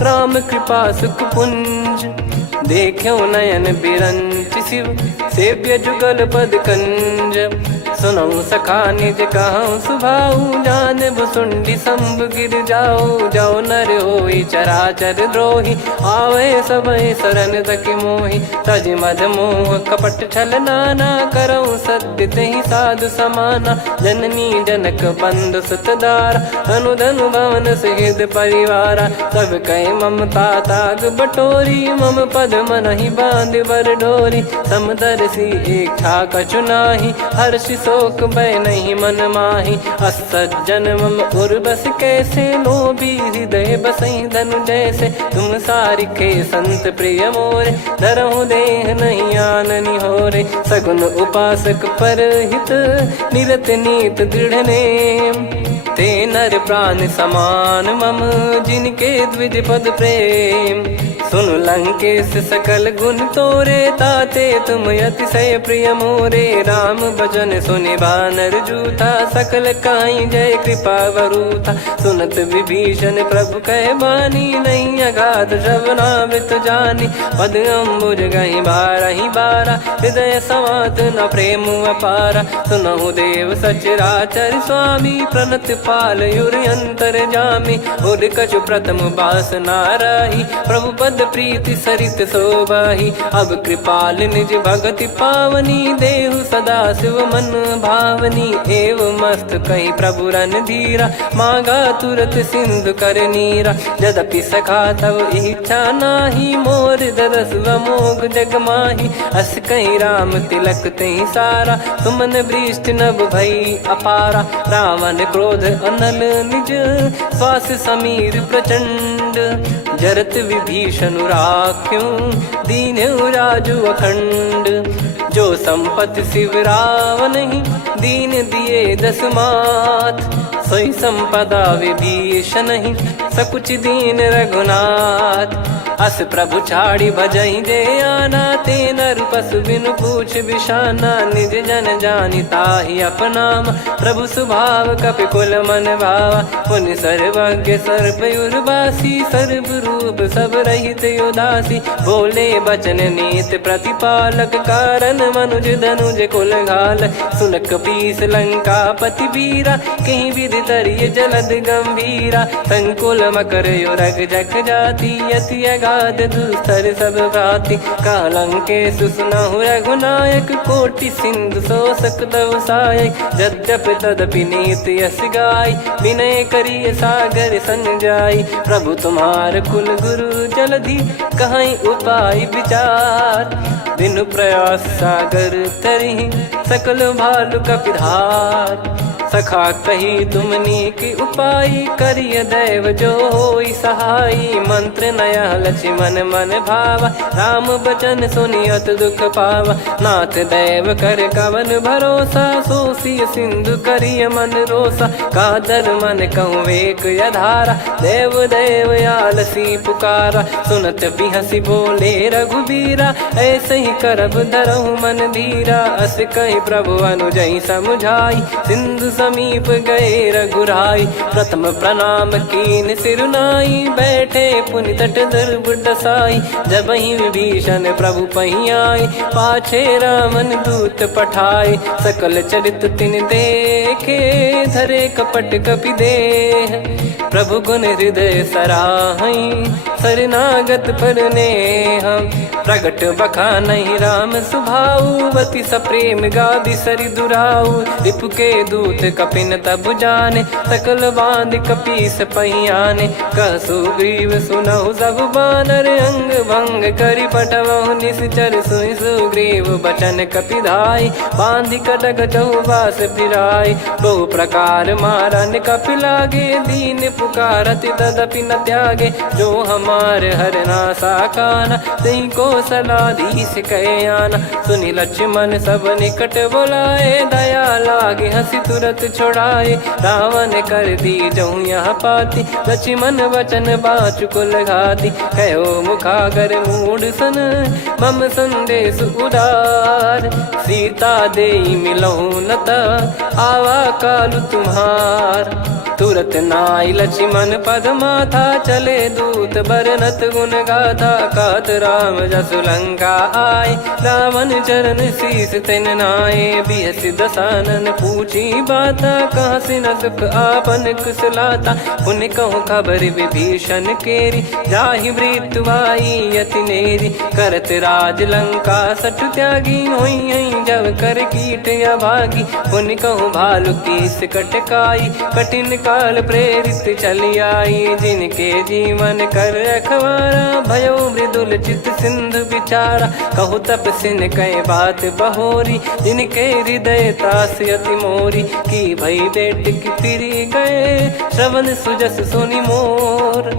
राम कृपा सुख पुंज देखो नयन बिरंच शिव सेव्य जुगल पद कंज सुनऊ सखा निज कहूँ सुभाऊ जान भुसुंडी संभ गिर जाओ जाओ नर होई चराचर द्रोही आवे सबय शरण तक मोहि तज मद मोह कपट छल नाना करऊँ सत्य तेहि साधु समाना जननी जनक बंधु सुतदारा अनुधनु भवन सहित परिवारा सब कहे ममता ताग बटोरी मम पद मन ही बांध बर डोरी समदर्शी इच्छा कछु नाही हर्ष शोक भय नहीं मन माही असज्जन मम उर्वश कैसे लोभी हृदय बसई धनु जैसे तुम सारिखे संत प्रिय मोरे धरहु देह नहीं आननि होरे सगुन उपासक पर हित निरत नीत दृढ़ नेम ते नर प्राण समान मम जिनके द्विज पद प्रेम सुन लंकेश सकल गुण तोरे ताते तुम अतिशय प्रिय मोरे राम भजन सुनि बानर जूथा सकल काई जय कृपा वरूथा सुनत विभीषण प्रभु कह बानी नहीं अगाध श्रवणामृत जानी पद अम्बुज गही बारही बारा हृदय समात न प्रेम अपारा सुनहु देव सचराचर स्वामी प्रणत पाल युर अंतर जामी उर कछु प्रथम बास नाराही प्रभु पद प्रीति सरित शोभाही अब कृपाल निज भगति पावनी देहु सदा शिव मन भावनी एव मस्त कही प्रभु रन धीरा मांगा तुरत सिंधु कर नीरा यद्यपि सखा तब इच्छा नाही मोर दरस मोग जग माही अस कहीं राम तिलक तही सारा सुमन वृष्टि नभ भई अपारा रावण क्रोध अनल निज श्वास समीर प्रचंड जरत विभीषण राख्यों दीन राजु अखंड जो संपत्ति शिव रावण ही दीन दिए दस मात सोई संपदा विभीषण ही सकुच दीन रघुनाथ अस प्रभु छाड़ी भजई जे आना, ते नर पशु बिनु पूछ बिशाना, निज जन जानि ताहि अपनाम, प्रभु स्वभाव कपि कुल मन भावा, पुनि सर्वज्ञ सर्वयुर्वासी, सर्व रूप सब रहित उदासी, बोले बचन नीत प्रतिपालक, कारण मनुज धनुज कुल घाल, सुनक पीस लंका पति वीरा, कहीं विधि तरिय जलद गंभीरा, संकुल मकर युरग जख जाति, यति अगाध दुस्तर सब भाति, कालंके सुसुनहु रघुनायक, कोटि सिंधु शोषक तव सहायक, यद्यप तदपि नीत यस गाय, विनय करिय सागर सन जाई, प्रभु तुम्हार कुल गुरु जलधि, कहीं उपाय विचार, बिनु प्रयास सागर तरिहि, सकल भालु कपिधार, सखा कही तुमनी की उपाय, करिय दैव जो होई सहाई, मंत्र नया लक्ष्मण मन भावा, राम बचन सुनियत दुख पावा, नाथ दैव कर कवन भरोसा, सोसिय सिंधु करिय मन रोसा, कादर मन कहूँ एक यधारा, देव देव आलसी पुकारा, सुनत बिहसी बोले रघुबीरा, ऐसे ही करब धरहु मन धीरा, अस कही प्रभु अनुजई समुझाई, सिंधु समीप गए रघुराई, प्रथम प्रणाम कीन सिरुनाई, बैठे पुनि तट दर्भ डसाई, जब ही विभीषण प्रभु पही आए, पाछे रामन दूत पठाए, सकल चरित तिन देखे, धरे कपट कपि देह, प्रभु गुण हृदय सराहई, शरणागत पर नेह, प्रगट बखानहि राम सुभाऊ, बति सप्रेम गादि सरि दुराऊ, रिपु के दूत कपिन तब जाने, सकल बांध कपीस पहियाने, कह सुग्रीव सुनहु सब बानर, अंग भंग करि पठवहु निश्चर, सुनि सुग्रीव बचन कपिधाई, बांधि कटक चहुबास फिराई, बहु प्रकार मारन कपि लागे, दीन पुकारति तदपि न त्यागे, जो हमार हरना साकाना, तई को सलाधीश कहे आना, सुनि लक्ष्मण सब निकट बोलाए, दया लागे हंसी तुरत छोड़ाए, रावण कर दी जऊँ यहाँ पाती, लक्ष्मण वचन बाचु कुल घाती, कहो मुखागर मूढ़ सन, मम संदेश उदार, सीता देई मिलहु नता, आवा कालु तुम्हार, तुरत नाई लक्ष्मण पद माथा, चले दूत बरनत गुण गाथा, कहत राम जसु लंका आए, रावण चरण शीस तिन नाये, बिहसि दसानन पूछी बाता, कहाँ से न सुख आपन कुशलाता, पुनि कहूँ खबर विभीषण केरी, जाहि मृत्यु आई यति नेरी, करत राज लंका सठ त्यागी, होई जब कर कीट अभागी, पुनि कहूँ भालु कीस कटकाई, कठिन काल प्रेरित चली आई, जिनके जीवन कर रखवारा, भयो मृदुल चित सिंधु विचारा, कहु तपसिन कई बात बहोरी, जिनके हृदय तास अति मोरी, की भई बेट की फिरी गए, श्रवण सुजस सुनि मोर,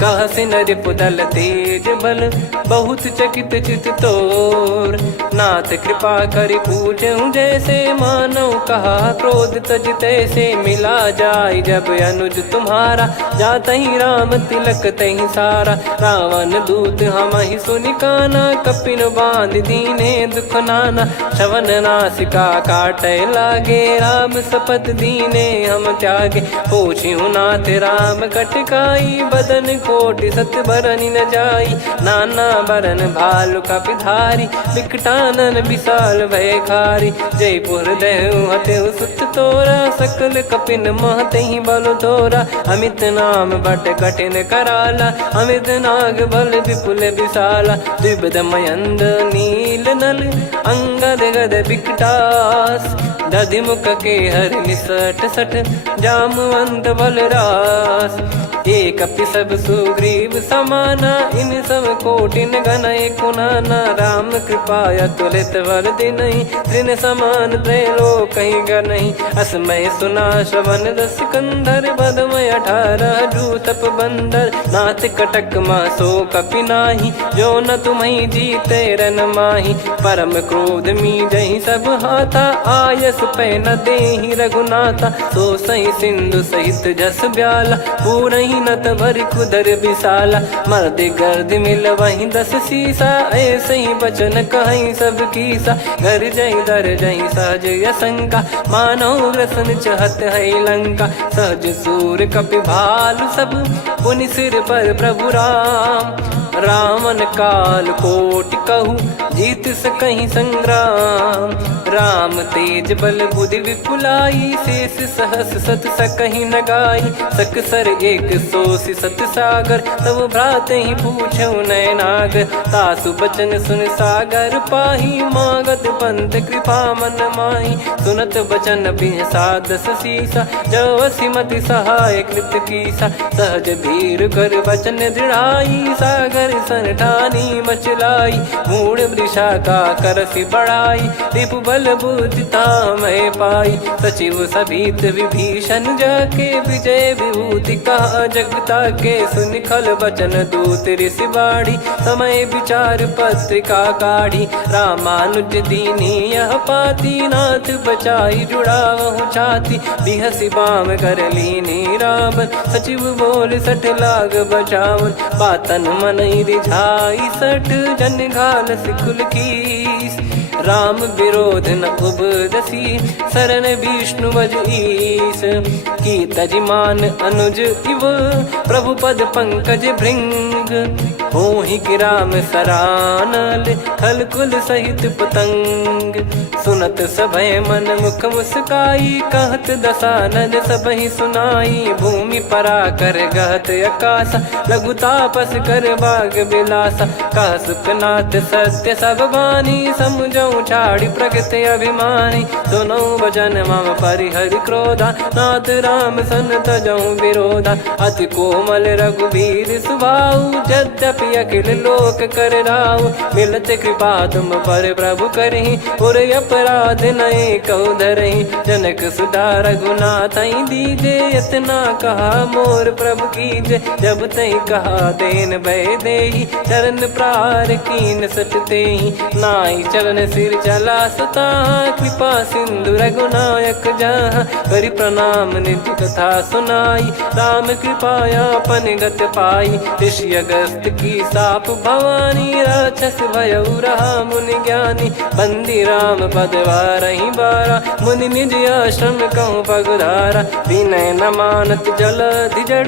कह सिन रिपुदल तेज बल, बहुत चकित चित तोर, नाथ कृपा करि पूछऊँ जैसे, मानव कहा क्रोध तज तैसे, मिला जाय जब अनुज तुम्हारा, जात ही राम तिलक तही सारा, रावण दूत हम ही सुनि काना, कपिन बांध दीने दुख नाना, श्रवण नासिका काटे लागे, राम सपत दीने हम त्यागे, पूछिहु नाथ राम कटकाई, बदन कोटि सत बरनि न जाई, नाना बरन भालु कपिधारी, विकटानन विशाल भय खारी, जयपुर देहु हतेहु सुत तोरा, सकल कपिन महतहि बल तोरा, अमित नाम बट कठिन कराला, अमित नाग बल विपुल विशाला, द्विविध मयंद नील नल, अंगद गद विकटास, दधिमुख के हर निसट सठ, जामवंत बलरास, एक अपि सब सुग्रीव समाना, इन सब कोटिन गनय कुनाना, राम कृपा अतुलित बल दिनहि, तृण समान त्रैलोक गनहि, असमय सुना श्रवण दस कंधर, बदमय 18 जूतप बंदर, नाथ कटक मासो कपि नाही, जो न तुम्हि जीते रन माही, परम क्रोध मी जहि सब हाथा, आयस पै न देहि रघुनाथा, सो सही सिंधु सहित जस ब्याला, पूरहि कीनत भर कुदर विशाला, मर्द गर्द मिल वहीं 10 सीसा, ऐसे ही बचन कहीं सब कीसा, घर जई दर जई सहज असंका, मानव रसन चहत है लंका, सहज सूर कपि भालु सब, पुनि सिर पर प्रभु राम, रामन काल कोटि कहू, जीत सकहीं संग्राम, राम तेज बल बुद्धि विपुलाई, शेष सहस सत सकहीं न गाई, सकसर एक सोसी सत सागर, तब भ्रात ही पूछो नयनागर, तासु बचन सुन सागर पाही, मागत पंत कृपा मन माही, सुनत बचन बिहसादस सीसा, जव सिमति सहाय कृत कीसा, सहज धीर कर बचन दृढ़ाई, सागर सन ठानी मचलाई, मूड वृषा का करसि बढ़ाई, रिपु बल बुद्धिता मैं पाई, सचिव सभीत विभीषण जाके, विजय विभूति कहा जगता के, सुनि खल बचन दूत ऋषि बाढ़ी, समय विचार पत्रिका काढ़ी, रामानुज दीनी यह पाती, नाथ बचाई जुड़ावहु छाती, बिहसि बाम कर लीनी रावण, सचिव बोल सठ लाग बचावन, बातन मन रिझाई सठ, जन घाल सिकुल कीस, राम विरोध न उपदसी, शरण विष्णु भज ईस, की तजिमान अनुज इव, प्रभु पद पंकज भृंग, होहि गिराम सरानल, खल कुल सहित पतंग, सुनत सभय मन मुख मुस्काई, कहत दसानन सबहि सुनाई, भूमि परा कर गहत आकाशा, लघु तापस कर बाग बिलासा, कह सुखनाथ सत्य सब बानी, समझौ छाड़ी प्रकृति अभिमानी, सुनो भजन मम परिहरि क्रोधा, नाथ राम सन तजौ विरोधा, अति कोमल रघुवीर सुभाऊ, यद्यपि अखिल लोक कर राऊ, मिलत कृपा तुम पर प्रभु करहि, और अपराध नये कौ धरहि, जनक सुधा रघुनाथ दीजे, इतना कहा मोर प्रभु कीजे, जब तई कहा देन भय देहि, चरण प्रार कीन सट तेहि, नाई चरण सिर चला सता, कृपा सिंधु रघुनायक जहाँ, करि प्रणाम निज कथा सुनाई, राम कृपाया पन गत पाई, ऋषि अगस्त की साप भवानी, राक्षस भयउ रहा मुनि ज्ञानी, बंदी राम पद वारहि बारा, मुनि निज आश्रम कहूँ पगुधारा, विनय न मानत जलधि जड़,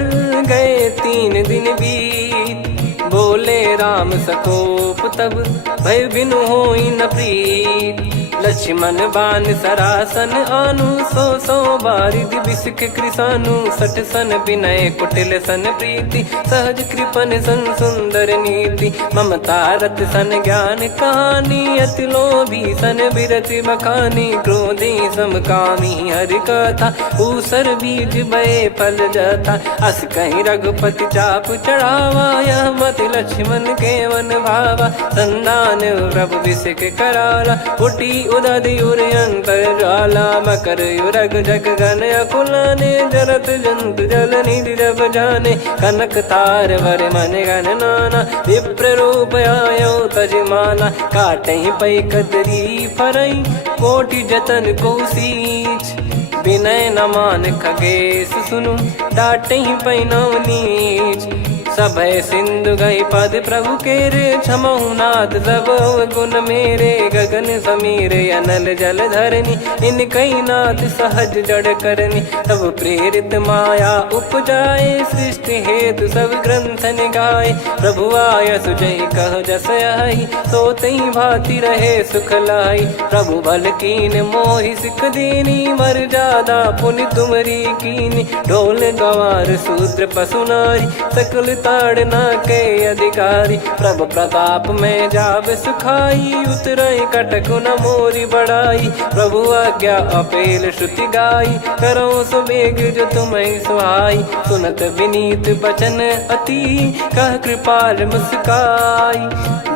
गए 3 दिन बीत, बोले राम सकोप तब, भय बिनु होई न प्रीत, लक्ष्मण बान सरासन आनु, 100 बारिद बिसिख कृसानु, 60 सन विनय कुटिल सन प्रीति, सहज कृपन सन सुंदर नीति, ममता रत सन ज्ञान कहानी, अति लोभी सन बिरति बखानी, क्रोधी समकामी हरि कथा, ऊसर बीज बये फल जाता, अस कहीं रघुपति चाप चढ़ावा, यह मत लक्ष्मण के मन भावा, संदान प्रभु बिसिख कराला, उठी उदधि उर अंतर ज्वाला, मकर युरग जग गन अकुलाने, जरत जंतु जल निधि जब जाने, कनक तार वर मन गण नाना, विप्र रूप आयो तजमाना, काटहि पै कदरी फरई, कोटि जतन को सींच, विनय न मान खगेश सुनु, डांटहि पै नव नीच, सभय सिंधु गई पद प्रभु केरे, क्षमहु नाथ सब गुण मेरे, गगन समीरे अनल जल धरनी, इन कई नाथ सहज जड़ करनी, तब प्रेरित माया उपजाए, सृष्टि हेतु सब ग्रंथ निगाए, प्रभु आय सुजय कह जस आई, सोतई भांति रहे सुख लाई, प्रभु बल कीन मोहि सिख दीनी, मर जादा पुनि तुमरी कीनी, ढोल गवार शूद्र पशु नारी, सकल ताड़ना के अधिकारी, प्रभु प्रताप में जाब सुखाई, उतरई कटक न मोरी बढ़ाई, प्रभु आज्ञा अपेल श्रुति गाई, करो सुबेग जो तुम्हें सुहाई, सुनत विनीत बचन अति, कह कृपाल मुस्काई,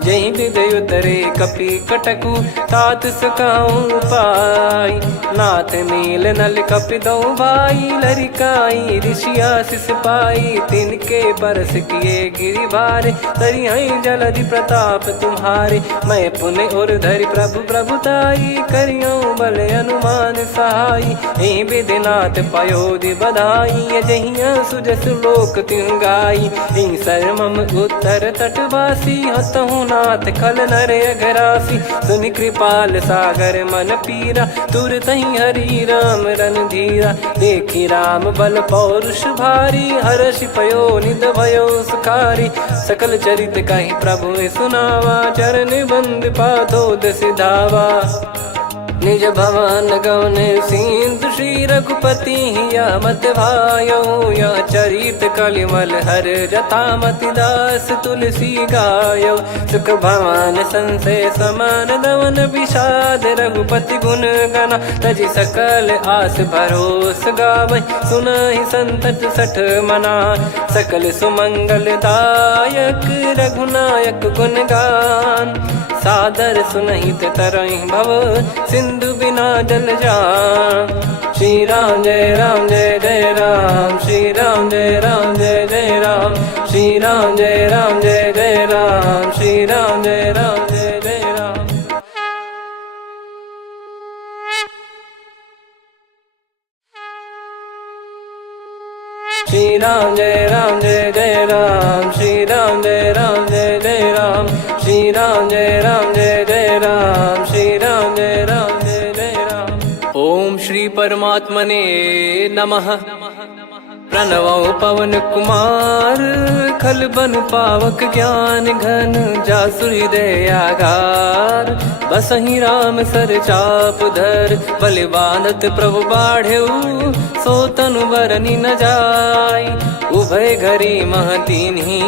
जहि विदय उतरे कपि कटकु, तात सकाऊं पाई, नाथ नील नल कपि दो भाई, लरिकाई ऋषि आशीष पाई, तिनके परस किए गिरिबारे, तरियई जलधि प्रताप तुम्हारे। मैं पुण्य और धरि प्रभु प्रभुताई, करियऊँ बल अनुमान सहाई। ए विधिनाथ पयोधि बधाई, जहिया सुजस लोक तिहुँ गाई। ए सरमम उत्तर तटवासी, हतहु नाथ खल नर अघरासी। सुनि कृपाल सागर मन पीरा, तुरतहि हरि राम रणधीरा। देखि राम बल पौरुष भारी, हर्षि पयो निध भयो सुखारी। सकल चरित कहि प्रभु सुनावा, चरण बंद पादोद सिधावा। निज भवन गौन सिंधु श्री रघुपति हिया मत भायो। या चरित कलिमल हर जथामति दास तुलसी गायो। सुख भवन संशय समान दवन विषाद, रघुपति गुण गना तजि सकल आस भरोस गावै। सुनहि संतत सठ मना, सकल सुमंगल दायक रघुनायक गुण गान। सादर सुनहित तरहि भव, सिंधु बिना जल जान। श्री राम जय जय राम, श्री राम जय जय राम। श्री राम जय जय राम, श्री राम जय जय राम। श्री राम जय जय राम, श्री राम जय जय राम। श्री राम जय जय राम, श्री राम जय जय राम। ओम श्री परमात्मने नमः। प्रणवौ पवन कुमार, खल बन पावक ज्ञान घन। जासु हृदय आगार, बसहि राम सर चाप धर। बलि बांधत प्रभु बाढ़ेउ, सो तनु बरनि न जाय। उभय घरी महतीन्ही,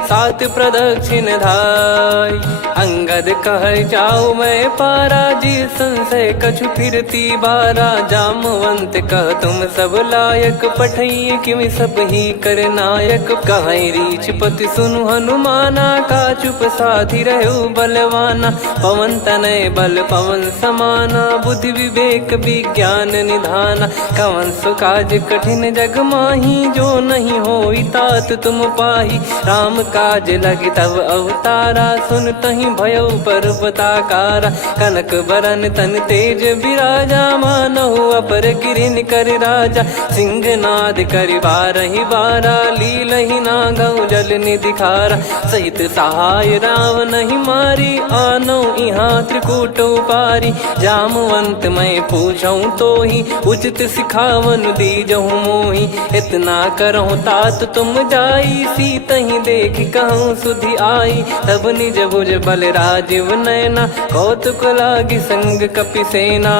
सात प्रदक्षिण धाय। अंगद कह जाऊ मैं पारा, जी संशय कछु फिरती बारा। जामवंत कह तुम सब लायक, पठई किमि सब ही कर नायक। कहीं रीछ पति सुनु हनुमाना, का चुप साधि रहु बलवाना। पवन तनय बल पवन समाना, बुद्धि विवेक विज्ञान निधाना। कवन सो काज कठिन जग माही, जो नहीं होई तात तुम पाही। राम काज लगी तब अवतारा, सुन तहि भयो पर्वताकारा। कनक बरन तन तेज बिराजा, मानहु अपर गिरिन कर राजा। सिंहनाद करि बारहि बारा, लीलहि नागौ जल निधि खारा। सहित सहाय राम नहीं मारी, आनो इहाँ त्रिकूट उपारी। जामवंत मैं पूछऊँ तोहि, उचित सिखावन दीजहु मोहि। इतना करहु तात तुम जाई, सीतहि देख कहूँ सुधि आई। तब निज भुज बल राजीव नयना, कौतुक लागी संग कपिसेना।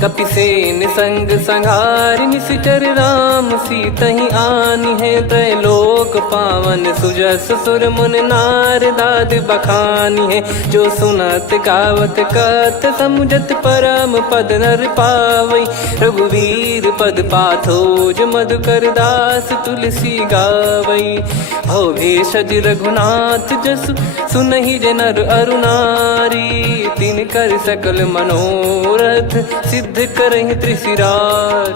कपिसेन संग संहारि निशिचर राम, सीतहि आनि है त्रैलोक पावन। सुजस सुर मुन नार दाद बखानी है, जो सुनत गावत कथ समुझत परम पद नर पावै। रघुवीर पद पाथोज मधुकर दास तुलसी गावै। भव भेषज रघुनाथ जसु, सुनहि जे नर अरु नारी। तिन कर सकल मनोरथ, सिद्ध करहि त्रिशिरार।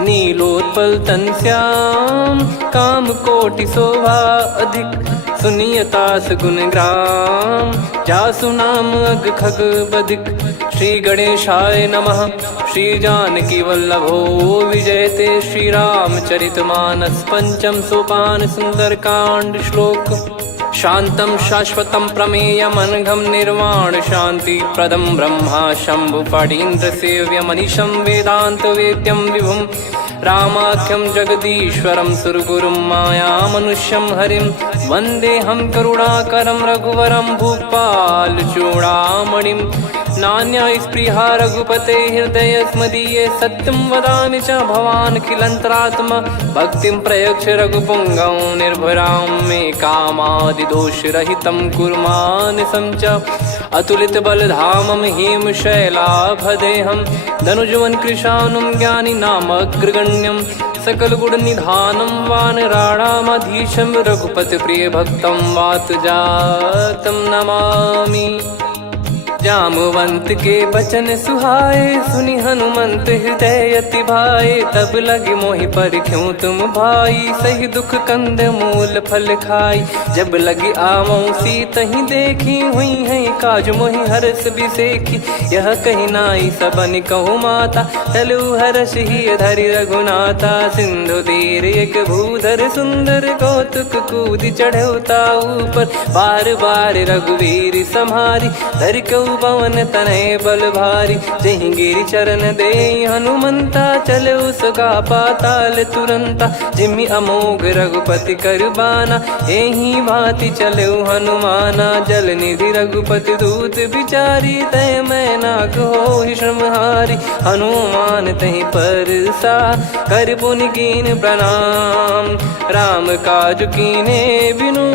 नीलोत्पल तन श्याम, काम कोटि शोभा अधिक। सुनियतास गुण ग्राम, जासु नाम अग खग बदिक। श्री गणेशाय नमः। श्री जानकी वल्लभो विजयते, श्री रामचरित मानस पंचम सोपान सुंदरकांड श्लोक। शांतं शाश्वतं प्रमेयमनघं निर्वाण शांति प्रदं ब्रह्मा शंभु फणीन्द्र सेव्य मनीषं वेदांत वेद्यं विभुं। रामाख्यं जगदीश्वरं सुरगुरुं माया मनुष्यं हरिं। वन्देऽहं करुणाकरं रघुवरं भूपाल चूडामणिं। नान्या स्पृहा रघुपते हृदय स्मदीये, सत्यं वदामि च भवान् खिलन्तरात्मा। भक्तिं प्रयच्छ रघुपुङ्गं निर्भरां मे कामादिदोषरहितं कुर्मानसं च। अतुलित बलधामं हेमशैलाभदेहं, धनुजवन कृशानुं ज्ञानिनामग्रगण्यं। सकल गुण निधानं वानराणामधीशं, रघुपति प्रिय भक्तं वात जातं नमामि। जामवंत के बचन सुहाए, सुनी हनुमंत हृदय अति भाए। तब लगे मोहि पर क्यों तुम भाई, सही दुख कंद मूल फल खाई। जब लगी आवों सीत ही देखी, हुई है काज मोहि हरस बिसेखी। यह कही नाई सबन कहु माता, चलु हरष ही धरि रघुनाथा। सिंधु तीर एक भूधर सुंदर, कौतुक कूद चढ़ौता ऊपर। बार बार रघुवीर सम्हारी, धरि कहु पवन तनय बल भारी। जहि गिरि चरण दे हनुमंता, चले उसका पाताल तुरंता। जिमि अमोघ रघुपति कर बाना, एहि भांति चले हनुमाना। जल निधि रघुपति दूत बिचारी, तय मैं नाक होहि श्रमहारी। हनुमान तहि परसा, कर पुनि कीन प्रणाम। राम काज कीने बिनु,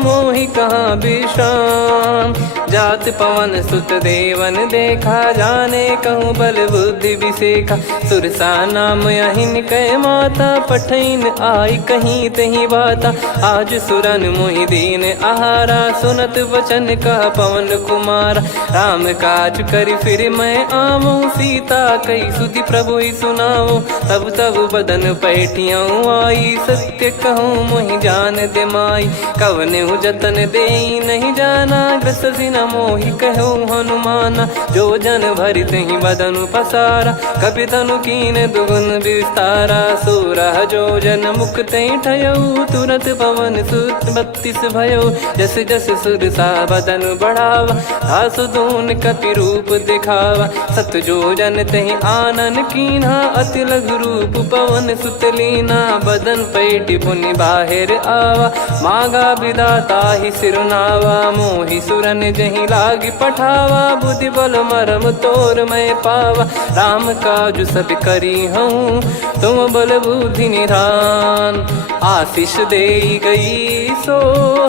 मोहि कहाँ विश्राम। जात पवन सुत देवन देखा, जाने कहूँ बल बुद्धि विसेखा। सुरसा नाम अहिन कै माता, पठैन आई कहीं तही बाता। आज सुरन मोहि दीन आहारा, सुनत वचन कह पवन कुमारा। राम काज करि फिर मैं आवूं, सीता कई सुधि प्रभु ही सुनाओ। तब तब बदन पैठियाँ आई, सत्य कहूँ मोहि जान दे माई। कवने जतन दे नहीं जाना, ग्रसि न मोहि कहो हनुमाना। जो जन भरि तहि बदनु पसारा, कपि तनु कीन दुगुन विस्तारा। सोरह जो जन मुख तहि ठयऊ, तुरत पवन सुत 32 भयऊ। जस जस सुरसा बदन बढ़ावा, आसु दून कपि रूप दिखावा। सत जो जन तहि आनन कीन्हा, अति लघु रूप पवन सुत लीना। बदन पैटि पुनि बाहिर आवा, मांगा विधाता ही सिरुनावा। मोहि सुरन जहि लागी पठावा, बुद्धि बल मरम तोर मैं पावा। राम काज सब करी हूँ, तुम बल बुद्धि निधान। आशीष दे गई सो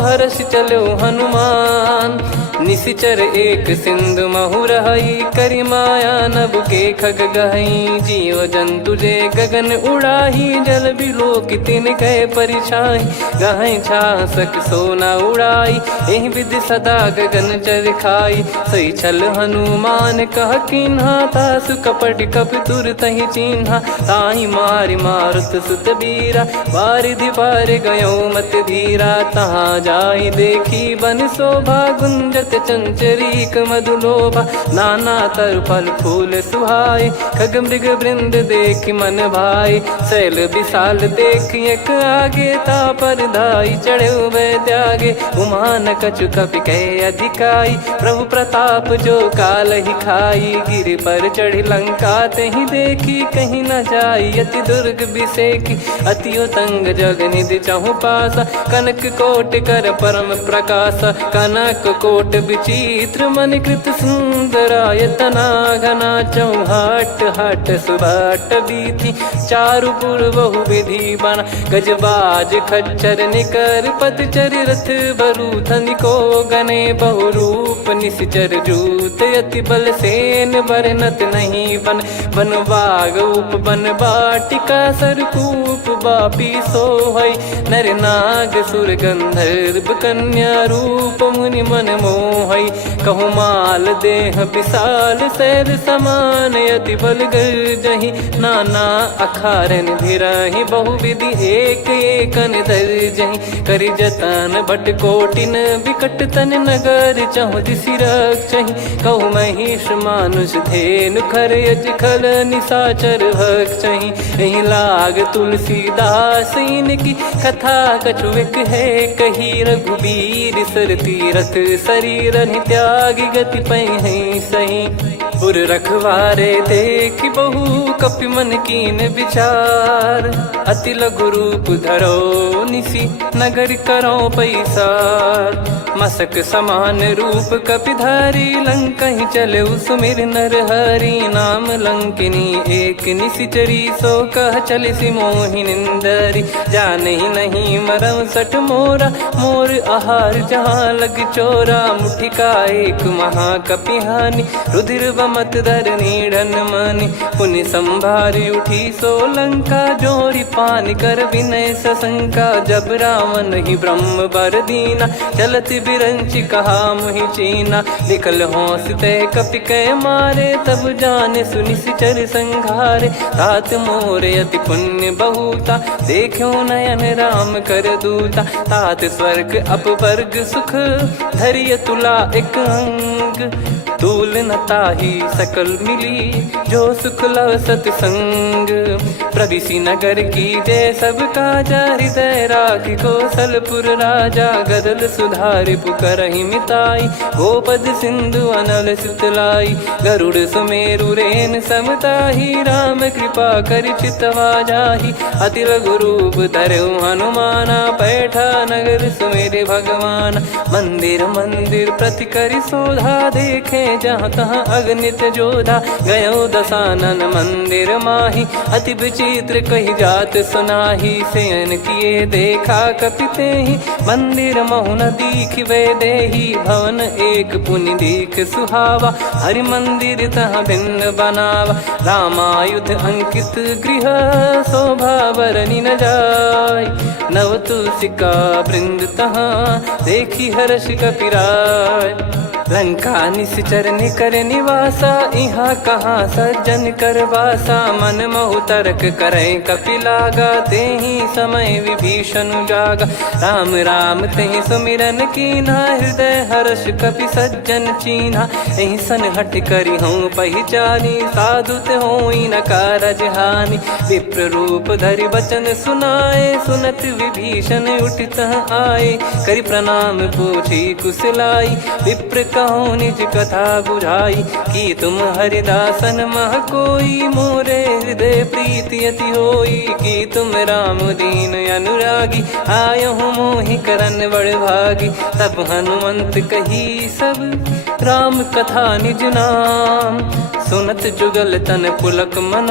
हर्ष चलो हनुमान। निशिचर एक सिंधु महु रहई, करि माया नभ के खग गहई। जीव जंतु जे गगन उड़ाही, जल बिलो तिन गए परिछाई। गहई छासक सोना उड़ाई, एहि विधि सदा गगन चर खाई। सही छल हनुमान कह कीन्हा, तासु कपट कपि तुर तहि चिन्हा। ताहि मारि मारुत सुत बीरा, वारिधि पार गयो मत धीरा। तहाँ जाई देखी बन शोभा, गुंजत चंचरीक मधुलोभा। नाना तर फल फूल सुहाए, खग मृग वृंद देख मन भाई। शैल विशाल देख एक आगे, तापर धाई चढ़े वै त्यागे। उमा न कछु कपि कहे अधिकाई, प्रभु प्रताप जो काल ही खाई। गिर पर चढ़ी लंका तहि देखी, कहीं न जाई अति दुर्ग बिसेकी। अति उतंग जग निधि चहु पासा, कनक कोट कर परम प्रकाशा। कनक कोट विचित्र मन कृत सुंदरायतना। घना चौहाट हाट सुबाट बीथी, चारु पुर बहु विधि बना। गजबाज खच्चर निकर पतचर, रथ बरु धनिको गने। बहु रूप निश्चर जूत, अति बल सेन बरनत नहीं बन। बन बाग उप बन बाटिका, सरकूप बापी सोहई। नर नाग सुर गंधर्व कन्या, रूप मुनि मन मोहई। कहु माल देह विशाल, शैल समान अति बल गर्जहि। नाना अखारन भिरहि, बहु विधि एक एकन धरजहि। करि जतन बट कोटिन, विकट तन नगर चहु दिसि रक्षहि। कहु महिष मानुष धेनु, खर यज खल निशाचर भक्षहि। एहि लाग तुलसीदास इनकी, कथा कछु एक है कही। रघुबीर सर तीरथ शरीर, त्यागी गति पै सही। पुर रखवारे देख बहु, कपि मन कीन विचार। अति लघु रूप धरो निसी, नगर करो पैसार। मसक समान रूप कपि धारी, लंकहि चले सुमिर नर हरि। नाम लंकिनी एक निशिचरी, सो कह चलिसि मोहि निंदरी। जानहि नहीं मरम सठ मोरा, मोर आहार जहाँ लग चोरा। मुठिका एक महाकपि हानि, रुधिर मत धरनी ढन मानी। पुनि संभारी उठी सोलंका, जोरी पान कर विनय सशंका। जब रावण ही ब्रह्म बर दीना, चलत बिरंच कहा मुहि चीना। निकल होंस तय कपि कै मारे, तब जाने सुनि सिचर संघारे। तात मोरे अति पुण्य बहुता, देखो नयन राम कर दूता। तात स्वर्ग अपवर्ग सुख, धैर्य तुला एक अंग। तूल न ताहि सकल मिली, जो सुख लव सतसंग। प्रविशि नगर की जय सब काजा, हृदय राखि कौशलपुर राजा। गदल सुधारि पुकारहि मिताई, गोपद सिंधु अनल सितलाई। गरुड़ सुमेरु रेन समताहि, राम कृपा करि चितवा जाहि। अति लघु रूप धरऊ हनुमाना, पैठा नगर सुमेरे भगवान। मंदिर मंदिर प्रति करि शोधा, देखे जहाँ तहाँ अगणित जोधा। गयो दशानन मंदिर माही, अति विचित्र कही जात सुनाही। शयन किए देखा कपिते ही, मंदिर महु न दीखिबे देही। भवन एक पुनि दीख सुहावा, हरि मंदिर तहाँ भिन्न बनावा। रामायुध अंकित गृह, शोभा बरनि न जाय। नव तुलसी का वृंद तहाँ, देखी हर्ष कपिराय। लंका निश्चर निकर निवासा, इहाँ कहाँ सज्जन कर वासा। मन महु तर्क करे कपिलागा, तेहि समय विभीषण जागा। राम राम तेहि सुमिरन कीन्हा, हृदय हर्ष कपि सज्जन चीन्हा। एहि सन हट करि हूँ पहिचानी, साधु ते होई न कारज हानि। विप्र रूप धरि बचन सुनाए, सुनत विभीषण उठित आए। करि प्रणाम पूछी कुशलाई, विप्र कहो निज कथा बुझाई। कि तुम हरिदासन मह कोई, मोरे हृदय प्रीति अति होई। कि तुम राम दीन अनुरागी, आयहु मोहि करन बड़ भागी। तब हनुमंत कही सब, राम कथा निज नाम। सुनत जुगल तन पुलक मन,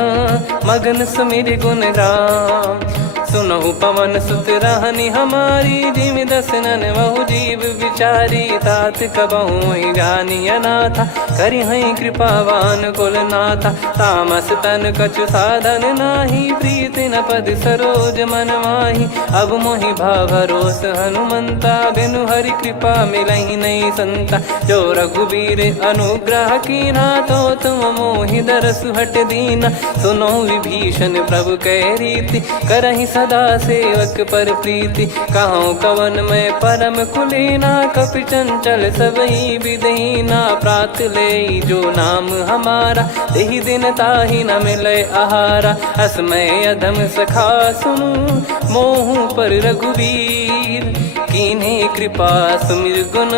मगन सुमिर गुण राम। सुनहु पवन सुत रहनी हमारी, जिमि दसनन बहु जीव विचारी। तात कबहु ही जानी अनाथा, करि हई कृपावान कुल नाथा। तामस तन कछु साधन नाही, प्रीति न पद सरोज मन माही। अब मोहि भाव भरोस हनुमंता, बिनु हरि कृपा मिलहि नहीं संता। जो रघुबीर अनुग्रह कीना, तो तुम मोहि दरसु हट दीना। सुनो विभीषण प्रभु कह रीति, करहि सदा सेवक पर प्रीति। कहूँ कवन में परम कुलीना, कपि चंचल सबही विदहीना। प्रात ले जो नाम हमारा, तेहि दिन ताहि न मिले आहारा। असमय अधम सखा सुनु, मोहु पर रघुवीर। कीन्हे कृपा सुमिर गुण,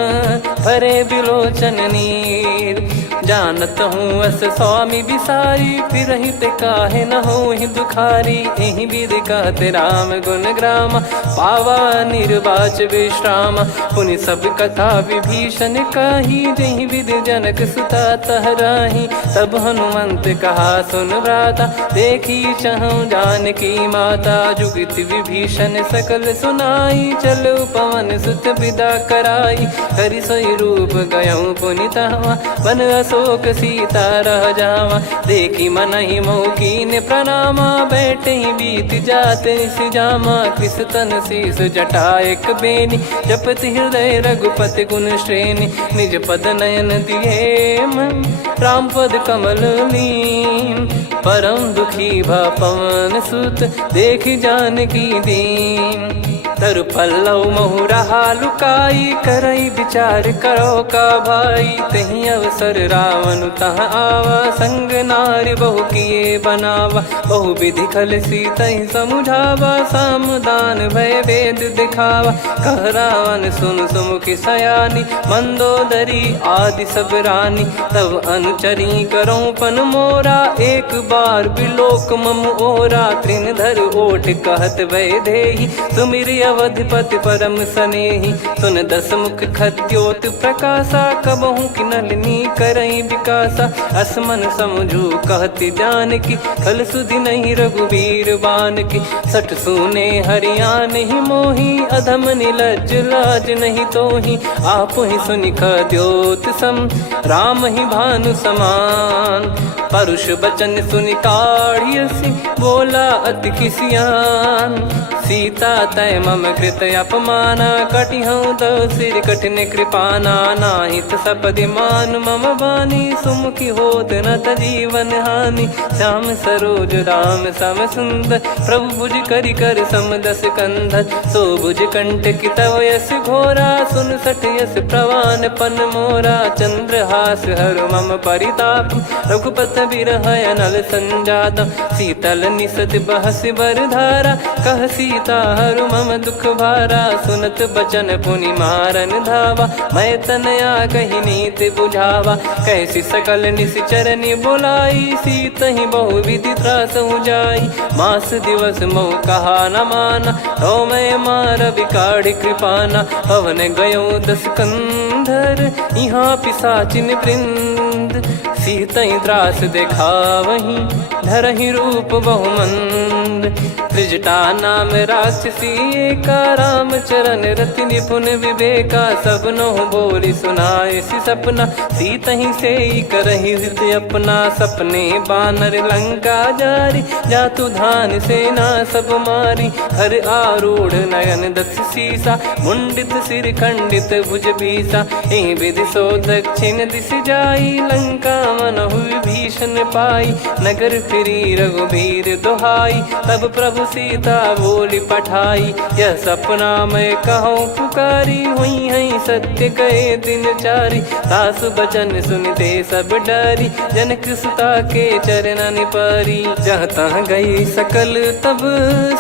भरे बिलोचन नीर। जानत हूँ अस स्वामी बिसारी, फिर हित काहे न हो ही दुखारी। एहि विधि कहते राम गुण ग्राम, पावा निर्वाच विश्राम। पुनि सब कथा विभीषण कही, जहि विधि जनक सुता तहराही। तब हनुमंत कहा सुन भ्राता, देखी चहु जानकी माता। जुगित विभीषण सकल सुनाई, चलो पवन सुत विदा कराई। हरि सोई रूप गयऊँ पुनि तहाँ, बन अशोक सीता रह जावा। देखी मनहि मौकीन प्रणामा, बैठे ही बीत जात निस जामा। कृस तन शीस जटा एक बेनी, जपति हृदय रघुपति गुण श्रेणी। निज पद नयन दिए मन, राम पद कमल लीन। परम दुखी भा पवन सुत, देखि जानकी दीन। तरु पल्लव महु रहा लुकाई, करई विचार करो का भाई। तहि अवसर रावण तहाँ आवा, संग नारी बहु किए बनावा। बहु विधि खल सीतहि समुझावा, सामदान भय वेद दिखावा। कह रावण सुन सुमुखी सयानी, मंदोदरी आदि सब रानी। तब अनुचरी करो पन मोरा, एक बार बिलोक मम ओरा। तृण धर ओठ कहत भय देहि, सुमिर अवधिपति परम सनेही। सुन दस मुख खद्योत प्रकाशा, कबहू की नलिनी करई विकासा। असमन समझू कहती जान की, कल सुधि नहीं रघुबीर बान की। सठ सुने हरियाण ही मोही, अधम निलज लाज नहीं तोही। आप ही सुनि खद्योत सम, राम ही भानु समान। परुष बचन सुनि काढ़ियसि, बोला अति किसियान। सीता तय मम कृत अपमाना, कटिहऊँ दो सिर कठिन कृपाना। नाहित सपदि मान मम बानी, सुमुखी होत न जीवन हानि। श्याम सरोज राम सम सुंदर, प्रभु भुज करि कर सम दस कंधर। सो भुज कंठ की तव यस घोरा, सुन सठ यस प्रवान पन मोरा। चंद्रहास हर मम परिताप, रघुपत बिरह अनल संजाता। शीतल निसत बहस बरधारा, कह सीता हरु मम दुख भारा। सुनत बचन पुनि मारन धावा, मैं तनया कही नीति बुझावा। कैसी सकल निश्चरनि बुलाई, सीत ही बहु विधि त्रासहु जाई। मास दिवस मोह कहा न माना, तो मैं मार बिकाढ़ी कृपाना। पवन गयो दस कंधर, यहाँ पिशाचिन वृंद। सीतई त्रास देखावहीं, धरहि रूप बहुमंद। त्रिजटा नाम राक्षसी एका, राम चरण रति निपुण विवेका। सब नोह बोली सुनाए सि सपना, सीतहि से करहि हित अपना। सपने बानर लंका जारी, जातु धान सेना सब मारी। हर आरूढ़ नयन दस सीसा, मुंडित सिर खंडित भुज बीसा। एहि विधि सो दक्षिण दिश जाई, लंका मनहु भीषण पाई। नगर फिरी रघुबीर दुहाई, तब प्रभु सीता बोली पठाई। यह सपना मैं कहूँ पुकारी, हुई है सत्य कहे दिन चारी। सासु बचन सुनते सब डरी, जनक सुता के चरण परी। जहाँ तहाँ गई सकल तब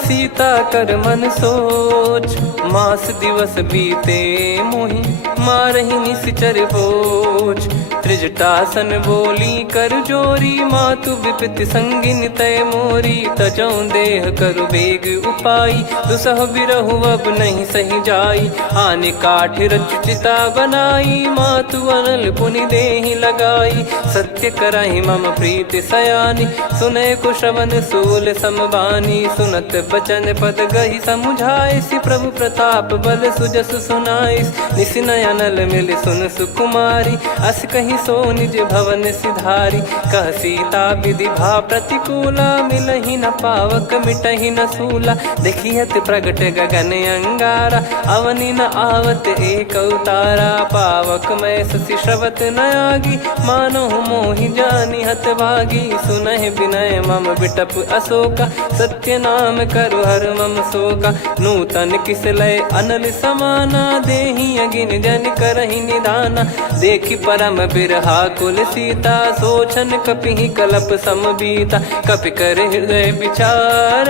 सीता कर मन सोच। मास दिवस बीते मोहि, मारहि निश्चर बोझ। त्रिजटासन बोली कर जोरी, मातु विपति संगिन तय मोरी। तजौ देह करु बेग उपाई, दुसह बिरहु अब नहीं सही जाई। आने काठ रचिता बनाई, मातु अनल पुनि देहि लगाई। सत्य करहि मम प्रीति सयानी, सुनय कुशवन सूल समबानी। सुनत बचन पद गहि समुझाए, सि प्रभु प्रताप बल सुजस सुनाइस। निसिनय अनल मिल सुन सुकुमारी, अस कहि सो निज भवन सिधारी। कह सीता विधि भा प्रतिकूला, मिलहि न पावक मिटहि न सूला। देखियत प्रगट गगन अंगारा, अवनि न आवत एक उतारा। पावक मैं ससि श्रवत न आगी, मानो मोहि जानि हत भागी। सुनहि विनय मम बिटप अशोका, सत्य नाम करु हर मम शोका। नूतन किस लय अनल समाना, देहि अगिन जन करहि निदाना। देखि परम बिरहा कुल सीता, सोचन कपिहि कलप समबीता। कपि कर हृदय विचार,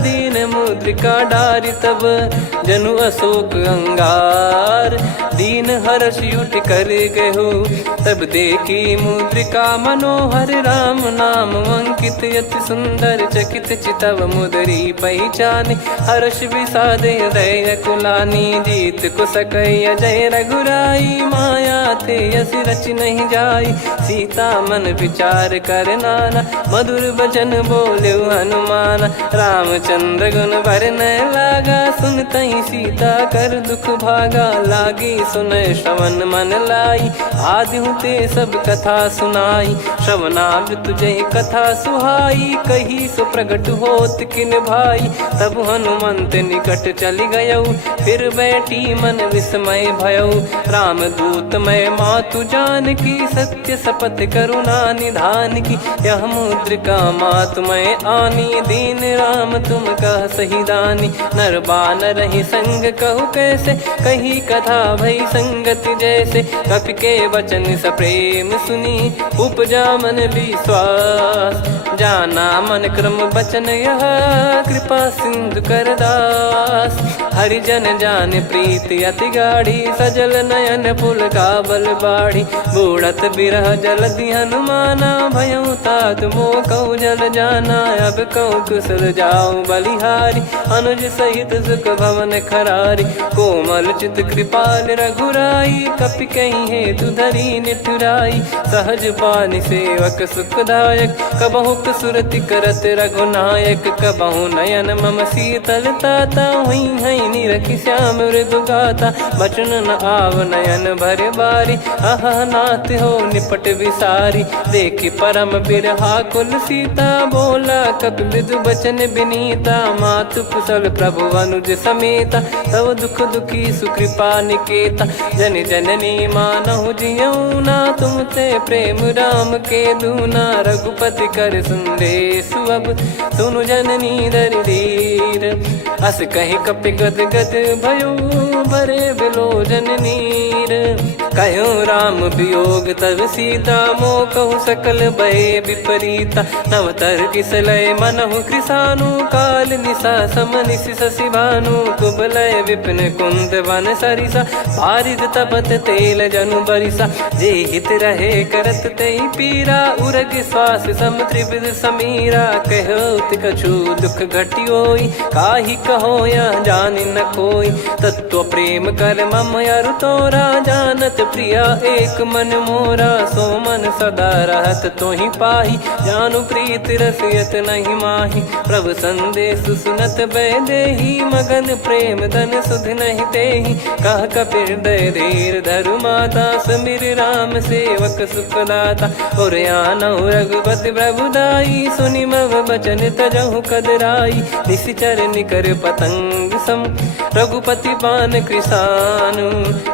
दीन मुद्रिका डारि तब। जनु अशोक अंगार, दीन हर्ष युट कर गहु। तब देखी मुद्रिका मनोहर, राम नाम अंकित अति सुंदर। चकित चितव मुदरी पहचान, हर्ष विषाद हृदय कुलानी। जीत को सकई अजय रघुराई, माया थे यस रच नहीं जाई। सीता मन विचार कर नाना, मधुर बचन बोले हनुमान। रामचंद्र गुण वरनय लागा, सुनतहि सीता कर दुख भागा। लागी सुनय श्रवण मन लाई, आदिहु ते सब कथा सुनाई। श्रवणाब तुझे कथा सुहाई, कही सो प्रगट होत किन भाई। तब हनुमंत निकट चली गयौ, फिर बैठी मन विस्मय भयौ। राम दूत मैं मातु जान की, सत्य शपथ करुणा निधान की। यह मुद्रिका मातु मैं आनी, दीन राम तुम कह सही दानी। नर बानर ही संग कहु कैसे, कही कथा भई संगति जैसे। कपि के वचन सप्रेम सुनी, उपजा मन विश्वास। जाना मन क्रम बचन यह, कृपा सिंधु कर दास। हरिजन जान प्रीति अति गाढ़ी, सजल नयन पुल काबल बाढ़ी। बूढ़त बिरह जलधि हनुमाना, भयउ तात मोह कहु जल जाना। अब कहु कुशल जाऊं बलिहारी, अनुज सहित सुख भवन खरारी। कोमल चित कृपाल रघुराई, कपि कहीं हेतु धरी निठुराई। सहज पानि सेवक सुखदायक, कबहु सुरति करत रघुनायक। कबहु नयन मम शीतलता, हुई हई निरखि श्याम मृदु गाता। बचन न आव नयन भर बारी, अह नाथ हो निपट विसारी। देखि परम बिरहा कुल सीता, बोला कपि मृदु बचन बिनीता। मातु कुशल प्रभु अनुज समेता, तव दुख दुखी सुकृपा निकेता। जन जननी मानहु जियऊ ना, तुम ते प्रेम राम के दूना। रघुपति कर संदेश अब, सुनु जननी दर धीर। अस कहि कपि गद गद भयो, भरे बिलोचन नीर। कहूँ राम वियोग तब सीता, मोह कहूँ सकल भय विपरीता। नव तर किसलय मनहु कृसानु, काल निशा समनिशि शशि भानु। कुबलय विपिन कुंद वन सरिसा, पारिद तपत तेल जनु बरिसा। जे हित रहे करत तेहि पीरा, उरग श्वास सम त्रिविध समीरा। कहत कछु दुख घटियोई, काहि कहो या जानि न कोई। तत्व प्रेम कर मम अरु तोरा, जानत प्रिया एक मन मोरा। सो मन सदा रहत तोहि पाही, जानु प्रीति रसियत नहीं माही। प्रभु संदेश सुनत बैदेही, मगन प्रेम धन सुध नहीं तेहि। कह कपिर दय धीर धरु माता, समीर राम सेवक सुखदाता। और आनहु रघुपति प्रभु दाई, सुनि मव बचन तजहु कदराई। निशिचर निकर पतंग सम, रघुपति पान कृसानु।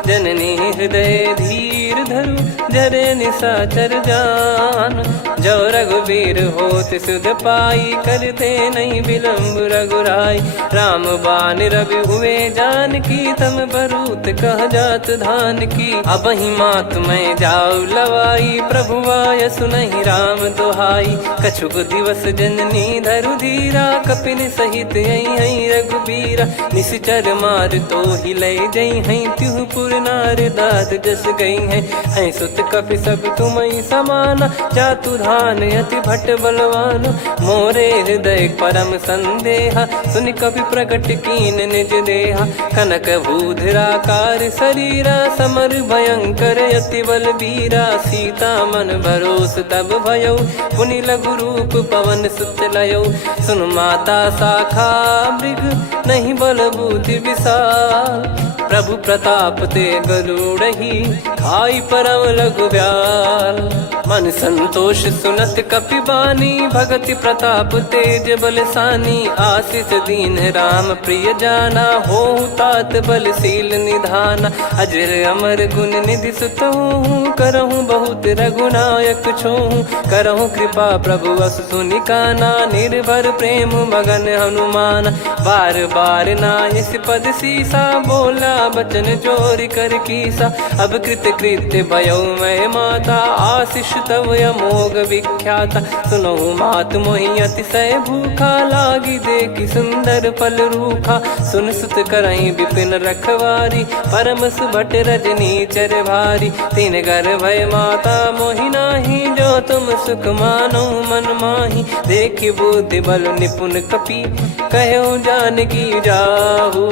जननी हृदय धीर धरु, जरे निशाचर जान। जो रघुवीर होत सुध पाई, करते नहीं विलम्ब रघुराई। राम बान रवि हुए जानकी, तम बरूत कह जात धान की। अब ही मात मैं जाऊ लवाई, प्रभु आय सुनहि राम दुहाई। कछुक दिवस जननी धरु धीरा, कपिन सहित यही रघुबीरा। निश्चर मार तो ही लय जई हैं, त्युह पुर नार दाद जस गई हैं। सुत कपि सब तुम समाना, जातु धान अति भट बलवान। मोरे हृदय परम संदेहा, सुनि कपि प्रकट कीन निज देहा। कनक भूधराकार शरीरा, समर भयंकर अति बलबीरा। सीता मन भरोस तब भयउ, पुनि लघु रूप पवन सुत लयउ। सुन माता शाखा मृग, नहीं बल बुद्धि विशाल। प्रभु प्रताप ते गरुड़हि, खाई परम लघु ब्याल। मन संतोष सुनत कपि बानी, भगति प्रताप तेज बलसानी। आशीष दीन राम प्रिय जाना, होहु तात बलशील निधाना। अजर अमर गुण निधि सुतहु, करहु बहुत रघुनायक छोहु। करहु कृपा प्रभु अस सुनि काना, निर्भर प्रेम मगन हनुमान। बार बार नायस पद सीसा, बोला बचन चोरी कर कीसा। अब कृत कृत्य भयो मैं माता, आशीष तव अमोघ विख्याता। सुनहु मात मोहि अतिशय भूखा, लागी देखि सुंदर फल रूखा। सुन सुत करहि विपिन रखवारी, परम सुभट रजनी चर भारी। तीन घर भय माता मोहि नाही, जो तुम सुख मानो मन माही। देखि बुद्धि बल निपुण कपि, कहो जानकी जाहू।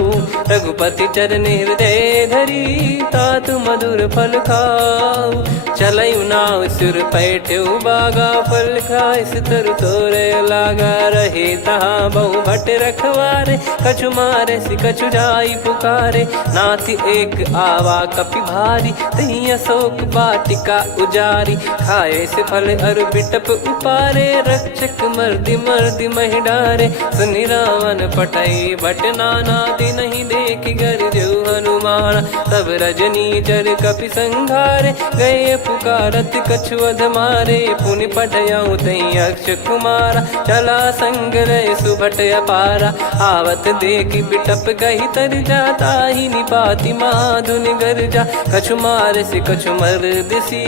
रघुपति चरण हृदय धरी, तातु मधुर फल खाऊ। चलऊ नाव सुर पैठऊ बागा, फल खाइस तरु तोरे लागा। रहे तहाँ बहु भट रखवारे, कछु मारे सि कछु जाई पुकारे। नाथि एक आवा कपि भारी, तही अशोक वाटिका उजारी। खाए से फल अरु बिटप उपारे, रक्षक मर्दि मर्दि महि डारे। सुनि रावण पटई भट नाना, तिनहि देखि गरजउ हनुमान। तब रजनी चर कपि संघारे, गए पुकारत कछु अध मारे। पुनि पटयउ तई अक्ष कुमारा, चला संग रहे सुभट अपारा। आवत देखि बिटप गही तर जाता, ही निपाति माधुन गर्जा। कछु मार से कछु मर्दिसी,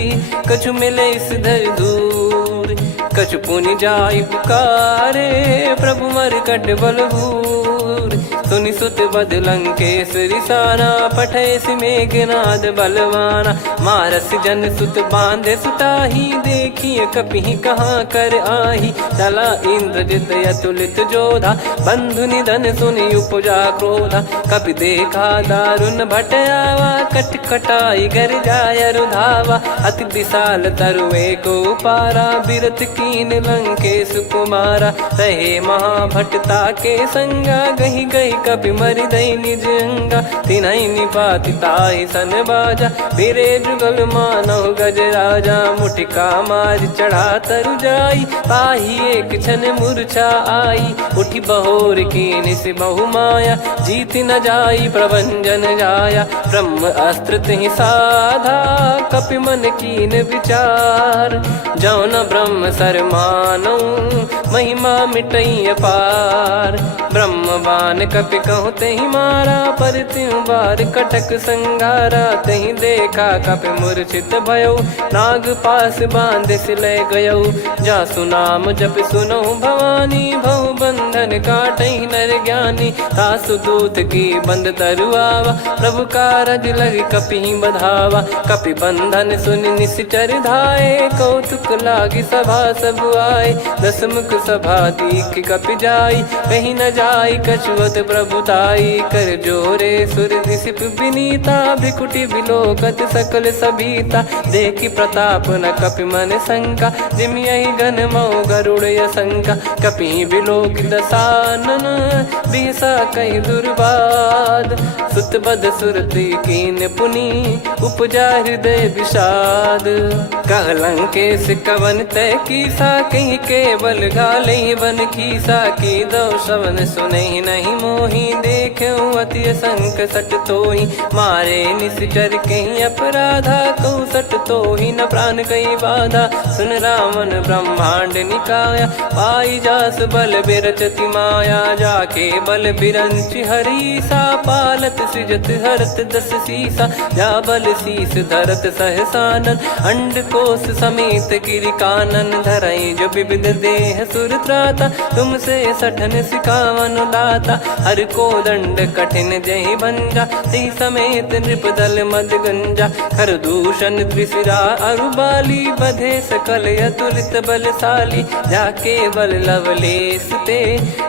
कछु मिले इस धर दूर। कछु पुनि जाई पुकारे, प्रभु मरकट बलभूर। सुनि सुत बद लंकेश्वरी सारा, पठैसि मेघनाद बलवाना। मारस जन सुत बांधे सुताही, देखिए कपिहि कहाँ कर आही। चला इंद्रजित अतुलित जोधा, बंधु निधन सुनि उपजा क्रोधा। कपि देखा दारुण भट आवा, कट कटाई घर जाय रुधावा। अति विशाल तरुए को पारा, बिरथ कीन लंकेश कुमारा। रहे महाभटता के संगा, गही गही कपि मरि दई निज अंगा। तिन्हि निपाति ताहि सन बाजा, बिरे जुगल मानव गज राजा। मुटिका मार चढ़ा तरु जाई, ताहि एक क्षण मूर्छा आई। उठी बहोर कीन से बहु माया, जीत न जाई प्रभंजन जाया। ब्रह्म अस्त्र तिहि साधा, कपि मन कीन विचार। जौ न ब्रह्म सर मानौ, महिमा मिटई अपार। ब्रह्मवान कपि कहु तेहि मारा, पर त्यों बार कटक संगारा। तेहि देखा कपि मूर्छित भयउ, नाग पास बांध सिलय गयउ। जासु नाम जप सुनौ भवानी, भव बंधन काटहि नर ज्ञानी। तासु दूत की बंद तरुआवा, प्रभु कारज लग कपि बधावा। कपि बंधन सुनि निश्चर धाये, कौतुक लागी सभा सब आए। दसमुख सभा दीख कपि जाई, कहीं न जाई कछुवत प्रभुताई। कर जोरे सुर दिसिप विनीता, भ्रिकुटि बिलोकत सकल सबीता। देखि प्रताप न कपि मन शंका, जिमियहि घन मऊ गरुड़ असंका। कपि बिलोक दसानन, बिहसा कहि दुर्बाद। सुत बद सुरति कीन पुनि, उपजा हृदय विषाद। कह लंकेश कवन तय कीसा, कहीं केवल घाले बन कीसा। की दो श्रवण सुनहि नहीं मोहि, देखऊं अति संक सट तोहि। मारे निश्चर कहीं अपराधा, कहूँ सट तोहि न प्राण कहीं बाधा। सुन रावण ब्रह्मांड निकाया, पाई जास बल बिरचति माया। जाके बल बिरंचि हरीसा, पालत सृजत हरत दस सीसा। जा बल शीस धरत सहसानन, अंड कोश समेत गिरि कानन। धरई जो विविध देह सुर त्राता, तुमसे सठन सिखावन दाता। हर को दंड कठिन जहि भंजा, ती समेत नृप दल मद गंजा। खर दूषण त्रिशिरा अरुबाली, बधे सकल अतुलित बलशाली। जाके बल लवलेस ते,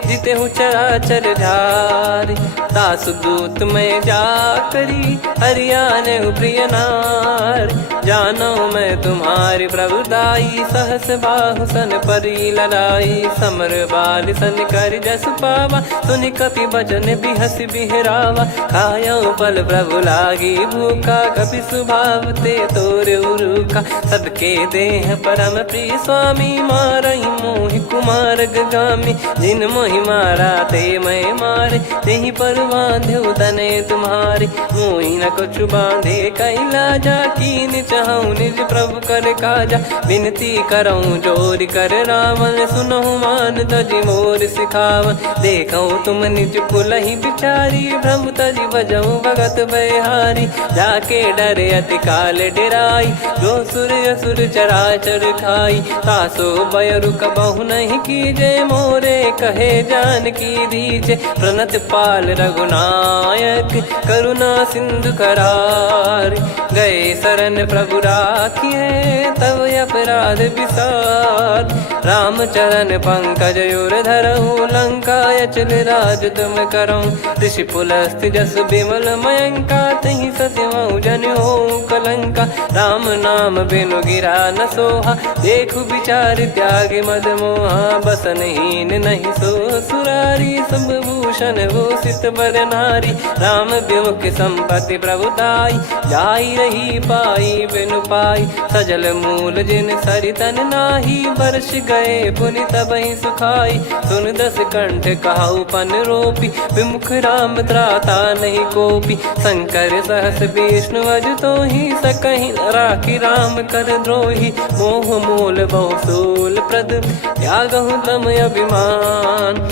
जितेहु चराचर झारि। तासु दूत में जा करी, हरियाने प्रिय नार। जानो मैं तुम्हारी प्रभुदाई, सहस बाहु सन परी लड़ाई। समर बाल सन कर जस पावा, सुनि कपि बचन बिहस बिहरावा। खायो बल प्रभु लागी भूखा, कपि स्वभाव ते तोर उरुखा। सबके देह परम प्रिय स्वामी, मारहि मोहि कुमार गगामी। जिन मोहि मारा ते मैं मारे, तेहि पर बांधो तने तुम्हारे। मोहि न कछु बांधे कैलाजा, कीन चाहूं निज प्रभु कर काजा। विनती करऊं जोर कर रावण, सुनहु मान तजि मोर सिखावन। देखऊं तुम निज कुलहि बिचारी, भ्रम तजि बजऊं भगत बहिहारी। जाके डरे अति काल डेराई, जो सुर असुर चराचर खाई। तासो बयरु कबहु नहीं कीजे, मोरे कहे जान की दीजे। प्रणत पाल रघुनायक, करुणा सिंधु करार। गए शरण प्रभु राखिए, तब अपराध विसार। राम चरण पंकज उर धरहु, लंका अचल राज तुम करऊं। ऋषि पुलस्त जस विमल मयंका, तहि सत्यमऊ जन होऊं कलंका। राम नाम बिनु गिरा न सोहा, देखु विचार त्याग मद मोहा। बसनहीन नहीं सो सुरारी, सब भूषण भूषित बर नारी। राम विमुख संपत्ति प्रभुताई, जाई रही पाई बिनु पाई। सजल मूल जिन सरितन नाही, वर्ष गए पुनि तबहि सुखाई। सुन दस कंठ कहाऊ पन रोपी, विमुख राम त्राता नहीं कोपी। शंकर सहस विष्णु अज तोहि, सकहि न राखी राम कर द्रोही। मोह मूल बहु सूल प्रद, त्यागहु तम अभिमान।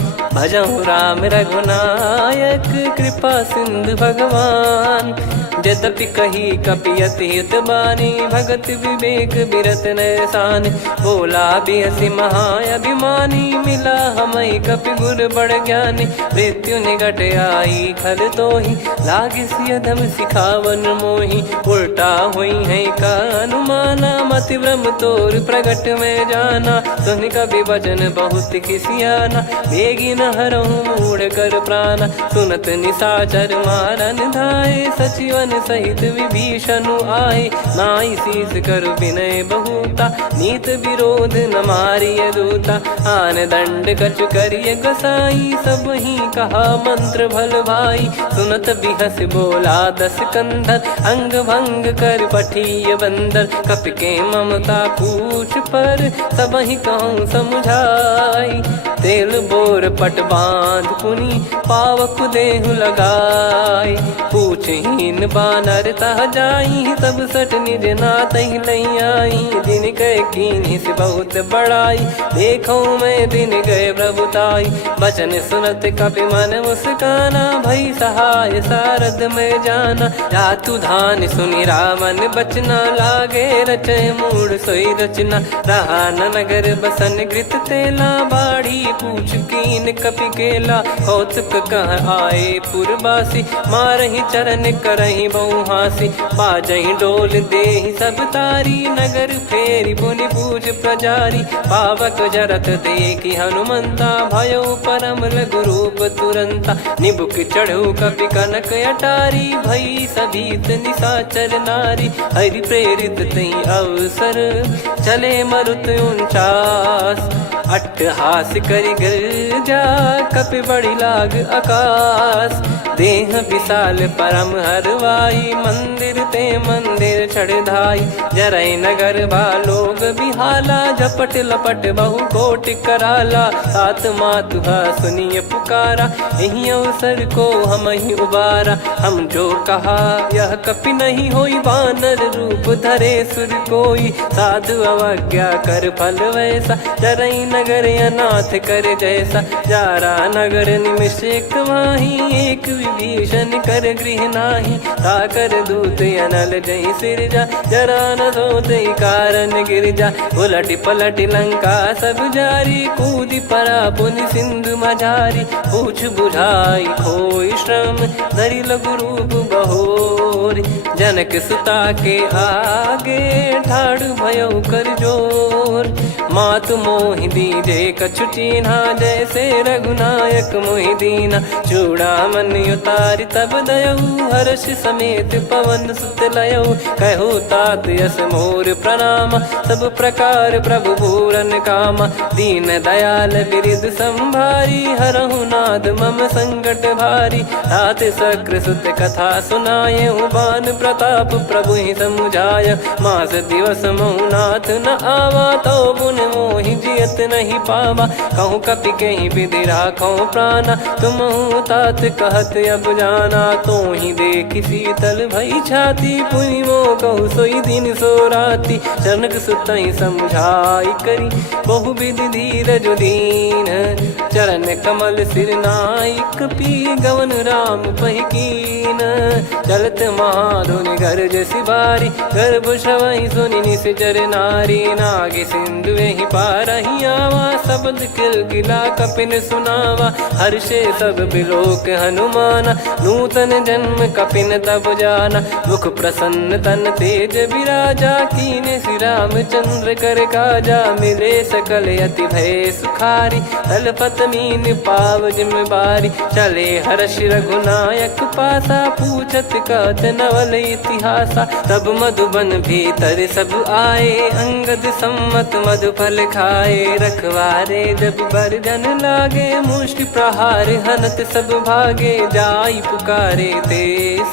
भजहु राम रघुनायक कृपा सिंधु भगवान। यद्यपि कही कपियति हित बानी भगत विवेक बिरत नैसान। बोला बियसि महाअभिमानी मिला हमई कपि गुर बड़ ज्ञानी। मृत्यु निकट आई खल तोहि लागे सियधम सिखावन मोहि। उल्टा हुई है का अनुमाना मति ब्रह्म तोर प्रगट में जाना। सुन कवि वचन बहुत खिसियाना बेगी न हरहु मूढ़ कर प्राणा। सुनत निशाचर मारन धाये सचिवन सहित विभीषण आए। नाई शीस कर विनय बहुता नीत विरोध न मारिय दूता। आन दंड कछ करिय गोसाई सब ही कहा मंत्र भल भाई। सुनत बिहस बोला दस कंधर अंग भंग कर पठिय बंदर। कपि के ममता पूछ पर सब ही कहूँ समझाई। तेल बोर पट बांध पुनि पावक देहु लगाई। पूछहीन बानर तह जाई सब सट निज नाथ ही लई आई। दिन गए कीन्ही से बहुत बड़ाई देखो मैं दिन गए प्रभुताई। बचन सुनत कपि मन मुस्काना भई सहाय सारद में जाना। जातु धान सुनि रामन बचना लागे रचय मूढ़ सोई रचना। रहा न नगर बसन कृत तेला बाढ़ी पूछ कीन कपि केला। कौतुक कह आए पुरबासी मारहि चरण करहि बहुहासी। बाजहि डोल देहि सब तारी नगर फेरी पुनि पूज प्रजारी। पावक जरत देखि हनुमंता भयो परम लघु रूप तुरंता। निबुक चढ़ऊ कपि कनक अटारी भई सभीत निशाचर नारी। हरि प्रेरित तई अवसर चले मरुत 49। अट्टहास करि गिरजा कपि बड़ी लाग आकाश। देह विशाल परम हरवाई मंदिर ते मंदिर चढ़धाई। जरई नगर बालोग बिहाला झपट लपट बहु कोट कराला। सात मातुहा सुनिय पुकारा यही अवसर को हम ही उबारा। हम जो कहा यह कपि नहीं होई वानर रूप धरे सुर कोई। साधु अवज्ञा कर फल वैसा जरई नगर अनाथ कर जैसा। जारा नगर निमिष एक माही एक विभीषण कर गृह नाही। ताकर दूत अनल जय सिरजा जरा न सोते कारण गिरजा। उलट पलट लंका सब जारी कूदी परा पुनि सिंधु मझारी। पूछ बुझाई खोई श्रम धरि लघु रूप बहोर। जनक सुता के आगे ठाड़ भयो कर जोर। मातु मोहि दीजे कछु चिन्हा जैसे रघुनायक मोहि दीना। चूड़ामन उतारि तब दयऊ हर्ष समेत पवन सुत लयऊ। कहु तात यस मोर प्रणाम सब प्रकार प्रभु पूरन कामा। दीन दयाल बिरिद संभारी हरहु नाद मम संकट भारी। तात सक्र सुत कथा सुनाये बान प्रताप प्रभु ही समुझाय। मास दिवस महु नाथ न आवा तो पुन मोहि जियत नहीं पावा। कहूँ कपि कहीं विधि राखो प्राणा तुम तात कहत अब जाना। तो ही देख शीतल भई छाती पुनि मो कहु सोई दिन सो राती। जनक सुतई समझाई करी बहु विधि धीरज दीन। चरण कमल सिर नाई कपि गवन राम पहिकीन। चलत महाधुनि गर्ज सिबारी गर्भ श्रवहि सुनि निश्चर नारी। नागे सिंधु ही पारहि आवा शब्द किलकिला कपिन सुनावा। हर्षे सब बिलोक हनुमाना नूतन जन्म कपिन तब जाना। मुख प्रसन्न तन तेज विराजा कीने श्री रामचंद्र कर काजा। मिले सकल अति भय सुखारी तलपत मीन पाव जिम्मेवारी। चले हर्ष रघुनायक पासा पूछत कत नवल इतिहासा। तब मधुबन भीतर सब आए अंगद सम्मत मधुफल खाए। रखवारे जब बरजन लागे मुष्टि प्रहार हनत सब भागे। जाई पुकारे ते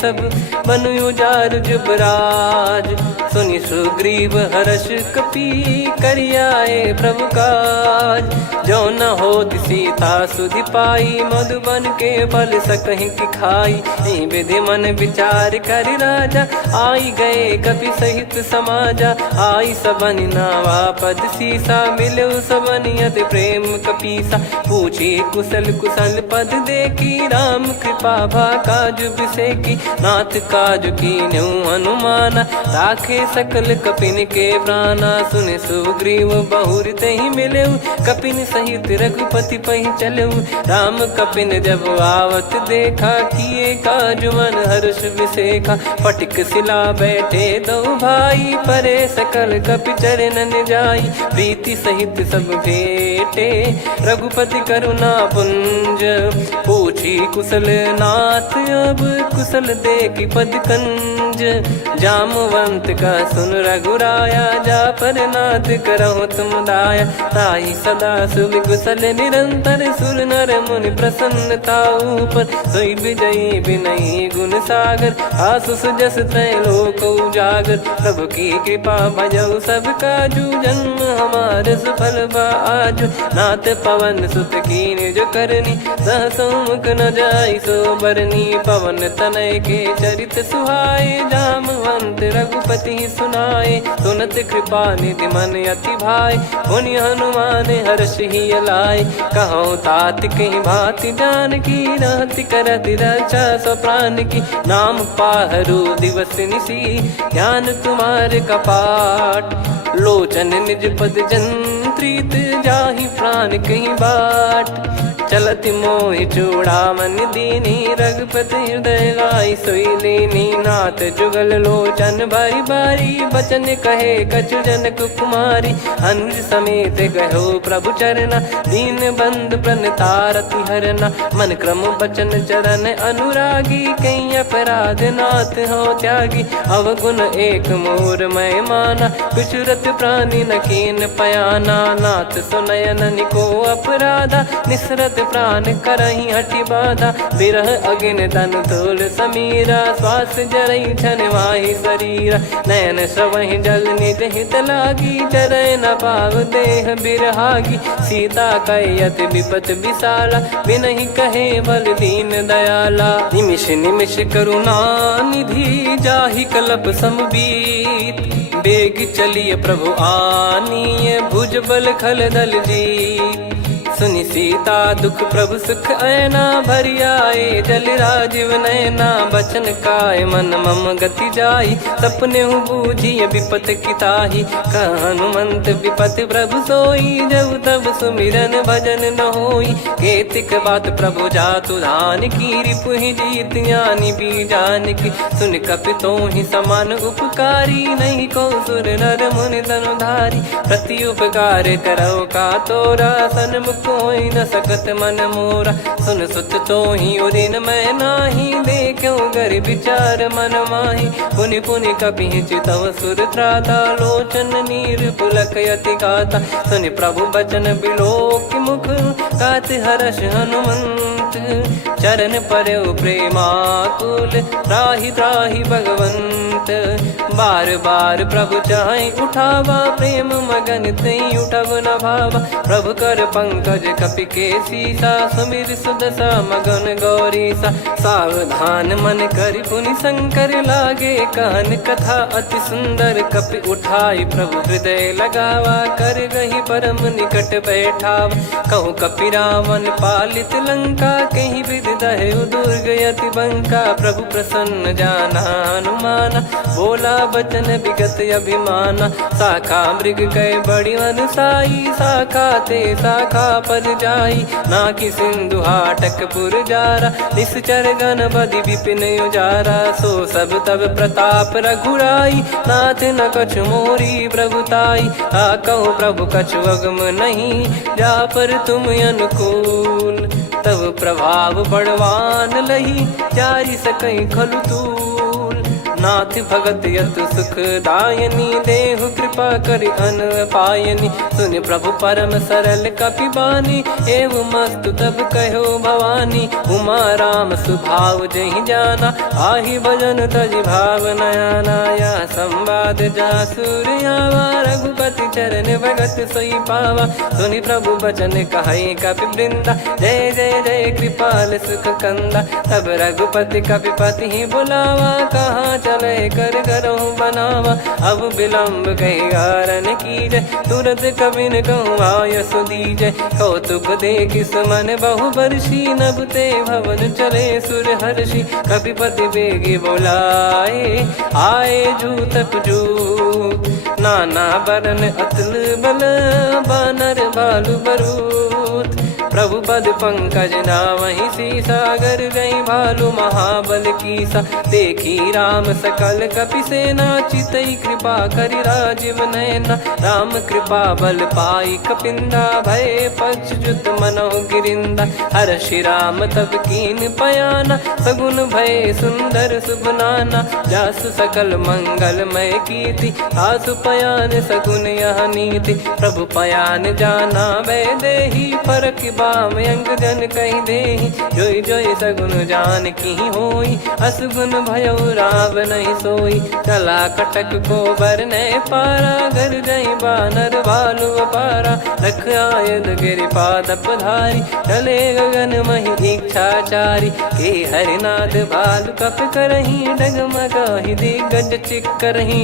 सब बन उजार जुबराज। सुनि सुग्रीव हर्ष कपि करियाए प्रभु काज। जो न होत सीता सुधि पाई मधुबन के फल सकहि की खाई। विधि मन विचार कर राजा आई गए कपि सहित समाजा। आई सबन नावा पद शीस सीसा, मिलो सबनियत प्रेम कपीसा। पूछी कुशल कुशल पद देखी, राम कृपा भा काज बिसेकी। नाथ काज कीन्हु हनुमाना, राखे सकल कपिन के प्राणा। सुन सुग्रीव बहुर तहि मिलऊ, कपिन सहित रघुपति पहि चलऊ। राम कपिन जब आवत देखा, किए काज मन हर्ष विसेखा। फटिक सिला बैठे दो भाई, परे सकल कपि चरणन जाई। प्रीति सहित सब भेटे, रघुपति करुणा पुंज। पूछी कुशल नाथ, अब कुशल देखी पद कंज। जामवंत का सुन रघुराया, जा पर नाथ करहु तुम दाया। ताहि सदा सुविकुशल निरंतर, सुर नर मुनि प्रसन्नता ऊपर। सोई विजयी विनयी गुण सागर, आसु सुजस त्रैलोक उजागर। प्रभु की कृपा भजऊ सब काजू, जन्म हमार सफल बा आजु। नाथ पवन सुत कीन्ह जो करनी, सहसो मुख न जाई सो बरनी। पवन तनय के चरित सुहाए, जामवंत रघुपति सुनाए। सुनत कृपा निधि मन अति भाई, पुनि हनुमान हर्ष ही लाए। कहो तात कहीं भांति जानकी, रहति करति रक्षा सो प्राण की। नाम पाहरु दिवस निसी, ज्ञान तुम्हारे कपाट। लोचन निज पद जंत्रित, जाहि प्राण कहीं बाट। चलति मोहि चूड़ामन दीनी, रघुपति हृदय लाई सोई लीनी। नाथ जुगल लोचन बारी बारी, बचन कहे कछु जनक कुमारी। अनुज समेत गयो प्रभु चरना, दीन बंधु प्रणतारति हरना। मन क्रम बचन चरण अनुरागी, कहीं अपराध नाथ हो त्यागी। अवगुण एक मोर मैं माना, कुछ रत प्राणी न कीन पयाना। नाथ सुनयन को अपराधा, निसरत प्राण करही हटि बाधा। बिरह अगिन तन तोल समीरा, श्वास जरई छन वाहि शरीरा। नयन श्रवहि जल निज हित लागी, चरय न पाव देह बिरहागी। सीता कयत विपत विशाला, बिनहि कहे बल दीन दयाला। निमिष निमिष करुणा निधि, जाहि कलप समबीत। बेग चलिए प्रभु आनीय, भुज बल खल दल जीत। सुनि सीता दुख प्रभु सुख ऐना, भरि आए जल राजीव नैना। बचन काय मन मम गति जाई, सपने बूझी विपत किताही। हनुमंत विपत प्रभु सोई, जब तब सुमिरन भजन न होई। केतिक बात प्रभु जातु धान की, रिपुहि जीत ज्ञानी बीजान की। सुन कपि तोहि समान उपकारी, नहीं को सुर नर मुनि तनुधारी। प्रति उपकार करौ का तोरा, सन्मुख होई न सकत मन मोरा। सुन सुत तोहि उरिन मैं नाही, देखो गर विचार मन माही। पुनि पुनि कपि चितव सुर त्राता, लोचन नीर पुलक यति गाता। सुनि प्रभु बचन बिलोक मुख, कात हर्ष हनुमंत। चरण परौ प्रेमाकुल, त्राहि त्राहि भगवंत। बार बार प्रभु चाहि उठावा, प्रेम मगन तई उठब न भावा। प्रभु कर पंकज कपि के सीसा, सुमिर सुदशा मगन गौरीसा। सावधान मन करि पुनि शंकर, लागे कहन कथा अति सुंदर। कपि उठाई प्रभु हृदय लगावा, कर गही परम निकट बैठावा। कहु कपि रावण पालित लंका, कहीं विधि दहु दुर्ग यति बंका। प्रभु प्रसन्न जाना हनुमाना, बोला बचन विगत अभिमाना। शाखा मृग कय बड़ी अनुसाई, शाखा ते शाखा पर जाई। नाकि सिंधु हाटक पुर जारा, निश्चर गण बधि विपिन उजारा। सो सब तब प्रताप रघुराई, नाथ न कछु मोरी प्रभुताई। कहो प्रभु कछु अगम नहीं, जा पर तुम अनुकूल। तब प्रभाव बड़वान लही, जारी सकई खलु तूल। नाथ भगत यतु सुख दायनी, देहु कृपा करि अन पायनी। सुन प्रभु परम सरल कपि बानी, एव मस्तु तब कहो भवानी। उमा राम सुभाव जहि जाना, आहि भजन तजि भाव नयाना। या संवाद जासुर आवा, रघुपति चरण भगत सोई पावा। सुनि प्रभु बचन कहै कपि वृंदा, जय जय जय कृपाल सुख कंदा। तब रघुपति कपिपति बुलावा, कहाँ चले कर करहूँ बनावा। अब विलम्ब कही कारण कीजय, तुरंत कबिन कहूँ आयस दीजय। कौतुक देख मन बहु बरसी, नभ ते भवन चले सुर हर्षि। कपिपति बेगी बोलाए, आए जूतक जूत, नाना बरन अतुल बल, बानर बालु बरूत। प्रभु पद पंकज नामहि सीसा, गर गई भालु महाबल कीसा। देखी राम सकल कपि सेना, चितई कृपा करि राजीव नयना। राम कृपा बल पाई कपिंदा, भय पक्ष जुत मनोह गिरिंदा। हर्षि राम तब कीन पयाना, सगुन भय सुंदर शुभ नाना। जासु सकल मंगलमय कीर्ति, आसु पयान सगुन यह नीति। प्रभु पयान जाना वै देहि, फरक बाम अंग जन कहि देहि। जोई जोई सगुन जान की होई, असगुन भयो राव नहीं सोई। चला कटक को बरने पारा, घर जई बानर भालु अपारा। रख आयद गिरिपाद पधारी, चले गगन महि इच्छाचारी। के हरिनाथ भालु कप करही, डगमगाहि दिग्गज चिक्करही।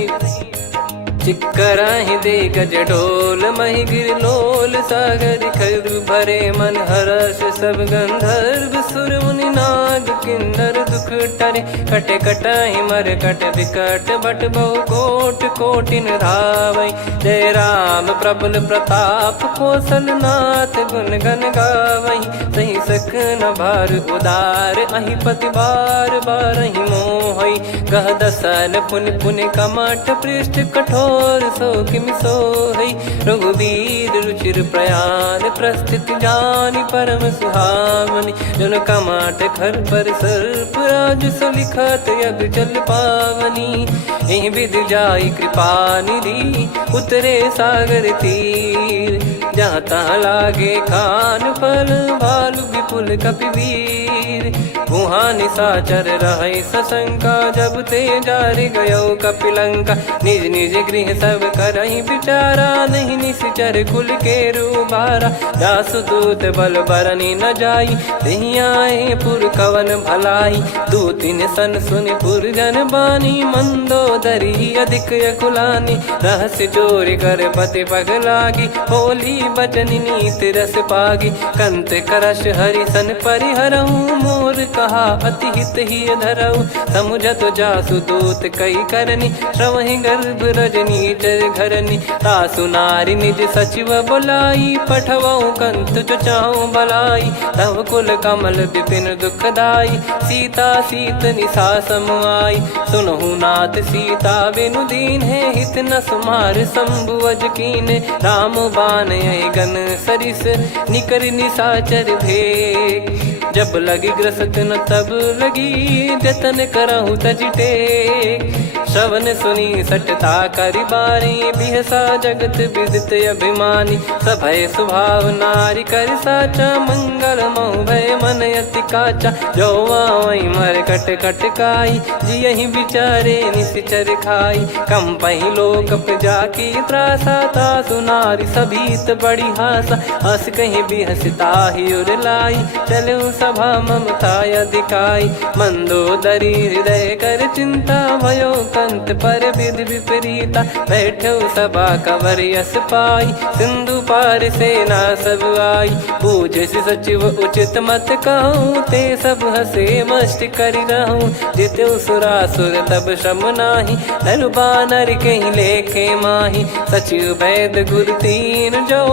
चिक्कराहि दे गज ढोल, महि गिर लोल सागर खर भरे मन। हर्ष सब गंधर्व सुर मुनि नाग किन्नर दुख टरे। कट कटाहि मर कट विकट, बट बहु कोट कोटिन धावै। जय राम प्रबल प्रताप, कौशल नाथ गुण गन गावै। सही सखन भार उदार, अहि पति बार बारहि मोहै। गह दसन पुन पुन कमठ, पृष्ठ कठोर सो किमि सोहै। रघुवीर रुचिर प्रयाण, प्रस्थित जानि परम सुहावनी। जन कमाट खर पर सर्प, राज सलिखत यग जल पावनी। एहि विधि जाई कृपा निधि, उतरे सागर तीर। जहाँ तहाँ लागे खान फल, भालु विपुल कपिवीर। वहाँ निशाचर रहै सशंका, जब ते जारि गयो कपिलंका। निज निज गृह सब करहि विचारा, नहीं निश्चर कुल के रूबारा। दासदूत बल बरनि न जाई, तेहि आए पुर कवन भलाई। दू तीन सन सुनि पुर जन बानी, मंदोदरी अधिक अकुलानी। रहस्य चोरी कर पति पग लागी, होली बचन नीत रस पागी। कंत करश हरि सन परिहरहु, मोर कहा अति हित ही धरऊ। समुझत जासु दूत कई करनी, श्रवहि गर्भ रजनी चर घरनी। तासु नारी निज सचिव बुलाई, पठवऊ कंत जो चाहूं बलाई। तव कुल कमल विपिन दुखदाई, सीता सीत निशा समाई। सुनहु नाथ सीता बिनु दीन है, हित न सुमार शंभु अज कीने। राम बान गन सरिस, निकर निशाचर भेग। जब लगी ग्रसत न तब लगी, जतन करहु तज टेक। श्रवण सुनी सटता करि बारी, बिहसा जगत विदित अभिमानी। सभय स्वभाव नारी कर साचा, मंगल महु भय मन अति काचा। जो आवै मर कट कट काई, जियहि विचारे निश्चर खाई। कम पहि लोक जाकी त्रासा, तासु नारी सभीत बड़ी हासा। हस कहीं बिहसता ही उर लाई, चलऊ सभा ममता अधिकाई। मंदोदरी हृदय कर चिंता, भयो कंत पर विधि विपरीता। बैठो सभा कवर यस पाई, सिंधु पार सेना सब आई। पूज सचिव उचित मत कहूँ, ते सब हसे मस्त करि रहूँ। जित्यु सुरासुर तब श्रम नाही, दल बानर कहीं लेखे माही। सचिव वैद गुरु तीन जो,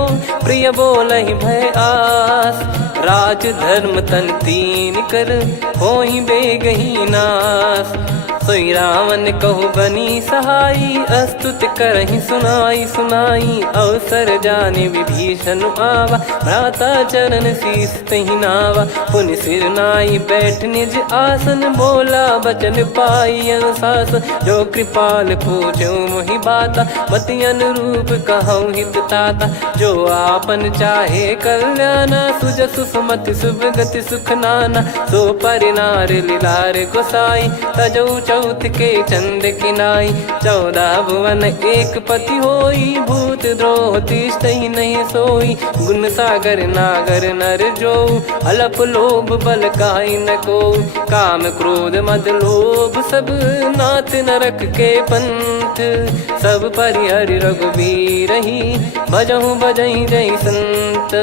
प्रिय बोलहि भय आस। राज धर्म तन तीन कर, होहि बेगहि नास। सोई रावण कहु बनी सहाई, अस्तुत करहि सुनाई सुनाई। अवसर जाने विभीषण आवा, भ्राता चरण शीस तहि नावा। पुनि सिर नाई बैठ निज आसन, बोला बचन पाई अनुशासन। जो कृपाल पूछो मोहि बाता, मति अनुरूप कहूँ हित ताता। जो आपन चाहे कल्याणा, सुजसु सुमति सुभगति सुख नाना, सो पर नार लीलार गोसाई, तजौ चौथ के चंद किनाई। 14 भुवन एक पति होई, भूत द्रोह तिष्ठहि नहीं सोई। गुण सागर नागर नर जो, अलप लोभ बल काई न को। काम क्रोध मद लोभ सब, नाथ नरक के पंथ। सब परिहरि रघुबीर ही, भजहु भजहि जय संत।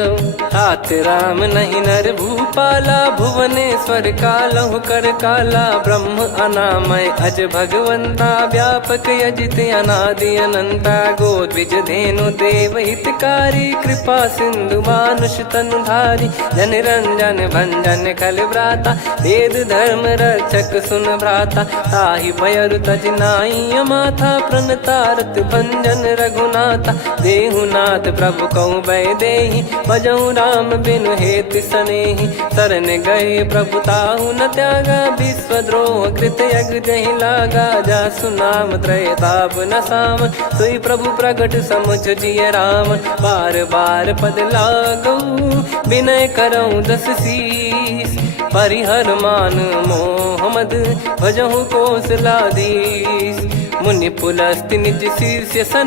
हाथ राम नहीं नर भूपाला, भुवनेश्वर कालहु कर काला। ब्रह्म अनामय अज भगवंता, व्यापक यजित अनादि अनंता। गोद्विज धेनु देव हितकारी, कृपा सिंधु मानुष तनुधारी। जन रंजन भंजन खल भ्राता, वेद धर्म रक्षक सुन भ्राता। ताहि भयरु तज नाई माथा, प्रणतारत भंजन रघुनाथा। देहुनाथ प्रभु कहु भय देहि, भजहु राम बिनु हेत सनेहि। शरण गए प्रभु ताहु न त्यागा, विश्वद्रोह कृत यज्ञ जहि लागा। जासु नाम त्रय ताप न साम, सोई प्रभु प्रगट समुझ जिय राम। बार बार पद लागऊ, विनय करऊँ 10 शीस। परिहर मान मोह मद, भजहु कौशलाधीश। मुनि पुलस्त्य निज शीर्ष सन,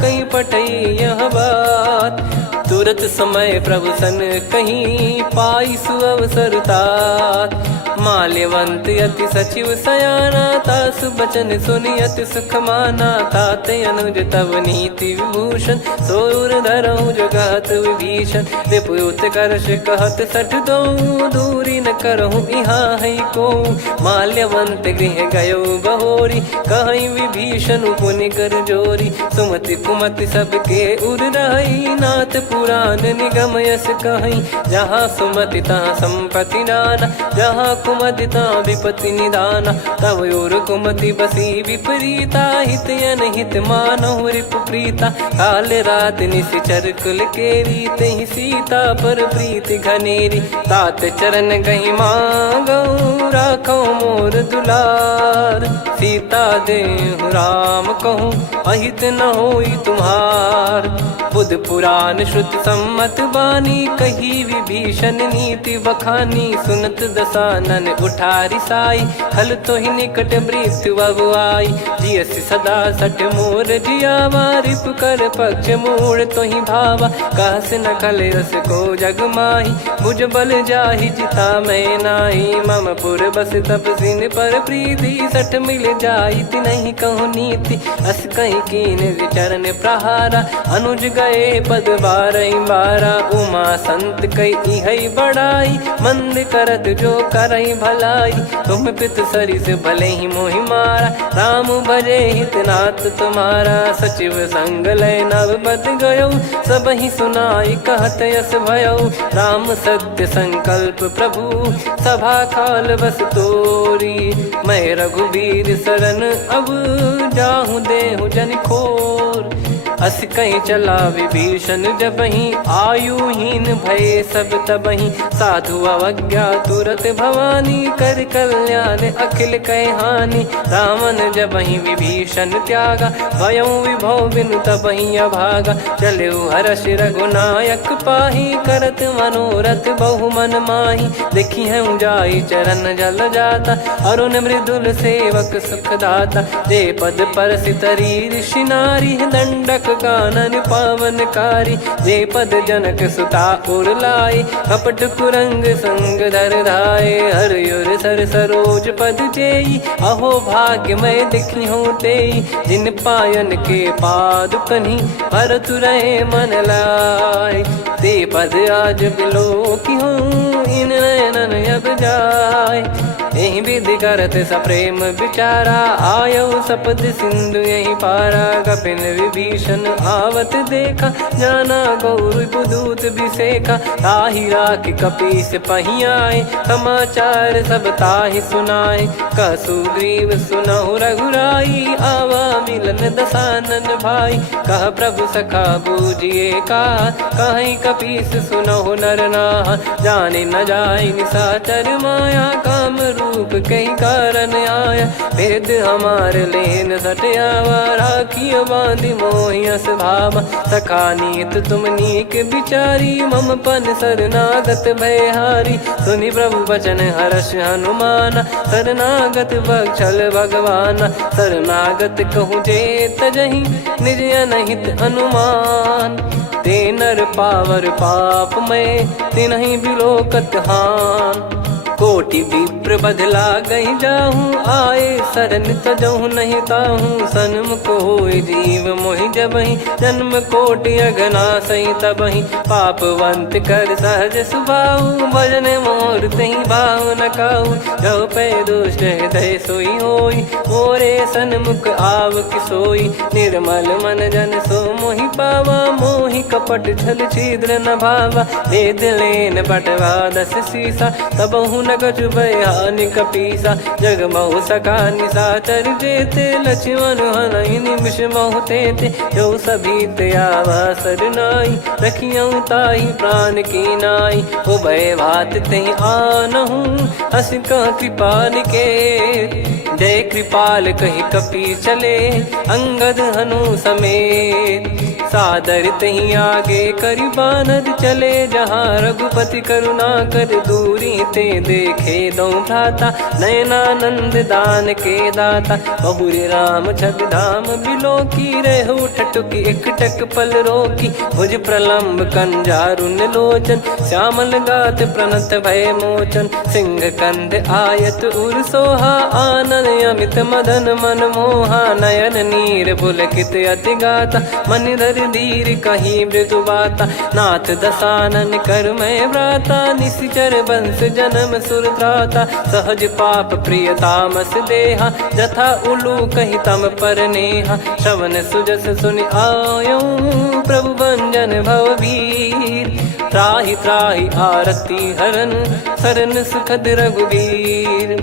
कहीं पटई यह बात। तुरत समय प्रभु सन कहीं, पाई सुअवसर तात। माल्यवंत अति सचिव सयाना, तासु बचन सुनि अति सुख माना। तात अनुज तव नीति विभूषण, सोर धरहु जगत विभीषण। विपुत करश कहत सठ दो, दूरी न करहु इहाँ है को। माल्यवंत गृह गयो बहोरी, कहीं विभीषण पुनि कर जोरी। सुमति कुमति सबके उर रही, नाथ पुराण निगम यस कहीं। जहाँ सुमति तहाँ संपत्ति नाना, जहाँ कुमति तहाँ विपत्ति निदाना। तव और कुमति बसी विपरीता, हित अनहित मानहु रिपु प्रीता। काल रात निशिचर कुल केरी, तहि सीता पर प्रीति घनेरी। तात चरण गहि मांगऊ, राखो मोर दुलार। सीता देहु राम कहूँ, अहित न होई तुम्हार। बुध पुराण श्रुति सम्मत बानी, कही विभीषण नीति बखानी। सुनत दसानन उठारी साई, खल तो ही निकट मृत्यु अब आई। जियसि सदा सठ मोर जियावा, रिप कर पक्ष मूढ़ तो ही भावा। कहस न खल रस को जग माही, भुज बल जाहि जिता मैं नाही। मम पुर बस तपसिन पर प्रीति, सठ मिल जाई तिनहि कहूँ नीति। अस कहीं कीन चरण प्रहारा, अनुज गए पद बारहि बारा। उमा संत कई इहै बड़ाई, मंद करत जो करई भलाई। तुम पित सरिस भले ही मोहि मारा, राम भजे हितनाथ तुम्हारा। सचिव संग लय नव बद गयो, सब ही सुनाई कहत यस भयो। राम सत्य संकल्प प्रभु, सभा काल बस तोरी। मैं रघुबीर शरण अब, जाहूँ देहु जन खोर। अस कहीं चला विभीषण जबहि, आयुहीन भये सब तबहि। साधु अवज्ञा तुरत भवानी, कर कल्याण अखिल कह हानि। रावण जबहि विभीषण त्यागा, भयउ विभव बिनु तबहि अभागा। चलऊ हर्ष रघुनायक पाहि, करत मनोरथ बहु मन माहि। देखी है जाई चरण जल जाता, अरुण मृदुल सेवक सुख दाता। जे पद परसि तरी ऋषि नारी, दंडक कानन पावनकारी। जे पद जनक सुता उर लाई, कपट कुरंग संग धर धाये। हरियुर सर सरोज पद जेई, अहो भाग्य मैं दिखी हूँ तेई। जिन पायन के पाद कन्ही, भरत रहे मन लाय। ते पद आज बिलो की हूँ, इन नयनन अब जाय। यही विधि करत सप्रेम विचारा, आयो सपद सिंधु यही पारा। कपिन विभीषण आवत देखा, जाना गौर बुदूत बिसेखा। ताहि राख कपीस पही आए, समाचार सब ताहि सुनाए। कह सुग्रीव सुनहु रघुराई, आवा मिलन दसानन भाई। कह प्रभु सखा बूझिए का, कहीं कपीस सुनहु नर नाहा। जाने न जाय निशाचर माया, काम रूप रूप कई कारण आया, भेद हमारे लेन सटयावा, राखियो बांधी मोहियस भावा, सखा नीत तुम नीक बिचारी, मम पन शरणागत भयहारी, सुनि प्रभु वचन हर्ष हनुमाना, शरणागत बक्षल भगवाना, शरणागत कहूँ जे तजहि निज अनहित अनुमान, ते नर पावर पाप में तिन्हि बिलोकत हान, कोटि विप्र बदला गई जाहूँ, आए शरण तजहु नहीं ताहूँ, सन्मुख होय जीव मोहि जबहि, जन्म कोटि अगना सही तबहि, पापवंत कर सहज सुभाऊ, भजन मोर तहि भाव न काऊ, जो पै दुष्ट हृदय सोई होई, मोरे सन्मुख आव किसोई, निर्मल मन जन सो मोहि पावा, मोहि कपट छल छिद्र न भावा, वेद लेन बटवा दस सीसा, तबहु न कछु बयानि कपीसा, जग महु सका निशाचर जेते, लक्ष्मण हनहि निमिष महु तेते, जो सभी त्यावा सरनाई, रखियऊ ताहि प्राण की नाई, उभय भात तेहि आनहु, हस कह कृपाल के, जय कृपाल कहि कपी चले, अंगद हनु समेत, सादर तही आगे करि बानर चले, जहाँ रघुपति करुणा कर दूरी ते देखे दो भ्राता, नयनानंद दान के दाता, बहुरे राम छग धाम बिलो की, रहु ठटुकी एकटक पल रोकी, भुज प्रलम्ब कंजारुन लोचन, श्यामल गात प्रणत भय मोचन, सिंह कंध आयत उर सोहा, आनन अमित मदन मन मोहा, नयन नीर पुलकित अति गाता, मन धर धीर कहीं मृदु बाता, नाथ दसानन कर मैं व्राता, निशिचर वंश जन्म सुरत्राता, सहज पाप प्रिय तामस देहा, जथा उलू कही तम पर नेहा, श्रवण सुजस सुनि आयो, प्रभु भंजन भवभीर, त्राहि त्राहि आरती हरन, शरण सुखद रघुवीर,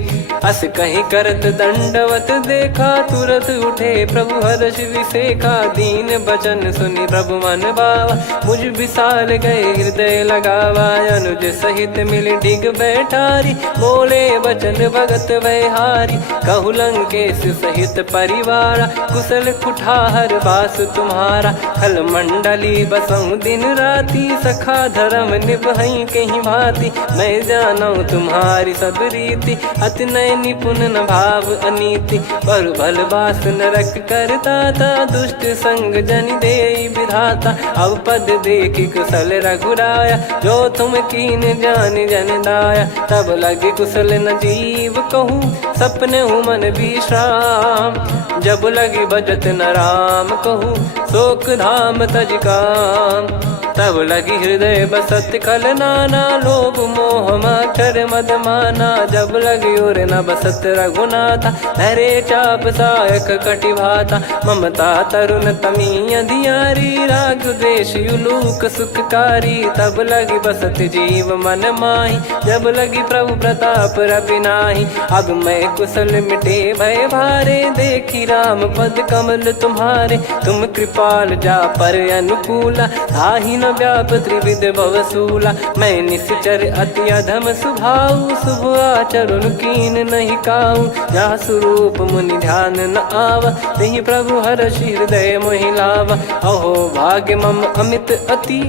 अस कहीं करत दंडवत देखा, तुरत उठे प्रभु हर्ष विसेखा, दीन बचन सुनि प्रभु मन भावा, मुझ विशाल गए हृदय लगावा, अनुज सहित मिल डिग बैठारी, बोले बचन भगत वैहारी, कहु लंकेश सहित परिवारा, कुशल कुठार बास तुम्हारा, खल मंडली बसऊं दिन राती, सखा धर्म निभई कहीं भांति, मैं जानू तुम्हारी सब रीति, अति नय निपुण न भाव अनीति, पर भल बास नरक करता था, दुष्ट संग जन दे विधाता, अब पद देखी कुशल रघुराया, जो तुम कीन जान जन दाया, तब लगे कुशल न जीव कहूँ, सपने मन विश्राम, जब लगी बजत न राम कहूँ, शोक धाम तज काम, तब लगी हृदय बसत खल नाना, लोभ मोह मक्षर मद माना, जब लगी उर न बसत रघुनाथा, धरे चाप सायक कटि भाता, ममता तरुण तमी अधियारी, राग द्वेष युलूक सुखकारी, तब लगी बसत जीव मन माही, जब लगी प्रभु प्रताप रवि नाही, अब मैं कुशल मिटे भय भारे, देखी राम पद कमल तुम्हारे, तुम कृपाल जा पर अनुकूला, ताहि न व्याप त्रिविध भवसूला, मैं निश्चर अति अधम सुभाऊ, शुभ आचरण कीन नहीं काऊ, जा स्वरूप मुनि ध्यान न आवा, तेहि प्रभु हर्ष हृदय मोहि लावा, अहो भाग्य मम अमित अति,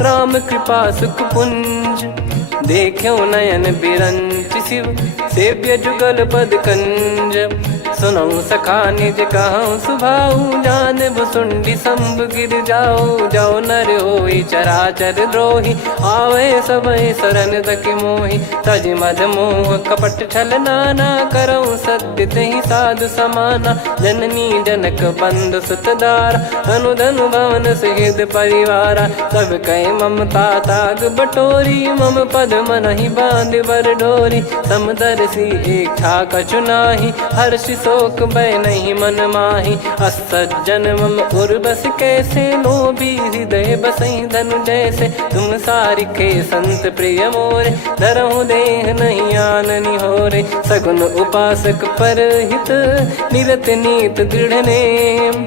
राम कृपा सुख पुंज, देखो नयन बिरंच शिव, सेव्य जुगल पद कंज, सुनऊ सखा निज कहूँ सुभाऊ, जान भुसुंडी संभ गिर जाओ, जाओ नर होई चराचर द्रोही, आवे सबय शरण तक मोहि, तज मद मोह कपट छल नाना, करऊँ सत्य तेहि साधु समाना, जननी जनक बंधु सुतदारा, धनु धनु भवन सहित परिवारा, सब कहे ममता ताग बटोरी, मम पद मनहि बांध बर डोरी, समदर्शी इच्छा कछु नाही, हर्ष शोक भय नहीं मन माही, असज्जन मम उर्वश कैसे, लोभी हृदय बसई धनु जैसे, तुम सारिखे संत प्रिय मोरे, धरहु देह नहीं आननि होरे, सगुन उपासक पर हित, निरत नीत दृढ़ नेम,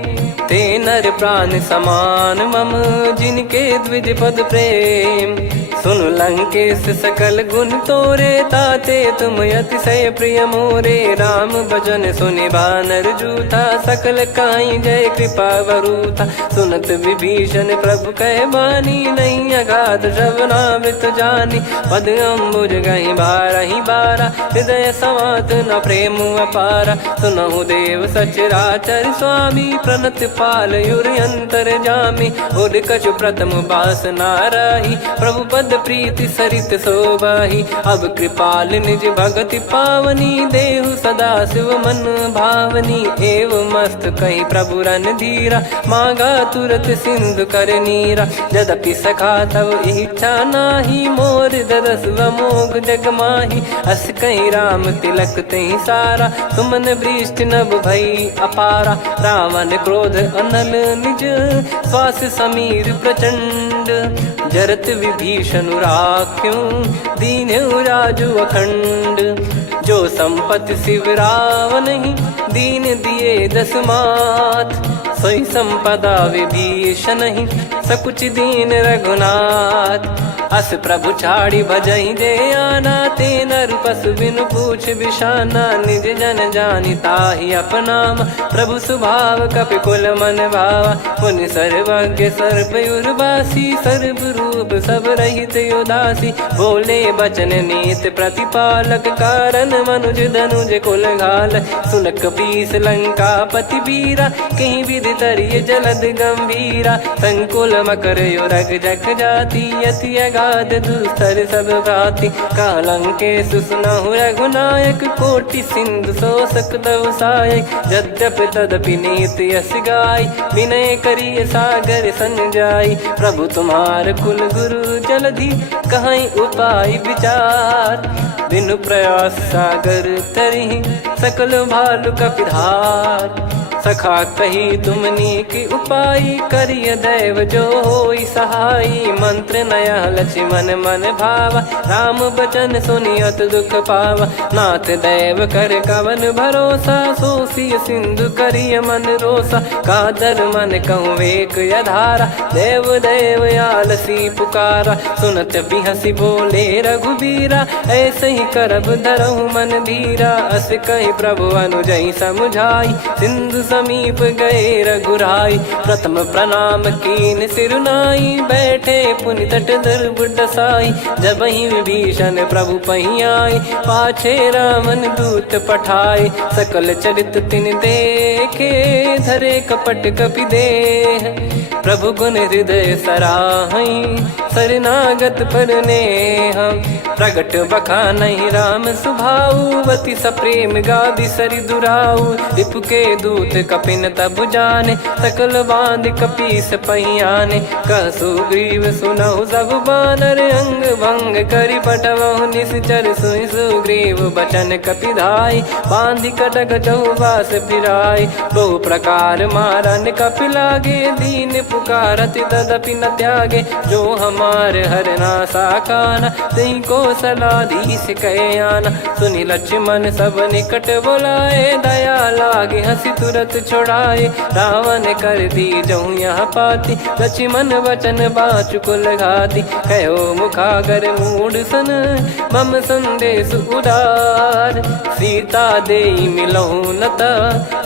ते नर प्राण समान मम, जिनके द्विज पद प्रेम, सुन लंकेश सकल गुण तोरे, ताते तुम अतिशय प्रिय मोरे। राम भजन सुनि बानर जूथा, सकल काई जय कृपा वरूथा। सुनत विभीषण प्रभु कह बानी, नहीं अगाध श्रवणामृत जानी। पद अम्बुज गहि बारहि बारा, हृदय समात न प्रेम अपारा। सुनहु देव सचराचर स्वामी, प्रणत पाल युर अंतर जामी। उर कछु प्रथम बास नाराही, प्रभु पद प्रीति सरित शोभाही। अब कृपाल निज भगति पावनी, देहु सदा शिव मन भावनी। एव मस्त कहीं प्रभु रन धीरा, मांगा तुरत सिंधु कर नीरा। यद्यपि सखा तब इच्छा नाही, मोर दरस मोग जग माही। अस कहीं राम तिलक तई सारा, सुमन वृष्टि नभ भई अपारा। रावण क्रोध अनल निज, श्वास समीर प्रचंड। जरत विभीषण राख्यों, दीन्हु राजु अखंड। जो संपत्ति शिव रावण ही, दीन दिए दस मात। सोई संपदा विभीषण ही, सकुच दीन रघुनाथ। अस प्रभु छाड़ी भजई जे आना, ते नर पशु बिनु पूछ बिशाना। निज जन जानि ताहि अपनाम, प्रभु स्वभाव कपि कुल मन भावा। मुनि सर्वज्ञ सर्वयुर्वासी, सर्व रूप सब रहित उदासी। बोले बचन नीत प्रतिपालक, कारण मनुज धनुज कुल घाल। सुन कपीस लंका पति वीरा, कहीं विधि तरिय जलद गंभीरा। संकुल मकर युरग जग जाति, यति अगाध दुस्तर सब भाति। कालंकेश सुनहु रघुनायक, कोटि सिंधु शोषक तव सहायक। यद्यपि तदपि नीति यस गाय, विनय करिय सागर सन जाई। प्रभु तुम्हार कुल गुरु जलधि, कहीं उपाय विचार। बिनु प्रयास सागर तरिहि, सकल भालु कपिधार। सखा कही तुमनी की उपाय, करिय दैव जो होई सहाई। मंत्र नया लक्ष्मण मन भावा, राम बचन सुनियत दुख पावा। नाथ दैव कर कवन भरोसा, सोसिय सिंधु करिय मन रोसा। कादर मन कहूँ एक यधारा, देव देव आलसी पुकारा। सुनत बिहसी बोले रघुबीरा, ऐसे ही करब धरहु मन धीरा। अस कही प्रभु अनुजई समुझाई, सिंधु समीप गए रघुराई। प्रथम प्रणाम कीन सिरुनाई, बैठे पुनि तट दुर्बुड साई। जब ही विभीषण प्रभु पही आए, पाछे रामन दूत पठाए। सकल चरित तिन देखे, धरे कपट कपि देह। प्रभु गुण हृदय सराहई, शरणागत पर नेह। प्रगट बखानहि राम सुभाऊ, बति सप्रेम गादि सरि दुराऊ। रिपु के दूत कपिन तब जाने, सकल बांध कपीस पहियाने। कह सुग्रीव सुनहु सब बानर, अंग भंग करि पटवहु निश्चर। सुनि सुग्रीव बचन कपिधाई, बांधि कटक चौबास फिराई। बहु प्रकार मारन कपि लागे, दीन पुकारति तदपि न त्यागे। जो हमार हरना साकाना, तई को सलाधीश कहे आना। सुनि लक्ष्मण सब निकट बोलाए, दया लागे हंसी तुरत छोड़ाए। रावण कर दी जहूँ यहाँ पाती, लक्ष्मण वचन बाचु कुल घाती। कहो मुखागर मूड सन, मम संदेश उदार। सीता देई मिलहु नता,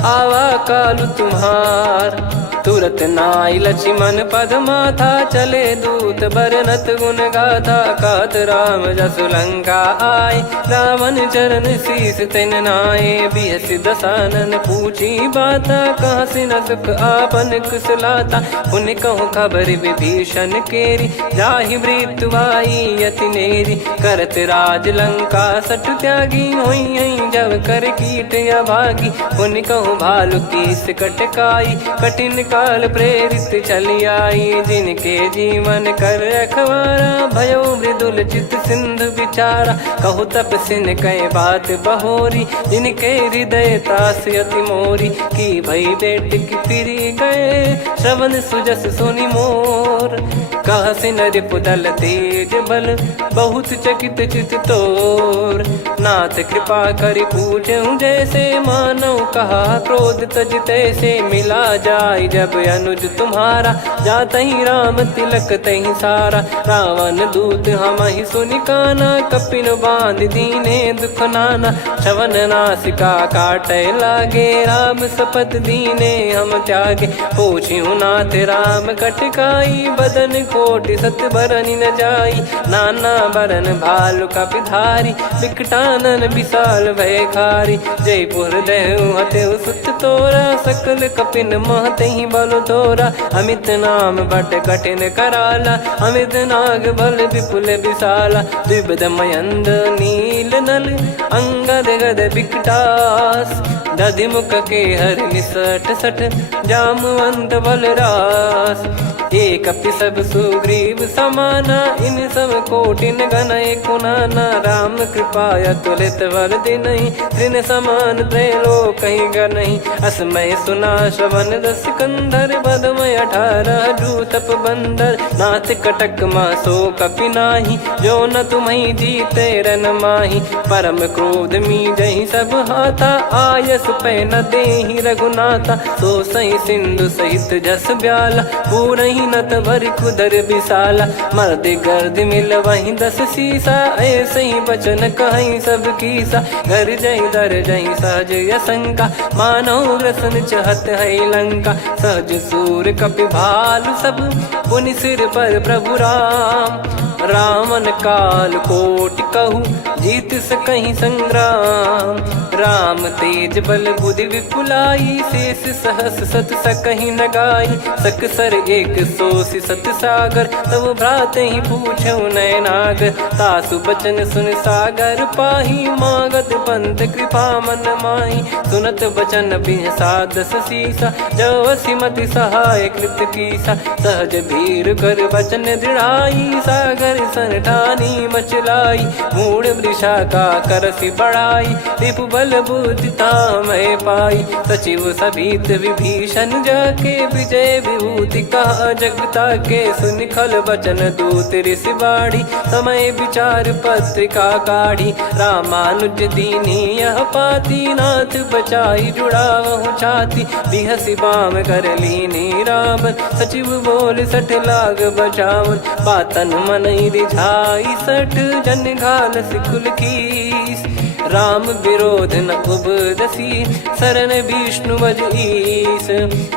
आवा कालु तुम्हार। तुरत नाई लक्ष्मण पद माथा, चले दूत बरनत गुण गाथा। कहत राम जसु लंका आए, रावण चरण शीस तिन नाये। बिहस दसानन पूछी बाता, कहाँ से न सुख आपन कुशलाता। उन कहूँ खबर विभीषण केरी, जाहि मृत्यु आई अति नेरी। करत राज लंका सठ त्यागी, होई जब कर कीट अभागी। उन कहूँ भालु कीस कटकाई, कठिन काल प्रेरित चली आई। जिनके जीवन कर रखवारा, भयो मृदुल चित सिंधु विचारा। कहु तपसिन कई बात बहोरी, जिनके हृदय तास अति मोरी। की भई बेट की फिरी गए, श्रवण सुजस सुनि मोर। कहसिन रिपुदल तेज बल, बहुत चकित चित तोर। नाथ कृपा करि पूछूं जैसे, मानव कहा क्रोध तज तैसे। मिला जाय जब अनुज तुम्हारा, जातहि राम तिलक तहि सारा। रावण दूत हमहि सुनि काना, कपिन बांध दीने दुख नाना। श्रवण नासिका काटै लागे, राम शपथ दीने हम त्यागे। पूछिहु नाथ राम कटकाई, बदन कोटि सत बरनि न जाई। नाना बरन भालु कपिधारी, बिकटानन विशाल भयखारी। जयपुर देहु हतेउ सुत तोरा, सकल कपिन महतहि बल तोरा। अमित नाम बट कठिन कराला, अमित नाग बल विपुल विशाला। द्विविध मयंद नील नल, अंगद गद विकटास। दधिमुख के हर निसठ सठ, जामवंत बलरास। एक कपि सब सुग्रीव समाना, इन सब कोटिन गणय कुनाना। राम कृपा अतुलित बल दिनहि, त्रिन समान त्रैलोकहि गणहि। असमय सुना श्रवण रस कंधर, बदमय 18 जूतप बंदर। नाथ कटक मासो कपि नाही, जो न तुम्हि जीते रन माही। परम क्रोध मीजहि सब हाथा, आयस पै न देहि रघुनाथा। सो सही सिंधु सहित जस ब्याला, पूरहि नत भर कुदर विशाला। मर्द गर्द मिल वहीं 10 सीसा, ऐसे ही बचन कहीं सब कीसा। घर जय दर जय सहज यसंका, मानो ग्रसन चहत है लंका। सहज सूर कपि भालु सब, पुनि सिर पर प्रभु राम। रामन काल कोटि कहु, जीत सकहि संग्राम। राम तेज बल बुद्धि विपुलाई, शेष सहस सत सकहि न गाई। सकसर एक सोसि सत सागर, तब भ्राते ही पूछौ नयनागर। तासु बचन सुन सागर पाही, मागत पंथ कृपा मन माही। सुनत बचन बिहसा 10 सीसा, जवसि मति सहाय कृत कीसा। सहज भीर कर बचन दृढ़ाई, सागर सन ठानी मचलाई। मूढ़ वृषा का करसि बढ़ाई, रिपु बल बुद्धि तामय पाई। सचिव सभीत विभीषण जाके, विजय विभूति कहा जगता के। सुनि खल बचन दूत ऋषि बाढ़ी, समय विचार पत्रिका काढ़ी। रामानुज दीनी यह पाती, नाथ बचाई जुड़ावहु छाती। बिहसि बाम कर लीनी रावण, सचिव बोल 60 लाग बचावन। बातन मन रिझाई 60, जन घाल सिकुल कीस। राम विरोध न उपदसी, शरण विष्णु बज ईस।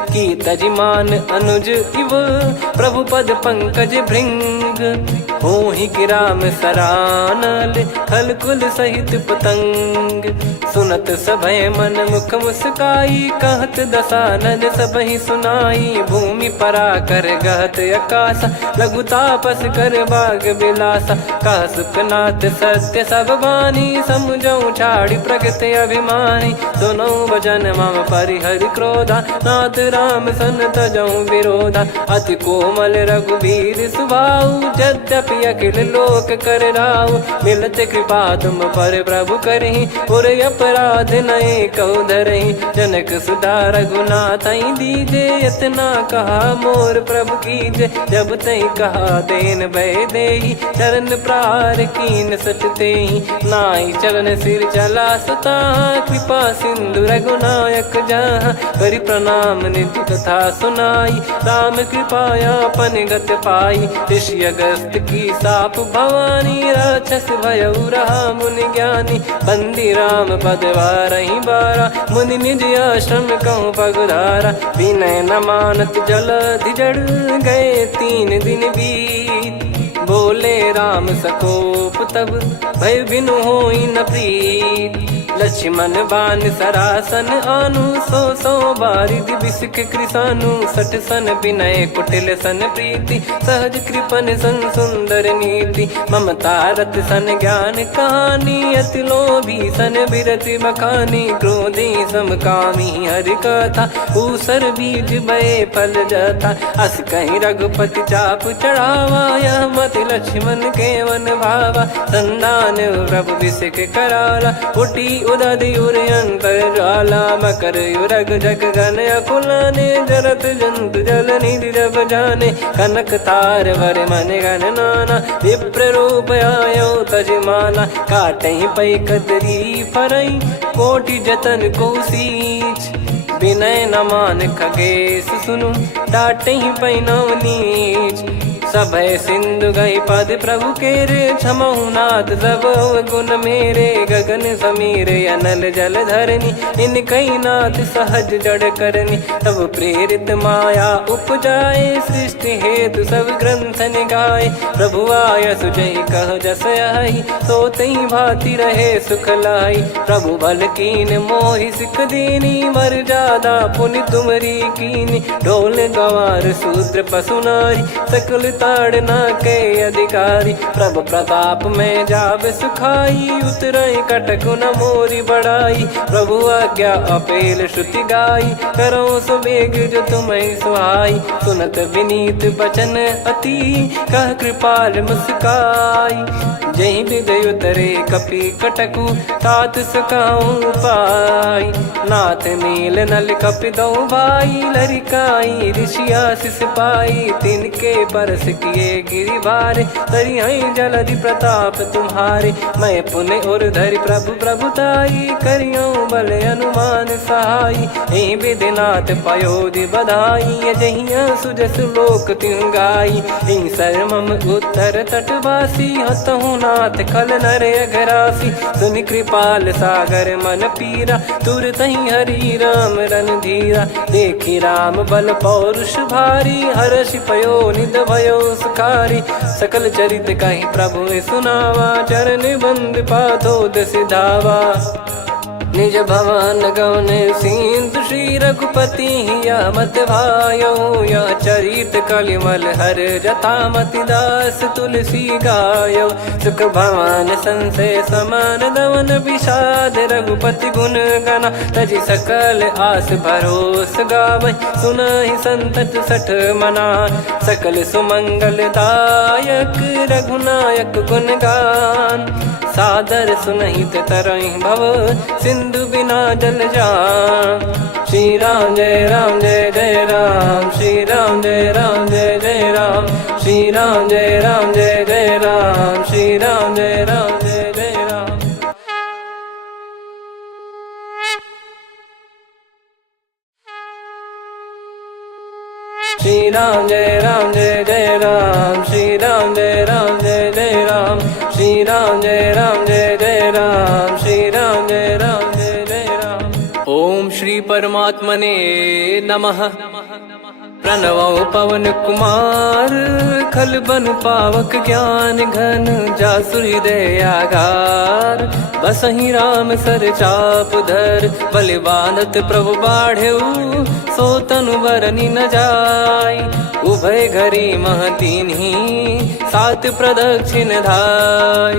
की तजिमान अनुज इव, प्रभु पद पंकज भृंग। होहि कि राम सरानल, खल कुल सहित पतंग। सुनत सभय मन मुख मुस्काई, कहत दसानन सबहि सुनाई। भूमि परा कर गहत आकाशा, लघु तापस कर बाग बिलासा। कह सुखनाथ सत्य सब बानी, समुझौ छाड़ी प्रगति अभिमानी। सुनो भजन मम परिहरि क्रोधा, नाथ राम सन तजौ विरोधा। अति कोमल रघुवीर सुभाऊ, यद्यपि अखिल लोक कर राऊ। मिलत कृपा तुम पर प्रभु करहि, और अपराध नये कौ धरहि। जनक सुधा रघुनाथ दीजे, इतना कहा मोर प्रभु कीजे। जब तई कहा देन भय देहि, चरण प्रार कीन सटतेहि। नाई चरण सिर चला सता, कृपा सिंधु रघुनायक जहाँ। करि प्रणाम निधि कथा सुनाई, राम कृपाया पन गत पाई। ऋषि अगस्त की साप भवानी, राक्षस भयउ रहा मुनि ज्ञानी। बंदी राम पद वारहि बारा, मुनि निज आश्रम कहूँ पगुधारा। विनय न मानत जलधि जड़, गए 3 दिन बीत। बोले राम सकोप तब, भय बिनु होई न प्रीत। लक्ष्मण बान सरासन आनु, 100 बारिद बिसिख कृसानु। 60 सन विनय कुटिल सन प्रीति, सहज कृपन सन सुंदर नीति। ममता रत सन ज्ञान कहानी, अति लोभी सन बिरति बखानी। क्रोधी समकामी हरि कथा, ऊसर बीज बये फल जथा। अस कहीं रघुपति चाप चढ़ावा, यह मति लक्ष्मण के वन भावा। संदान प्रभु बिसिख कराला, उठी उदधि उर अंतर ज्वाला मकर युरग जग गण अकुलाने जरत जंतु जल निधि जब जाने कनक तार वर मन गण नाना विप्र रूप आयो तजमाना काटहि पै कदरी फरई कोटि जतन को सींच विनय न मान खगेश सुनु डाटहि पै नव नीच सभय सिंधु गई पद प्रभु केरे क्षमहु नाथ सब गुण मेरे गगन समीरे अनल जल धरनी इन कई नाथ सहज जड़ करनी तब प्रेरित माया उपजाए सृष्टि हेतु सब ग्रंथ निगाए प्रभु आय सुजय कह जस आई सो तई भांति रहे सुख लाई प्रभु बल कीन मोहि सिख दीनी वर जादा पुनि तुमरी कीनी ढोल गवार शूद्र पशु नारी सकल ताड़ना के अधिकारी प्रभु प्रताप में जाब सुखाई उतरई कटक न मोरी बढ़ाई प्रभु आज्ञा अपेल श्रुति गाई करो सुबेग जो तुम्हें सुहाई सुनत विनीत बचन अति कह कृपाल मुस्काई जय विदय उतरे कपि कटकु तात सकाऊं पाई नाथ नील नल कपि दो भाई लरिकाई ऋषिया शिष पाई तिनके परस किए गिरि भारे तरी जलधि प्रताप तुम्हारे मैं पुण्य और धरि प्रभु प्रभुताई करियो बल अनुमान सहाई ए विधिनाथ पयोधि बधाई जहिया सुजस लोक तिहु गाई ए सरमम उत्तर तटवासी हतहु नाथ खल नर अघरासी सुनि कृपाल सागर मन पीरा तुरत ही हरि राम रन धीरा देखी राम बल पौरुष भारी हर्षि पयो निद भयो सुखारी सकल चरित कहि प्रभु सुनावा चरण बंद पादोद सिधावा निज भवन गौन सिंधु श्री रघुपति या मत भायो या चरित कलिमल हर जथा मति दास तुलसी गायो सुख भवन संशय समान दवन विषाद रघुपति गुण गना तजि सकल आस भरोस गावै सुनहि संतत सठ मना सकल सुमंगल दायक रघुनायक गुण गान सादर सुनहित तरहि भव सिंधु बिना जल जान श्री राम जय जय राम श्री राम जय जय राम श्री राम जय जय राम श्री राम जय जय राम श्री राम जय जय राम श्री राम जय जय राम श्री राम जय जय राम श्री राम जय जय राम। ओम श्री परमात्मने नमः। प्रणवो पवन कुमार खल बन पावक ज्ञान घन जासु हृदय आगार बसहि राम सर चाप धर बलि बांधत प्रभु बाढ़ेऊ सो तनु बरनि न जाय उभय घरी महतीन्ही सात प्रदक्षिण धाय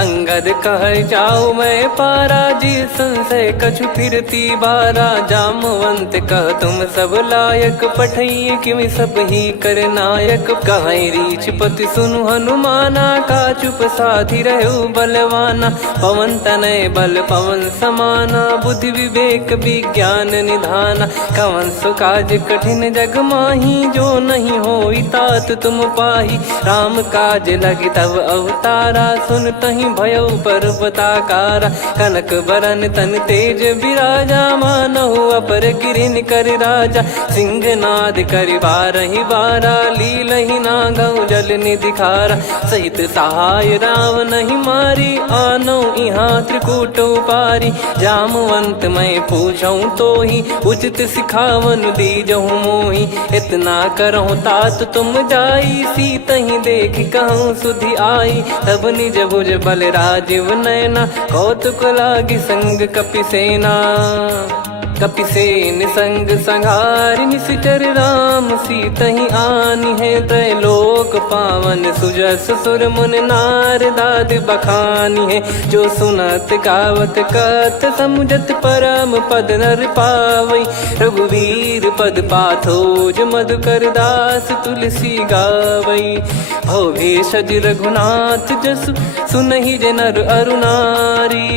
अंगद कह जाऊ मैं पारा जी संशय कछु फिरती बारा जामवंत कह तुम सब लायक पठई किमि सब ही कर नायक कहीं रीछ पति सुनु हनुमाना का चुप साधि रहु बलवाना पवन तनय बल पवन समाना बुद्धि विवेक विज्ञान निधाना कवन सो काज कठिन जग माही जो नहीं होई तात तुम पाही राम काज लगी तब अवतारा सुन तहि भयो पर्वताकारा कनक बरन तन तेज विराजा मानहु अपर गिरिन कर राजा सिंहनाद करि बारहि बारा लीलहि नागौ जल निधि खारा सहित सहाय राव नहीं मारी आनो इहाँ त्रिकूट उपारी जामवंत मैं पूछऊँ तो ही उचित सिखावन दीजहु मोहि इतना करहु तात तुम जाई सीतहि देख कहूँ सुधि आई तब निज भुज बल राजीव नैना कौतुक लागी संग कपिसेना कपिसेन संग संहारि निशिचर राम सीतहि आनि है त्रैलोक पावन सुजस सुर मुन नार दाद बखानी है जो सुनत गावत कथ समुझत परम पद नर पावई रघुवीर पद पाथोज मधुकर दास तुलसी गावई भो भेषज रघुनाथ जसु सुनहि जे नर अरुनारी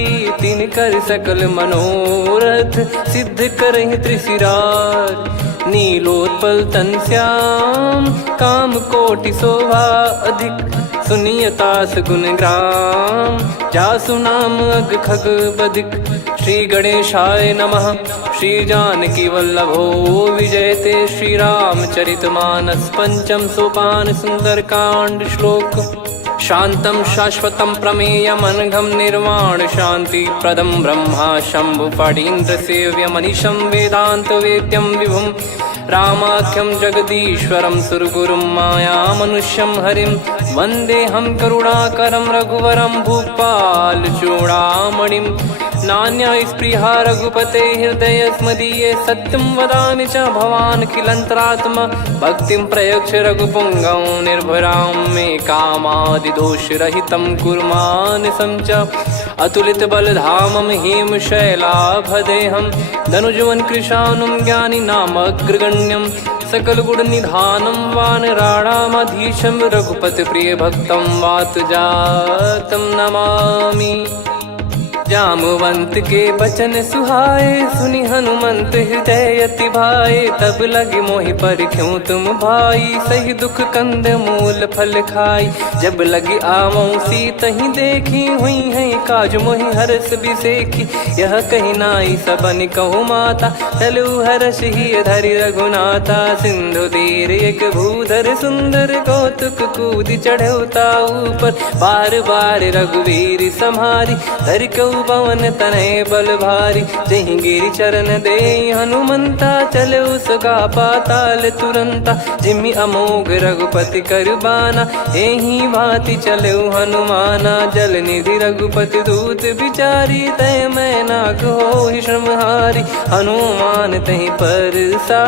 तीन दीन कर सकल मनोरथ सिद्ध करहि त्रिशिरार। नीलोत्पल तन श्याम काम कोटि शोभा अधिक सुनियतास गुण ग्राम जासु नाम अग खग बदिक। श्री गणेशाय नमः। श्री जानकी वल्लभो विजयते श्री रामचरित मानस पंचम सोपान सुंदरकांड श्लोक। शांतं शाश्वतं प्रमेयम् अनघं निर्वाण शांति प्रदं ब्रह्मा शंभु फणीन्द्र सेव्य मनीषं वेदांत वेद्यं विभुं रामाख्यं जगदीश्वरं सुरगुरुं माया मनुष्यं हरिं वन्देऽहं करुणाकरं रघुवरं भूपाल चूडामणिं। नान्या स्पृहा रघुपते हृदय स्मदीये सत्यं वदामि च भवान् खिलन्तरात्मा भक्तिं प्रयच्छ रघुपुङ्गं निर्भरां मे कामादिदोषरहितं कुर्मानसं च। अतुलित बलधामं हेमशैलाभदेहं धनुजवन कृशानुं ज्ञानिनामग्रगण्यं सकल गुण निधानं वानराणामधीशं रघुपति प्रिय भक्तं वात जातं नमामि। जामवंत के बचन सुहाए सुनि हनुमंत हृदय अति भाए। तब लगे मोहि पर क्यों तुम भाई सही दुख कंद मूल फल खाई। जब लगी आवों सीतहि देखी हुई है काज मोहि हरस बिसेखी। यह कही नाई सबन कहु माता चलु हरष ही धरि रघुनाथा। सिंधु तीर एक भूधर सुंदर कौतुक कूद चढ़ौता ऊपर बार बार रघुवीर सम्हारी। धरि पवन तनय बल भारी जहि गिरि चरण दे हनुमंता। चले उसका पाताल तुरंता जिमि अमोघ रघुपति करबाना। एहि भांति चले हनुमाना जल निधि रघुपति दूत बिचारी। तय मैं नाक होहि श्रमहारी हनुमान तहि परसा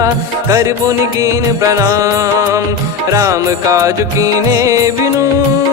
कर पुनि कीन प्रणाम। राम काज कीने बिनु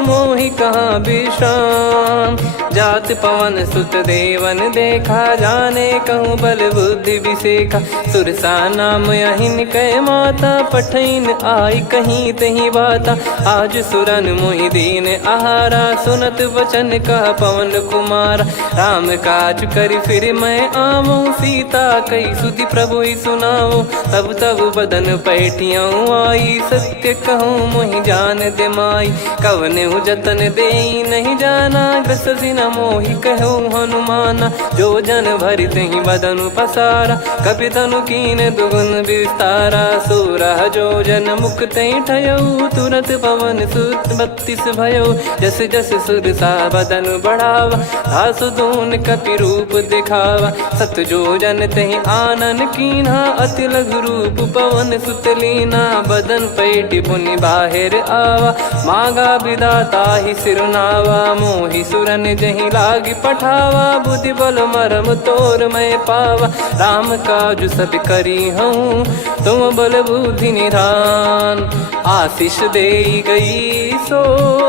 मोहि कहाँ विश्राम। जात पवन सुत देवन देखा जाने कहूँ बल बुद्धि विसेखा। सुरसा नाम अहिन कै माता पठैन आई कहीं तही बाता। आज सुरन मोहि दीन आहारा सुनत वचन कह पवन कुमारा। राम काज करि फिर मैं आवूं सीता कई सुधि प्रभु ही सुनाओ। तब तब बदन पैठियाँ आई सत्य कहूँ मोहि जान दे माई। कवने जतन दे नहीं जाना ग्रसिन मोहि कहूँ हनुमाना। जो जन भरि तहि बदनु पसारा कपि तनु कीन दुगुन विस्तारा। सोरह जो जन मुख तहि ठयऊ तुरत पवन सुत 32 भयऊ। जस जस सुरसा बदनु बढ़ावा दासु दून कपि रूप दिखावा। सत जो जन तहि आनन कीन्हा अति लघु रूप पवन सुत लीना। बदन पैटि पुनि बाहिर आवा मांगा विदाता ही सिरुनावा। मोहि सुरन जहि लागी पठावा बुद्धि बल मरम तोर मैं पावा। राम काज सब करी हूँ तुम बल बुद्धि निधान। आशीष दे गई सो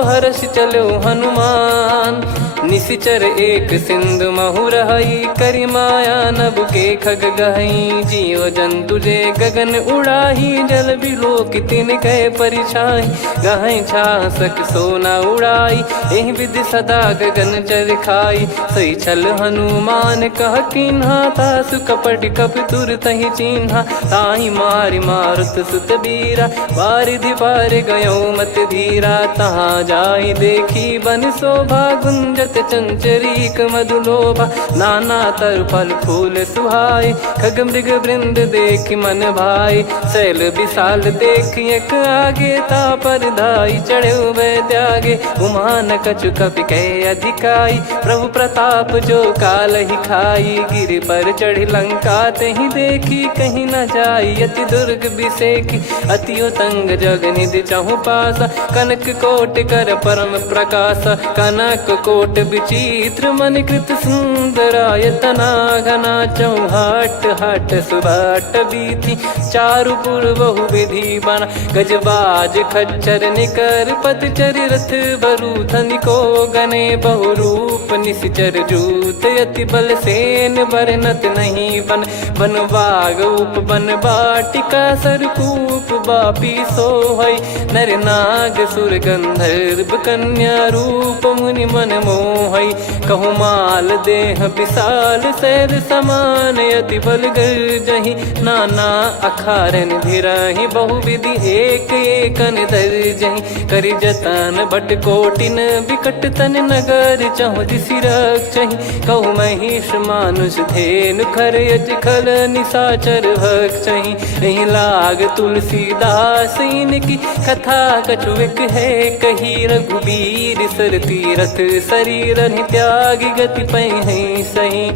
हर्ष चलो हनुमान। निशिचर एक सिंधु महु रहई करि माया नभ के खग गहई। जीव जंतु जे गगन उड़ाही जल बिलो तिन गए परिछाई। गहई छासक सोना उड़ाई एहि विधि सदा गगन चर खाई। सही छल हनुमान कह किन्हा तासु कपट कपि तुर तहि चिन्हा। ताहि मारि मारुत सुत बीरा वारिधि पार गयो मत धीरा। तहाँ जाई देखी बन शोभा गुंजत चंचरीक मधुलोभा। नाना तर फल फूल सुहाए खग मृग वृंद देख मन भाई। शैल विशाल देख एक आगे तापर धाई चढ़े वै त्यागे। उमान कछु कपि कह अधिकाई प्रभु प्रताप जो काल ही खाई। गिर पर चढ़ी लंका तहि देखी कहीं न जाई। अति दुर्ग बिसेकी अति उतंग जग निधि चहु पासा। कनक कोट कर परम प्रकाश कनक कोट विचित्र मन कृत सुंदरायतना। घना चौहाट हाट सुबाट बीथी चारु पुर बहु विधि बना। गजबाज खच्चर निकर पतचर रथ बरु धनिको गने बहु रूप निशिचर जूत। अति बल सेन बरनत नहीं बन बन बाग उप बन बाटिका सरकूप बापी सोहई। नर नाग सुर गंधर्व कन्या रूप मुनि मन मोहई। कहु माल देह विशाल सैर समान अति बल गर्जहि। नाना अखारन भिराहि बहुविधि एक एकन दर्जहि। करि जतन बट कोटिन विकट तन नगर चहु दिसि रक्षहि। कहु महिष मानुष धेनु खर यज खल निशाचर भक्षहि। एहि लाग तुलसीदास इनकी कथा कछु एक है कही। रघुबीर सर तीरथ शरीर त्यागी गति पहि सही।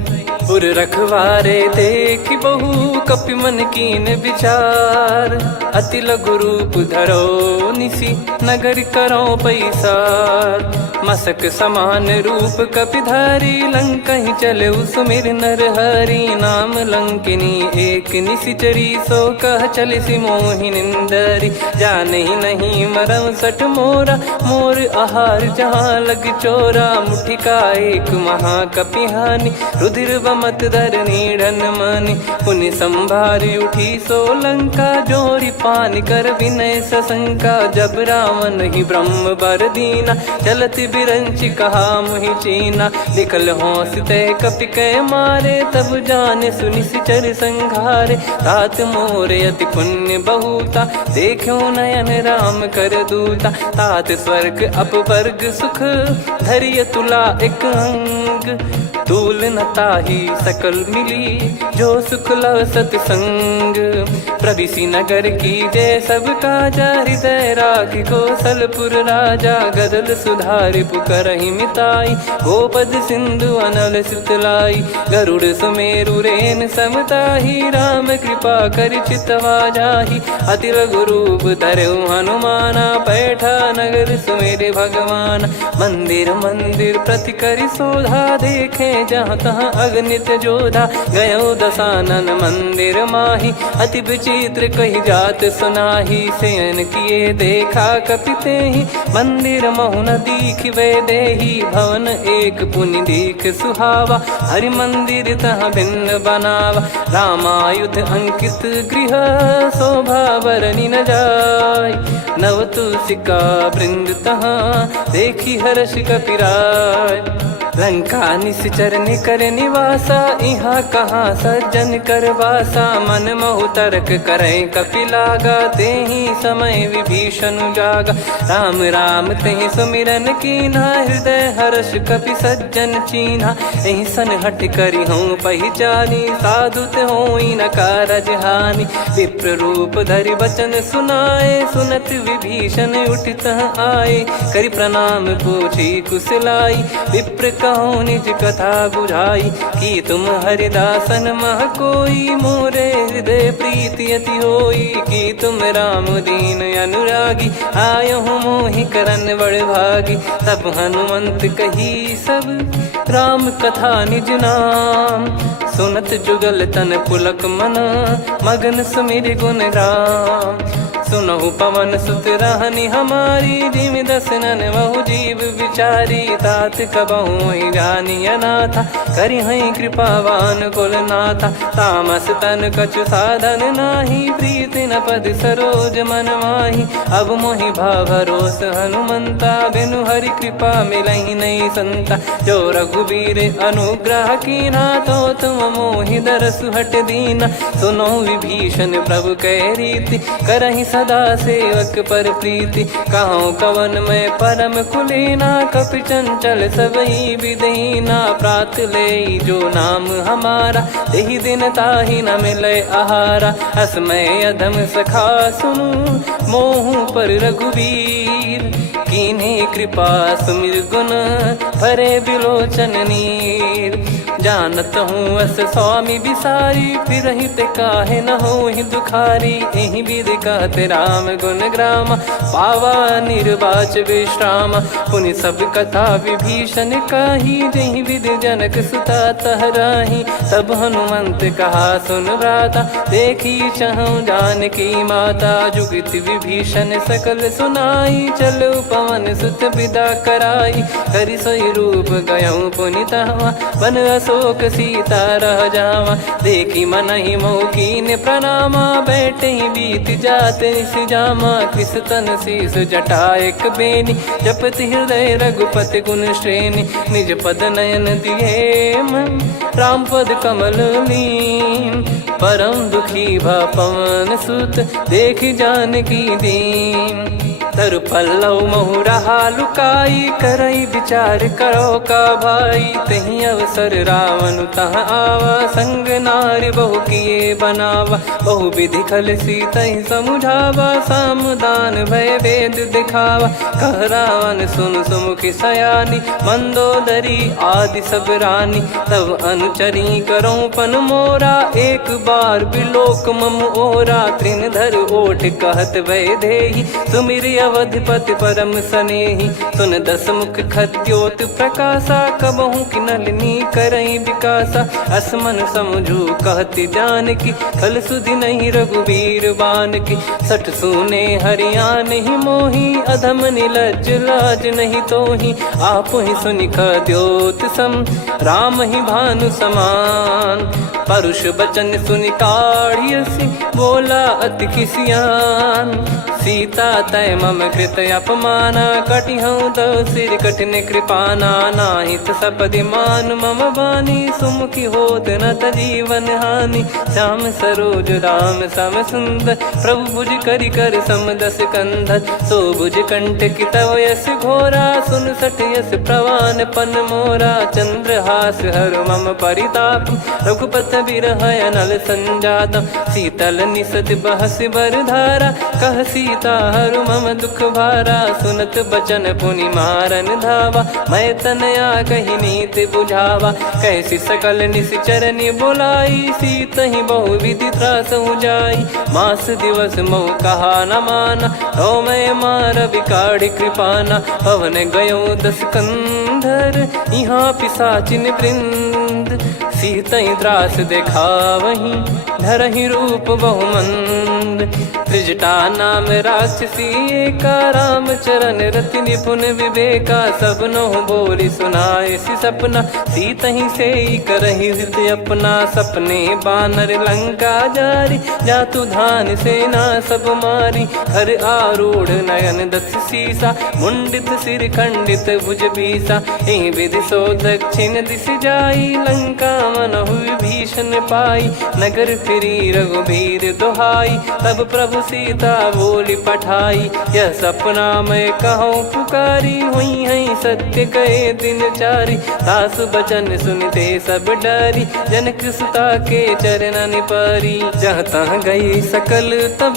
उर रखवारे देख बहु कपि मन कीन विचार। अति लघु रूप धरो निसी नगर करो पैसार। मसक समान रूप कपिधारी लंकहि चले सुमिर नर हरि। नाम लंकिनी एक निशिचरी सो कह चल सि मोहि निंदरी। जानहि नहीं मरम सठ मोरा मोर आहार जहाँ लग चोरा। मुठिका एक महाकपिहानि रुधिर बमत धरनी ढन मनि। पुनि संभारी उठी सो लंका जोरी पान कर विनय सशंका। जब रावण ही ब्रह्म बर दीना चलत बिरंच कहा मुहि चीना। निकल होंस तय कपि कै मारे तब जाने सुनि सिचर संघारे। तात मोर अति पुण्य बहुता देखो नयन राम कर दूता। तात स्वर्ग अपवर्ग सुख धरिय तुला एक अंग। तूल न ताहि सकल मिली जो सुख लव सतसंग। प्रविशि नगर की जय सब काजा हृदय राखि कौशलपुर राजा। गदल सुधारि पुकारहि मिताई गोपद सिंधु अनल सितलाई। गरुड़ सुमेरु रेन समताहि राम कृपा करि चितवा जाहि। अति लघु रूप धरऊ हनुमाना पैठा नगर सुमेरे भगवान। मंदिर मंदिर प्रति करि शोधा देखे जहाँ तहाँ अगणित जोधा। गयो दशानन मंदिर माही अति विचित्र कही जात सुनाही। शयन किए देखा कपिते ही मंदिर महु न दीखिबे देही। भवन एक पुनि दीख सुहावा हरि मंदिर तहाँ भिन्न बनावा। रामायुध अंकित गृह शोभा बरनि न जाय। नव तुलसिका वृंद तहाँ देखी हर्ष कपिराय। लंका निश्चर निकर निवासा यहाँ कहाँ सज्जन कर वासा। मन महु तर्क करे कपिलागा तेहि समय विभीषण जागा। राम राम तेहि सुमिरन कीन्हा हृदय हर्ष कपि सज्जन चीन्हा। एहि सन हट करि हूँ पहिचानी साधु होई न कारज हानि। विप्र रूप धरि वचन सुनाए सुनत विभीषण उठित आए। करि प्रणाम पूछी कुशलाई विप्र कहो निज कथा बुझाई। कि तुम हरिदासन मह कोई मोरे हृदय प्रीति अति होई। कि तुम राम दीन अनुरागी आयहु मोहि करन बड़ भागी। तब हनुमंत कही सब राम कथा निज नाम। सुनत जुगल तन पुलक मन मगन सुमिर गुण राम। सुनहु पवन सुत रहनी हमारी जिमि दसनन बहु जीव विचारी। तात कबहु जानी अनाथा करि हई कृपावान कुल नाथा। तामस तन कछु साधन नाही प्रीति न पद सरोज मन माही। अब मोहि भाव भरोस हनुमंता बिनु हरि कृपा मिलहि नहीं संता। जो रघुबीर अनुग्रह कीना तो तुम मोहि दरसु हट दीना। सुनो विभीषण प्रभु कह रीति करहि सदा सेवक पर प्रीति। कहूँ कवन में परम कुलीना कपि चंचल सबई विदहीना। प्रात ले जो नाम हमारा तेहि दिन ताहि न मिले आहारा। असमय अधम सखा सुनु मोहु पर रघुबीर। कीन्ही कृपा सुमिर गुण भरे बिलोचन नीर। जानत हूँ अस स्वामी बिसारी फिर हित काहे न हो ही दुखारी। एहि विधि कहते राम गुण ग्राम पावा निर्वाच विश्राम। पुनि सब कथा विभीषण काही जहि विधि जनक सुता तहराही। तब हनुमंत कहा सुन भ्राता देखी चहु जानकी माता। जुगित विभीषण सकल सुनाई चलो पवन सुत विदा कराई। करि सोई रूप गयऊँ पुनि तहवा बन असो शोक सीता रह जावा। देखी मन ही मौकी ने प्रणामा, बैठे ही बीत जाते निस जामा। किस तन शीस जटा एक बेनी, जपति हृदय रघुपति गुण श्रेणी। निज पद नयन दिए मन, राम पद कमल लीन। परम दुखी भा पवन सुत, देखी जानकी दीन। तरु पल्लव महु रहा लुकाई, करई विचार करो का भाई। तही अवसर रावण तहाँ आवा, संग नारी बहु किए बनावा। बहु विधि खल सीतहि समुझावा, सामदान भय वेद दिखावा। कह रावण सुन सुमुखी सयानी, मंदोदरी आदि सब रानी। तब अनुचरी करो पन मोरा, एक बार बिलोक मम ओरा। तृण धर ओठ कहत भय देहि, सुमिर अवधिपति परम सनेहि। सुन दस मुख खद्योत प्रकाशा, कबहु की नलिनी करई विकासा। असमन समझू कहति जानकी, खल सुधि नहीं रघुवीर बान की। सठ सुने हरियाण ही मोही, अधम निलज लाज नहीं तोही। आप ही सुनि खद्योत सम, राम ही भानु समान। परुष बचन सुनि काढ़ियसि, बोला अति किसियान। सीता तय मम कृत अपमाना, कटिहऊँ तव सिर कठिन कृपाना। नाहित सपदि मान मम बानी, सुमुखी होत न तजीवन हानि। श्याम सरोज राम सम सुंदर, प्रभु भुज करि कर सम दस कंधर। सो भुज कंठ की तव यस घोरा, सुन सठ यस प्रवान पन मोरा। चंद्रहास हर मम परिताप, रघुपत बिरह अनल संजात। शीतल निसत बहस बर धारा, कह सीता हरु मम दुख भारा। सुनत बचन पुनि मारन धावा, मैं तनया कही नीति बुझावा। कैसी सकल निश्चरनि बोलाई, सीतहि बहु विधि त्रासहु जाई। मास दिवस मोह कहा न माना, तो मैं मार बिकाढ़ी कृपाना। पवन गयो दस कंधर, यहाँ पिशाचिन वृंद। सीतहि त्रास देखावहीं, धरहि रूप बहुमंद। त्रिजटा नाम राक्षसी एका, राम चरण रति निपुण विवेका। सब नोह बोली सुनाए सि सपना, सीतहि से करहि हृद अपना। सपने बानर लंका जारी, जातु धान सेना सब मारी। हर आरूढ़ नयन दस सीसा, मुंडित सिर खंडित भुज बीसा। एहि विधि सो दक्षिण दिश जाई, लंका मनहु भीषण पाई। नगर फिरी रघुबीर दोहाई, तब प्रभु सीता बोली पठाई। यह सपना मैं कहूँ पुकारी, हुई है सत्य कहे दिन चारी। दास बचन सुनते सब डरी, जनक सुता के चरण पारी। जहाँ तहाँ गई सकल तब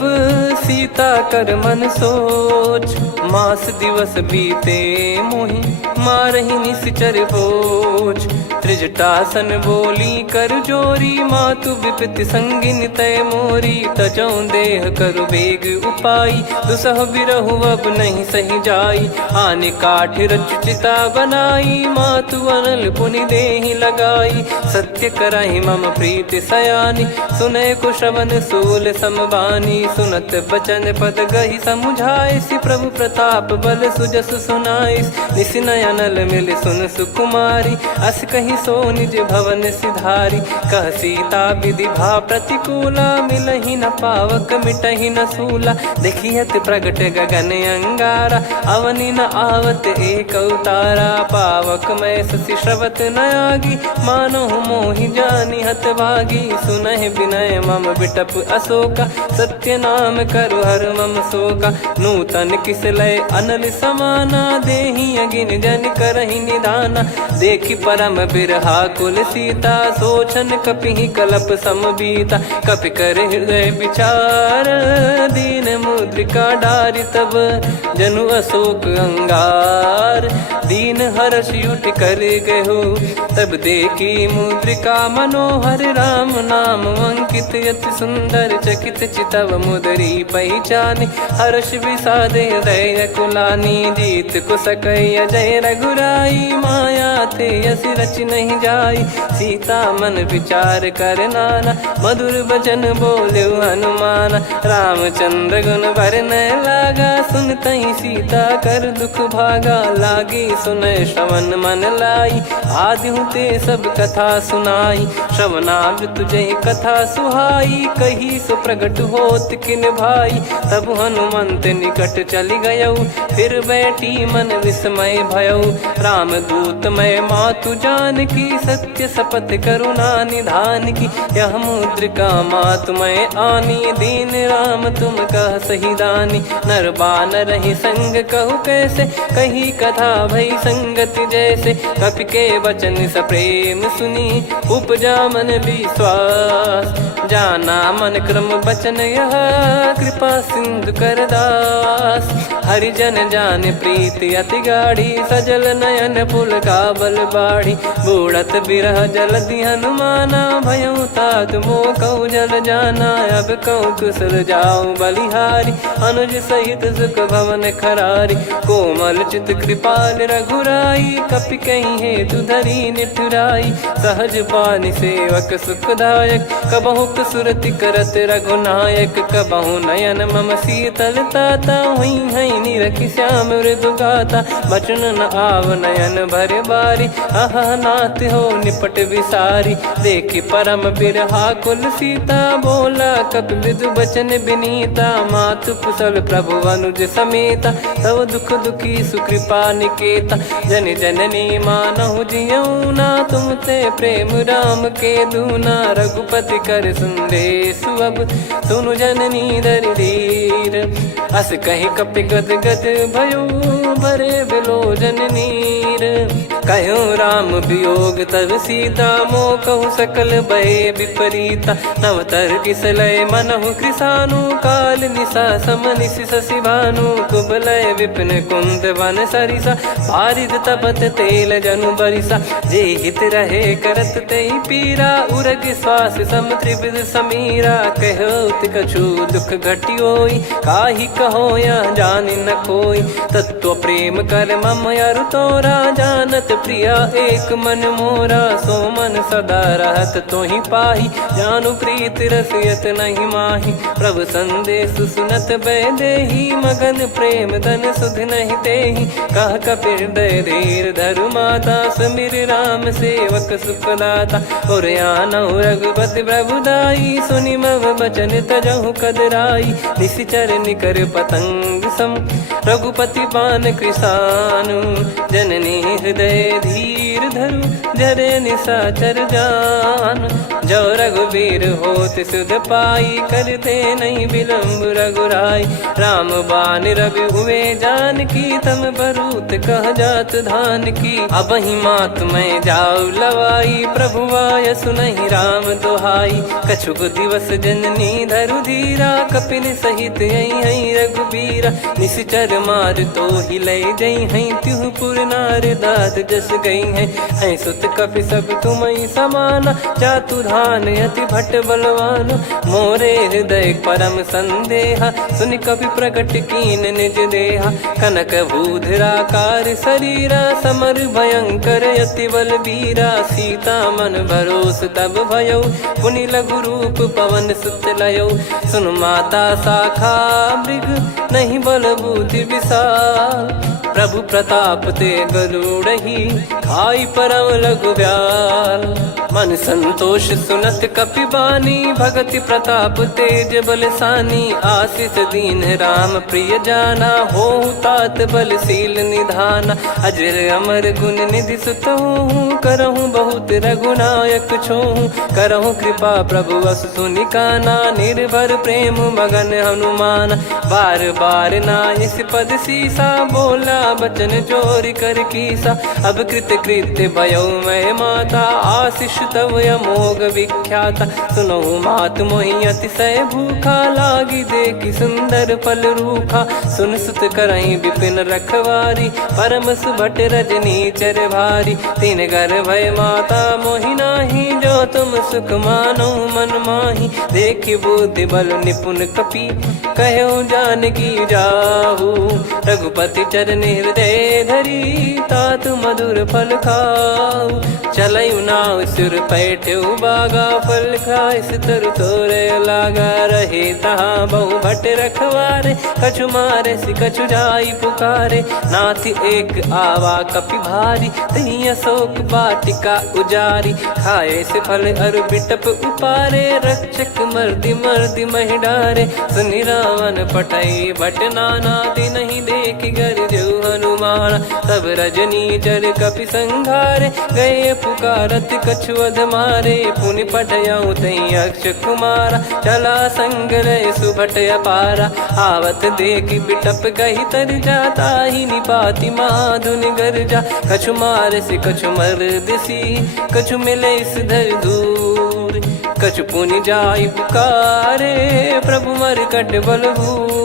सीता कर मन सोच। मास दिवस बीते मोहि, मारहि निश्चर बोझ। त्रिजटासन बोली कर जोरी, मातु विपति संगिन तय मोरी। तजौं देह करु बेग उपाई, दुसह बिरहु अब नहीं सही जाई। आने काठ रचु चिता बनाई, मातु अनल पुनि देहि लगाई। सत्य करहि मम प्रीति सयानी, सुनय को श्रवण सूल समबानी। सुनत बचन पद गहि समुझाइसि, प्रभु प्रताप बल सुजस सुनाइस। निसिनय अनल मिल सुन सुकुमारी, अस कहि सो निज भवन सिधारी। कह सीता विधि भा प्रतिकूला, मिलहि न पावक मिटहि न सूला। देखियत प्रगट गगन अंगारा, अवनि न आवत एक अवतारा। पावक मैं ससि श्रवत न आगी, मानो मोहि जानि हत भागी। सुनहि विनय मम बिटप अशोका, सत्य नाम करु हर मम शोका। नूतन किस लय अनल समाना, देहि अगिन जन करहि निदाना। देखि परम बिरहा कुल सीता, सोचन कपिहि कलप समबीता। कपि कर हृदय विचार, दीन मुद्रिका डारि तब। जनु अशोक अंगार, दीन हर्ष उठ कर गहु। तब देखी मुद्रिका मनोहर, राम नाम अंकित अति सुंदर। चकित चितव मुदरी पहचानी, हर्ष विषाद हृदय कुलानी। जीत को सकय जय रघुराई, माया थे यस रचि नहीं जाई। सीता मन विचार कर नाना, मधुर वचन बोले हनुमान। रामचंद्र गुण वरनै लागा, सुनतहि सीता कर दुख भागा। लागी सुनै श्रवण मन लाई, आदिहु ते सब कथा सुनाई। श्रवणाब तुझे कथा सुहाई, कही सो प्रगट होत किन भाई। तब हनुमंत निकट चली गयौ, फिर बैठी मन विस्मय भयौ। राम दूत मैं मातु जानकी, सत्य शपथ करुणा निधान की। यह मुद्रिका मातु मैं आनी, दीन राम तुम कह सही दानी। नर बानर ही संग कहु कैसे, कही कथा भई संगति जैसे। कपि के वचन सप्रेम सुनी, उपजा मन विश्वास। जाना मन क्रम बचन यह, कृपा सिंधु कर दास। हरिजन जान प्रीति अति गाढ़ी, सजल नयन पुल काबल बाढ़ी। बूढ़त बिरह जलधि हनुमाना, भयउ तात मोह कहु जल जाना। अब कहु कुशल जाऊं बलिहारी, अनुज सहित सुख भवन खरारी। कोमल चित कृपाल रघुराई, कपि कहीं हेतु धरी निठुराई। सहज पानि सेवक सुखदायक, कबहु सुरति करत रघुनायक। कबहु नयन मम शीतल ताता, हुई है निरखि श्याम मृदु गाता। बचन न आव नयन भर बारी, अह नाथ हो निपट विसारी। देखि परम बिरहा कुल सीता, बोला कपि मृदु बचन बिनीता। मातु कुशल प्रभु अनुज समेता, तव दुख दुखी सुकृपा निकेता। जन जननी मानहु जियऊ ना, तुम ते प्रेम राम के दूना। रघुपति कर संदेश अब, सुनु जननी दरि धीर। अस कहि कपि गद गद भयो, भरे बिलोचन नीर। कहूँ राम वियोग तब सीता, मोह कहूँ सकल भय विपरीता। नवतर किसलय मनहु कृसानु, काल निशा समनिशि शशि भानु। कुबलय विपिन कुंद वन सरिसा, पारिद तपत तेल जनु बरिसा। जे हित रहे करत तेहि पीरा, उरग श्वास सम त्रिविध समीरा। कहत कछु दुख घटी होई, काहि कहो या जानि न कोई। तत्व प्रेम कर मम अरु तोरा, जानत प्रिया एक मन मोरा। सो मन सदा रहत तोहि पाही, जानु प्रीत रसियत नहीं माही। प्रभु संदेश सुनत भय देहि, मगन प्रेम धन सुध नहीं तेहि। कह कपि हृदय धीर धरु माता, समीर राम सेवक सुखदाता। और आनहु रघुपति प्रभुदाई, सुनि मम बचन तजहु कदराई। निशिचर निकर पतंग सम, रघुपति पान कृसानु। जननी हृदय धीर धरु, जरे निशाचर जान। जो रघुवीर होत सुध पाई, करते नहीं विलम्ब रघुराई। राम बान रवि हुए जानकी, तम बरूत कह जात धान की। अब ही मात मैं जाऊ लवाई, प्रभु आय सुनहि राम दुहाई। कछुक दिवस जननी धरु धीरा, कपिन सहित यही रघुबीरा। निश्चर मार तो ही लय जई हैं, त्यों पुर नार दाद जस गई हैं। सुत कपि सब तुमहि समाना, जातु धान अति भट बलवान। मोरे हृदय परम संदेहा, सुनि कपि प्रकट कीन निज देहा। कनक भूधराकार शरीरा, समर भयंकर अति बलबीरा। सीता मन भरोस तब भयउ, पुनि लघु रूप पवन सुत लयौ। सुन माता शाखा मृग, नहीं बल बुद्धि विशाल। प्रभु प्रताप ते गरुड़हि, खाई परम लघु ब्याल। मन संतोष सुनत कपि बानी, भगति प्रताप तेज बलसानी। आशीष दीन राम प्रिय जाना, होहु तात बलशील निधाना। अजर अमर गुण निधि सुतहु, करहु बहुत रघुनायक छोहु। करहु कृपा प्रभु अस सुनि काना, निर्भर प्रेम मगन हनुमान। बार बार नायस पद सीसा, बोला बचन चोरी कर कीसा। अब कृत कृत्य भयो मैं माता, आशीष तव अमोघ विख्याता। सुनो मात मोहि अतिशय भूखा, लागी देखी सुंदर फल रूखा। सुन सुत करई विपिन रखवारी, परम सुभट रजनी चर भारी। तीन घर भय माता मोहि नाही, जो तुम सुख मानो मन माही। देखी बुद्धि बल निपुण कपि, कहो जानकी जाहू। रघुपति चरण हृदय धरी, तात मधुर फल खाऊ। चलऊ नाव सिर पैठ्यऊ बागा, फल खाय सितर तोरे लागा। रहे तहाँ बहु भट रखवारे, कछु मारे सि कछु जाई पुकारे। नाथ एक आवा कपि भारी, तही अशोक वाटिका उजारी। खाए से फल अरु बिटप उपारे, रक्षक मर्दि मर्दि महि डारे। सुनि रावण पटई भट नाना, तिनहि देख गरजऊ हनुमाना। तब रजनी चर कपि संघारे, गए पुकारत कछु अध मारे। पुनि पटयऊ तई अक्ष कुमारा, चला संग रहे सुभट अपारा। आवत देखी बिटप कही तर जाता, ही निपाति माधुन गर्जा। कछु मार से कछु मर्दिसी, कछु मिले इस धर दूर। कछु पुनि जाई पुकारे, प्रभु मरकट बलभूर।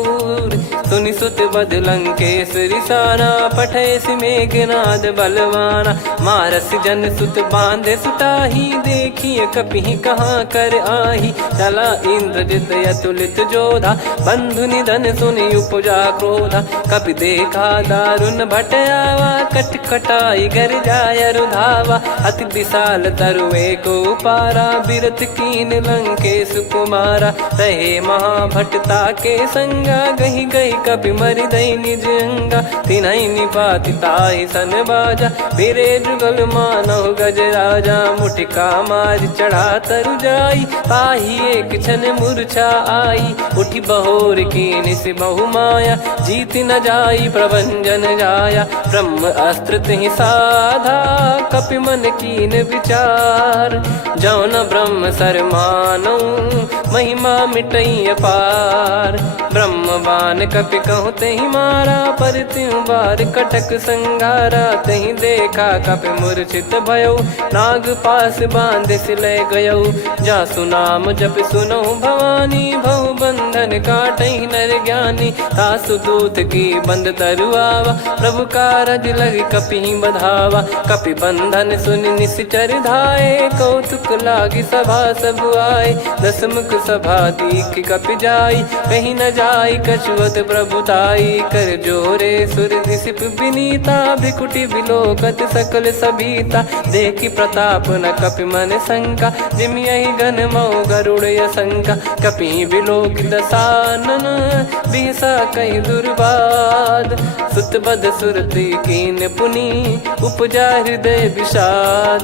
सुनि सुत बद लंकेश रिसाना, पठैसि मेघनाद बलवाना। मारस जन सुत बांधे सुताही, देखिए कपि कहाँ कर आही। चला इंद्रजित अतुलित जोधा, बंधु निधन सुनि उपजा क्रोधा। कपि देखा दारुण भट आवा, कट कटाई घर जाय रुधावा। अति विशाल तरुए को पारा, बिरथ कीन लंकेश कुमारा। रहे महाभटता के संगा, गही गही कपि मरि दई निज अंगा। तिन्हि निपाति ताहि सन बाजा, बिरे जुगल मानव गज राजा। मुटिका मार चढ़ा तरु जाई, ताहि एक क्षण मूर्छा आई। उठी बहोर कीन से बहु माया, जीत न जाई प्रभंजन जाया। ब्रह्म अस्त्र तिहि साधा, कपि मन कीन विचार। जौन ब्रह्म सर मानऊ, महिमा मिटई अपार। ब्रह्म बान कपि कहूँ तहि मारा, पर त्यों बार कटक संगारा। तहि देखा कपि मूर्छित भयऊ, नाग पास बांध सिलय गयऊ। जासु नाम जप सुनऊ भवानी, भव बंधन काटई नर ज्ञानी। तासु दूत की बंद तरुआवा, प्रभु कारज लग कपि बधावा। कपि बंधन सुनि निश्चर धाये, कौतुक लागी सभा सब आए। दस मुख सभा दीख कपि जाई, कहीं न जाई कछुअत प्रभुताई। कर जोरे सुर दिसिप विनीता, भ्रिकुटि बिलोकत सकल सबीता। देखी प्रताप न कपि मन शंका, जिम यही घन मऊ गरुड़ असंका। कपि बिलोक दसानन, बिहसा कहीं दुर्बाद। सुत बद सुरति कीन पुनि, उपजा हृदय विषाद।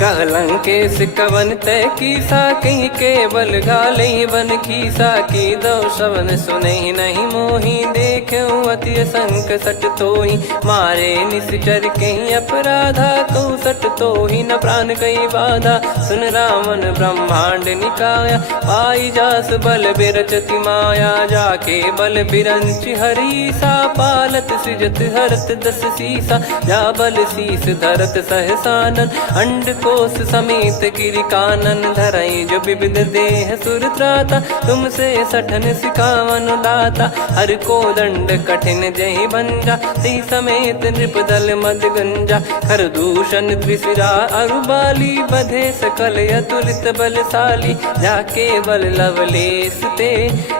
कहलंकेश कवन तय कीसा, कहीं केवल घाले बन खीसा। की दो श्रवण सुनहि नहीं मोही, देखऊँ अति संक सट तोहि। मारे निश्चर कहीं अपराधा, कहूँ सट तोहि न प्राण कहीं बाधा। सुन रावण ब्रह्मांड निकाया, पाई जास बल बिरचति माया। जाके बल बिरंच हरीसा, पालत सृजत हरत दस सीसा। जा बल शीस धरत सहसानन, अंड कोश समेत गिरि कानन। धरई जो विविध देह सुर त्राता, तुमसे सठन सिखावन दाता। हर को दंड कठिन जहि भंजा, ती समेत नृप दल मद गंजा। कर दूषण त्रिशिरा अरुबाली, बधे सकल अतुलित बलशाली। जाके बल लवलेस ते,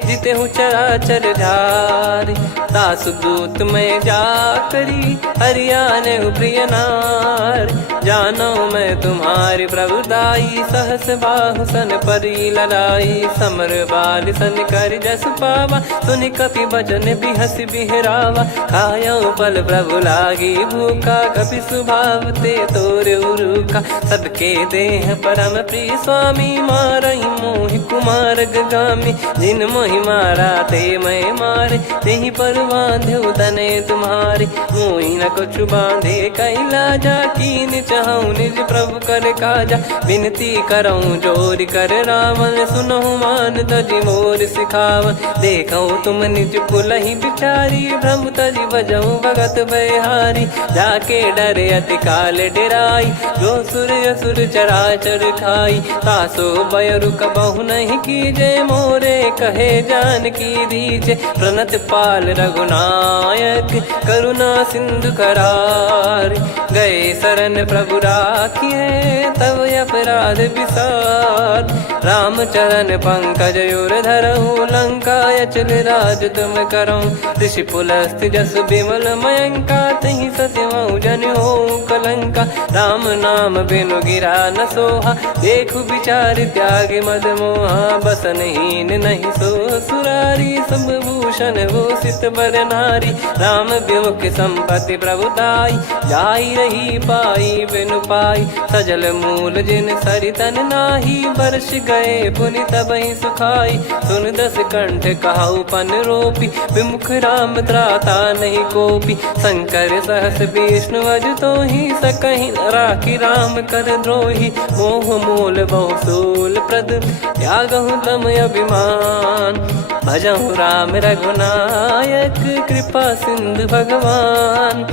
जिते हूँ चराचर झार। तासु दूत में जा करी, हरियाने प्रिय नार। जानो मैं तुम्हारी प्रभुताई, सहस बाहु सन परी लड़ाई। समर बाल सन कर जस पावा, सुनि कपि बचन बिहस बिहरावा। खायो पल प्रभु लागी भूखा, कपि स्वभाव ते तोर उरुखा। सबके देह परम प्रिय स्वामी, मारहि मोहि कुमार गगामी। जिन मोहि मारा ते मैं मारे, तेहि पर बांधे तने तुम्हारे। मोहि न कछु बांधे कैलाजा, कीन चहूँ निज प्रभु कर काजा। विनती करऊँ जोर कर रावण, सुनहु मान तजी मोर सिखावन। देखऊँ तुम निज पुलहि बिचारी, भ्रम तजी बजऊँ भगत बहारी। जाके डरे अति काल डेराई, जो सुर असुर चराचर खाई। तासो बयरु कबहु नहीं कीजे, मोरे कहे जानकी दीजे। प्रणत पाल रघुनायक, करुणा सिंधु करार। गए शरण प्रभु राखिए, तब अपराध विसार। राम चरण पंकज उर धरहु, लंका अचल राज तुम करऊँ। ऋषि पुलस्त जस विमल मयंका, तहि सत्यमऊ जन हो कलंका। राम नाम बिनु गिरा न सोहा, देखु विचार त्याग मद मोहा। बसनहीन नहीं सो सुरारी, सब भूषण भूषित बर नारी। राम विमुख संपत्ति प्रभुताई, जाई रही पाई बिनु पाई। सजल मूल जिन सरितन नाही, बरस गए पुनि तबहि सुखाई। सुन दस कंठ कहाऊ पन रोपी, विमुख राम त्राता नहीं कोपी। शंकर सहस विष्णु अज तोहि, सकहि न राखी राम कर द्रोही। मोह मूल बहु सूल प्रद, त्यागहु तम अभिमान। भजहु राम रघुनायक, कृपा सिंधु भगवान।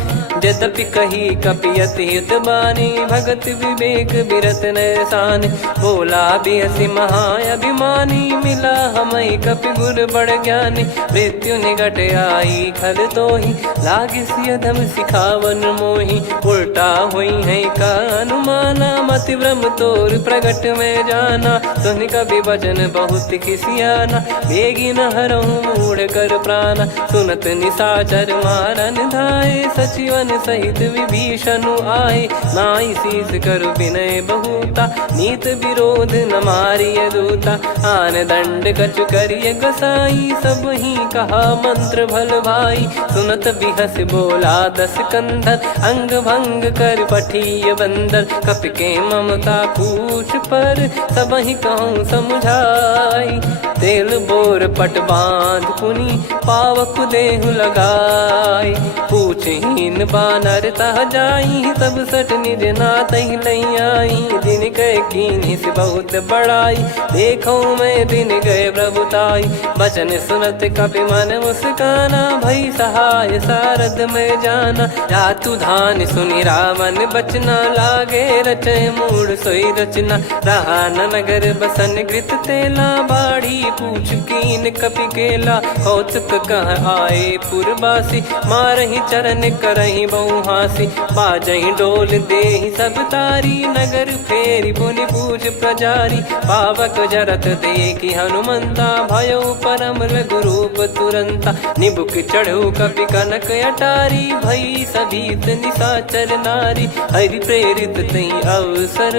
यद्यपि कही कपियति हित बानी, भगत विवेक बिरत नैसान। बोला बिहसि महाअभिमानी, मिला हमई कपि गुर बड़ ज्ञानी। मृत्यु निकट आई खल तोहि, लागे सिय धम सिखावन मोहि। उल्टा हुई है का अनुमाना, मति भ्रम तोर प्रगट में जाना। सुनि कवि वचन बहुत किसियाना, बेगी न हरहु मूढ़ कर प्राणा। सुनत निशाचर मारन धाये, सचिवन सहित विभीषण आए। नाई शीस करु विनय बहुता, नीत विरोध न मारिय दूता। आन दंड कछु करिय गसाई, सब ही कहा मंत्र भल भाई। सुनत बिहस बोला दस कंधर, अंग भंग कर पठिय बंदर। कपि के ममता पूछ पर, सब ही कहूँ समझाई। तेल बोर पट बांध पुनि, पावक देहु लगाई। पूछहीन बानर तह जाई, तब सट निज नातहि लई आई। दिन गए कीन्हि से बहुत बड़ाई, देखो मैं दिन गए प्रभुताई। बचन सुनत कपि मन मुस्काना, भई सहाय सारद में जाना। जातु धान सुनि रावण बचना, लागे रचय मूढ़ सोई रचना। रहा न नगर बसन कृत तेला, बाढ़ी पूछ कीन कपि केला। कौतुक कह आए पुरबासी, मारहि चरण करहि बहु हासी। बाजहि डोल देहि सब तारी, नगर फेरी पुनि पूछ प्रजारी। पावक जरत देखि हनुमंता, भयो परम रघुरूप तुरंता। निबुक चढ़ऊ कपि कनक अटारी, भई सभीत निशाचर नारी। हरि प्रेरित तहि अवसर,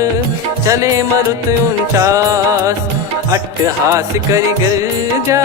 चले मरुत 49। अट्टहास करि गिरजा,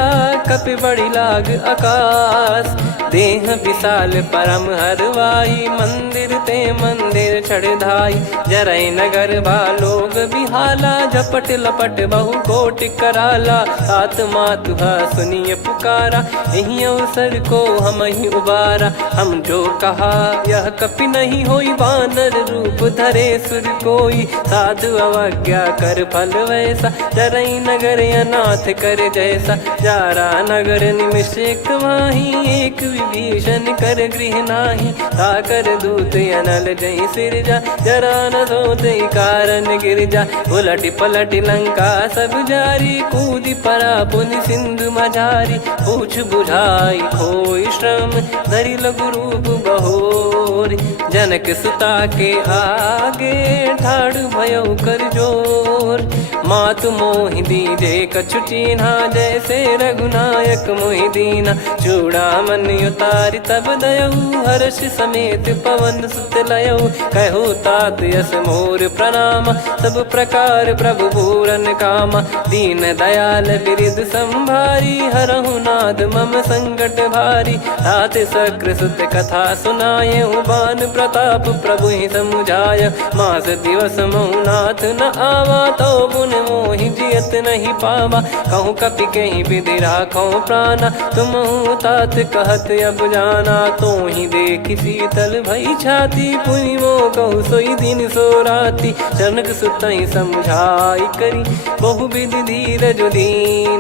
कपि बड़ी लाग आकाश। देह विशाल परम हरवाई, मंदिर ते मंदिर चढ़धाई। जरई नगर बालोग बिहाला, झपट लपट बहु कोटि कराला। सात मातुहा सुनिय पुकारा, यही अवसर को हम ही उबारा। हम जो कहा यह कपि नहीं होई, बानर रूप धरे सुर कोई। साधु अवज्ञा कर फल वैसा, जरई नगर अनाथ कर जैसा। जारा नगर निमिष एक माही, एक विभीषण कर गृह नाही। ताकर दूत अनल जय सिरजा, जरा न सोते कारण गिरजा। उलट पलट लंका सब जारी, कूदी परा पुनि सिंधु मझारी। पूछ बुझाई खोई श्रम, धरि लघु रूप बहोर। जनक सुता के आगे, ठाड़ भयउ कर जोर। मातु मोहि दीजे कछु चिन्हा, जैसे रघुनायक मोहि दीना। चूड़ामन उतारि तब दयऊ, हर्ष समेत पवन सुत लयऊ। कहु तात यस मोर प्रणाम, सब प्रकार प्रभु पूरन कामा। दीन दयाल बिरिद संभारी, हरहु नाद मम संकट भारी। तात सक्र सुत कथा सुनाये, बान प्रताप प्रभु ही समुझाय। मास दिवस महु नाथ न आवा, तो पुन मोहि जिय पुनियत नहीं पावा। कहूँ कपि कहीं विधि राखो प्राणा, तुम तात कहत अब जाना। तो ही देख शीतल भई छाती, पुनि वो कहूँ सोई दिन सो राती। जनक सुतई समझाई करी, बहु विधि धीरज दीन।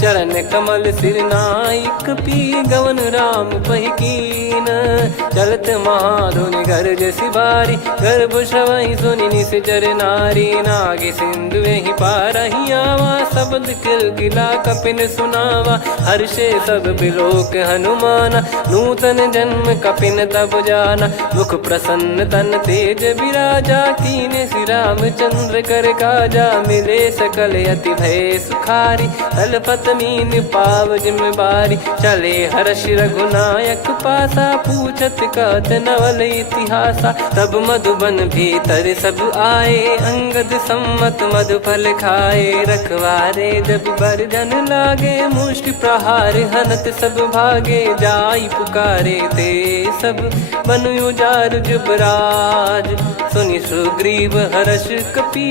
चरण कमल सिर नाइक, पी गवन राम पही कीन। चलत महाधुनि गर्ज सिबारी, गर्भ श्रवहि सुनि निश्चर नारी। नागे सिंधु ही पारहि आवा, शब्द किलकिला कपिन सुनावा। हर्षे सब बिलोक हनुमाना, नूतन जन्म कपिन तब जाना। मुख प्रसन्न तन तेज विराजा, कीने श्री रामचंद्र कर काजा। मिले सकल अति भय सुखारी, तलपत मीन पाव जिम्मेवारी। चले हर्ष रघुनायक पासा, पूछत कहत नवल इतिहासा। तब मधुबन भीतर सब आए, अंगद सम्मत मधुफल खाए। रखवारे जब बरजन लागे, मुष्टि प्रहार हनत सब भागे। जाई पुकारे ते सब, बन उजार जुबराज। सुनि सुग्रीव हर्ष कपि,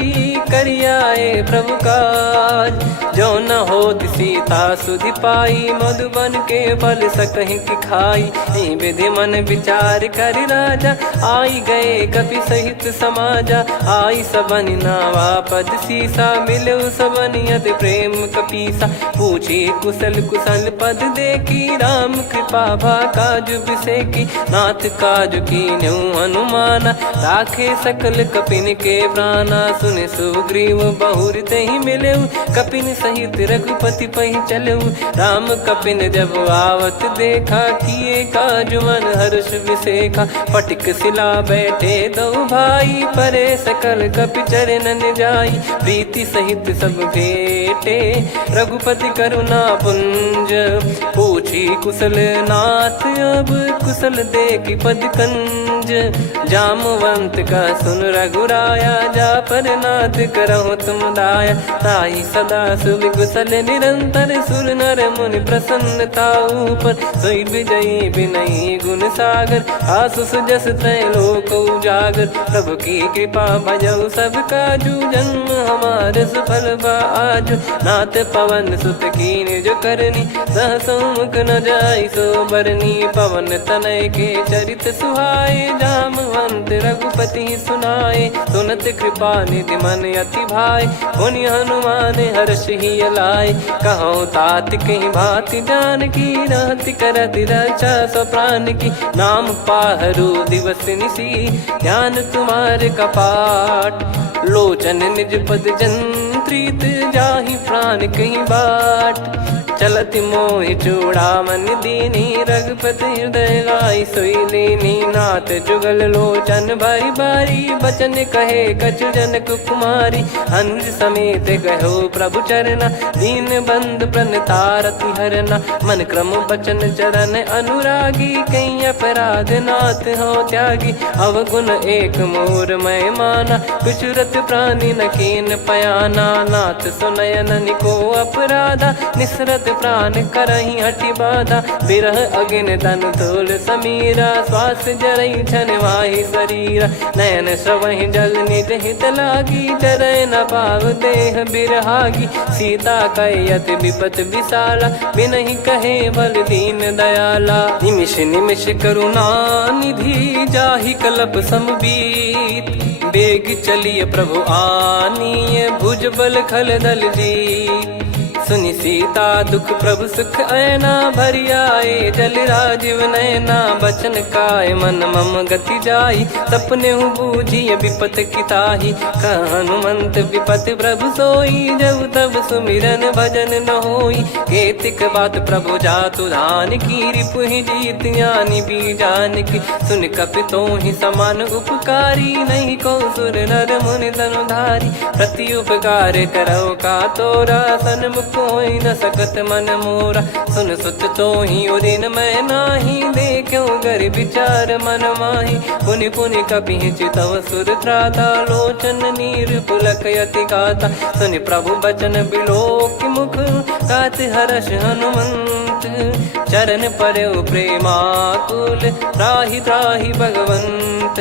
करियाए प्रभु काज। जो न होत सीता सुधि पाई, मधुबन के फल सकहि की खाई। विधि मन विचार कर राजा, आई गए कपि सहित समाजा। आई सबन नावा पद सीसा, मिलो सबन यदि प्रेम कपीसा। पूछी कुशल कुशल पद देखी, राम कृपा भा काज बिसेकी। नाथ काज कीन्यु हनुमाना, राखे सकल कपिन के प्राणा। सुन सुग्रीव बहुर तहि मिलेउ, कपिन सहित रघुपति पहि चलेउ। राम कपिन जब आवत देखा, किए काज मन हर्ष विसेखा। फटिक सिला बैठे दो भाई, परे सकल कपि चरणन जाई। प्रीति सहित सब भेटे, रघुपति करुणा पुंज। पूछी कुशल नाथ अब, कुशल देखि पद कंज। जामवंत का सुन रघुराया, जा पर नाथ करहु तुम दाया। ताहि सदा सुविकुशल निरंतर, सुर नर मुनि प्रसन्नता ऊपर। सोई विजयी विनयी गुण सागर, आसु सुजस त्रैलोक उजागर। प्रभु की कृपा भजऊ सब काजू, जन्म हमार सफल बा आजु। नाथ पवन सुत कीन्ह जो करनी, सहसो मुख न जाई सो बरनी। पवन तनय के चरित सुहाए, जामवंत रघुपति सुनाए। सुनत कृपा निधि मन अति भाई, पुनि हनुमान हर्ष ही लाए। कहो तात कहीं भाति जानकी, रहति करति रक्षा सो प्राण की। नाम पाहरु दिवस निसी, ध्यान तुम्हारे कपाट। लोचन निज पद जंत्रित, जाहि प्राण कहीं बाट। चलति मोहि चूड़ामन दीनी, रघुपति हृदय लाई सोई लीनी। नाथ जुगल लोचन बारी बारी, बचन कहे कछु जनक कुमारी। अनुज समेत गयो प्रभु चरना, दीन बंद प्रणतारति हरना। मन क्रम बचन चरण अनुरागी, कहीं अपराध नाथ हो त्यागी। अवगुण एक मोर मैं माना, कुछुरत प्राणी न कीन पयाना। नाथ सुनयन निको अपराधा, निसरत प्राण करहि हठि बाधा। बिरह अगिन तन तोल समीरा, श्वास जरई छन वाहि शरीरा। नयन श्रवहि जल निज हित लागी, डरै न पाव देह बिरहागी। सीता कयत विपत विशाला, बिनहि कहे बल दीन दयाला। निमिष निमिष करुणा निधि, जाहि कलप समबीत। बेग चलिए प्रभु आनीय, भुज बल खल दल जीत। सुनि सीता दुख प्रभु सुख ऐना, भरि आए जल राजीव नैना। बचन काय मन मम गति जाई, सपने हूँ बूझिए विपत किताही। हनुमंत विपत प्रभु सोई, जब तब सुमिरन भजन न होई। केतिक बात प्रभु जातु धान की, रिपु ही जीत ज्ञानी बीजान की। सुन कपि तोहि समान उपकारी, नहीं को सुर नर मुनि तनुधारी। प्रति उपकार करो का तोरा, सन्मुख होई न सकत मन मोरा। सुन सुत तोहि उदिन मैं नाही, देखो गर विचार मन माही। पुनि पुनि कपि चितव सुर त्राता, लोचन नीर पुलक यति गाता। सुनि प्रभु बचन बिलोक मुख, गात हर्ष हनुमंत चरण पर्यो प्रेमाकुल, त्राहि त्राहि भगवंत।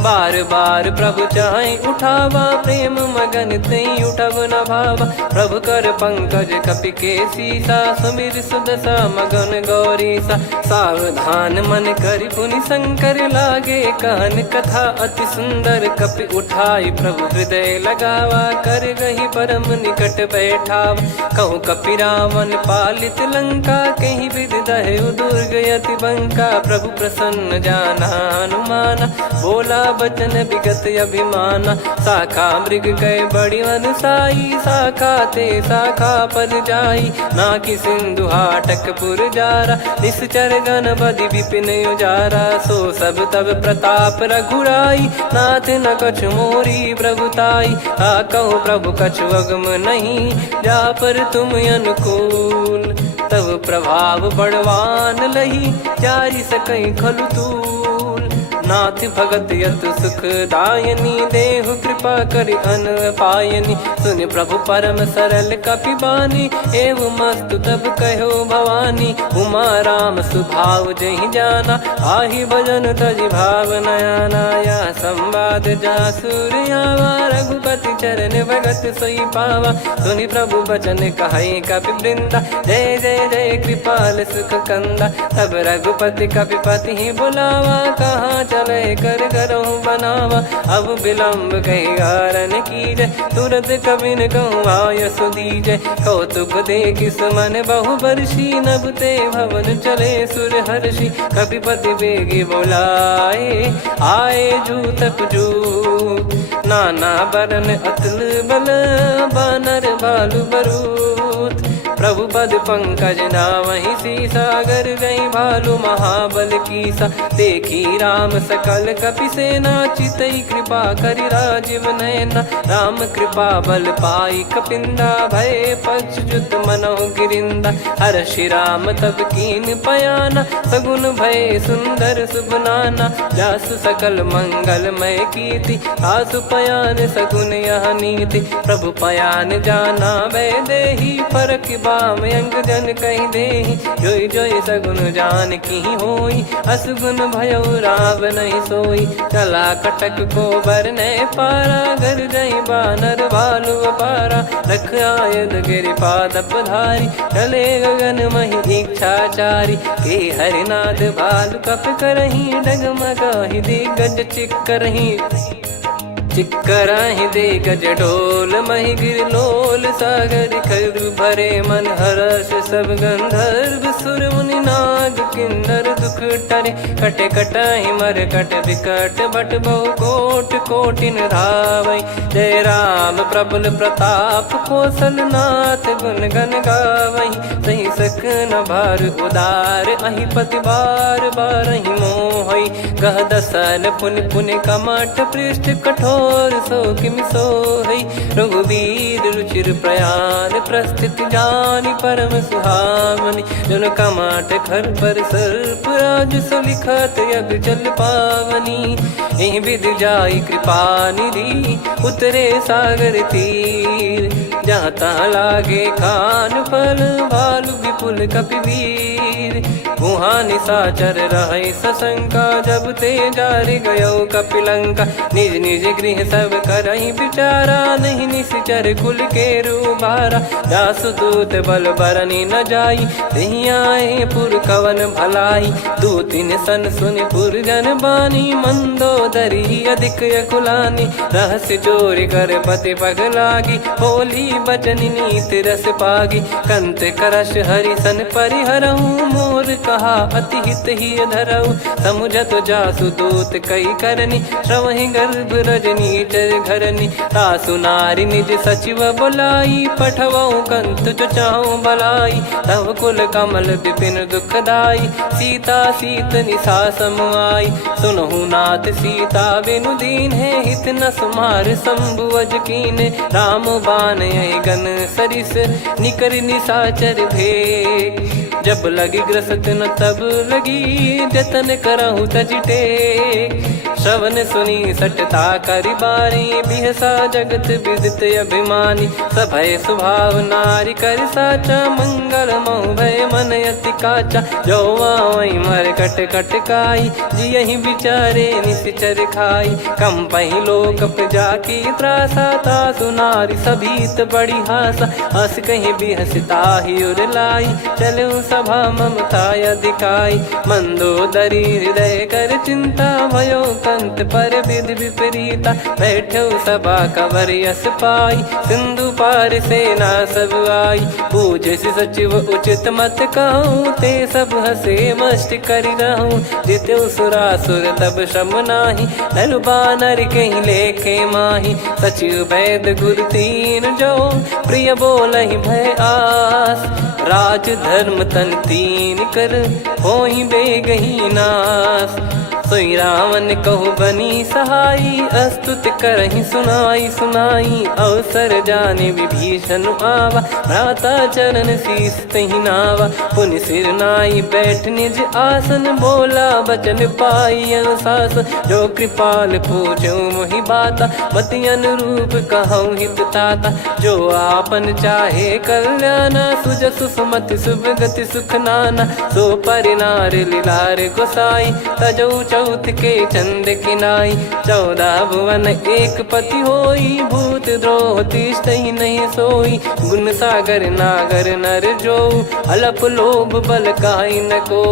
बार बार प्रभु चाहे उठावा, प्रेम मगन तई उठब न भावा। प्रभु कर पंकज कपि के सीसा, सुमिर सुदशा मगन गौरीसा। सावधान मन करि पुनि शंकर लागे, कहन कथा अति सुंदर कपि उठाई। प्रभु हृदय लगावा, कर गही परम निकट बैठावा। कहूँ कपि रावण पालित लंका, कहीं विधि दहु दुर्ग यति बंका। प्रभु प्रसन्न जाना हनुमाना, बोला बचन विगत अभिमाना। शाखा मृग गए बड़ी अनुसाई, शाखा ते शाखा पर जाई। ना कि सिंधु हाटकपुर जारा, निश्चर गण बदि विपिन उजारा। सो सब तब प्रताप रघुराई, नाथ न कछु मोरी प्रभुताई। कहूँ प्रभु कछु अगम नहीं, जा पर तुम अनुकूल। तब प्रभाव बड़वान लही, जारी सकई खलु तूल। नाथ भगत यत सुख दायनी, देहु कृपा करि अन पायनी। सुन प्रभु परम सरल कपि बानी, एव मस्तु तब कहो भवानी। उमा राम सुभाव जहि जाना, आहि भजन तजि भाव नयाना। या संवाद जासुर आवा, रघुपति चरण भगत सोई पावा। सुनि प्रभु बचन कहै कपि वृंदा, जय जय जय कृपाल सुख कंदा। तब रघुपति कपिपति ही बुलावा, कहाँ चले कर करहु बनावा। अब विलम्ब कही कारण कीजय, तुरत कबिन कहूँ आय सुदीजय। कौतुक देख सुमन बहु बरसी, नभ ते भवन चले सुर हर्षि। कपिपति बेगी बोलाए, आए जूतक जूत। नाना बरन अतुल बल, बानर भालु बरूत। प्रभु पद पंकज नामहि सीसा, सागर गई भालु महाबल कीसा। देखी राम सकल कपि सेना, चितई कृपा करि राजीव नयना। राम कृपा बल पाई कपिंदा, भय पक्षजुत मनोह गिरिंदा। हर्षि राम तब कीन पयाना, सगुन भय सुंदर सुबनाना। जासु सकल मंगलमय कीर्ति, आसु पयान सगुन यह नीति। प्रभु पयान जाना वै देहि, फरक बाम अंग जन कहि देहि। जोई जोई सगुन जान की होई, असगुन भयो राव नहीं सोई। चला कटक को बरने पारा, घर जई बानर भालु अपारा। रख आयद गिरिपाद पधारी, चले गगन महि इच्छाचारी। के हरिनाथ भालु कप करही, डगमगाहि दिग्गज चिक्करही। चिक्कराहि दे गज ढोल, महि गिर लोल। सागर खर भरे मन हर्ष, सब गंधर्व सुर मुनि नाग किन्नर दुख टरे। कट कटाहि मर कट विकट, बट बहु कोट कोटिन धावै। जय राम प्रबल प्रताप, कौशल नाथ गुण गन गावै। सही सक न भार उदार, अहि पति बार बारहि मोहै। गह दसन पुनि पुनि कमठ, पृष्ठ कठोर सो किमि सोहै। रघुवीर रुचिर प्रयाण, प्रस्थित जानि परम सुहावनी। जन कमाट खर पर सर्प, राज सलिखत यग जल पावनी। एहि विधि जाई कृपा निधि, उतरे सागर तीर। जहाँ तहाँ लागे खान फल, भालु विपुल कपिवीर। वहाँ निशाचर रहै सशंका, जब ते जारि गयो कपिलंका। निज निज गृह सब करहि विचारा, नहीं निश्चर कुल के रूबारा। जासु दूत बल बरनी न जाई, नहीं आए पुर कवन भलाई। दू तीन सन सुनि पुर जन बानी, मंदोदरी अधिक अकुलानी। रहस्य चोरी कर पति पग लागी, बोली बचन नीत रस पागी। कंत करश हरि सन परिहरहु, मोर कहा अति हित ही धरऊ। समुझत जासु दूत कई करनी, श्रवहि गर्भ रजनी चर घरनी। तासु नारी निज सचिव बुलाई, पठवऊ कंत जो चाहू बलाई। तब कुल कमल विपिन दुखदाई, सीता सीत निशा समाई। सुनहु नाथ सीता बिनु दीन है, हित न सुमार शंभु अज कीने। राम बान गन सरिस, निकर निशाचर भेग। जब लगी ग्रसत न तब लगी जतन करहु तजटे श्रवण सुनी सटता करि बारी बिहसा जगत विदित अभिमानी सभय स्वभाव नारी कर साचा मंगल मोह भय मन अति काचा जो आवई मर कट कट काई जी यही बिचारे निश्चर खाई कम पही लोक जाकी त्रासा तासु नारी सभीत बड़ी हासा हस कहीं भी हंसता ही उर लाई चलो सभा ममता अधिकाई मंदोदरी हृदय कर चिंता भयो कंत पर विधि विपरीता बैठो सभा कवर यस पाई सिंधु पार सेना सब आई पूज सचिव उचित मत कहूँ ते सब हसे मस्त करि रहूं जित्यो सुरासुर तब श्रम नाही नल बानर कहीं लेखे माही सचिव वैद गुरु तीन जो प्रिय बोलहि भय आस राज धर्म तन तीन कर होई बेगही नास सोई रावण कहु बनी सहाई अस्तुत करहि सुनाई सुनाई अवसर जाने विभीषण आवा भ्राता चरण शीस तहि नावा पुनि सिर नाई बैठ निज आसन बोला बचन पाई अनुशासन जो कृपाल पूछो मोहि बाता मति अनुरूप कहूँ हित ताता जो आपन चाहे कल्याणा सुजसु सुमति सुभगति सुख नाना सो परिनार लीलार गोसाई तजौ चौथ के चंद किनाई 14 भुवन एक पति होई भूत द्रोह तिष्ठ ही नहीं सोई गुण सागर नागर नर जो अलप लोभ बल काई न को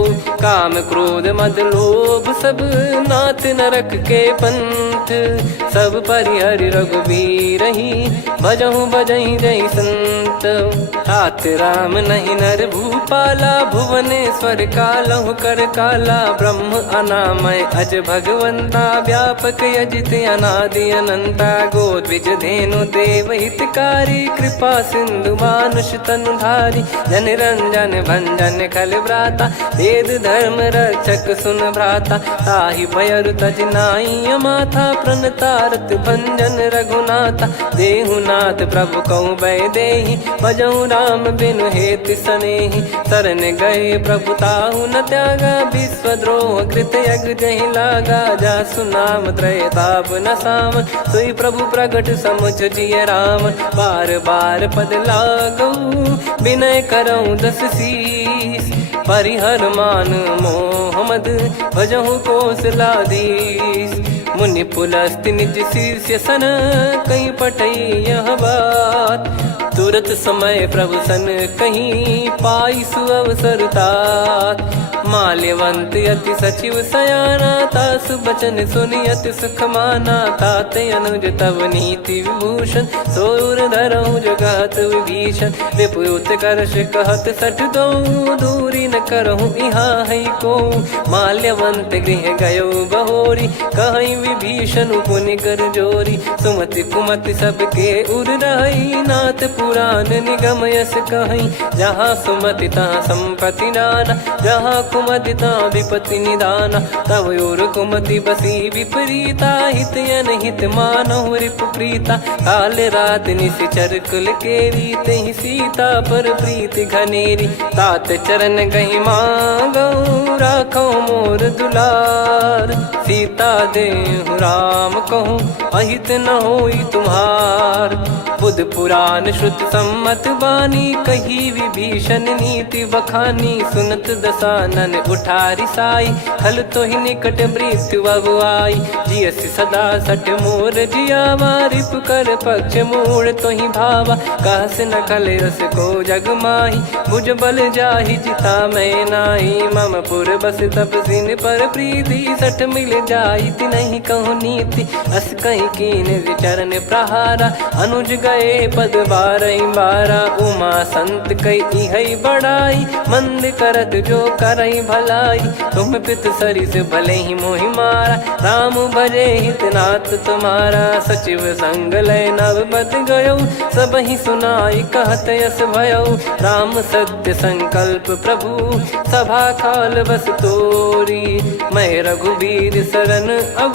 काम क्रोध मद लोभ सब नाथ नरक के पंथ सब परिहरि रघुबीर ही भजहु भजहि जय संत तात राम नहीं नर भूपाला भुवनेश्वर कालहु कर काला ब्रह्म अनामय अज भगवंता व्यापक यजित अनादि अनंता गोद्विज धेनु देव हितकारी कृपा सिंधु मानुष तनुधारी जन रंजन भंजन खल भ्राता वेद धर्म रक्षक सुन भ्राता ताहि भयरु तज नाई माथा प्रणतारत भंजन रघुनाथा देहुनाथ प्रभु कहु भय देहि भजहु राम बिनु हेत सनेहि शरण गए प्रभु ताहु न त्यागा विश्वद्रोह कृत यज्ञ जहि लागा जासु नाम त्रय ताप न साम सोई प्रभु प्रगट समुझ जिय राम बार बार पद लागऊ विनय करऊँ दस शीस परिहर मान मोह मद भजहु कौशलाधीश मुनि पुलस्ति निज शीर्ष सन कहीं पटई यह बात तुरत समय प्रभु सन कहीं पाई सुअवसर तात माल्यवंत अति सचिव सयाना तासु बचन सुनि अति सुख माना तात अनुज तव नीति विभूषण सोर धरऊ जगत विभीषण विपुत करश कहत सठ दो दूरी न करहु इहा है को माल्यवंत गृह गयो बहोरी कहीं विभीषण पुनि कर जोरी सुमति कुमति सबके उर रही नाथ पुराण निगम यस कहीं जहाँ सुमति तहाँ संपत्ति नाना जहाँ कुमति तहाँ विपत्ति निदाना तव और कुमति बसी विपरीता हित अनहित मानहु रिपु प्रीता काल रात निश्चर कुल केरी तहि सीता पर प्रीति घनेरी तात चरण गहि मांगऊ राखो मोर दुलार सीता देहु राम कहूँ अहित न होई तुम्हार बुध पुराण श्रुत सम्मत बानी कही विभीषण नीति बखानी सुनत दसानन उठारी साई खल तो ही निकट मृत्यु अब आई जियसि सदा सठ मोर जियावा रिप कर पक्ष मूड़ तो ही भावा कहस न खल रस को जग माही भुज बल जाहि जिता मैं नाही मम पुर बस तप सिन पर प्रीति सठ मिल जाई नहीं कहूँ नीति अस कहीं कीन चरण प्रहारा अनुज गए पद बारा उमा संत कई है बड़ाई मंद करत जो करई भलाई तुम पित सरिस भले ही मोहि मारा राम भजे हितनाथ तुम्हारा सचिव संग लय नव बद गयो सब ही सुनाई कहत यस भयो राम सत्य संकल्प प्रभु सभा काल बस तोरी मैं रघुबीर शरण अब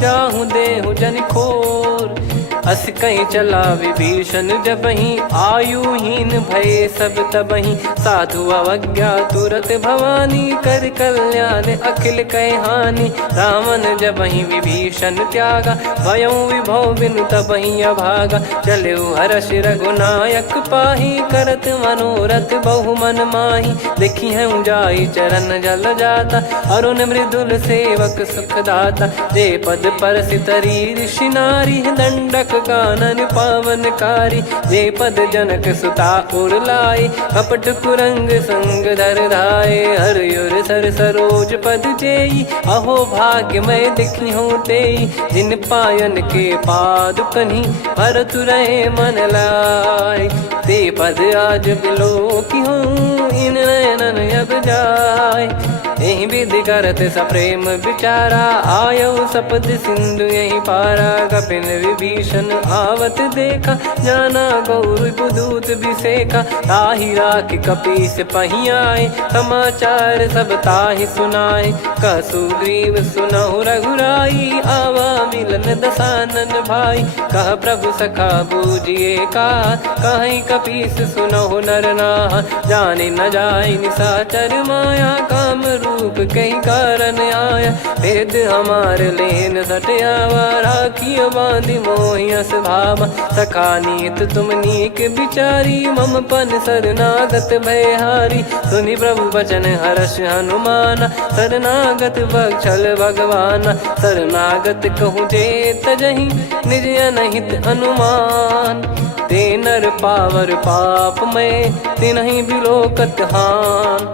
जाहूँ देहु जन खोर अस कहीं चला विभीषण जबहि, आयुहीन भये सब तबहि। साधु अवज्ञा तुरत भवानी, कर कल्याण अखिल कह हानि। रावण जबहि विभीषण त्यागा, भयउ विभव बिनु तबहि अभागा। चले हर्ष रघुनायक पाहि, करत मनोरथ बहु मन माहि। देखी है जाई चरण जल जाता, अरुण मृदुल सेवक सुखदाता। जे पद परसि तरी ऋषि नारी, दंडक कानन पावनकारी। जे पद जनक सुता उर लाए, कपट कुरंग संग धर धाये। हरियुर सर सरोज पद जेई, अहो भाग्य मैं देखी हूँ तेई। जिन पायन के पाद कन्ही, भरत रहे मन लाय। ते पद आज बिलो की हूँ, इन नयनन अब जाय। यही विधि करत सप्रेम विचारा, आयो सपद सिंधु यही पारा। कपिन विभीषण आवत देखा, जाना गौर बुदूत बिसेखा। ताहि राखि कपीस पही आए, समाचार सब ताहि सुनाए। कह सुग्रीव सुनहु रघुराई, आवा मिलन दसानन भाई। कह प्रभु सखा बूझिए का, कहीं कपीस सुनहु नर नाहा। जाने न जाय निशाचर माया, काम रूप कई कारण आया। भेद हमार लेन सटयावा, राखियो बांधि मोहियस भावा। सखा नीत तुम नीक बिचारी, मम पन शरणागत भयहारी। सुनि प्रभु वचन हर्ष हनुमाना, शरणागत बक्षल भगवाना। शरणागत कहूँ जे तजहि, निज अनहित अनुमान। ते नर पावर पाप में, तिन्हि बिलोकत हान।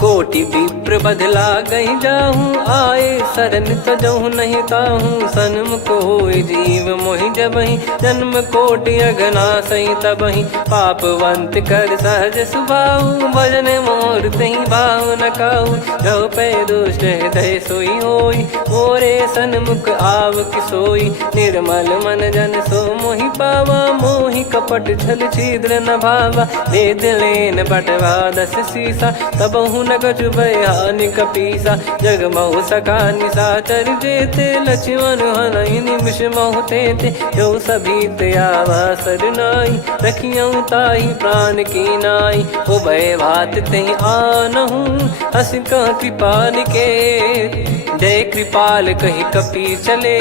कोटि विप्र बदला गई जाहूँ, आए शरण तजहु नहीं ताहूँ। सन्मुख होय जीव मोहि जबहि, जन्म कोटि अगना सही तबहि। पापवंत कर सहज सुभाऊ, भजन मोर तहि भाव न काऊ। जो पै दुष्ट हृदय सोई होई, मोरे सन्मुख आव किसोई। निर्मल मन जन सो मोहि पावा, मोहि कपट छल छिद्र न भावा। वेद लेन बटवा दस सीसा, तबहु न कछु भयानि कपीसा। जग महु सका निशाचर जेते, लक्ष्मण हनहि निमिष महु तेते। जो सभी त्यावा सरनाई, रखियऊँ ताहि प्राण की नाई। हो भय भात तेहि आनहु, हस कह कृपाल के। जय कृपाल कहि कपी चले,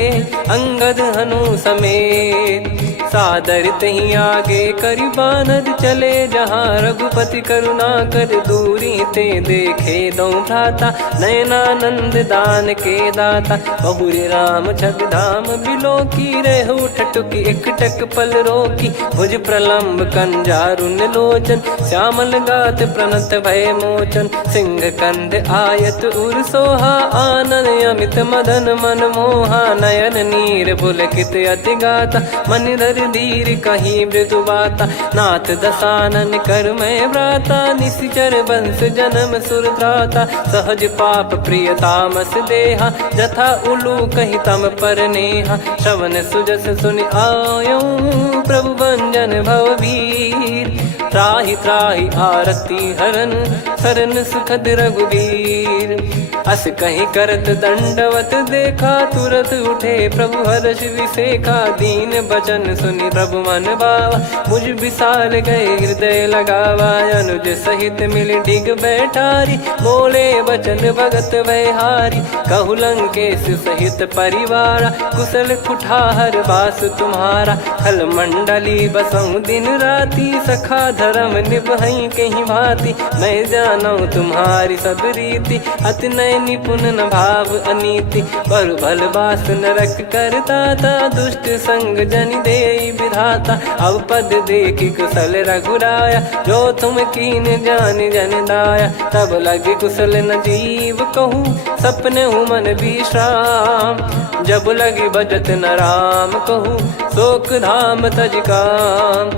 अंगद हनु समेत। सादर तही आगे करि बानर चले, जहाँ रघुपति करुणा कर दूरी ते देखे दो भ्राता। नयनानंद दान के दाता, बहुरे राम छग धाम बिलो की। रहु ठटुकी एकटक पल रोकी, भुज प्रलम्ब कंजारुन लोचन। श्यामल गात प्रणत भय मोचन, सिंह कंद आयत उर सोहा। आनन अमित मदन मन मोहा, नयन नीर पुलकित अति गाता। मन धर धीर कहीं मृदु बाता, नाथ दसानन कर मैं व्राता। निशिचर वंश जन्म सुरत्राता, सहज पाप प्रिय तामस देहा। जथा उलू कही तम पर नेहा, श्रवण सुजस सुनि आयऊँ। प्रभु भंजन भवभीर, त्राहि त्राहि आरती हरन। शरण सुखद रघुबीर, अस कहीं करत दंडवत देखा। तुरत उठे प्रभु हर्ष विसेखा, दीन बचन सुनि प्रभु मन भावा। मुझ विशाल गए हृदय लगावा, अनुज सहित मिल डिग बैठारी। बोले बचन भगत वैहारी, कहु लंकेश सहित परिवारा। कुशल कुठार बास तुम्हारा, खल मंडली बसऊँ दिन राती। सखा धर्म निभई कहीं भांति, मैं जानू तुम्हारी सब रीति। अति नय निपुण न भाव अनीति, पर भल बास नरक करता था। दुष्ट संग जनि देई विधाता, अब पद देखि कुशल रघुराया। जो तुम कीन जान जन दाया, तब लगे कुशल न जीव कहूँ। सपने मन विश्राम, जब लगे भजत न राम कहूँ। शोक धाम तज काम,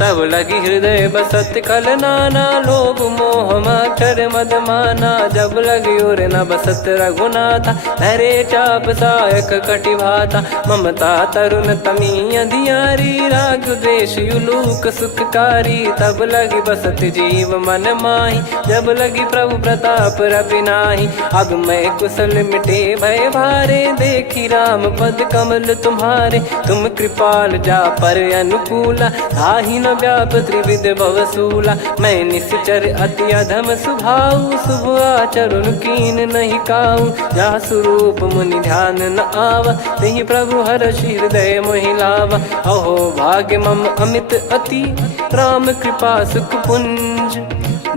तब लगी हृदय बसत खल नाना, लोभ मोह मक्षर मद माना। जब लगी उर न बसत रघुनाथा, धरे चाप सायक कटि भाता। ममता तरुण तमी अधियारी, राग द्वेष युलूक सुखकारी। तब लगी बसत जीव मन माही, जब लगी प्रभु प्रताप रवि नाही। अब मैं कुशल मिटे भय भारे, देखी राम पद कमल तुम्हारे। तुम कृपाल जा पर अनुकूला, ताहि न व्याप त्रिविध भवसूला। मैं निश्चर अति अधम सुभाऊ, शुभ आचरण कीन नहीं काऊ। जा स्वरूप मुनि ध्यान न आवा, तेहि प्रभु हर्षि हृदय मोहि लावा। अहो भाग्य मम अमित अति, राम कृपा सुख पुंज।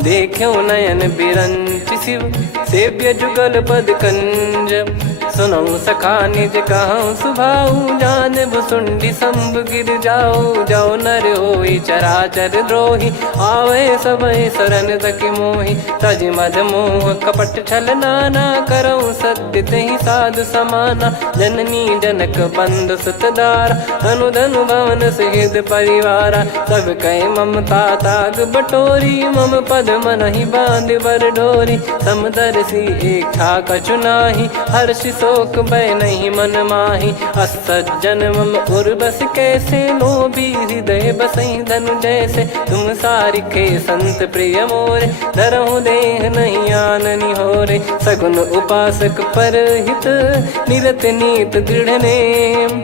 देख्यो नयन बिरंच शिव, सेव्य जुगल पद कंज। सुनऊ सखा निज कहूँ सुभाऊ, जान भुसुंडी संभ गिर जाओ। जाओ नर होई चराचर द्रोही, आवे सबय शरण तक मोहि। तज मद मोह कपट छल नाना, करऊँ सत्य तेहि साधु समाना। जननी जनक बंधु सुतदारा, धनु धनु भवन सहित परिवारा। सब कहे ममता ताग बटोरी, मम पद मन ही बांध बर डोरी। समदर्शी इच्छा कछु नाही, हर्ष शोक भय नहीं मन माही। असज्जन मम उर्वश कैसे, लोभी हृदय बसई धनु जैसे। तुम सारिखे संत प्रिय मोरे, धरहु देह नहीं आननि होरे। सगुन उपासक पर हित, निरत नीत दृढ़ नेम।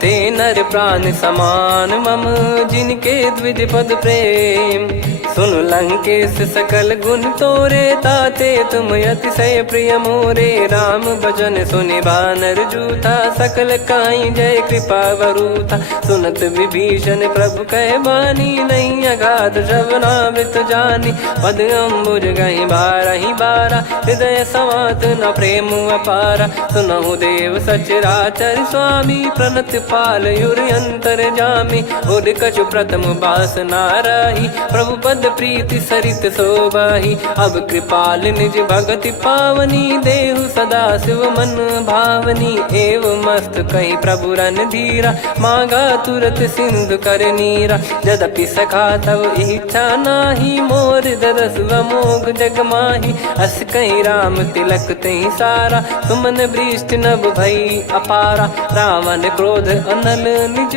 ते नर प्राण समान मम, जिनके द्विज पद प्रेम। सुन लंकेश सकल गुण तोरे, ताते तुम अतिशय प्रिय मोरे। राम भजन सुनि बानर जूथा, सकल काई जय कृपा वरूथा। सुनत विभीषण प्रभु कह बानी, नहीं अगाध श्रवणामृत जानी। पद अम्बुज गहि बारहि बारा, हृदय समात न प्रेम अपारा। सुनहु देव सचराचर स्वामी, प्रणत पाल युर अंतर जामी। उर कछु प्रथम बास नाराही, प्रभु पद प्रीति सरित शोभाही। अब कृपाल निज भगति पावनी, देहु सदा शिव मन भावनी। एव मस्त कही प्रभु रन धीरा, मांगा तुरत सिंधु कर नीरा। यद्यपि सखा तब इच्छा नाही, मोर दरस मोग जग माही। अस कही राम तिलक तहि सारा, सुमन वृष्टि नभ भई अपारा। रावण क्रोध अनल निज,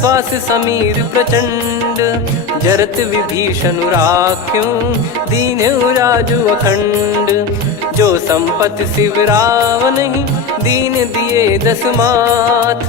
श्वास समीर प्रचंड। जरत विभीषण राख्यूं, दीन्हु राजु अखंड। जो संपत्ति शिव रावण ही, दीन दिए दस मात।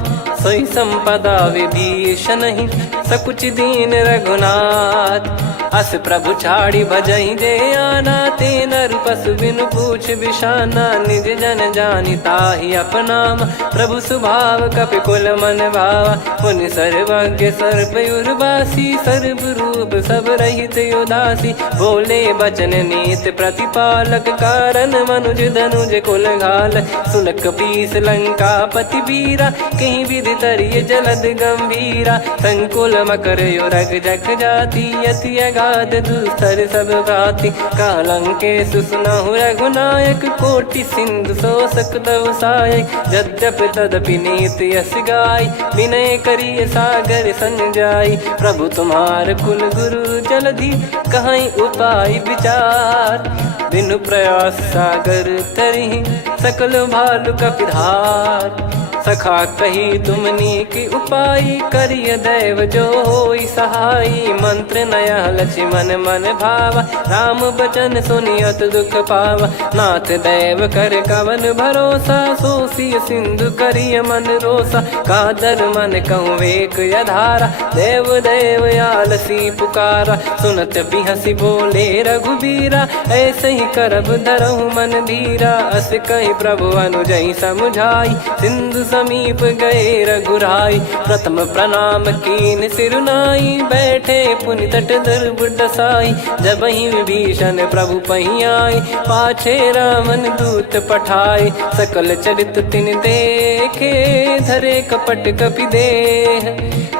सोई संपदा विभीषण ही, सकुच दीन रघुनाथ। अस प्रभु छाड़ी भजहि जे आना, ते नर पशु बिनु पूछ बिशाना। निज जन जानि ताहि अपनाम, प्रभु स्वभाव कपि कुल मन भावा। मुनि सर्वज्ञ सर्वयुर्वासी, सर्व रूप सब रहित उदासी। बोले बचन नीत प्रतिपालक, कारण मनुज धनुज कुल घाल। सुन कपीस लंका पति वीरा, कहीं विधि तरिय जलद गंभीरा। संकुल मकर युरग जग जाति, यति अगाध दुस्तर सब भाति। कालंकेश सुनहु रघुनायक, कोटि सिंधु शोषक तव सहायक। यद्यपि तदपि नीत यस गाय, विनय करिय सागर सन जाई। प्रभु तुम्हार कुल गुरु जलधि, कहीं उपाय विचार। बिनु प्रयास सागर तरिहि, सकल भालु कपिधार। सखा कही तुमनी की उपाय, करिय दैव जो होई सहाई। मंत्र नया लक्ष्मण मन भावा, राम बचन सुनियत दुख पावा। नाथ दैव कर कवन भरोसा, सोसिय सिंधु करिय मन रोसा। कादर मन कहूँ वेक यधारा, देव देव आलसी पुकारा। सुनत बिहसी बोले रघुबीरा, ऐसे ही करब धरहु मन धीरा। अस कही प्रभु अनुजहि समुझाई, सिंधु समीप गए रघुराई। प्रथम प्रणाम कीन सिरुनाई, बैठे पुनि तट दुर्ब दसाई। जब ही विभीषण प्रभु पही आई, पाछे रामन दूत पठाए। सकल चरित तिन देखे, धरे कपट कपि देह।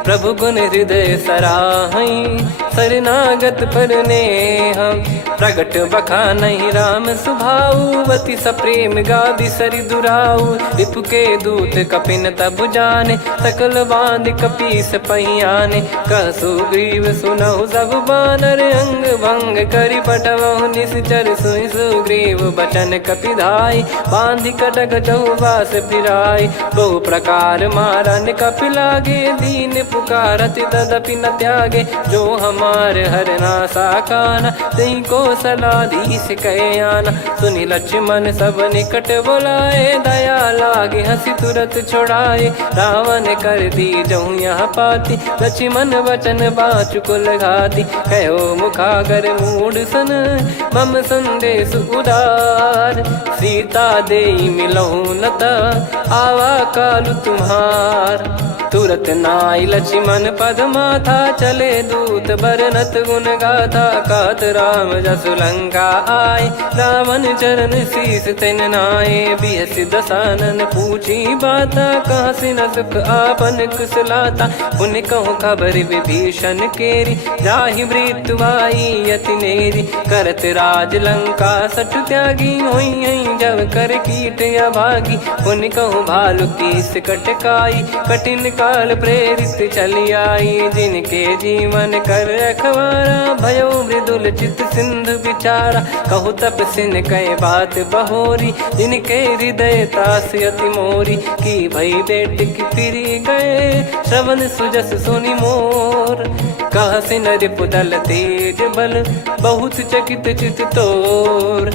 प्रभु गुण हृदय सराहई, शरणागत पर नेह। प्रगट बखानहि राम सुभाऊ, बति सप्रेम गा बिसरि दुराऊ। रिपु के दूत कपिन तब जाने, सकल बांध कपीस पहियाने। कह सुग्रीव सुनहु सब बानर, अंग भंग करि पटवहु निश्चर। सुनि सुग्रीव बचन कपिधाई, बांधि कटक चौबास फिराई। बहु प्रकार मारन कपि लागे, दीन पुकारति तदपि न त्यागे। जो हमार हरना साकाना, तई को सलाधीश कहे आना। सुनि लक्ष्मण सब निकट बोलाए, दया लागे हंसी तुरत छोड़ाए। रावण कर दी जहु यहाँ पाती, लक्ष्मण वचन बाचु कुल घाती। कहो मुखागर मूढ़ सन, मम संदेश उदार। सीता देई मिलहु नता, आवा कालु तुम्हार। तुरत नाई लक्ष्मण पद माथा, चले दूत बरनत गुण गाथा। कहत राम जसु लंका आए, रावण चरण शीस तिन नाए। बिहस दसानन पूछी बाता, कहसी न सुख आपन कुशलाता। पुन कहूँ खबर विभीषण केरी, जाहि मृत्यु आई अति नेरी। करत राज लंका सठ त्यागी, होई जब कर कीट अभागी। पुन कहूँ भालु कीस कटकाई, कठिन काल प्रेरित चली आई। जिनके जीवन कर रखवारा, भयो मृदुल चित सिंधु विचारा। कहु तपसिन कह बात बहोरी, जिनके हृदय तास अति मोरी। की भई बेट की फिरी गए, श्रवण सुजस सुनि मोर। कहसिन रिपु दल तेज बल, बहुत चकित चित तोर।